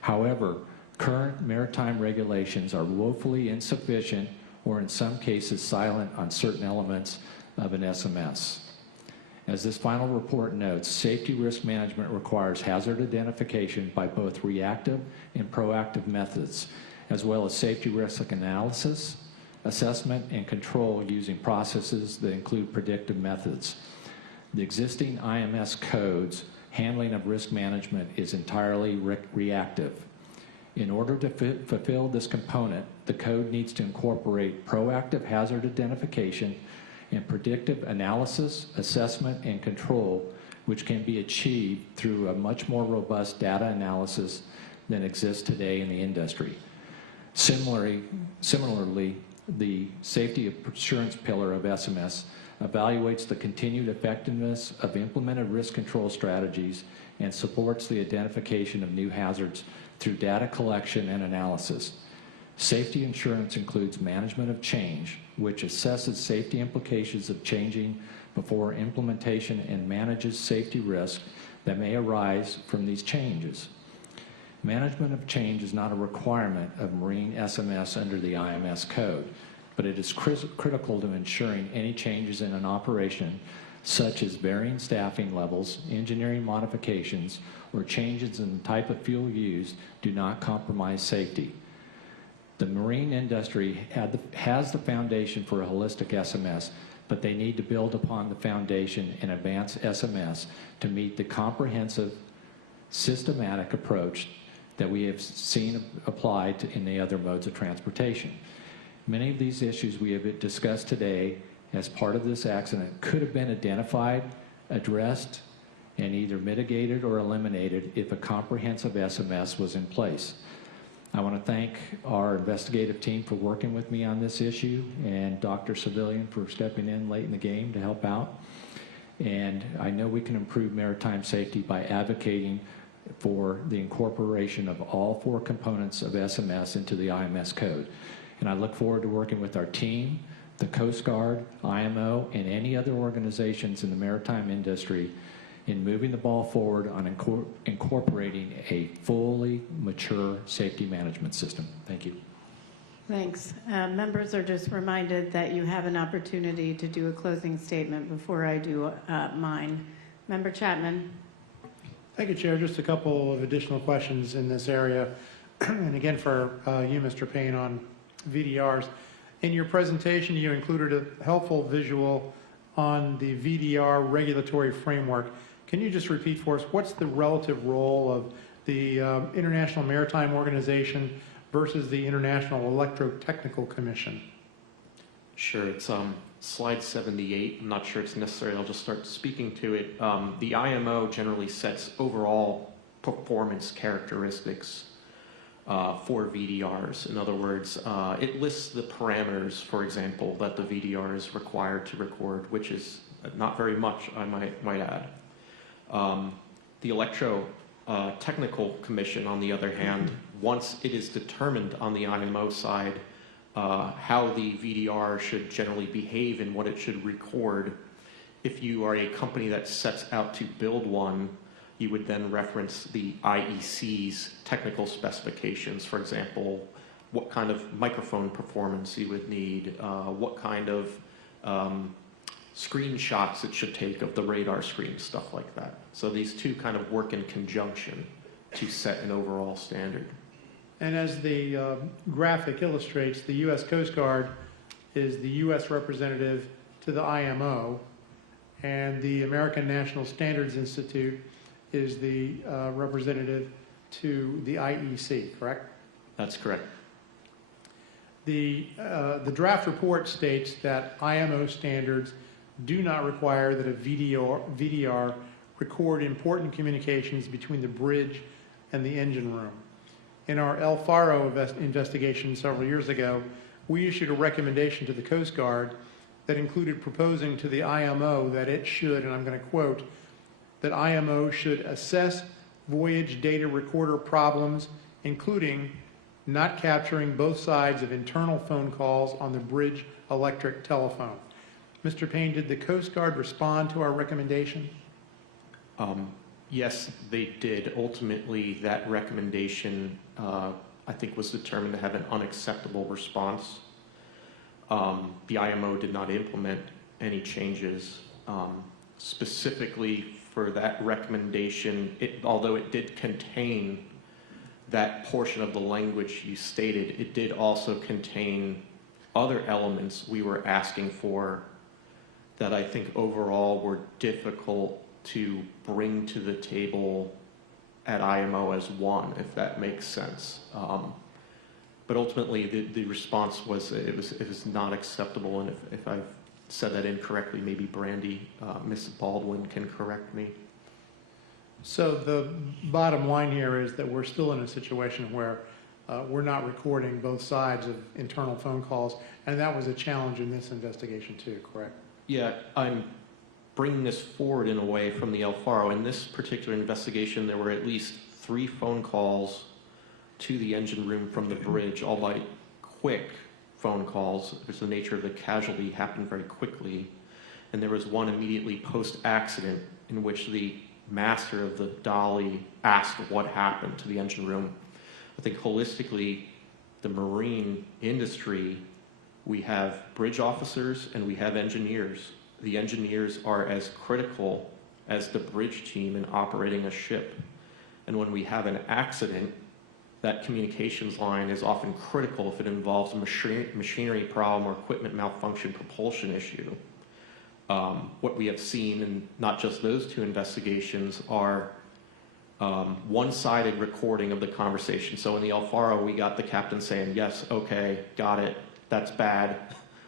However, current maritime regulations are woefully insufficient, or in some cases silent, on certain elements of an SMS. As this final report notes, safety risk management requires hazard identification by both reactive and proactive methods, as well as safety risk analysis, assessment, and control using processes that include predictive methods. The existing IMS code's handling of risk management is entirely reactive. In order to fulfill this component, the code needs to incorporate proactive hazard identification and predictive analysis, assessment, and control, which can be achieved through a much more robust data analysis than exists today in the industry. Similarly, the safety assurance pillar of SMS evaluates the continued effectiveness of implemented risk control strategies and supports the identification of new hazards through data collection and analysis. Safety assurance includes management of change, which assesses safety implications of changing before implementation and manages safety risk that may arise from these changes. Management of change is not a requirement of marine SMS under the IMS code, but it is critical to ensuring any changes in an operation, such as varying staffing levels, engineering modifications, or changes in the type of fuel used, do not compromise safety. The marine industry has the foundation for a holistic SMS, but they need to build upon the foundation in advanced SMS to meet the comprehensive, systematic approach that we have seen applied in the other modes of transportation. Many of these issues we have discussed today as part of this accident could have been identified, addressed, and either mitigated or eliminated if a comprehensive SMS was in place. I want to thank our investigative team for working with me on this issue, and Dr. Civilian for stepping in late in the game to help out. And I know we can improve maritime safety by advocating for the incorporation of all 4 components of SMS into the IMS code. And I look forward to working with our team, the Coast Guard, IMO, and any other organizations in the maritime industry in moving the ball forward on incorporating a fully mature safety management system. Thank you. Thanks. Members are just reminded that you have an opportunity to do a closing statement before I do mine. Member Chapman. Thank you, Chair. Just a couple of additional questions in this area. And again, for you, Mr. Payne, on VDRs. In your presentation, you included a helpful visual on the VDR regulatory framework. Can you just repeat for us, what's the relative role of the International Maritime Organization versus the International Electrotechnical Commission? Sure, it's slide 78. I'm not sure it's necessary. I'll just start speaking to it. The IMO generally sets overall performance characteristics for VDRs. In other words, it lists the parameters, for example, that the VDR is required to record, which is not very much, I might add. The Electrotechnical Commission, on the other hand, once it is determined on the IMO side how the VDR should generally behave and what it should record, if you are a company that sets out to build one, you would then reference the IEC's technical specifications. For example, what kind of microphone performance you would need, what kind of screenshots it should take of the radar screen, stuff like that. So these two kind of work in conjunction to set an overall standard. And as the graphic illustrates, the U.S. Coast Guard is the U.S. representative to the IMO, and the American National Standards Institute is the representative to the IEC, correct? That's correct. The draft report states that IMO standards do not require that a VDR record important communications between the bridge and the engine room. In our El Faro investigation several years ago, we issued a recommendation to the Coast Guard that included proposing to the IMO that it should, and I'm going to quote, that IMO should assess voyage data recorder problems, including not capturing both sides of internal phone calls on the bridge electric telephone. Mr. Payne, did the Coast Guard respond to our recommendation? Yes, they did. Ultimately, that recommendation, I think, was determined to have an unacceptable response. The IMO did not implement any changes. Specifically for that recommendation, although it did contain that portion of the language you stated, it did also contain other elements we were asking for that I think overall were difficult to bring to the table at IMO as one, if that makes sense. But ultimately, the response was it was not acceptable, and if I've said that incorrectly, maybe Brandy, Ms. Baldwin can correct me. So the bottom line here is that we're still in a situation where we're not recording both sides of internal phone calls, and that was a challenge in this investigation too, correct? Yeah, I'm bringing this forward in a way from the El Faro. In this particular investigation, there were at least 3 phone calls to the engine room from the bridge, all by quick phone calls, because the nature of the casualty happened very quickly. And there was one immediately post-accident in which the master of the Dali asked what happened to the engine room. I think holistically, the marine industry, we have bridge officers and we have engineers. The engineers are as critical as the bridge team in operating a ship. And when we have an accident, that communications line is often critical if it involves a machinery problem or equipment malfunction, propulsion issue. What we have seen, and not just those 2 investigations, are one-sided recording of the conversation. So in the El Faro, we got the captain saying, yes, okay, got it, that's bad,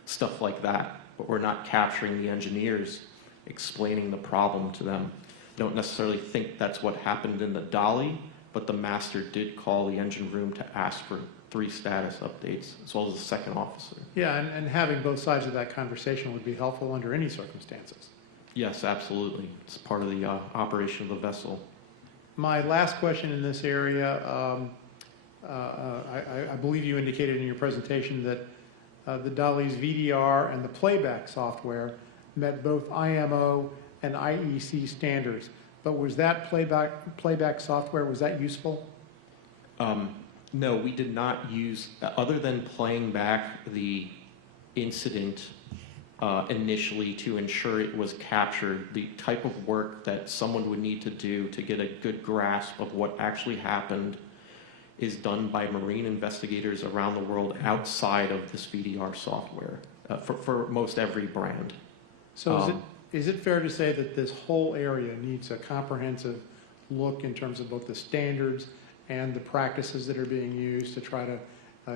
stuff like that. But we're not capturing the engineers explaining the problem to them. I don't necessarily think that's what happened in the Dali, but the master did call the engine room to ask for 3 status updates, as well as the second officer. Yeah, and having both sides of that conversation would be helpful under any circumstances. Yes, absolutely. It's part of the operation of the vessel. My last question in this area, I believe you indicated in your presentation that the Dali's VDR and the playback software met both IMO and IEC standards. But was that playback software, was that useful? No, we did not use, other than playing back the incident initially to ensure it was captured, the type of work that someone would need to do to get a good grasp of what actually happened is done by marine investigators around the world outside of this VDR software for most every brand. So Is it fair to say that this whole area needs a comprehensive look in terms of both the standards and the practices that are being used to try to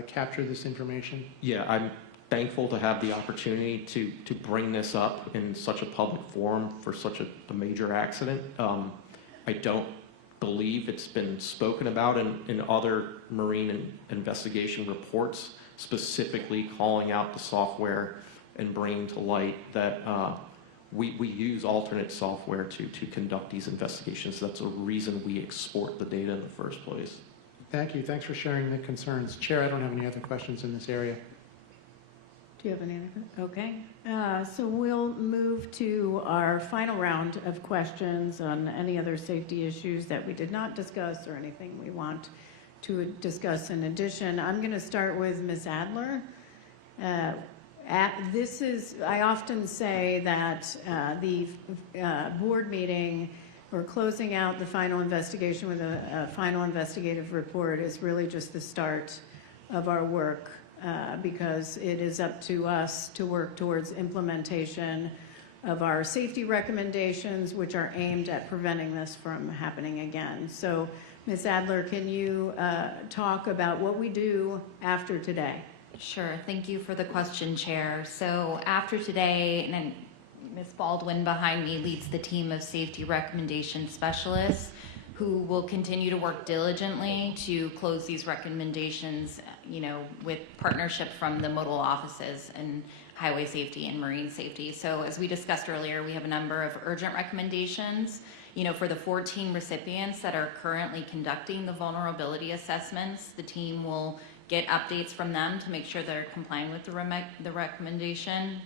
capture this information? Yeah, I'm thankful to have the opportunity to bring this up in such a public forum for such a major accident. I don't believe it's been spoken about in other marine investigation reports, specifically calling out the software and bringing to light that we use alternate software to conduct these investigations. That's a reason we export the data in the first place. Thank you. Thanks for sharing the concerns. Chair, I don't have any other questions in this area. Do you have any other? Okay. So we'll move to our final round of questions on any other safety issues that we did not discuss or anything we want to discuss in addition. I'm going to start with Ms. Adler. I often say that the board meeting or closing out the final investigation with a final investigative report is really just the start of our work. Because it is up to us to work towards implementation of our safety recommendations, which are aimed at preventing this from happening again. So, Ms. Adler, can you talk about what we do after today? Sure. Thank you for the question, Chair. So after today, and Ms. Baldwin behind me leads the team of safety recommendation specialists who will continue to work diligently to close these recommendations, with partnership from the modal offices and highway safety and marine safety. So as we discussed earlier, we have a number of urgent recommendations, for the 14 recipients that are currently conducting the vulnerability assessments. The team will get updates from them to make sure they're complying with the recommendation.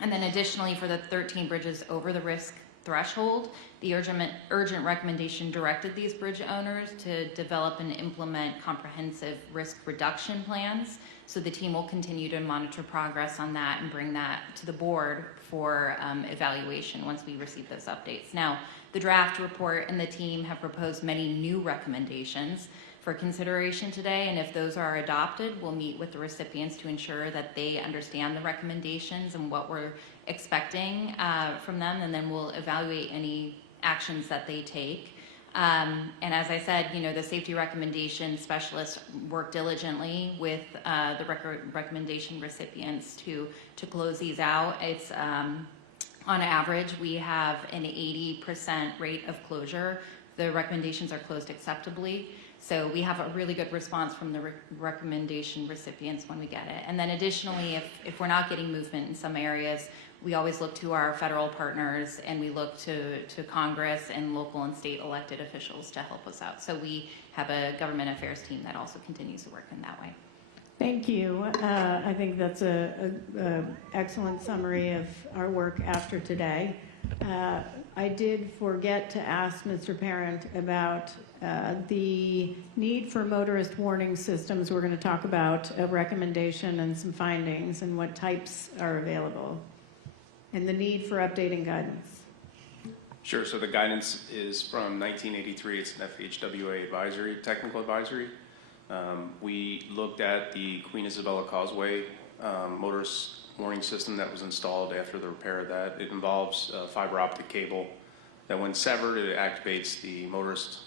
And then additionally, for the 13 bridges over the risk threshold, the urgent recommendation directed these bridge owners to develop and implement comprehensive risk reduction plans. So the team will continue to monitor progress on that and bring that to the board for evaluation once we receive those updates. Now, the draft report and the team have proposed many new recommendations for consideration today, and if those are adopted, we'll meet with the recipients to ensure that they understand the recommendations and what we're expecting from them, and then we'll evaluate any actions that they take. And as I said, the safety recommendation specialists work diligently with the recommendation recipients to close these out. It's on average, we have an 80% rate of closure. The recommendations are closed acceptably. So we have a really good response from the recommendation recipients when we get it. And then additionally, if we're not getting movement in some areas, we always look to our federal partners and we look to Congress and local and state elected officials to help us out. So we have a government affairs team that also continues to work in that way. Thank you. I think that's an excellent summary of our work after today. I did forget to ask Mr. Parent about the need for motorist warning systems. We're going to talk about a recommendation and some findings and what types are available, and the need for updating guidance. Sure. So the guidance is from 1983. It's an FHWA advisory, technical advisory. We looked at the Queen Isabella Causeway motorist warning system that was installed after the repair of that. It involves fiber optic cable that when severed, it activates the motorist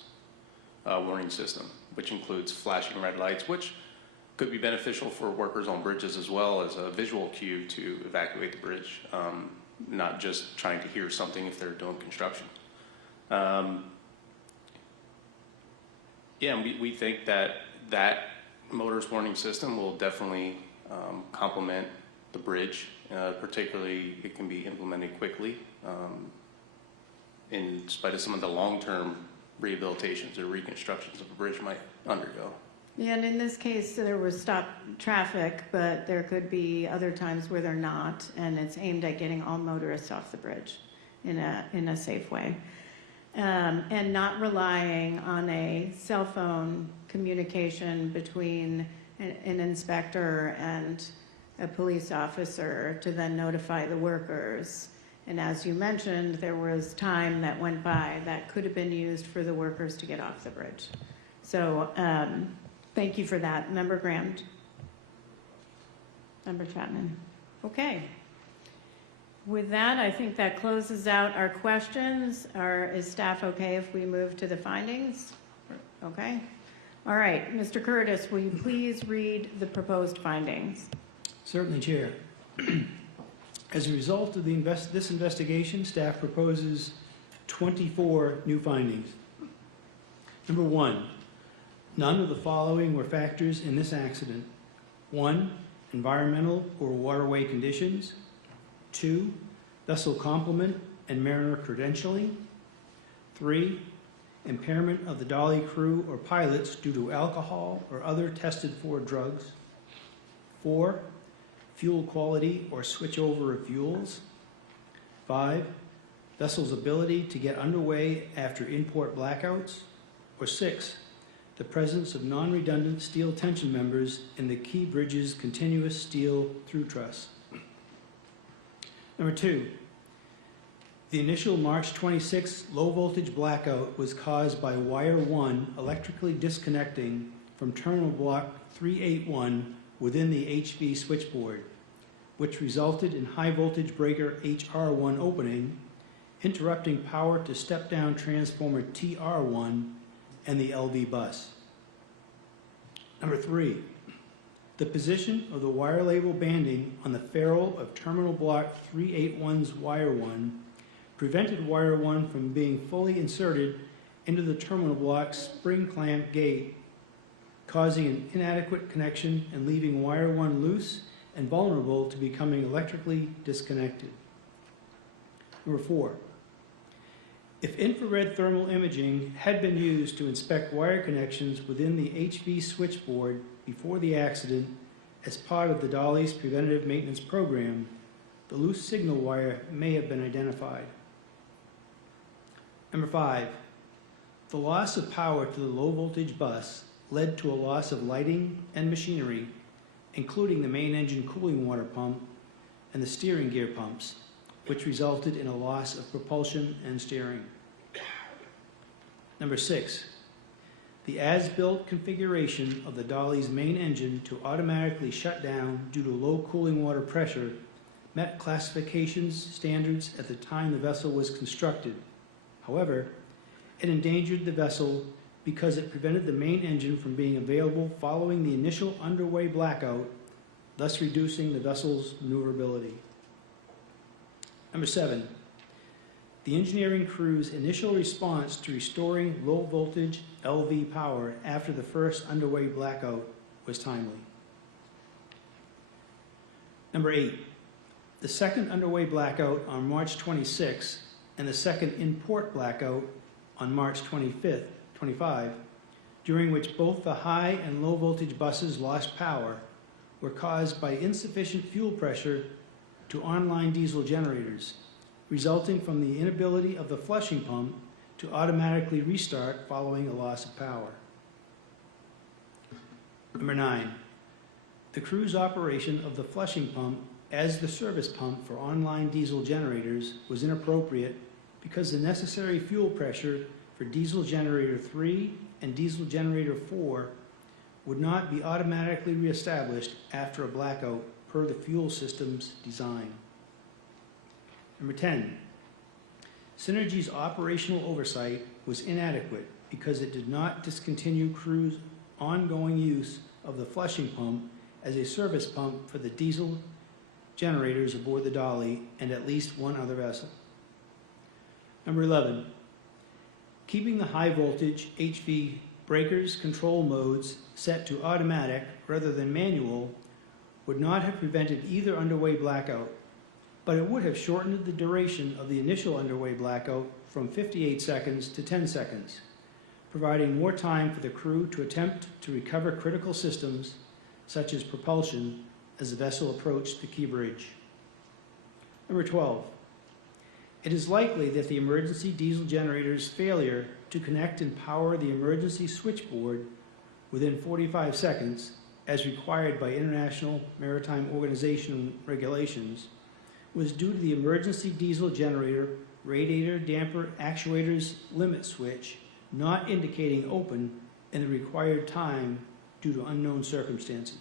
warning system, which includes flashing red lights, which could be beneficial for workers on bridges as well as a visual cue to evacuate the bridge, not just trying to hear something if they're doing construction. Yeah, and we think that motorist warning system will definitely complement the bridge. Particularly, it can be implemented quickly in spite of some of the long-term rehabilitations or reconstructions of a bridge might undergo. Yeah, and in this case, there was stopped traffic, but there could be other times where they're not, and it's aimed at getting all motorists off the bridge in a safe way. And not relying on a cell phone communication between an inspector and a police officer to then notify the workers. And as you mentioned, there was time that went by that could have been used for the workers to get off the bridge. So thank you for that. Member Graham. Member Chapman. Okay. With that, I think that closes out our questions. Is staff okay if we move to the findings? Okay. All right, Mr. Curtis, will you please read the proposed findings? Certainly, Chair. As a result of this investigation, staff proposes 24 new findings. Number 1, none of the following were factors in this accident. 1, environmental or waterway conditions. 2, vessel complement and mariner credentialing. 3, impairment of the Dali crew or pilots due to alcohol or other tested for drugs. 4, fuel quality or switchover of fuels. 5, vessel's ability to get underway after import blackouts. Or 6, the presence of non-redundant steel tension members in the key bridge's continuous steel through truss. Number 2, the initial March 26 low voltage blackout was caused by wire 1 electrically disconnecting from terminal block 381 within the HV switchboard, which resulted in high voltage breaker HR1 opening, interrupting power to step down transformer TR1 and the LV bus. Number 3, the position of the wire label banding on the ferrule of terminal block 381's wire 1 prevented wire 1 from being fully inserted into the terminal block spring clamp gate, causing an inadequate connection and leaving wire 1 loose and vulnerable to becoming electrically disconnected. Number 4, if infrared thermal imaging had been used to inspect wire connections within the HV switchboard before the accident as part of the Dali's preventative maintenance program, the loose signal wire may have been identified. Number 5, the loss of power to the low voltage bus led to a loss of lighting and machinery, including the main engine cooling water pump and the steering gear pumps, which resulted in a loss of propulsion and steering. Number 6, the as-built configuration of the Dali's main engine to automatically shut down due to low cooling water pressure met classifications standards at the time the vessel was constructed. However, it endangered the vessel because it prevented the main engine from being available following the initial underway blackout, thus reducing the vessel's maneuverability. Number 7, the engineering crew's initial response to restoring low voltage LV power after the first underway blackout was timely. Number 8, the second underway blackout on March 26 and the second in-port blackout on March 25, during which both the high and low voltage buses lost power, were caused by insufficient fuel pressure to online diesel generators, resulting from the inability of the flushing pump to automatically restart following a loss of power. Number 9, the crew's operation of the flushing pump as the service pump for online diesel generators was inappropriate because the necessary fuel pressure for diesel generator 3 and diesel generator 4 would not be automatically reestablished after a blackout per the fuel system's design. Number 10, Synergy's operational oversight was inadequate because it did not discontinue crew's ongoing use of the flushing pump as a service pump for the diesel generators aboard the Dali and at least one other vessel. Number 11, keeping the high voltage HV breakers control modes set to automatic rather than manual would not have prevented either underway blackout, but it would have shortened the duration of the initial underway blackout from 58 seconds to 10 seconds, providing more time for the crew to attempt to recover critical systems such as propulsion as the vessel approached the key bridge. Number 12, it is likely that the emergency diesel generator's failure to connect and power the emergency switchboard within 45 seconds, as required by International Maritime Organization regulations, was due to the emergency diesel generator radiator damper actuator's limit switch not indicating open in the required time due to unknown circumstances.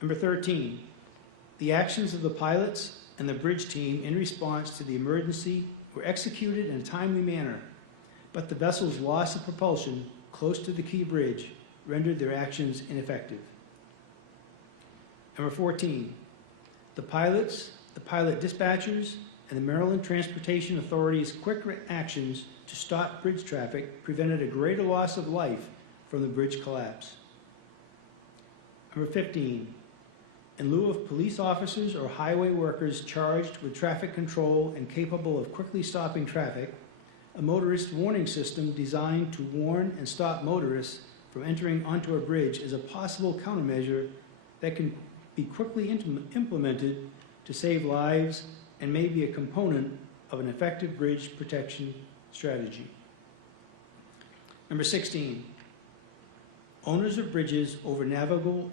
Number 13, The actions of the pilots and the bridge team in response to the emergency were executed in a timely manner, but the vessel's loss of propulsion close to the key bridge rendered their actions ineffective. Number 14, the pilots, the pilot dispatchers, and the Maryland Transportation Authority's quick actions to stop bridge traffic prevented a greater loss of life from the bridge collapse. Number 15, in lieu of police officers or highway workers charged with traffic control and capable of quickly stopping traffic, a motorist warning system designed to warn and stop motorists from entering onto a bridge is a possible countermeasure that can be quickly implemented to save lives and may be a component of an effective bridge protection strategy. Number 16, owners of bridges over navigable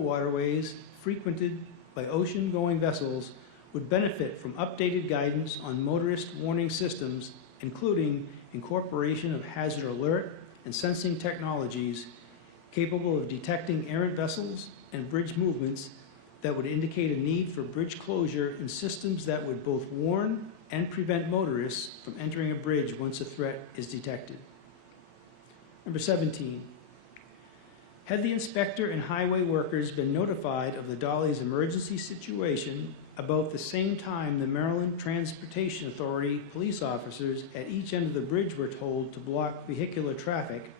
waterways frequented by ocean-going vessels would benefit from updated guidance on motorist warning systems, including incorporation of hazard alert and sensing technologies capable of detecting errant vessels and bridge movements that would indicate a need for bridge closure and systems that would both warn and prevent motorists from entering a bridge once a threat is detected. Number 17, had the inspector and highway workers been notified of the Dali's emergency situation about the same time the Maryland Transportation Authority police officers at each end of the bridge were told to block vehicular traffic,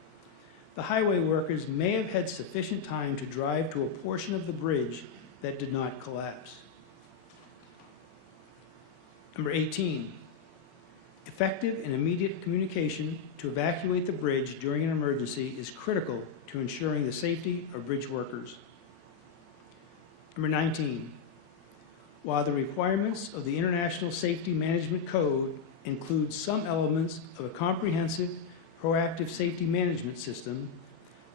the highway workers may have had sufficient time to drive to a portion of the bridge that did not collapse. Number 18, effective and immediate communication to evacuate the bridge during an emergency is critical to ensuring the safety of bridge workers. Number 19, while the requirements of the International Safety Management Code include some elements of a comprehensive, proactive safety management system,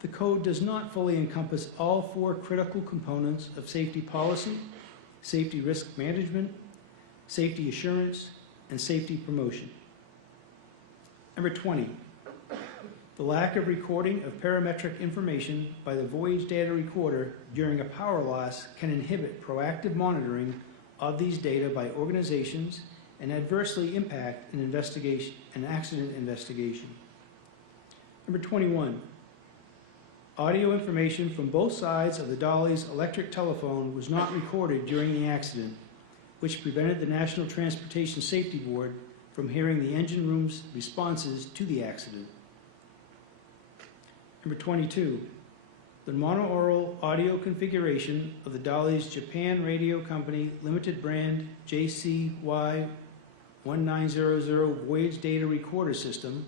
the code does not fully encompass all four critical components of safety policy, safety risk management, safety assurance, and safety promotion. Number 20, the lack of recording of parametric information by the voyage data recorder during a power loss can inhibit proactive monitoring of these data by organizations and adversely impact an accident investigation. Number 21, audio information from both sides of the Dali's electric telephone was not recorded during the accident, which prevented the National Transportation Safety Board from hearing the engine room's responses to the accident. Number 22, the monaural audio configuration of the Dali's Japan Radio Company Limited Brand JCY 1900 Voyage Data Recorder System,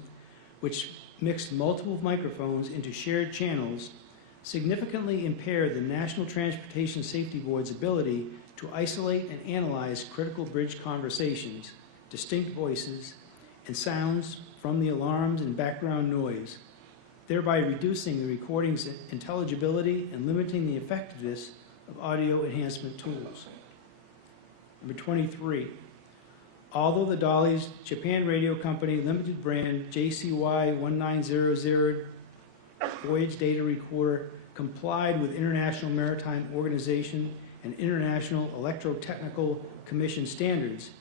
which mixed multiple microphones into shared channels, significantly impaired the National Transportation Safety Board's ability to isolate and analyze critical bridge conversations, distinct voices, and sounds from the alarms and background noise, thereby reducing the recording's intelligibility and limiting the effectiveness of audio enhancement tools. Number 23, although the Dali's Japan Radio Company Limited Brand JCY 1900 Voyage Data Recorder complied with International Maritime Organization and International Electrotechnical Commission standards,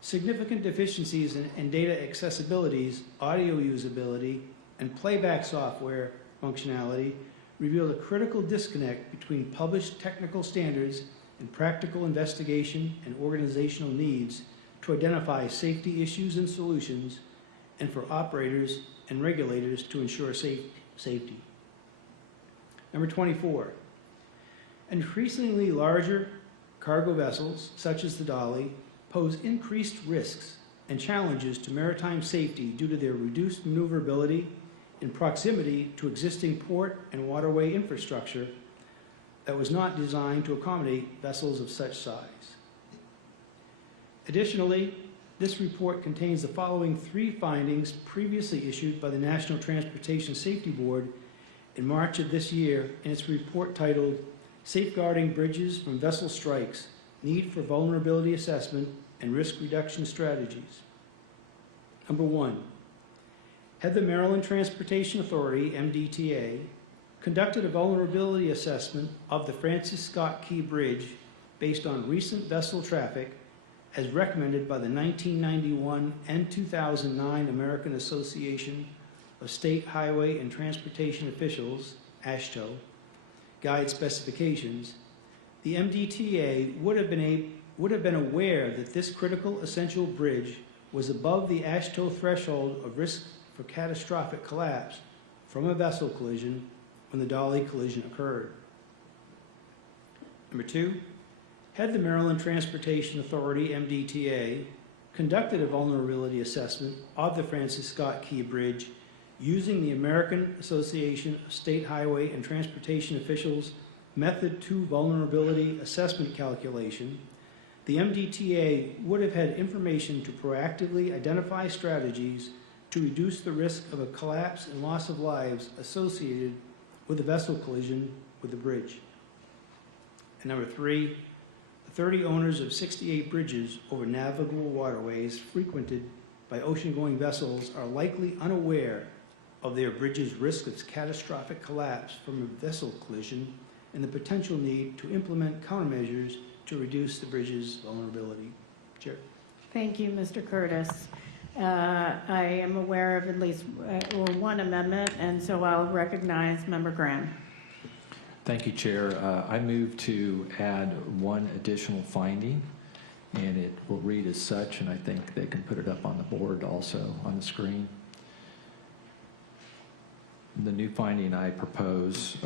significant deficiencies in data accessibilities, audio usability, and playback software functionality revealed a critical disconnect between published technical standards and practical investigation and organizational needs to identify safety issues and solutions, and for operators and regulators to ensure safety. Number 24, increasingly larger cargo vessels, such as the Dali, pose increased risks and challenges to maritime safety due to their reduced maneuverability in proximity to existing port and waterway infrastructure that was not designed to accommodate vessels of such size. Additionally, this report contains the following three findings previously issued by the National Transportation Safety Board in March of this year in its report titled Safeguarding Bridges from Vessel Strikes, Need for Vulnerability Assessment and Risk Reduction Strategies. Number 1, had the Maryland Transportation Authority, MDTA, conducted a vulnerability assessment of the Francis Scott Key Bridge based on recent vessel traffic as recommended by the 1991 and 2009 American Association of State Highway and Transportation Officials, AASHTO, guide specifications, the MDTA would have been aware that this critical essential bridge was above the AASHTO threshold of risk for catastrophic collapse from a vessel collision when the Dali collision occurred. Number two, had the Maryland Transportation Authority, MDTA, conducted a vulnerability assessment of the Francis Scott Key Bridge using the American Association of State Highway and Transportation Officials Method 2 Vulnerability Assessment Calculation, the MDTA would have had information to proactively identify strategies to reduce the risk of a collapse and loss of lives associated with a vessel collision with the bridge. And number three, the 30 owners of 68 bridges over navigable waterways frequented by ocean-going vessels are likely unaware of their bridge's risk of catastrophic collapse from a vessel collision and the potential need to implement countermeasures to reduce the bridge's vulnerability. Chair. Thank you, Mr. Curtis. I am aware of at least one amendment, and so I'll recognize Member Graham. Thank you, Chair. I move to add one additional finding, and it will read as such, and I think they can put it up on the board also on the screen. The new finding I propose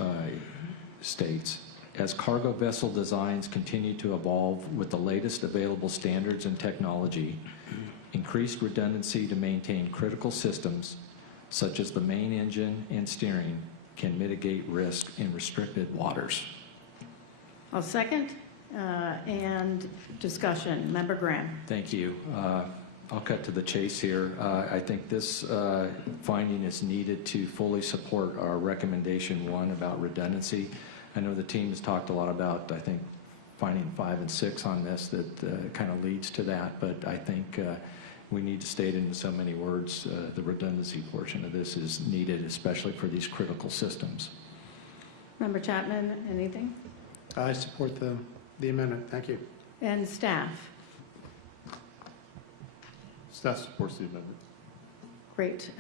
states, as cargo vessel designs continue to evolve with the latest available standards and technology, increased redundancy to maintain critical systems, such as the main engine and steering, can mitigate risk in restricted waters. I'll second. And discussion. Member Graham. Thank you. I'll cut to the chase here. I think this finding is needed to fully support our recommendation 1 about redundancy. I know the team has talked a lot about, I think, finding 5 and 6 on this that kind of leads to that, but I think we need to state in so many words the redundancy portion of this is needed, especially for these critical systems. Member Chapman, anything? I support the amendment. Thank you. And staff. Staff supports the amendment. Great.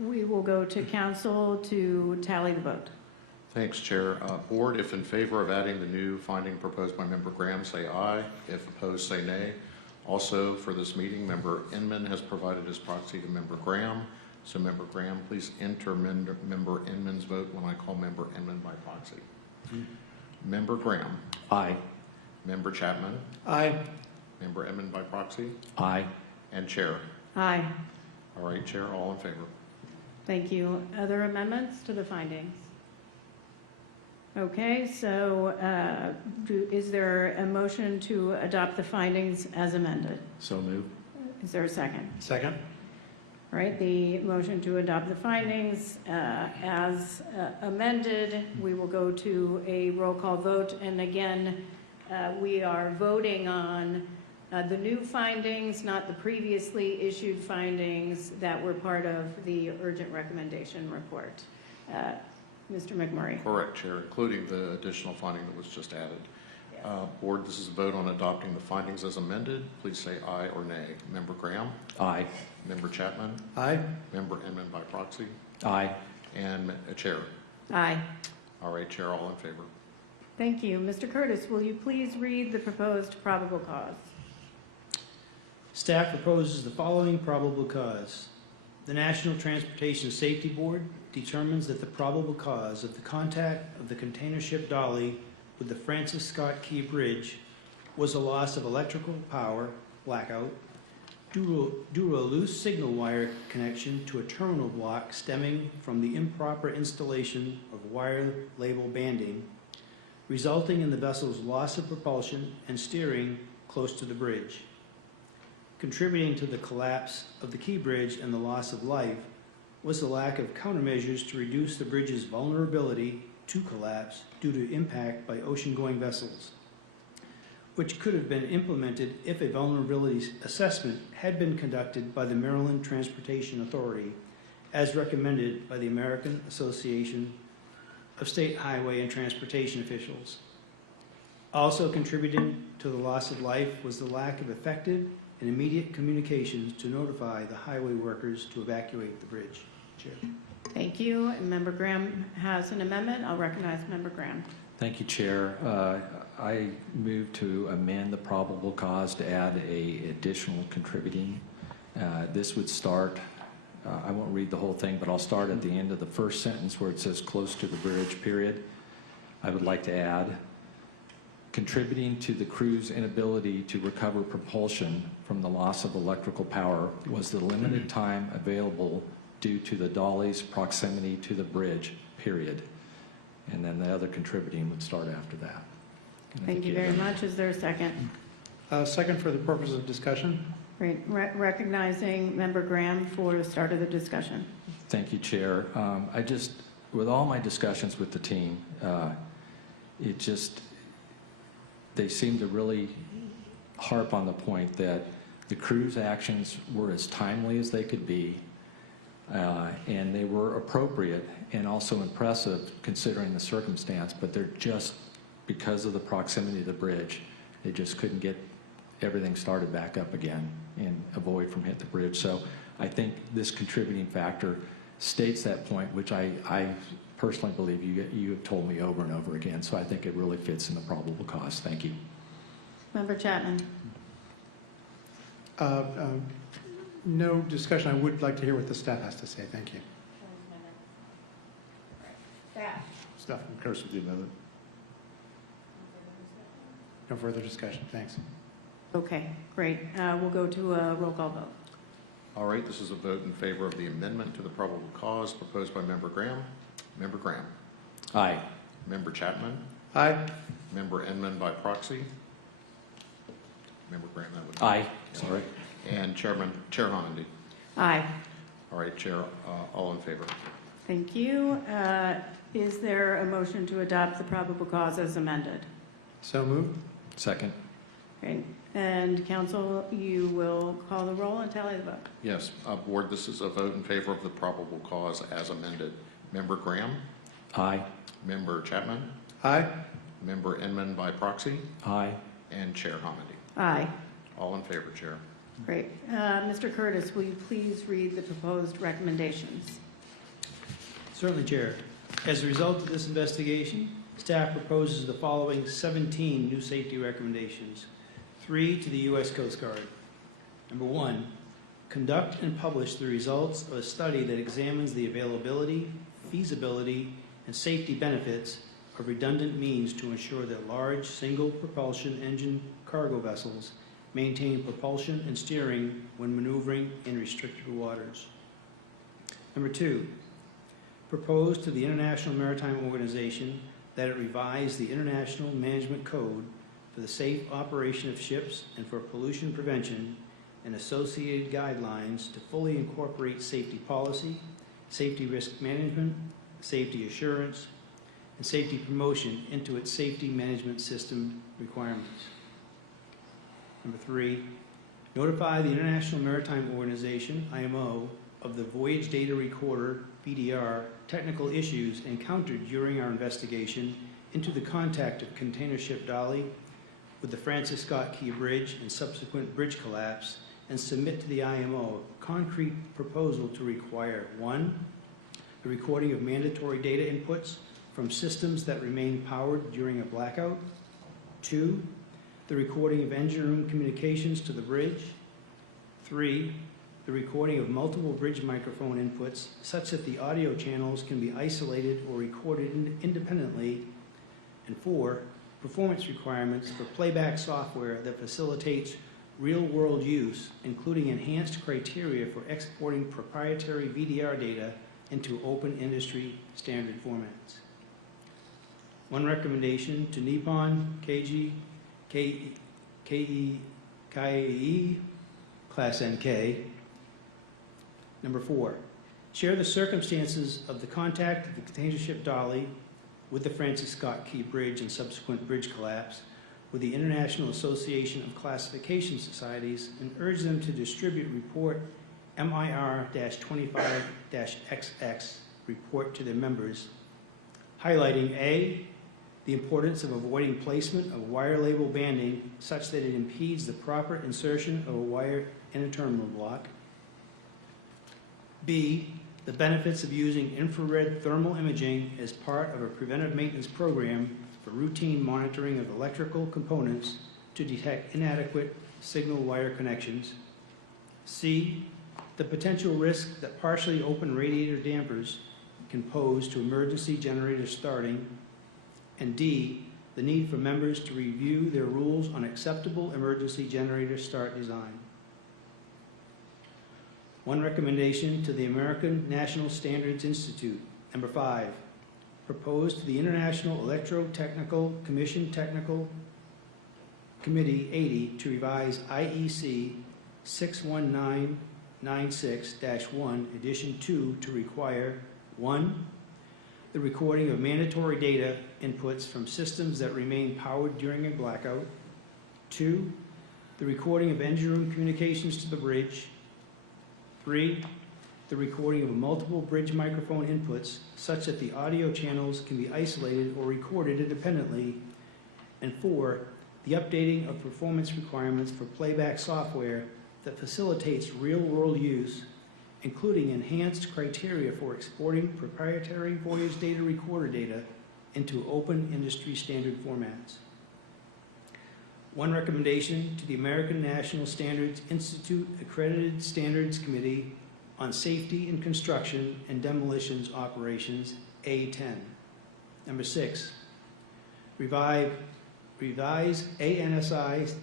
We will go to council to tally the vote. Thanks, Chair. Board, if in favor of adding the new finding proposed by Member Graham, say aye. If opposed, say nay. Also, for this meeting, Member Inman has provided his proxy to Member Graham. So, Member Graham, please enter Member Inman's vote when I call Member Inman by proxy. Member Graham. Aye. Member Chapman. Aye. Member Inman by proxy. Aye. And Chair. Aye. All right, Chair, all in favor. Thank you. Other amendments to the findings? Okay, so is there a motion to adopt the findings as amended? So moved. Is there a second? Second. All right, the motion to adopt the findings as amended. We will go to a roll call vote. And again, we are voting on the new findings, not the previously issued findings that were part of the urgent recommendation report. Mr. McMurray. Correct, Chair, including the additional finding that was just added. Yes. Board, this is a vote on adopting the findings as amended. Please say aye or nay. Member Graham? Aye. Member Chapman? Aye. Member Inman by proxy? Aye. And Chair? Aye. All right, Chair, all in favor. Thank you. Mr. Curtis, will you please read the proposed probable cause? Staff proposes the following probable cause. The National Transportation Safety Board determines that the probable cause of the contact of the container ship Dali with the Francis Scott Key Bridge was a loss of electrical power, blackout, due to a loose signal wire connection to a terminal block stemming from the improper installation of wire label banding, resulting in the vessel's loss of propulsion and steering close to the bridge. Contributing to the collapse of the Key Bridge and the loss of life was the lack of countermeasures to reduce the bridge's vulnerability to collapse due to impact by ocean-going vessels, which could have been implemented if a vulnerability assessment had been conducted by the Maryland Transportation Authority, as recommended by the American Association of State Highway and Transportation Officials. Also contributing to the loss of life was the lack of effective and immediate communications to notify the highway workers to evacuate the bridge. Chair. Thank you. And Member Graham has an amendment. I'll recognize Member Graham. Thank you, Chair. I move to amend the probable cause to add a additional contributing. This would start, I won't read the whole thing, but I'll start at the end of the first sentence where it says close to the bridge, period. I would like to add, contributing to the crew's inability to recover propulsion from the loss of electrical power was the limited time available due to the Dali's proximity to the bridge, period. And then the other contributing would start after that. Thank you very much. Is there a second? Second for the purpose of discussion. Great. Recognizing Member Graham for the start of the discussion. Thank you, Chair. With all my discussions with the team, they seem to really harp on the point that the crew's actions were as timely as they could be, and they were appropriate and also impressive considering the circumstance, but they're just, because of the proximity to the bridge, they just couldn't get everything started back up again and avoid from hitting the bridge. So I think this contributing factor states that point, which I personally believe you have told me over and over again. So I think it really fits in the probable cause. Thank you. Member Chapman. No discussion. I would like to hear what the staff has to say. Thank you. Staff concurs with the amendment. No further discussion. Thanks. Okay, great. We'll go to a roll call vote. All right, this is a vote in favor of the amendment to the probable cause proposed by Member Graham. Member Graham. Aye. Member Chapman. Aye. Member Enman by proxy. Member Graham, that would be. Aye. Sorry. And Chair Homendy. Aye. All right, Chair, all in favor. Thank you. Is there a motion to adopt the probable cause as amended? So moved. Second. Great. And Council, you will call the roll and tally the vote. Yes, Board, this is a vote in favor of the probable cause as amended. Member Graham. Aye. Member Chapman. Aye. Member Enman by proxy. Aye. And Chair Homendy. Aye. All in favor, Chair. Great. Mr. Curtis, will you please read the proposed recommendations? Certainly, Chair. As a result of this investigation, staff proposes the following 17 new safety recommendations, 3 to the U.S. Coast Guard. Number 1, conduct and publish the results of a study that examines the availability, feasibility, and safety benefits of redundant means to ensure that large single propulsion engine cargo vessels maintain propulsion and steering when maneuvering in restricted waters. Number 2, propose to the International Maritime Organization that it revise the International Management Code for the safe operation of ships and for pollution prevention and associated guidelines to fully incorporate safety policy, safety risk management, safety assurance, and safety promotion into its safety management system requirements. Number 3, notify the International Maritime Organization, IMO, of the Voyage Data Recorder, VDR, technical issues encountered during our investigation into the contact of container ship Dali with the Francis Scott Key Bridge and subsequent bridge collapse, and submit to the IMO a concrete proposal to require 1, the recording of mandatory data inputs from systems that remain powered during a blackout, 2, the recording of engine room communications to the bridge, 3, the recording of multiple bridge microphone inputs such that the audio channels can be isolated or recorded independently, and 4, performance requirements for playback software that facilitates real-world use, including enhanced criteria for exporting proprietary VDR data into open industry standard formats. One recommendation to Nippon KAE Class NK. Number 4, share the circumstances of the contact of the container ship Dali with the Francis Scott Key Bridge and subsequent bridge collapse with the International Association of Classification Societies and urge them to distribute report MIR-25-XX report to their members, highlighting A, the importance of avoiding placement of wire label banding such that it impedes the proper insertion of a wire in a terminal block. B, the benefits of using infrared thermal imaging as part of a preventive maintenance program for routine monitoring of electrical components to detect inadequate signal wire connections. C, the potential risk that partially open radiator dampers can pose to emergency generator starting. And D, the need for members to review their rules on acceptable emergency generator start design. One recommendation to the American National Standards Institute. Number 5, proposed to the International Electrotechnical Commission Technical Committee 80 to revise IEC 61996-1 Edition 2 to require 1, the recording of mandatory data inputs from systems that remain powered during a blackout. 2, the recording of engine room communications to the bridge. 3, the recording of multiple bridge microphone inputs such that the audio channels can be isolated or recorded independently. And 4, the updating of performance requirements for playback software that facilitates real-world use, including enhanced criteria for exporting proprietary voyage data recorder data into open industry standard formats. One recommendation to the American National Standards Institute Accredited Standards Committee on Safety in Construction and Demolitions Operations, A10. Number 6, revise ANSI/ASSP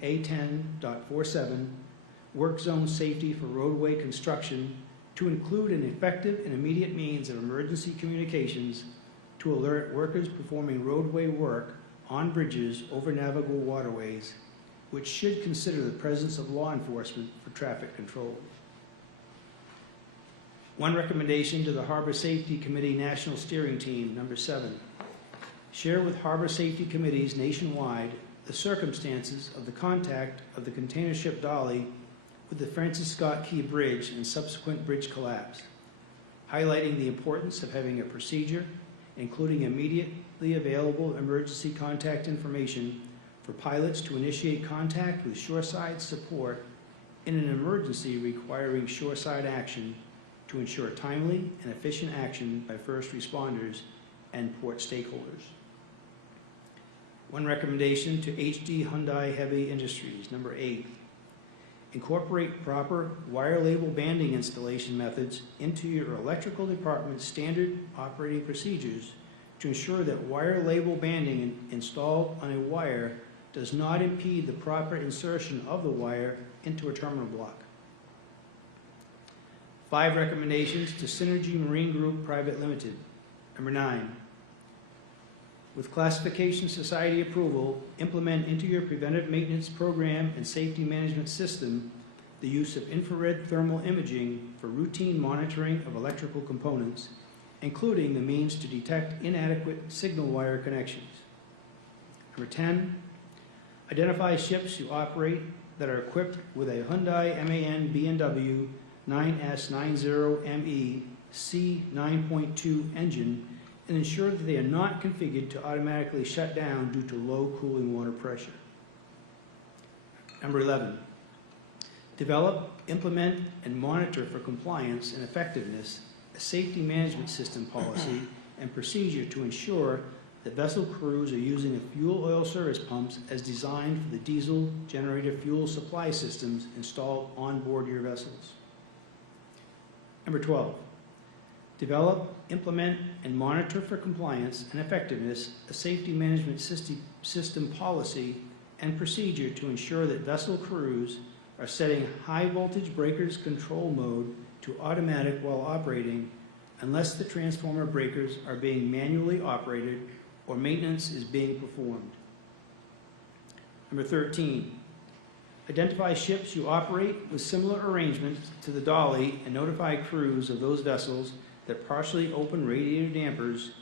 A10.47 Work Zone Safety for Roadway Construction to include an effective and immediate means of emergency communications to alert workers performing roadway work on bridges over navigable waterways, which should consider the presence of law enforcement for traffic control. One recommendation to the Harbor Safety Committee National Steering Team, number 7. Share with harbor safety committees nationwide the circumstances of the contact of the container ship Dali with the Francis Scott Key Bridge and subsequent bridge collapse, highlighting the importance of having a procedure, including immediately available emergency contact information for pilots to initiate contact with shoreside support in an emergency requiring shoreside action to ensure timely and efficient action by first responders and port stakeholders. One recommendation to HD Hyundai Heavy Industries, number 8. Incorporate proper wire label banding installation methods into your electrical department's standard operating procedures to ensure that wire label banding installed on a wire does not impede the proper insertion of the wire into a terminal block. 5 recommendations to Synergy Marine Group Private Limited. Number 9, with Classification Society approval, implement into your preventive maintenance program and safety management system the use of infrared thermal imaging for routine monitoring of electrical components, including the means to detect inadequate signal wire connections. Number 10, identify ships you operate that are equipped with a Hyundai MAN B&W 9S90ME C9.2 engine and ensure that they are not configured to automatically shut down due to low cooling water pressure. Number 11, develop, implement, and monitor for compliance and effectiveness a safety management system policy and procedure to ensure that vessel crews are using the fuel oil service pumps as designed for the diesel generator fuel supply systems installed on board your vessels. Number 12, develop, implement, and monitor for compliance and effectiveness a safety management system policy and procedure to ensure that vessel crews are setting high voltage breakers control mode to automatic while operating unless the transformer breakers are being manually operated or maintenance is being performed. Number 13, identify ships you operate with similar arrangements to the Dali and notify crews of those vessels that partially open radiator dampers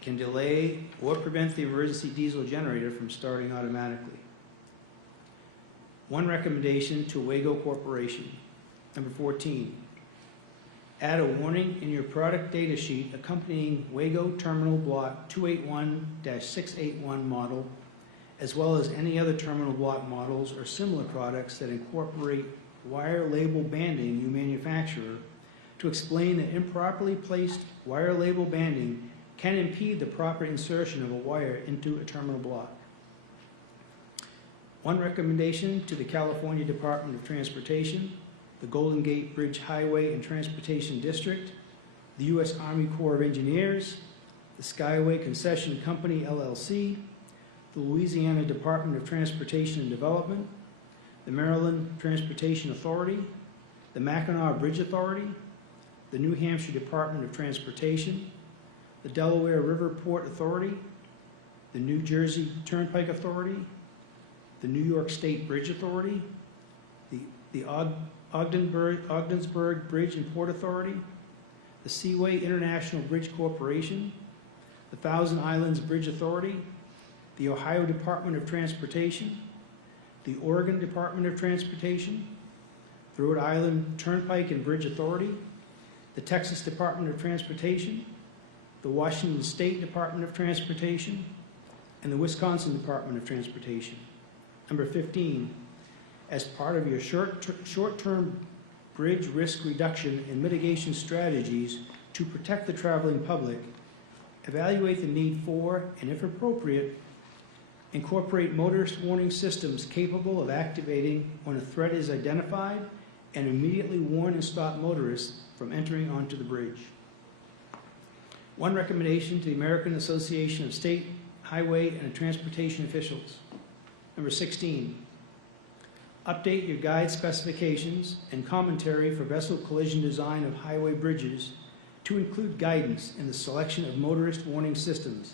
can delay or prevent the emergency diesel generator from starting automatically. One recommendation to Wago Corporation. Number 14, Add a warning in your product data sheet accompanying Wago Terminal Block 281-681 model, as well as any other terminal block models or similar products that incorporate wire label banding you manufacture, to explain that improperly placed wire label banding can impede the proper insertion of a wire into a terminal block. One recommendation to the California Department of Transportation, the Golden Gate Bridge Highway and Transportation District, the U.S. Army Corps of Engineers, the Skyway Concession Company, LLC, the Louisiana Department of Transportation and Development, the Maryland Transportation Authority, the Mackinac Bridge Authority, the New Hampshire Department of Transportation, the Delaware River Port Authority, the New Jersey Turnpike Authority, the New York State Bridge Authority, the Ogdensburg Bridge and Port Authority, the Seaway International Bridge Corporation, the Thousand Islands Bridge Authority, the Ohio Department of Transportation, the Oregon Department of Transportation, the Rhode Island Turnpike and Bridge Authority, the Texas Department of Transportation, the Washington State Department of Transportation, and the Wisconsin Department of Transportation. Number 15, as part of your short-term bridge risk reduction and mitigation strategies to protect the traveling public, evaluate the need for, and if appropriate, incorporate motorist warning systems capable of activating when a threat is identified and immediately warn and stop motorists from entering onto the bridge. One recommendation to the American Association of State Highway and Transportation Officials. Number 16, update your guide specifications and commentary for vessel collision design of highway bridges to include guidance in the selection of motorist warning systems.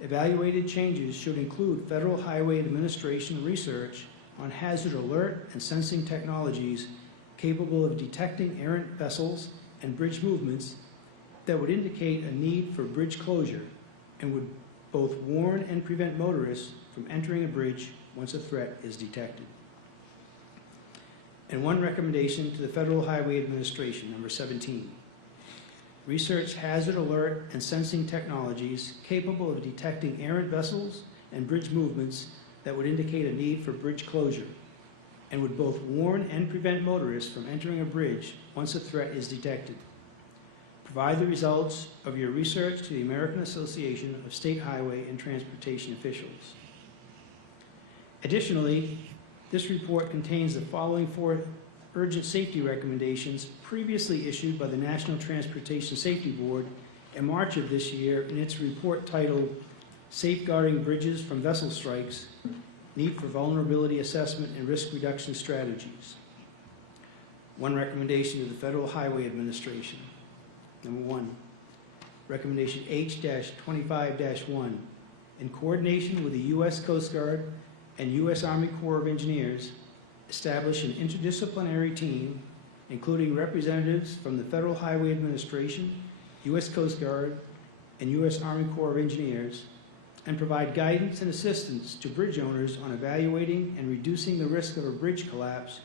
Evaluated changes should include Federal Highway Administration research on hazard alert and sensing technologies capable of detecting errant vessels and bridge movements that would indicate a need for bridge closure and would both warn and prevent motorists from entering a bridge once a threat is detected. And one recommendation to the Federal Highway Administration, number 17. Research hazard alert and sensing technologies capable of detecting errant vessels and bridge movements that would indicate a need for bridge closure and would both warn and prevent motorists from entering a bridge once a threat is detected. Provide the results of your research to the American Association of State Highway and Transportation Officials. Additionally, this report contains the following 4 urgent safety recommendations previously issued by the National Transportation Safety Board in March of this year in its report titled Safeguarding Bridges from Vessel Strikes, Need for Vulnerability Assessment and Risk Reduction Strategies. One recommendation to the Federal Highway Administration. Number 1, recommendation H-25-1, in coordination with the U.S. Coast Guard and U.S. Army Corps of Engineers, establish an interdisciplinary team, including representatives from the Federal Highway Administration, U.S. Coast Guard, and U.S. Army Corps of Engineers, and provide guidance and assistance to bridge owners on evaluating and reducing the risk of a bridge collapse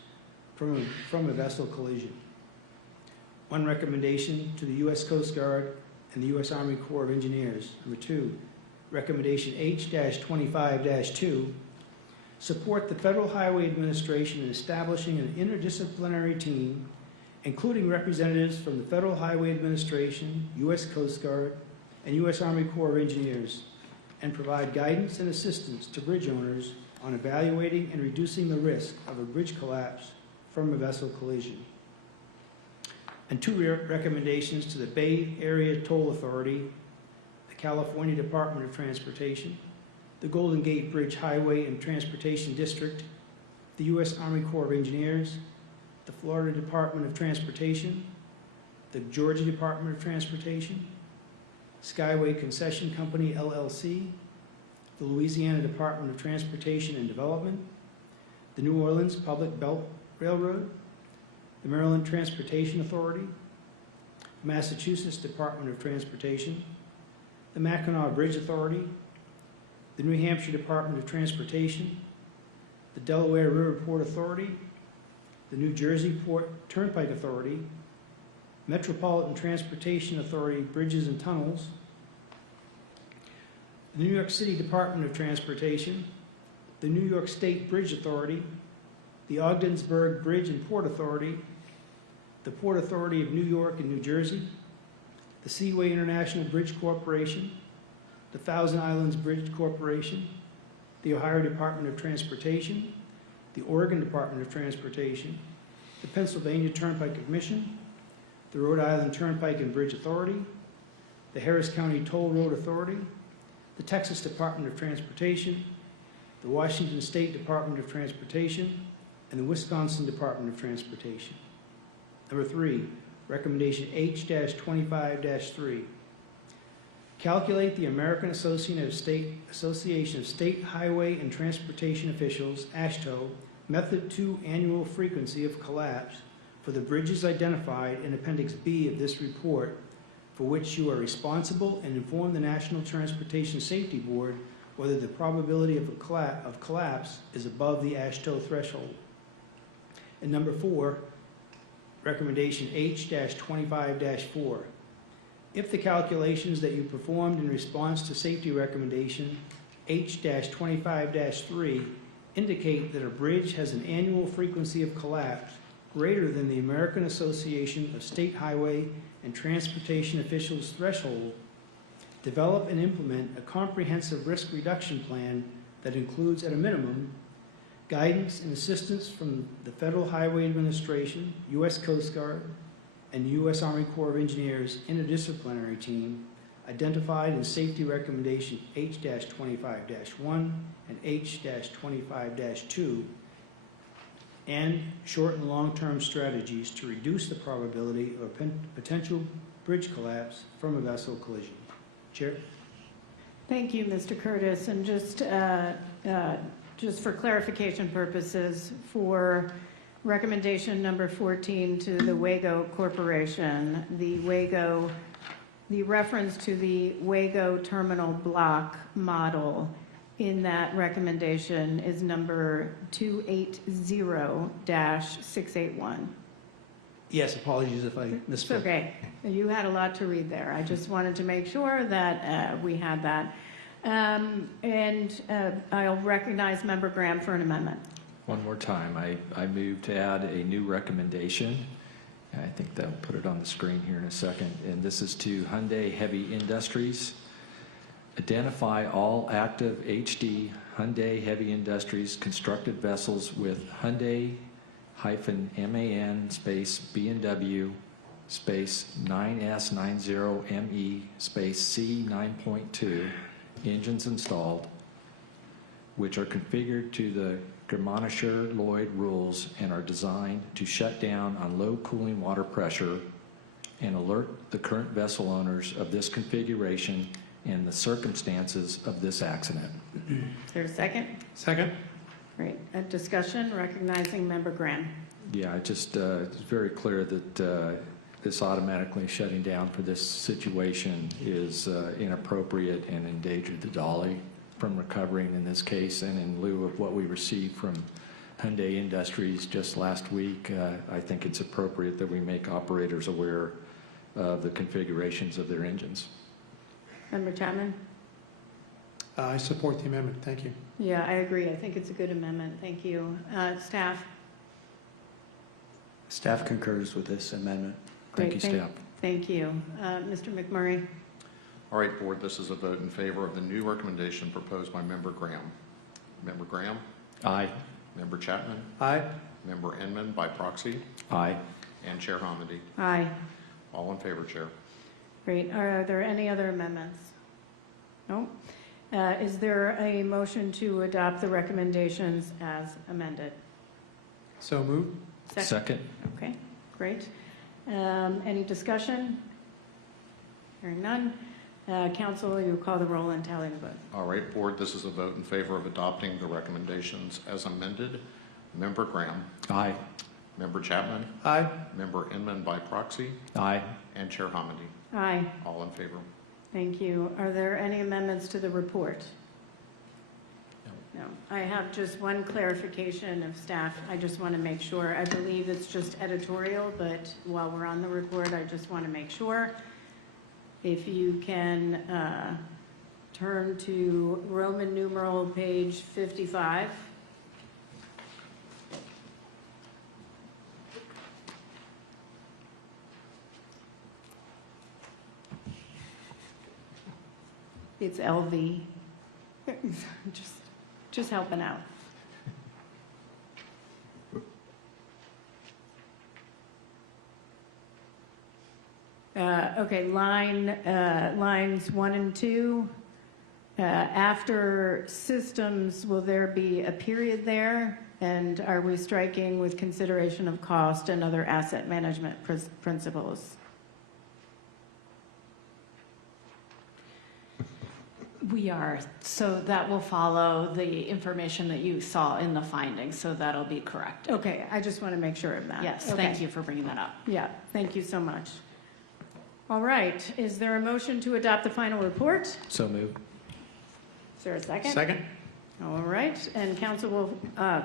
from a vessel collision. One recommendation to the U.S. Coast Guard and the U.S. Army Corps of Engineers. Number 2, recommendation H-25-2, support the Federal Highway Administration in establishing an interdisciplinary team, including representatives from the Federal Highway Administration, U.S. Coast Guard, and U.S. Army Corps of Engineers, and provide guidance and assistance to bridge owners on evaluating and reducing the risk of a bridge collapse from a vessel collision. And 2 recommendations to the Bay Area Toll Authority, the California Department of Transportation, the Golden Gate Bridge Highway and Transportation District, the U.S. Army Corps of Engineers, the Florida Department of Transportation, the Georgia Department of Transportation, Skyway Concession Company, LLC, the Louisiana Department of Transportation and Development, the New Orleans Public Belt Railroad, the Maryland Transportation Authority, the Massachusetts Department of Transportation, the Mackinac Bridge Authority, the New Hampshire Department of Transportation, the Delaware River Port Authority, the New Jersey Turnpike Authority, Metropolitan Transportation Authority Bridges and Tunnels, the New York City Department of Transportation, the New York State Bridge Authority, the Ogdensburg Bridge and Port Authority, the Port Authority of New York and New Jersey, the Seaway International Bridge Corporation, the Thousand Islands Bridge Corporation, the Ohio Department of Transportation, the Oregon Department of Transportation, the Pennsylvania Turnpike Commission, the Rhode Island Turnpike and Bridge Authority, the Harris County Toll Road Authority, the Texas Department of Transportation, the Washington State Department of Transportation, and the Wisconsin Department of Transportation. Number 3, recommendation H-25-3. Calculate the American Association of State Highway and Transportation Officials, AASHTO, Method 2 annual frequency of collapse for the bridges identified in Appendix B of this report, for which you are responsible, and inform the National Transportation Safety Board whether the probability of collapse is above the AASHTO threshold. And number 4, recommendation H-25-4. If the calculations that you performed in response to safety recommendation H-25-3 indicate that a bridge has an annual frequency of collapse greater than the American Association of State Highway and Transportation Officials threshold, develop and implement a comprehensive risk reduction plan that includes, at a minimum, guidance and assistance from the Federal Highway Administration, U.S. Coast Guard, and U.S. Army Corps of Engineers interdisciplinary team identified in Safety Recommendation H-25-1 and H-25-2, and short and long-term strategies to reduce the probability of a potential bridge collapse from a vessel collision. Chair? Thank you, Mr. Curtis. And just for clarification purposes, for recommendation number 14 to the Wago Corporation, the reference to the Wago terminal block model in that recommendation is number 280-681. Yes, apologies if I misspoke. It's okay. You had a lot to read there. I just wanted to make sure that we had that. I'll recognize Member Graham for an amendment. One more time, I move to add a new recommendation. I think that'll put it on the screen here in a second. And this is to Hyundai Heavy Industries. Identify all active HD Hyundai Heavy Industries constructed vessels with Hyundai-MAN space B&W space 9S90ME space C9.2 engines installed, which are configured to the Germanischer-Lloyd rules and are designed to shut down on low cooling water pressure, and alert the current vessel owners of this configuration and the circumstances of this accident. Is there a second? Second. Great. A discussion, recognizing Member Graham. Yeah, it's very clear that this automatically shutting down for this situation is inappropriate and endangered the Dali from recovering in this case. And in lieu of what we received from Hyundai Industries just last week, I think it's appropriate that we make operators aware of the configurations of their engines. Member Chapman? I support the amendment. Thank you. Yeah, I agree. I think it's a good amendment. Thank you. Staff? Staff concurs with this amendment. Great. Thank you, staff. Thank you. Mr. McMurray? All right, Board, this is a vote in favor of the new recommendation proposed by Member Graham. Member Graham? Aye. Member Chapman? Aye. Member Inman by proxy? Aye. And Chair Hamady? Aye. All in favor, Chair. Great. Are there any other amendments? No? Is there a motion to adopt the recommendations as amended? So moved. Second. Okay, great. Any discussion? Hearing none. Council, you call the roll and tally the vote. All right, Board, this is a vote in favor of adopting the recommendations as amended. Member Graham? Aye. Member Chapman? Aye. Member Inman by proxy? Aye. And Chair Hamady? Aye. All in favor. Thank you. Are there any amendments to the report? No, I have just one clarification of staff. I just want to make sure. I believe it's just editorial, but while we're on the report, I just want to make sure. If you can turn to Roman numeral page 55. It's LV. Just helping out. Okay, lines 1 and 2. After systems, will there be a period there? And are we striking with consideration of cost and other asset management principles? We are. So that will follow the information that you saw in the findings, so that'll be correct. Okay, I just want to make sure of that. Yes, okay. Thank you for bringing that up. Yeah, thank you so much. All right, is there a motion to adopt the final report? So moved. Is there a second? Second. All right, and council will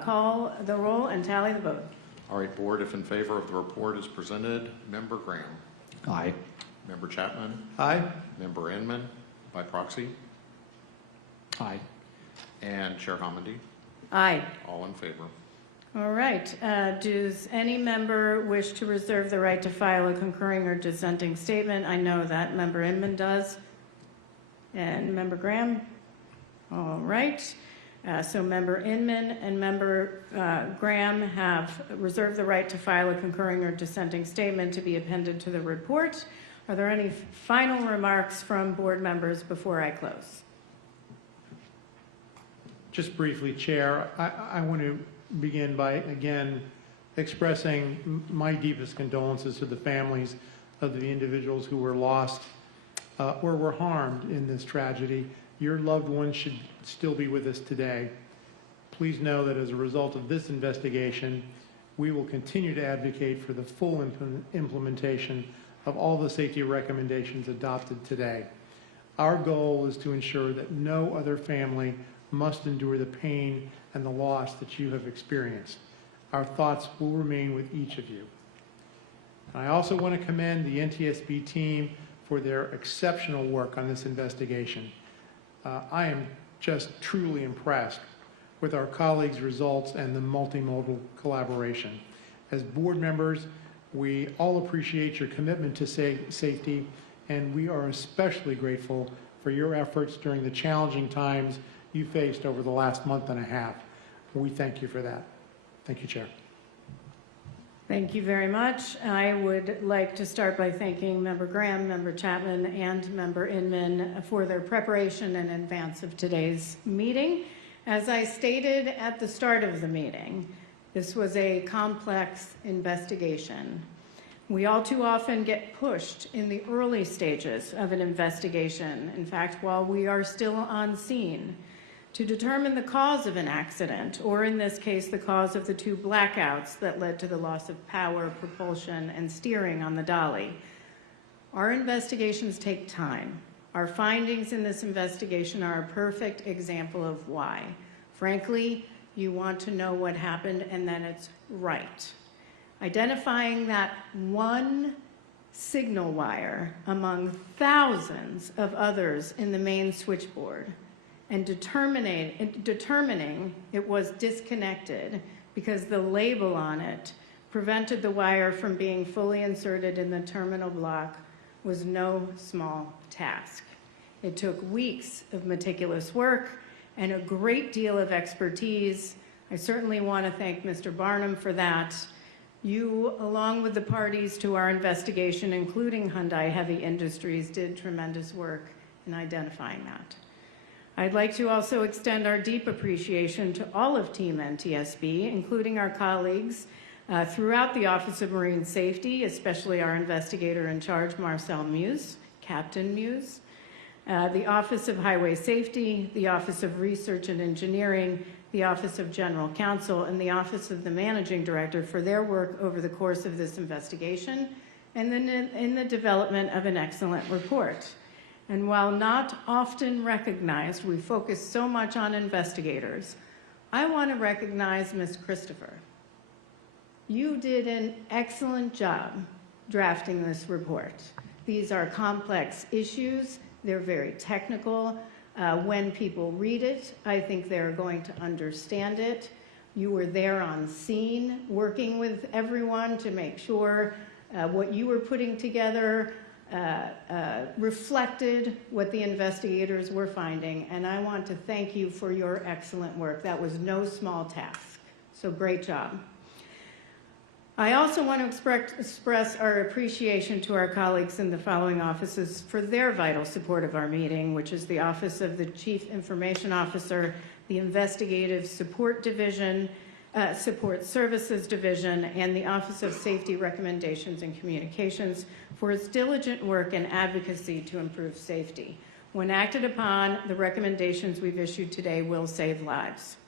call the roll and tally the vote. All right, board, if in favor of the report as presented, Member Graham. Aye. Member Chapman. Aye. Member Inman, by proxy. Aye. And Chair Hamady. Aye. All in favor. All right, does any member wish to reserve the right to file a concurring or dissenting statement? I know that Member Inman does. And Member Graham? All right. So Member Inman and Member Graham have reserved the right to file a concurring or dissenting statement to be appended to the report. Are there any final remarks from board members before I close? Just briefly, Chair, I want to begin by, again, expressing my deepest condolences to the families of the individuals who were lost or were harmed in this tragedy. Your loved ones should still be with us today. Please know that as a result of this investigation, we will continue to advocate for the full implementation of all the safety recommendations adopted today. Our goal is to ensure that no other family must endure the pain and the loss that you have experienced. Our thoughts will remain with each of you. I also want to commend the NTSB team for their exceptional work on this investigation. I am just truly impressed with our colleagues' results and the multimodal collaboration. As board members, we all appreciate your commitment to safety, and we are especially grateful for your efforts during the challenging times you faced over the last month and a half. We thank you for that. Thank you, Chair. Thank you very much. I would like to start by thanking Member Graham, Member Chapman, and Member Inman for their preparation in advance of today's meeting. As I stated at the start of the meeting, this was a complex investigation. We all too often get pushed in the early stages of an investigation, in fact, while we are still on scene, to determine the cause of an accident, or in this case, the cause of the 2 blackouts that led to the loss of power, propulsion, and steering on the Dali. Our investigations take time. Our findings in this investigation are a perfect example of why. Frankly, you want to know what happened, and then it's right. Identifying that one signal wire among thousands of others in the main switchboard and determining it was disconnected because the label on it prevented the wire from being fully inserted in the terminal block was no small task. It took weeks of meticulous work and a great deal of expertise. I certainly want to thank Mr. Barnum for that. You, along with the parties to our investigation, including Hyundai Heavy Industries, did tremendous work in identifying that. I'd like to also extend our deep appreciation to all of Team NTSB, including our colleagues throughout the Office of Marine Safety, especially our investigator in charge, Marcel Muse, Captain Muse, the Office of Highway Safety, the Office of Research and Engineering, the Office of General Counsel, and the Office of the Managing Director for their work over the course of this investigation, and then in the development of an excellent report. And while not often recognized, we focus so much on investigators. I want to recognize Ms. Christopher. You did an excellent job drafting this report. These are complex issues. They're very technical. When people read it, I think they're going to understand it. You were there on scene, working with everyone to make sure what you were putting together reflected what the investigators were finding. And I want to thank you for your excellent work. That was no small task. So great job. I also want to express our appreciation to our colleagues in the following offices for their vital support of our meeting, which is the Office of the Chief Information Officer, the Investigative Support Division, Support Services Division, and the Office of Safety Recommendations and Communications for its diligent work and advocacy to improve safety. When acted upon, the recommendations we've issued today will save lives.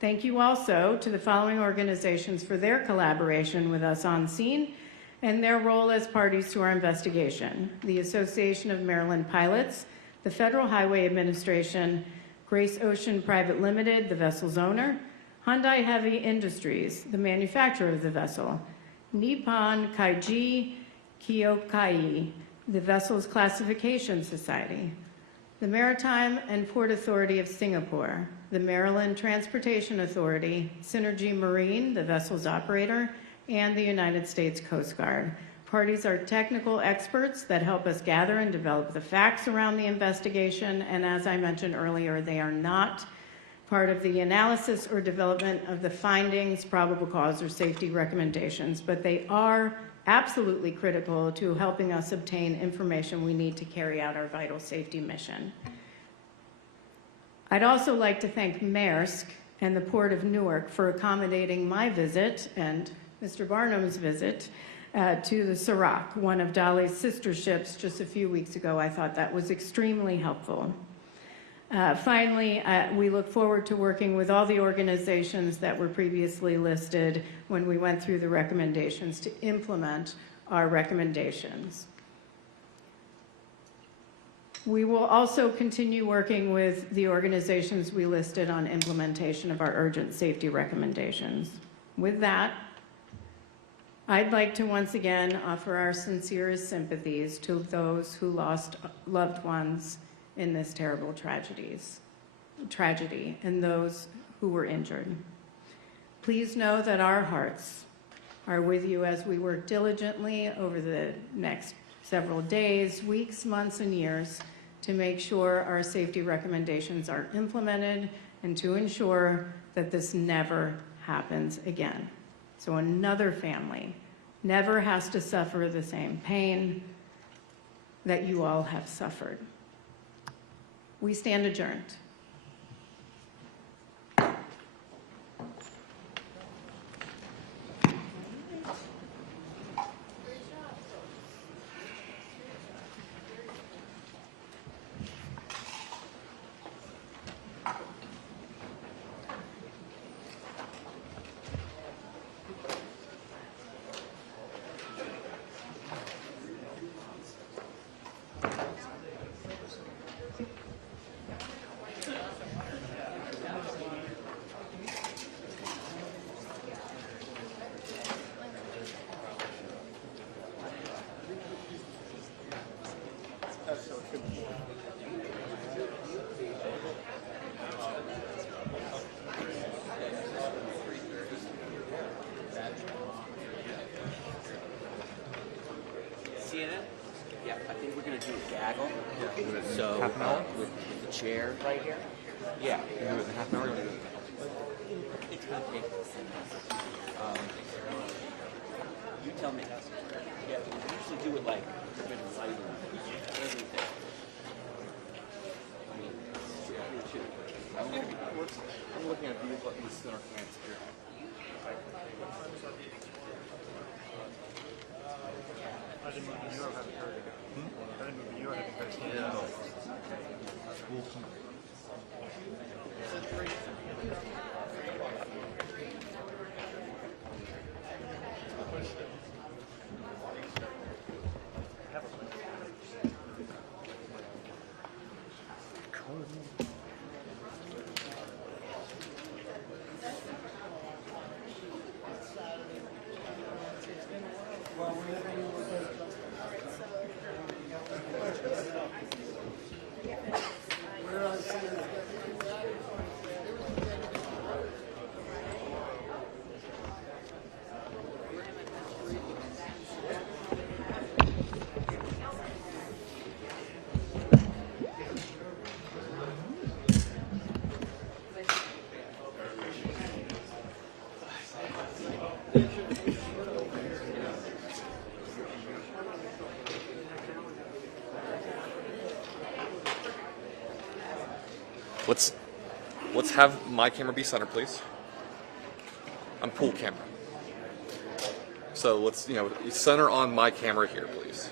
Thank you also to the following organizations for their collaboration with us on scene and their role as parties to our investigation: the Association of Maryland Pilots, the Federal Highway Administration, Grace Ocean Private Limited, the vessel's owner, Hyundai Heavy Industries, the manufacturer of the vessel, Nippon Kaiji Kyokai, the vessel's classification society, the Maritime and Port Authority of Singapore, the Maryland Transportation Authority, Synergy Marine, the vessel's operator, and the United States Coast Guard. Parties are technical experts that help us gather and develop the facts around the investigation, and as I mentioned earlier, they are not part of the analysis or development of the findings, probable cause, or safety recommendations, but they are absolutely critical to helping us obtain information we need to carry out our vital safety mission. I'd also like to thank Maersk and the Port of Newark for accommodating my visit and Mr. Barnum's visit to the Sirach, one of Dali's sister ships, just a few weeks ago. I thought that was extremely helpful. Finally, we look forward to working with all the organizations that were previously listed when we went through the recommendations to implement our recommendations. We will also continue working with the organizations we listed on implementation of our urgent safety recommendations. With that, I'd like to once again offer our sincerest sympathies to those who lost loved ones in this terrible tragedy and those who were injured. Please know that our hearts are with you as we work diligently over the next several days, weeks, months, and years to make sure our safety recommendations are implemented and to ensure that this never happens again. So another family never has to suffer the same pain that you all have suffered. We stand adjourned. So, with the chair right here? Yeah. You do it in half an hour? It's going to take, you tell me. Yeah, we usually do it like, with lighting, everything. I mean, here too. I'm looking at these, what these center plants here. I didn't move you, I haven't heard it. I didn't move you, I haven't heard it. Yeah. Let's have my camera be center, please. I'm pool camera. So let's, center on my camera here, please.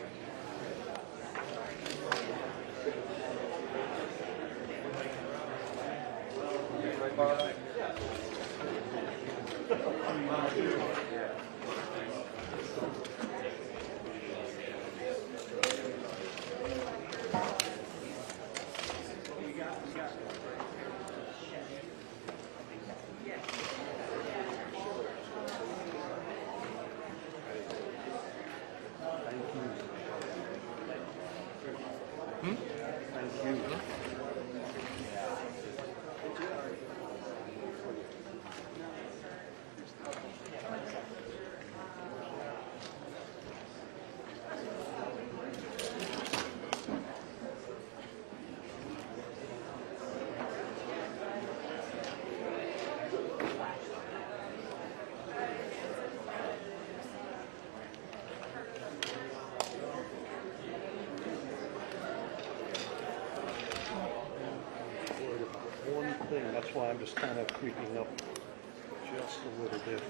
That's why I'm just kind of creeping up just a little bit.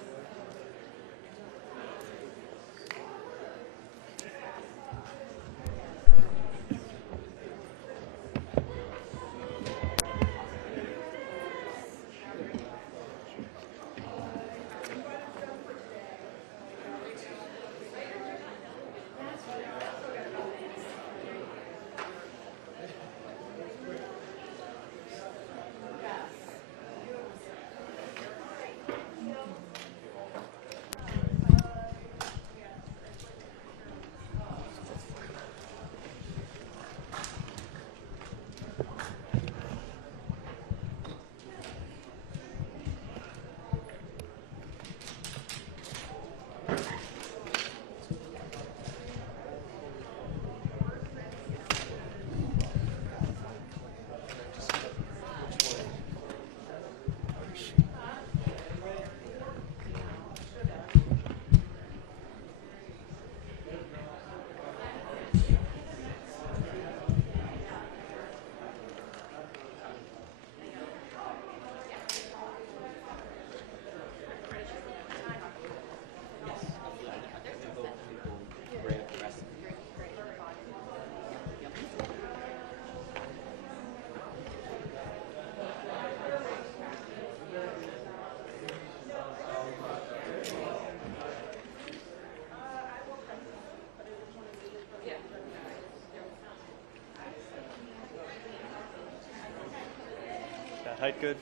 Height good?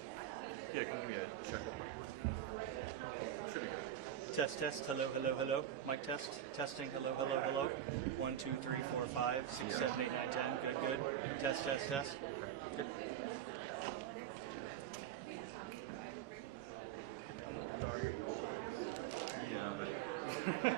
Yeah, can give me a check. Should be good. Test, test, hello, hello, hello. Mic test, testing, hello, hello, hello. 1, 2, 3, 4, 5, 6, 7, 8, 9, 10. Good, good. Test, test, test. Good. Yeah, but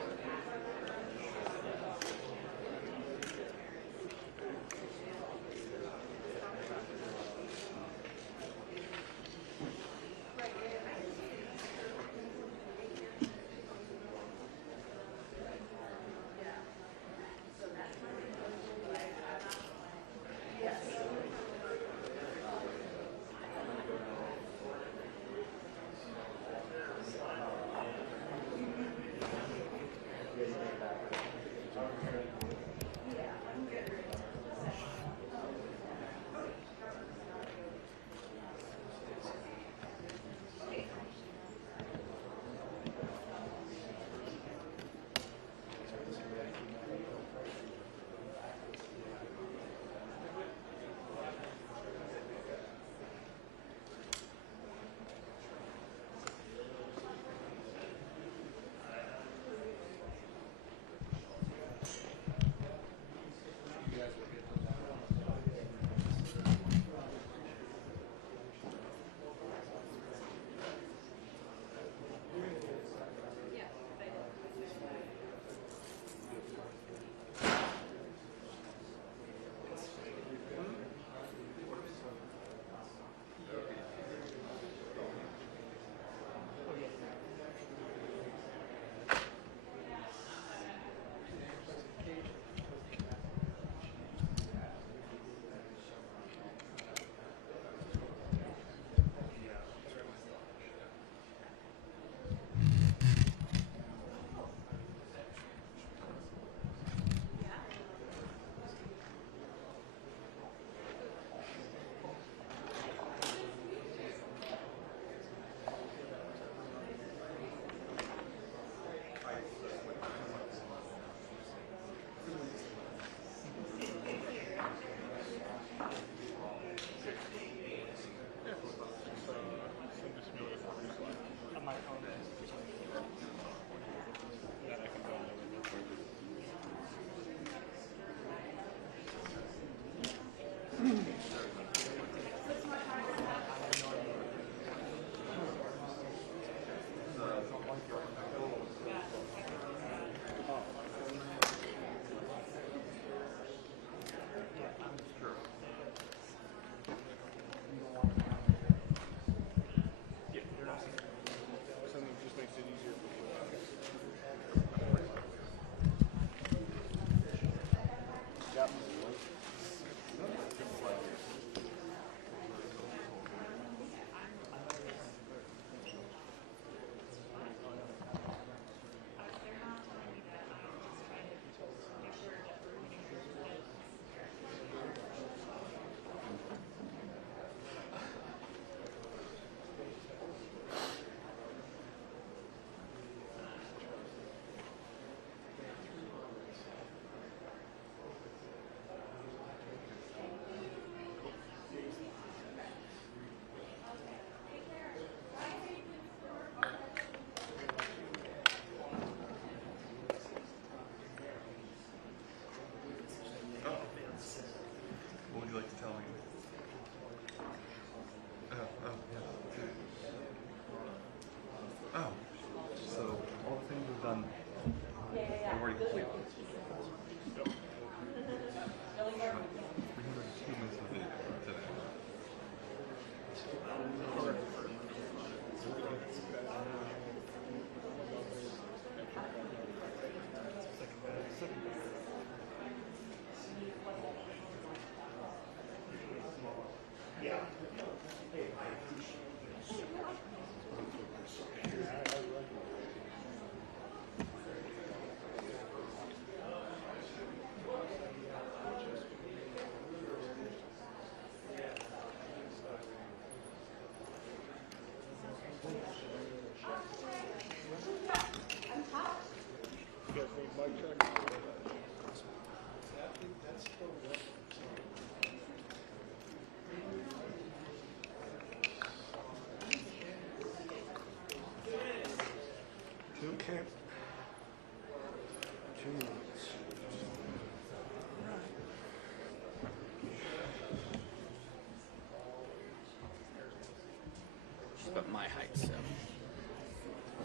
but my height, so.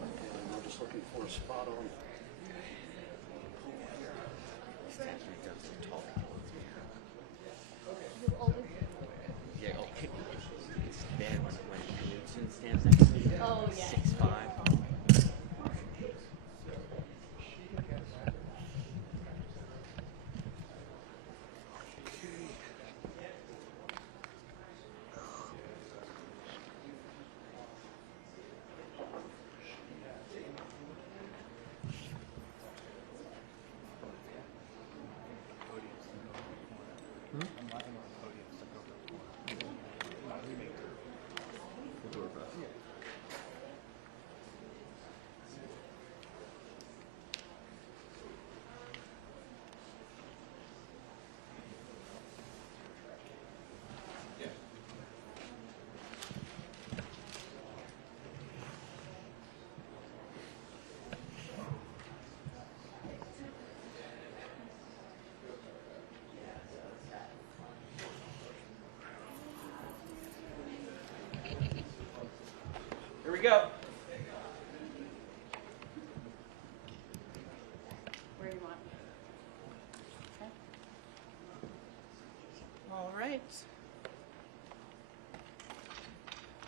I'm just looking for a spot on. Yeah, okay. It's bad when Knudsen stands next to me. Oh, yeah. 6'5". Here we go. Where you want? Okay. All right.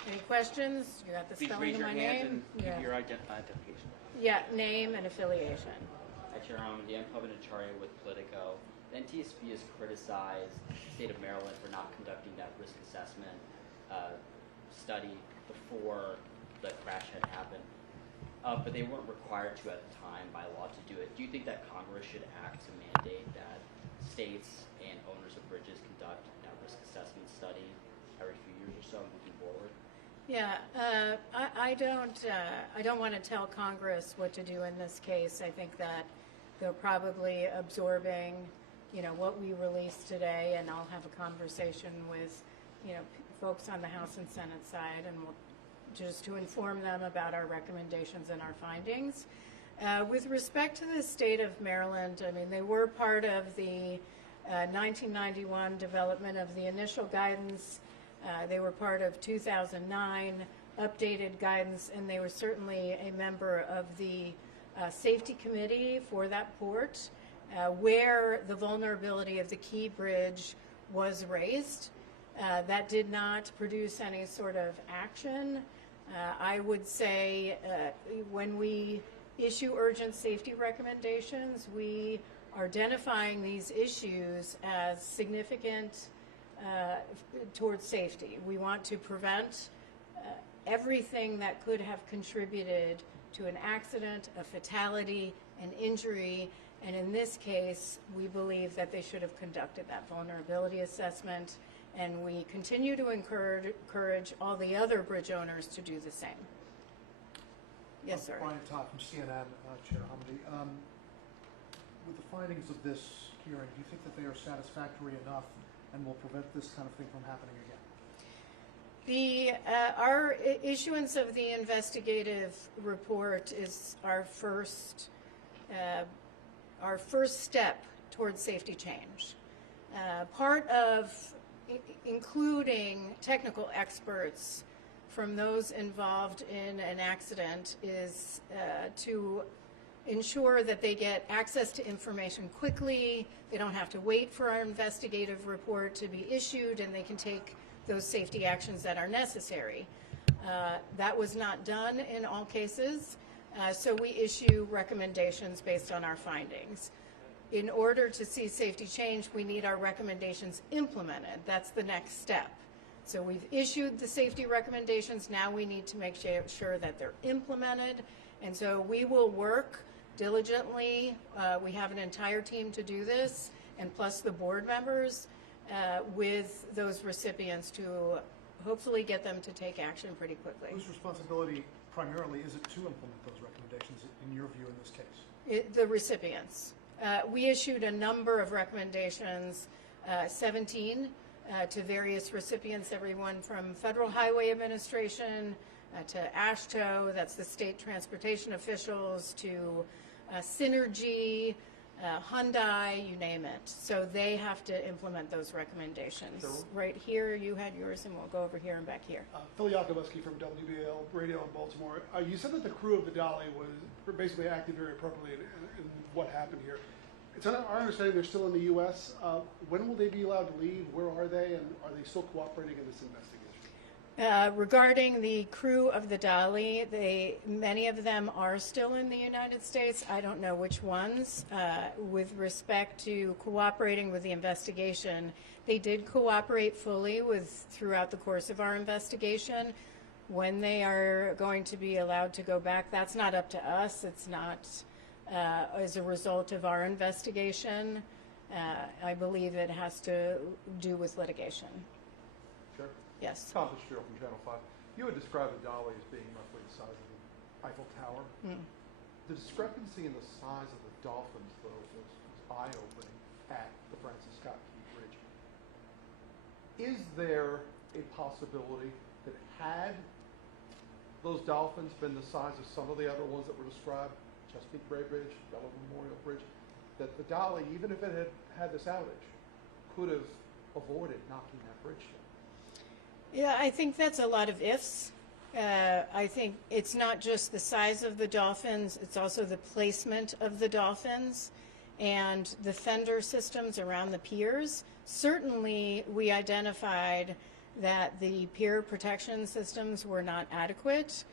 Any questions? You got the Please spelling raise of your my hands name? and Yeah. give your identification. Yeah, name and affiliation. Hi, Chair. I'm Dan Pavanacharya with Politico. The NTSB has criticized the state of Maryland for not conducting that risk assessment study before the crash had happened. But they weren't required to at the time by law to do it. Do you think that Congress should act to mandate that states and owners of bridges conduct that risk assessment study every few years or so moving forward? Yeah, I don't want to tell Congress what to do in this case. I think that they're probably absorbing, what we released today, and I'll have a conversation with, folks on the House and Senate side, and we'll just to inform them about our recommendations and our findings. With respect to the state of Maryland, I mean, they were part of the 1991 development of the initial guidance. They were part of 2009 updated guidance, and they were certainly a member of the safety committee for that port, where the vulnerability of the Key Bridge was raised. That did not produce any sort of action. I would say when we issue urgent safety recommendations, we are identifying these issues as significant towards safety. We want to prevent everything that could have contributed to an accident, a fatality, an injury, and in this case, we believe that they should have conducted that vulnerability assessment, and we continue to encourage all the other bridge owners to do the same. Yes, sir. Brian Todd from CNN, Chair Humdy. With the findings of this hearing, do you think that they are satisfactory enough and will prevent this kind of thing from happening again? Our issuance of the investigative report is our first step towards safety change. Part of including technical experts from those involved in an accident is to ensure that they get access to information quickly, they don't have to wait for our investigative report to be issued, and they can take those safety actions that are necessary. That was not done in all cases, so we issue recommendations based on our findings. In order to see safety change, we need our recommendations implemented. That's the next step. So we've issued the safety recommendations. Now we need to make sure that they're implemented. And so we will work diligently. We have an entire team to do this, and plus the board members with those recipients to hopefully get them to take action pretty quickly. Whose responsibility primarily is it to implement those recommendations, in your view, in this case? The recipients. We issued a number of recommendations, 17, to various recipients, everyone from Federal Highway Administration to AASHTO, that's the state transportation officials, to Synergy, Hyundai, you name it. So they have to implement those recommendations. So- Right here, you had yours, and we'll go over here and back here. Phil Yakobuski from WBAL Radio in Baltimore. You said that the crew of the Dali was basically acting very appropriately in what happened here. It's our understanding they're still in the U.S. When will they be allowed to leave? Where are they? And are they still cooperating in this investigation? Regarding the crew of the Dali, many of them are still in the United States. I don't know which ones. With respect to cooperating with the investigation, they did cooperate fully throughout the course of our investigation. When they are going to be allowed to go back, that's not up to us. It's not as a result of our investigation. I believe it has to do with litigation. Sure. Yes. Tom Fitzgerald from Channel 5. You had described the Dali as being roughly the size of the Eiffel Tower. The discrepancy in the size of the dolphins, though, was eye-opening at the Francis Scott Key Bridge. Is there a possibility that had those dolphins been the size of some of the other ones that were described, Chesapeake Bay Bridge, Delaware Memorial Bridge, that the Dali, even if it had had this outage, could have avoided knocking that bridge down? Yeah, I think that's a lot of ifs. I think it's not just the size of the dolphins, it's also the placement of the dolphins and the fender systems around the piers. Certainly, we identified that the pier protection systems were not adequate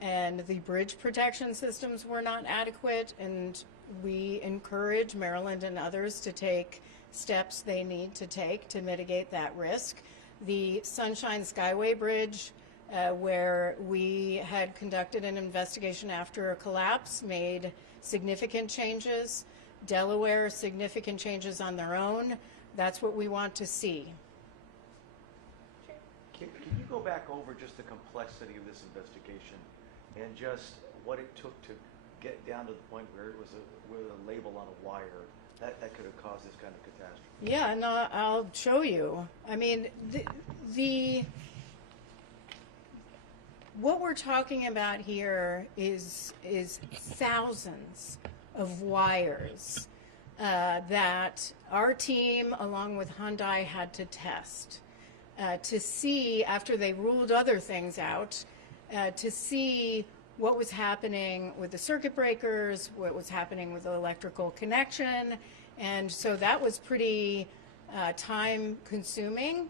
and the bridge protection systems were not adequate, and we encourage Maryland and others to take steps they need to take to mitigate that risk. The Sunshine Skyway Bridge, where we had conducted an investigation after a collapse, made significant changes. Delaware, significant changes on their own. That's what we want to see. Can you go back over just the complexity of this investigation and just what it took to get down to the point where it was with a label on a wire that could have caused this kind of catastrophe? Yeah, no, I'll show you. I mean, what we're talking about here is thousands of wires that our team, along with Hyundai, had to test to see, after they ruled other things out, to see what was happening with the circuit breakers, what was happening with the electrical connection. And so that was pretty time consuming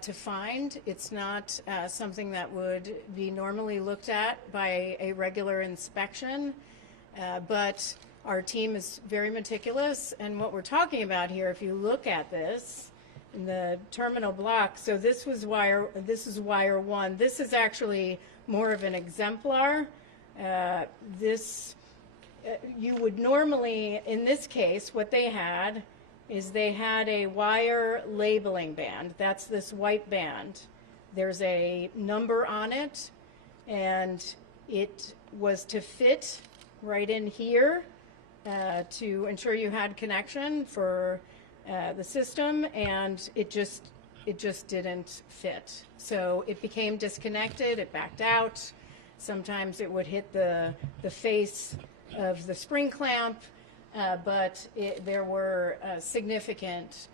to find. It's not something that would be normally looked at by a regular inspection, but our team is very meticulous. And what we're talking about here, if you look at this in the terminal block, so this is wire 1. This is actually more of an exemplar. You would normally, in this case, what they had is they had a wire labeling band. That's this white band. There's a number on it, and it was to fit right in here to ensure you had connection for the system, and it just didn't fit. So it became disconnected, it backed out. Sometimes it would hit the face of the spring clamp, but there were significant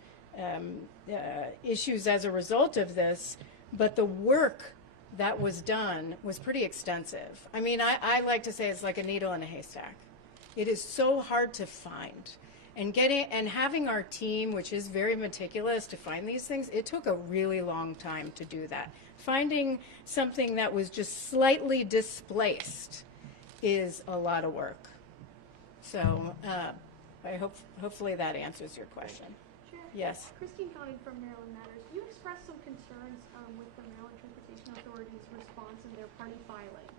issues as a result of this. But the work that was done was pretty extensive. I mean, I like to say it's like a needle in a haystack. It is so hard to find. And having our team, which is very meticulous to find these things, it took a really long time to do that. Finding something that was just slightly displaced is a lot of work. So hopefully that answers your question. Chair? Yes. Christine Conning from Maryland Matters. You expressed some concerns with the Maryland Transportation Authority's response in their party filing,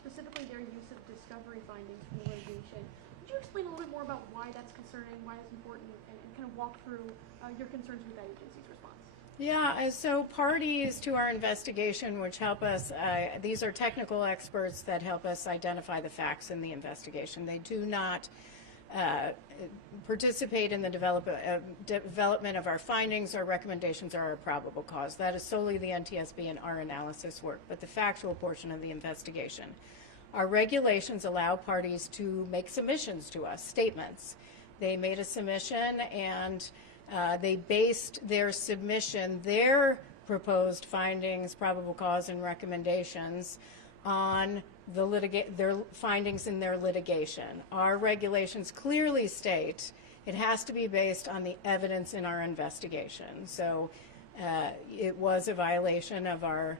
specifically their use of discovery findings for litigation. Could you explain a little bit more about why that's concerning, why it's important, and kind of walk through your concerns with that agency's response? Yeah, so parties to our investigation, which help us, these are technical experts that help us identify the facts in the investigation. They do not participate in the development of our findings, our recommendations, or our probable cause. That is solely the NTSB and our analysis work, but the factual portion of the investigation. Our regulations allow parties to make submissions to us, statements. They made a submission, and they based their submission, their proposed findings, probable cause, and recommendations on their findings in their litigation. Our regulations clearly state it has to be based on the evidence in our investigation. So it was a violation of our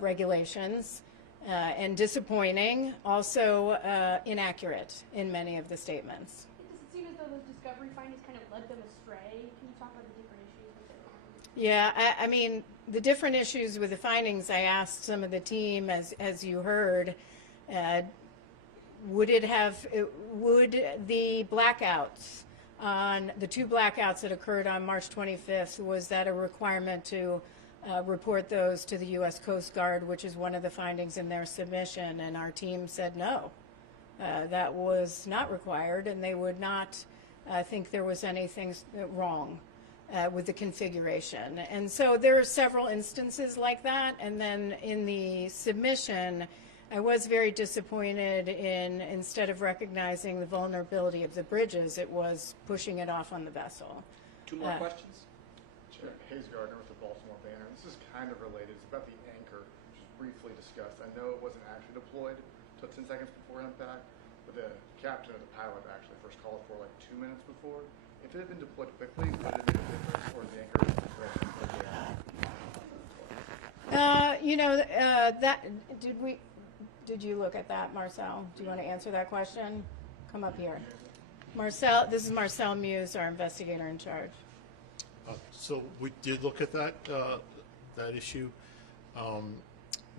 regulations and disappointing, also inaccurate in many of the statements. Does it seem as though those discovery findings kind of led them astray? Can you talk about the different issues with it? Yeah, I mean, the different issues with the findings, I asked some of the team, as you heard, would the blackouts on the 2 blackouts that occurred on March 25th, was that a requirement to report those to the U.S. Coast Guard, which is one of the findings in their submission? And our team said no, that was not required, and they would not think there was anything wrong with the configuration. And so there are several instances like that. And then in the submission, I was very disappointed in, instead of recognizing the vulnerability of the bridges, it was pushing it off on the vessel. 2 more questions? Sure. Hayes Gardner with the Baltimore Banner. This is kind of related. It's about the anchor, which was briefly discussed. I know it wasn't actually deployed until 10 seconds before impact, but the captain or the pilot actually first called for like 2 minutes before. If it had been deployed quickly, would it have made a difference, or the anchor did you look at that, Marcel? Do you want to answer that question? Come up here. Marcel, this is Marcel Muse, our investigator in charge. So we did look at that issue.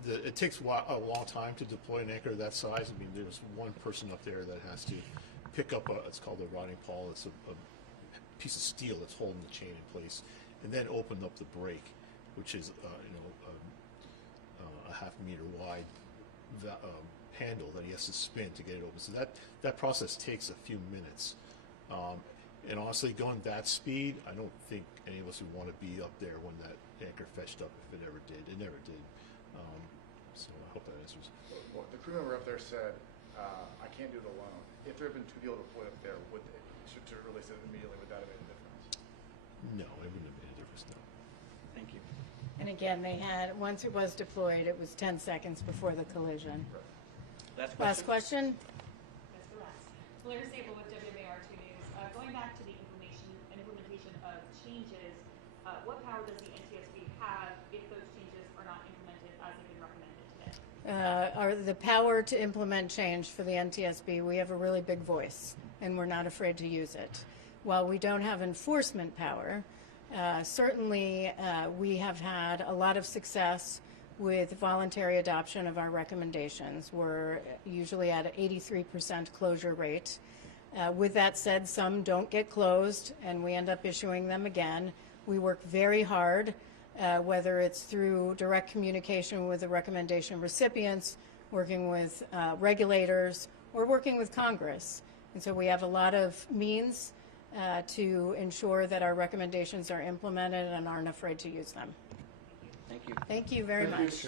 It takes a long time to deploy an anchor that size. I mean, there's one person up there that has to pick up it's called a rotting pole. It's a piece of steel that's holding the chain in place, and then open up the brake, which is a half-meter wide handle that he has to spin to get it open. So that process takes a few minutes. And honestly, going that speed, I don't think any of us would want to be up there when that anchor fetched up, if it ever did. It never did. So I hope that answers. Well, the crew member up there said, I can't do it alone. If there had been 2 people deployed up there, would they, to release it immediately, would that have made a difference? No, it wouldn't have made a difference, no. Thank you. And again, they had, once it was deployed, it was 10 seconds before the collision. Last question. Last question? That's the last. Blair Sable with WMAR2 News. Going back to the implementation of changes, what power does the NTSB have if those changes are not implemented as have been recommended today? The power to implement change for the NTSB, we have a really big voice, and we're not afraid to use it. While we don't have enforcement power, certainly we have had a lot of success with voluntary adoption of our recommendations. We're usually at an 83% closure rate. With that said, some don't get closed, and we end up issuing them again. We work very hard, whether it's through direct communication with the recommendation recipients, working with regulators, or working with Congress. And so we have a lot of means to ensure that our recommendations are implemented and aren't afraid to use them. Thank you. Thank you very much.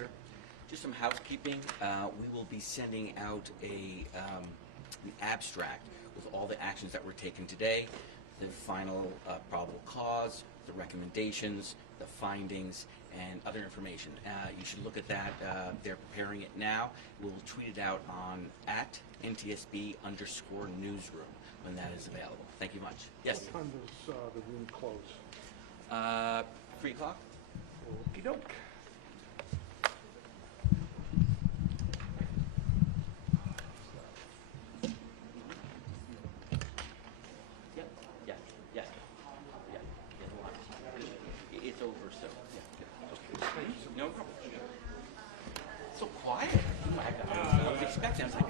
Just some housekeeping. We will be sending out an abstract with all the actions that were taken today, the final probable cause, the recommendations, the findings, and other information. You should look at that. They're preparing it now. We'll tweet it out on @NTSB_newsroom when that is available. Thank you much. Yes? What time does the room close? 3 o'clock? Okey doke. It's over, so. No problem. So quiet. I was expecting. I was like,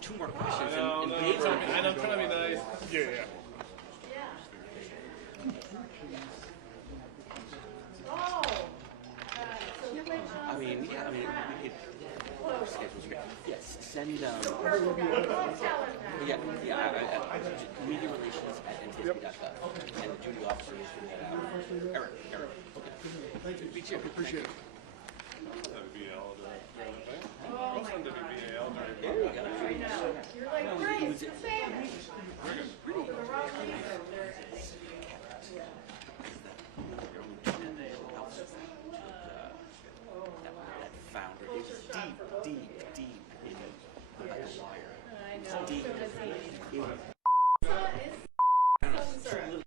2 more questions. I'm trying to be nice. Yeah. I mean, we could. Schedule's great. Yes, send. Media relations @ntsb.gov. And the duty officers can head out. Eric. Okay. Thank you. Me too. Appreciate it. WBL director. Oh Also on WBAL director. You're like, great, it's the same. Pretty. Founder is deep in the wire. Deep. I don't know, it's a little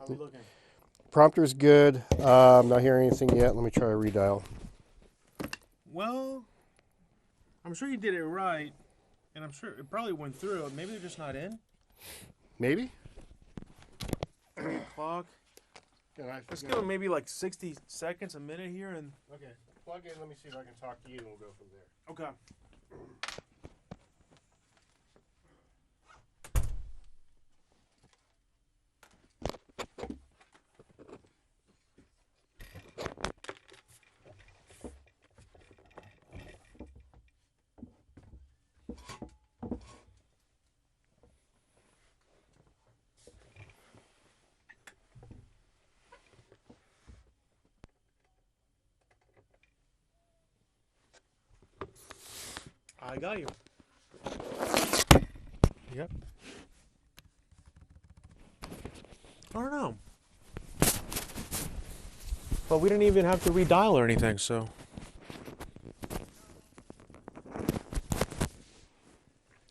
How are we looking? Prompter's good. I'm not hearing anything yet. Let me try a redial. Well, I'm sure you did it right, and I'm sure it probably went through. Maybe they're just not in. Maybe? Clock. Let's give them maybe like 60 seconds, a minute here, and... Okay, plug in. Let me see if I can talk to you, and we'll go from there. Okay. I got you. Yep. I don't know. But we didn't even have to redial or anything, so.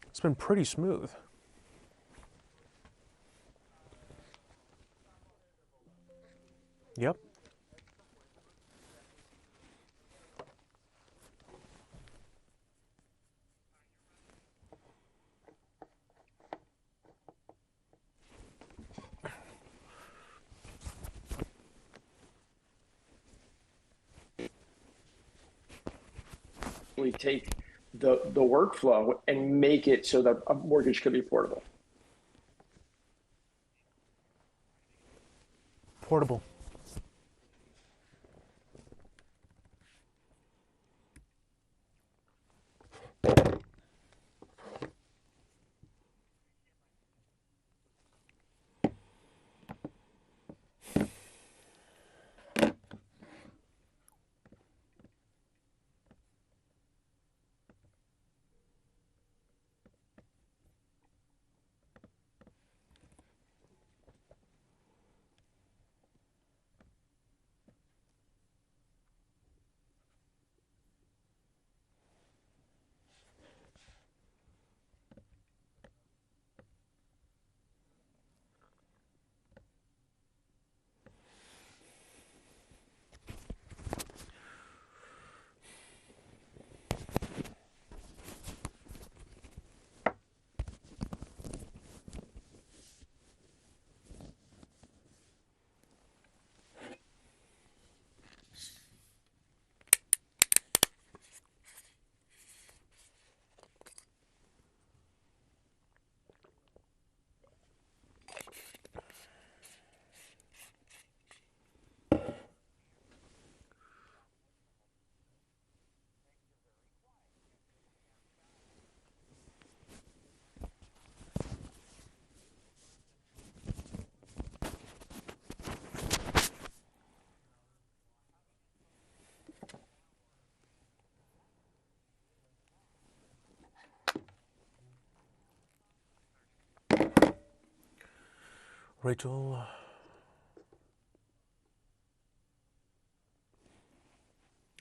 It's been pretty smooth. Yep. We take the workflow and make it so that a mortgage could be portable. Portable. Rachel.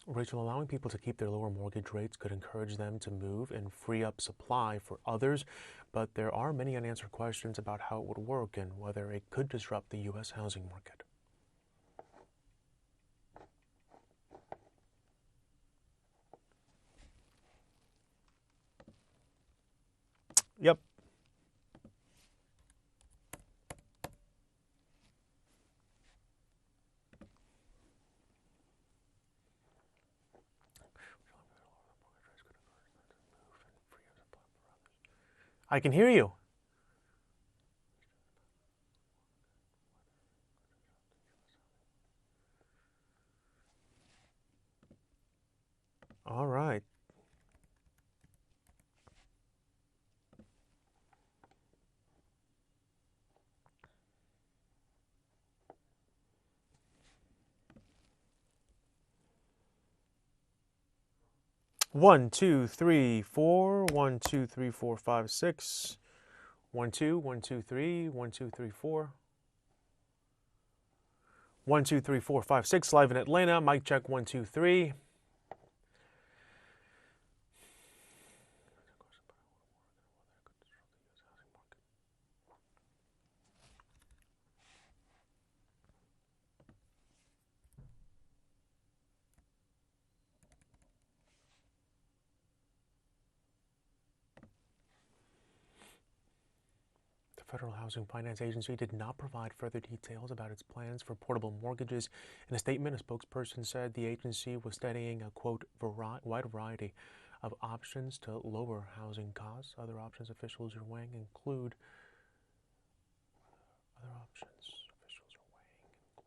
Rachel, allowing people to keep their lower mortgage rates could encourage them to move and free up supply for others, but there are many unanswered questions about how it would work and whether it could disrupt the U.S. housing market. Yep. I can hear you. All right. One, two, three, four. 1, 2, 3, 4, 5, 6. 1, 2, 1, 2, 3, 1, 2, 3, 4. 1, 2, 3, 4, 5, 6. Live in Atlanta. Mic check 1, 2, 3. Federal Housing Finance Agency did not provide further details about its plans for portable mortgages. In a statement, a spokesperson said the agency was studying a, quote, wide variety of options to lower housing costs. Other options officials are weighing include other options officials are weighing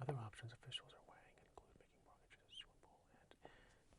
other options officials are weighing include making mortgages suitable and a 50-year mortgage option.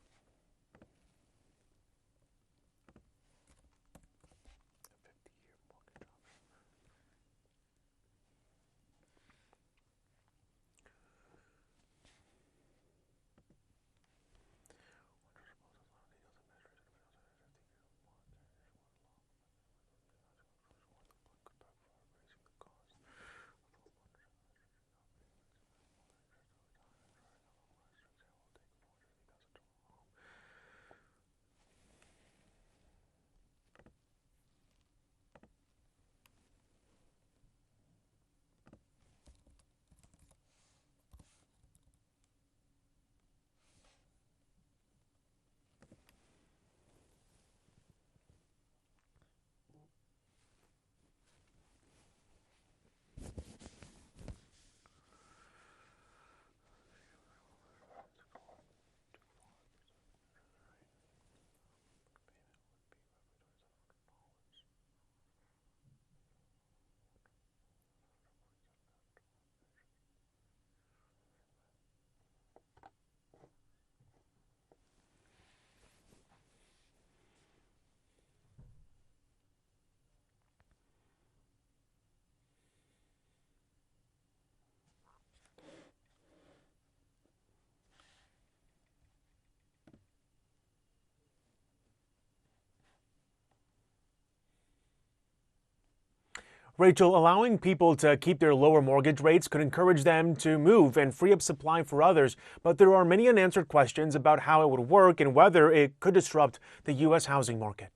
Rachel, allowing people to keep their lower mortgage rates could encourage them to move and free up supply for others, but there are many unanswered questions about how it would work and whether it could disrupt the U.S. housing market.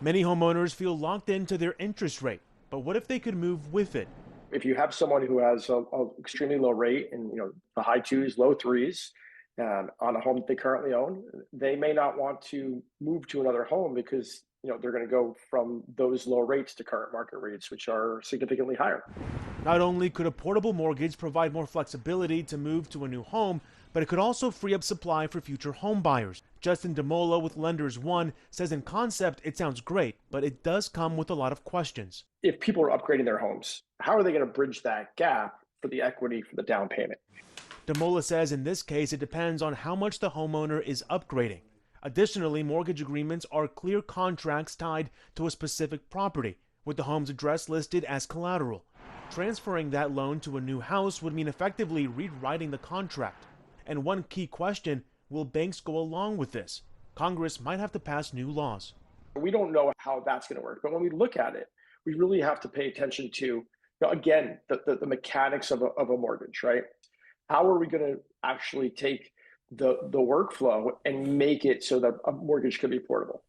Many homeowners feel locked into their interest rate, but what if they could move with it? If you have someone who has a extremely low rate and the high twos, low threes on a home that they currently own, they may not want to move to another home because they're going to go from those low rates to current market rates, which are significantly higher. Not only could a portable mortgage provide more flexibility to move to a new home, but it could also free up supply for future home buyers. Justin DeMola with Lenders One says in concept it sounds great, but it does come with a lot of questions. If people are upgrading their homes, how are they going to bridge that gap for the equity for the down payment? DeMola says in this case it depends on how much the homeowner is upgrading. Additionally, mortgage agreements are clear contracts tied to a specific property, with the home's address listed as collateral. Transferring that loan to a new house would mean effectively rewriting the contract. And one key question, will banks go along with this? Congress might have to pass new laws. We don't know how that's going to work, but when we look at it, we really have to pay attention to, again, the mechanics of a mortgage, right? How are we going to actually take the workflow and make it so that a mortgage can be portable?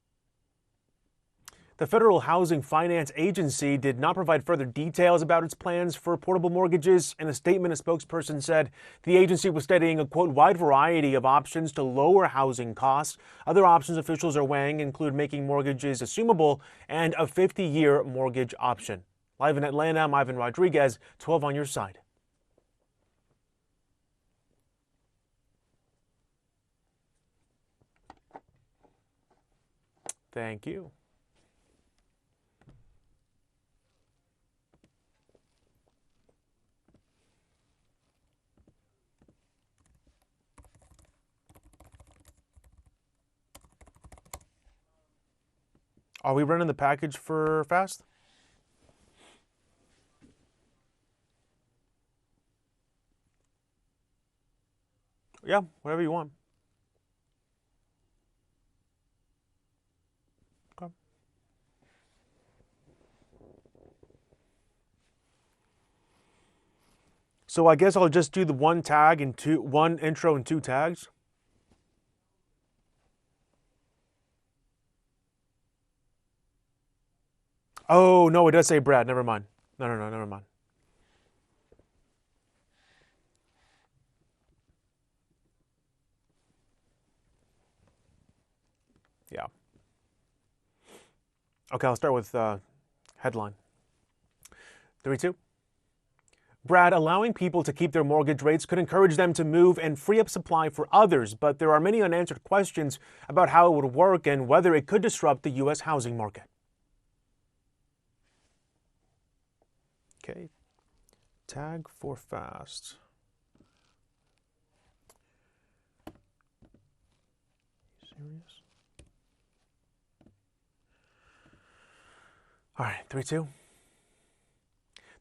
The Federal Housing Finance Agency did not provide further details about its plans for portable mortgages. In a statement, a spokesperson said the agency was studying a, quote, wide variety of options to lower housing costs. Other options officials are weighing include making mortgages assumable and a 50-year mortgage option. Live in Atlanta, I'm Ivan Rodriguez, 12 on your side. Thank you. Are we running the package for fast? Yeah, whatever you want. Okay. So I guess I'll just do the one tag and one intro and 2 tags. Oh, no, it does say Brad. Never mind. No, never mind. Yeah. Okay, I'll start with headline. 3-2. Brad, allowing people to keep their mortgage rates could encourage them to move and free up supply for others, but there are many unanswered questions about how it would work and whether it could disrupt the U.S. housing market. Okay. Tag for fast. Serious? All right, 3-2.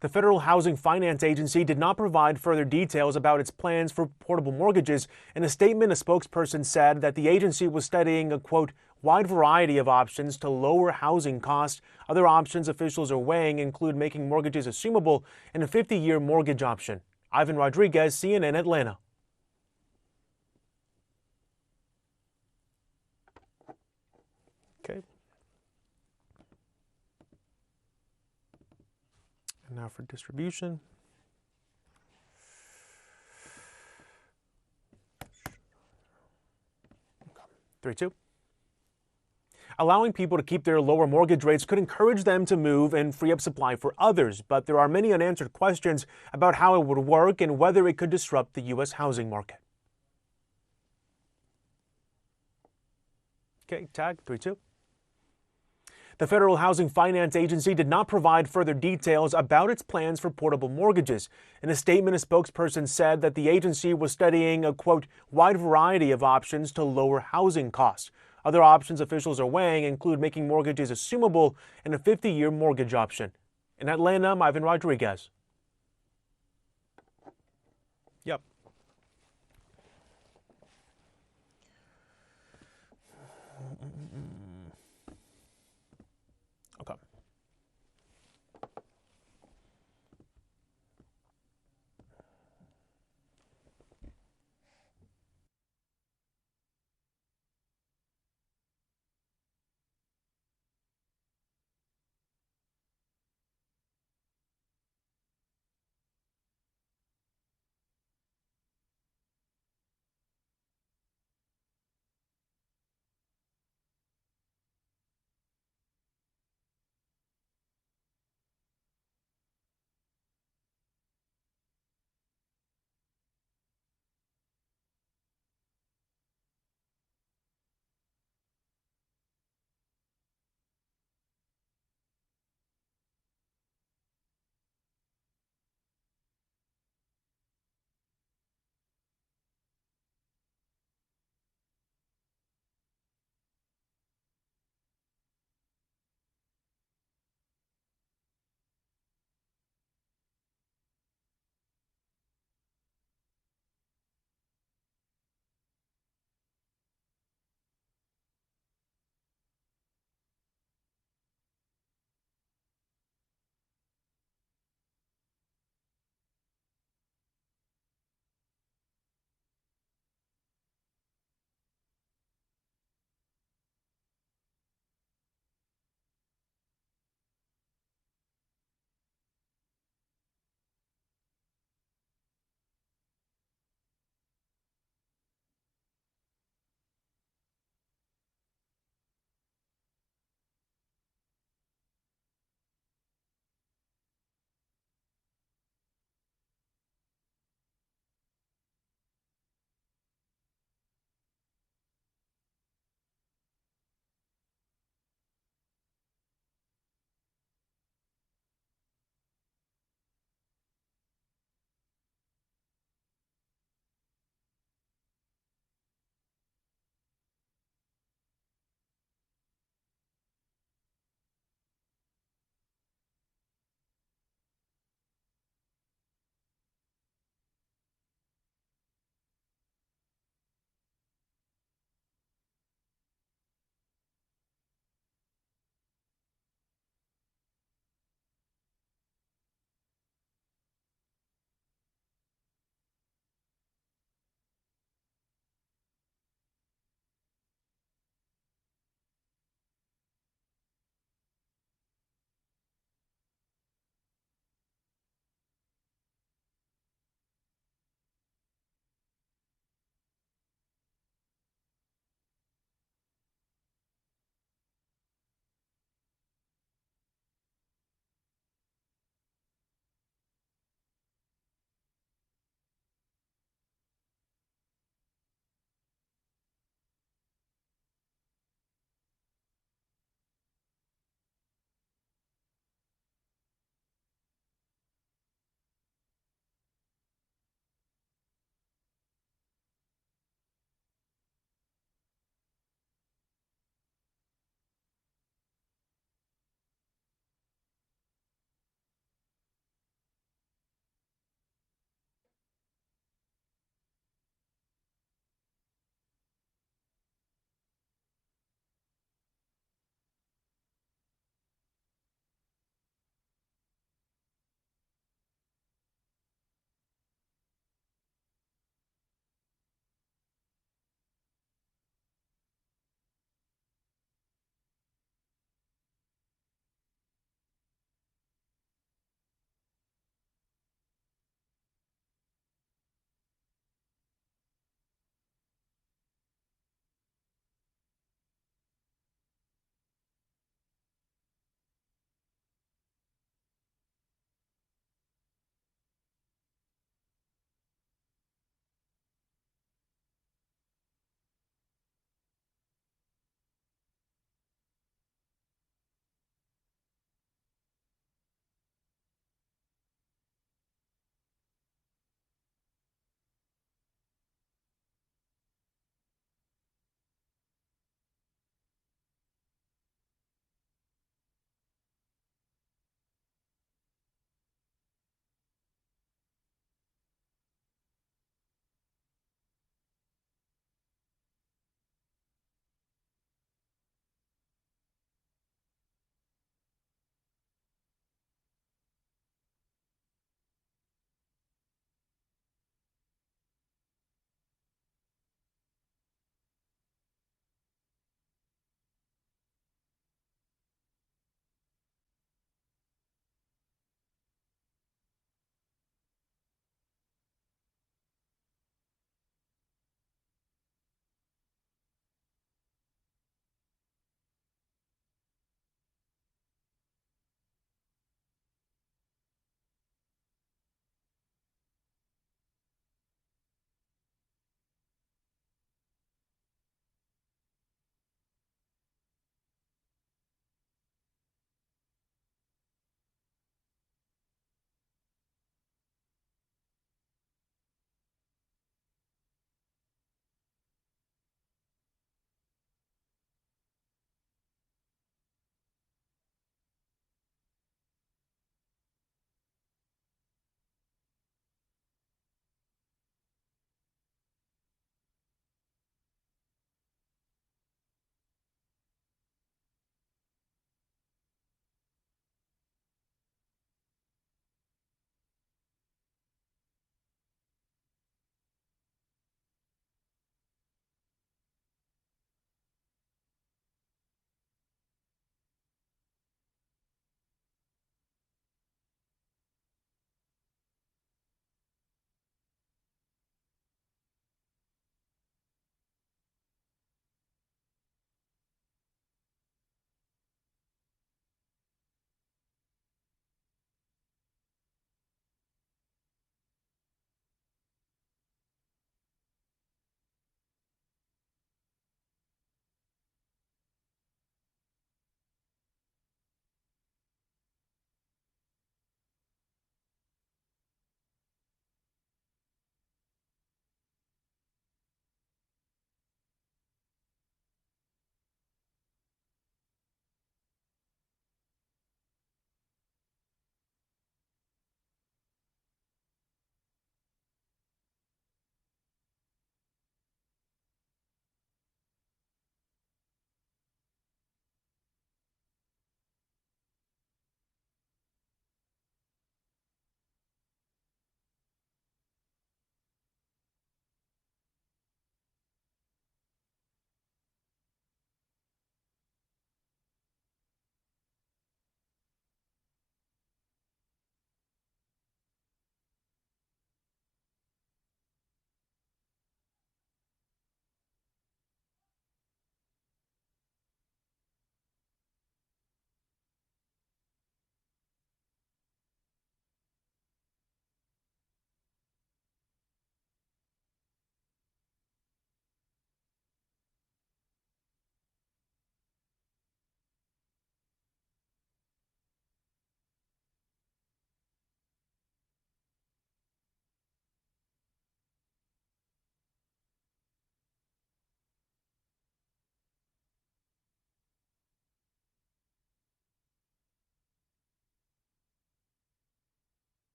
The Federal Housing Finance Agency did not provide further details about its plans for portable mortgages. In a statement, a spokesperson said that the agency was studying a, quote, wide variety of options to lower housing costs. Other options officials are weighing include making mortgages assumable and a 50-year mortgage option. Ivan Rodriguez, CNN, Atlanta. Okay. And now for distribution. Okay. 3-2. Allowing people to keep their lower mortgage rates could encourage them to move and free up supply for others, but there are many unanswered questions about how it would work and whether it could disrupt the U.S. housing market. Okay, tag 3-2. The Federal Housing Finance Agency did not provide further details about its plans for portable mortgages. In a statement, a spokesperson said that the agency was studying a, quote, wide variety of options to lower housing costs. Other options officials are weighing include making mortgages assumable and a 50-year mortgage option. In Atlanta, I'm Ivan Rodriguez. Yep. Okay.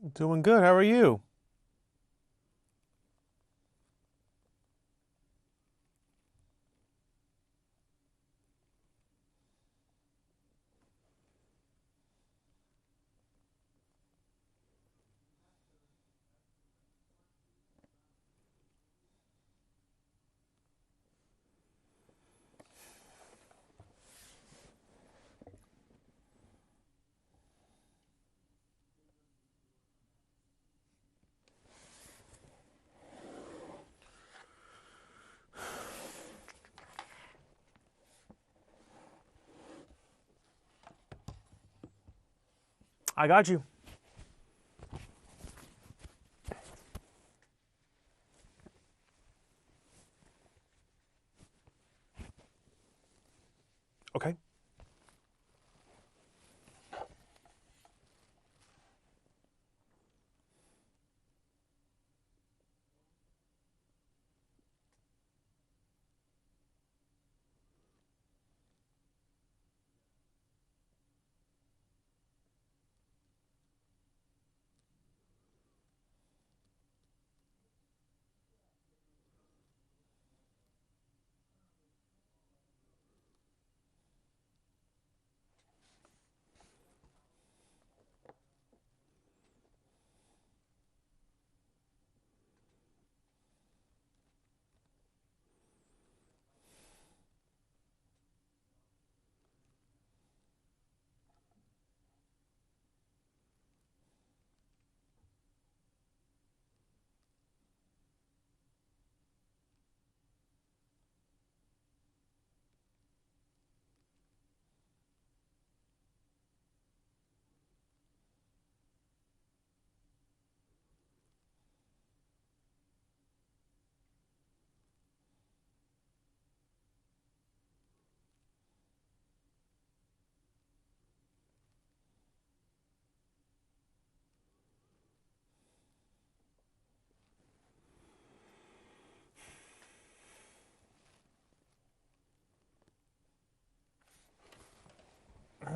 Doing good. How are you? I got you. Okay.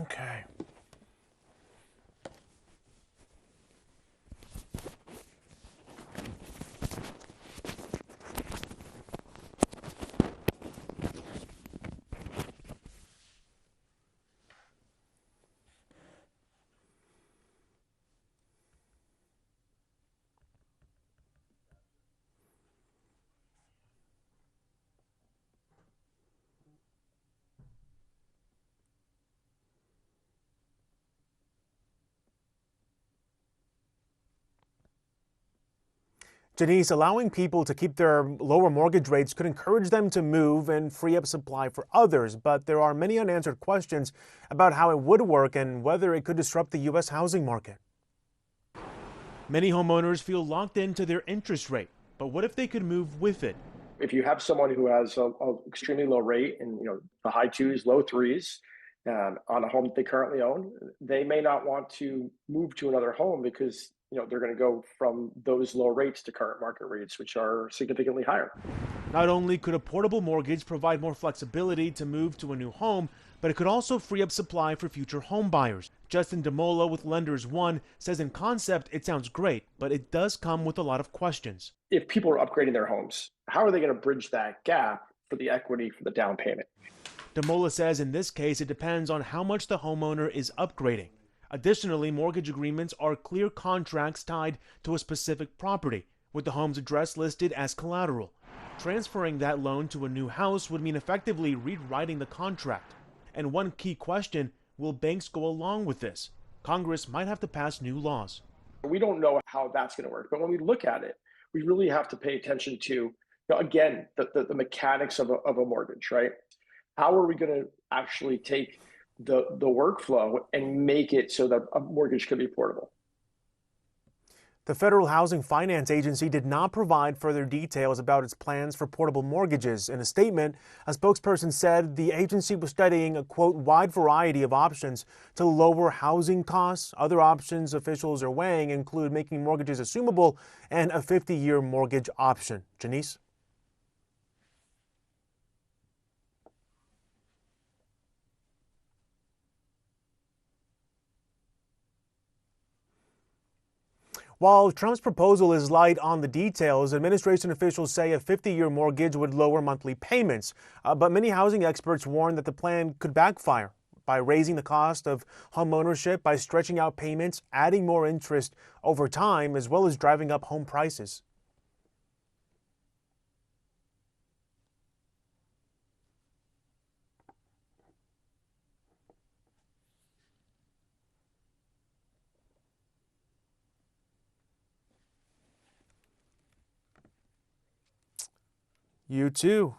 Okay. Janice, allowing people to keep their lower mortgage rates could encourage them to move and free up supply for others, but there are many unanswered questions about how it would work and whether it could disrupt the U.S. housing market. Many homeowners feel locked into their interest rate, but what if they could move with it? If you have someone who has a extremely low rate and the high twos, low threes on a home that they currently own, they may not want to move to another home because they're going to go from those low rates to current market rates, which are significantly higher. Not only could a portable mortgage provide more flexibility to move to a new home, but it could also free up supply for future home buyers. Justin DeMola with Lenders One says in concept it sounds great, but it does come with a lot of questions. If people are upgrading their homes, how are they going to bridge that gap for the equity for the down payment? DeMola says in this case it depends on how much the homeowner is upgrading. Additionally, mortgage agreements are clear contracts tied to a specific property, with the home's address listed as collateral. Transferring that loan to a new house would mean effectively rewriting the contract. And one key question, will banks go along with this? Congress might have to pass new laws. We don't know how that's going to work, but when we look at it, we really have to pay attention to, again, the mechanics of a mortgage, right? How are we going to actually take the workflow and make it so that a mortgage can be portable? The Federal Housing Finance Agency did not provide further details about its plans for portable mortgages. In a statement, a spokesperson said the agency was studying a, quote, wide variety of options to lower housing costs. Other options officials are weighing include making mortgages assumable and a 50-year mortgage option. Janice? While Trump's proposal is light on the details, administration officials say a 50-year mortgage would lower monthly payments. But many housing experts warn that the plan could backfire by raising the cost of homeownership, by stretching out payments, adding more interest over time, as well as driving up home prices. You too.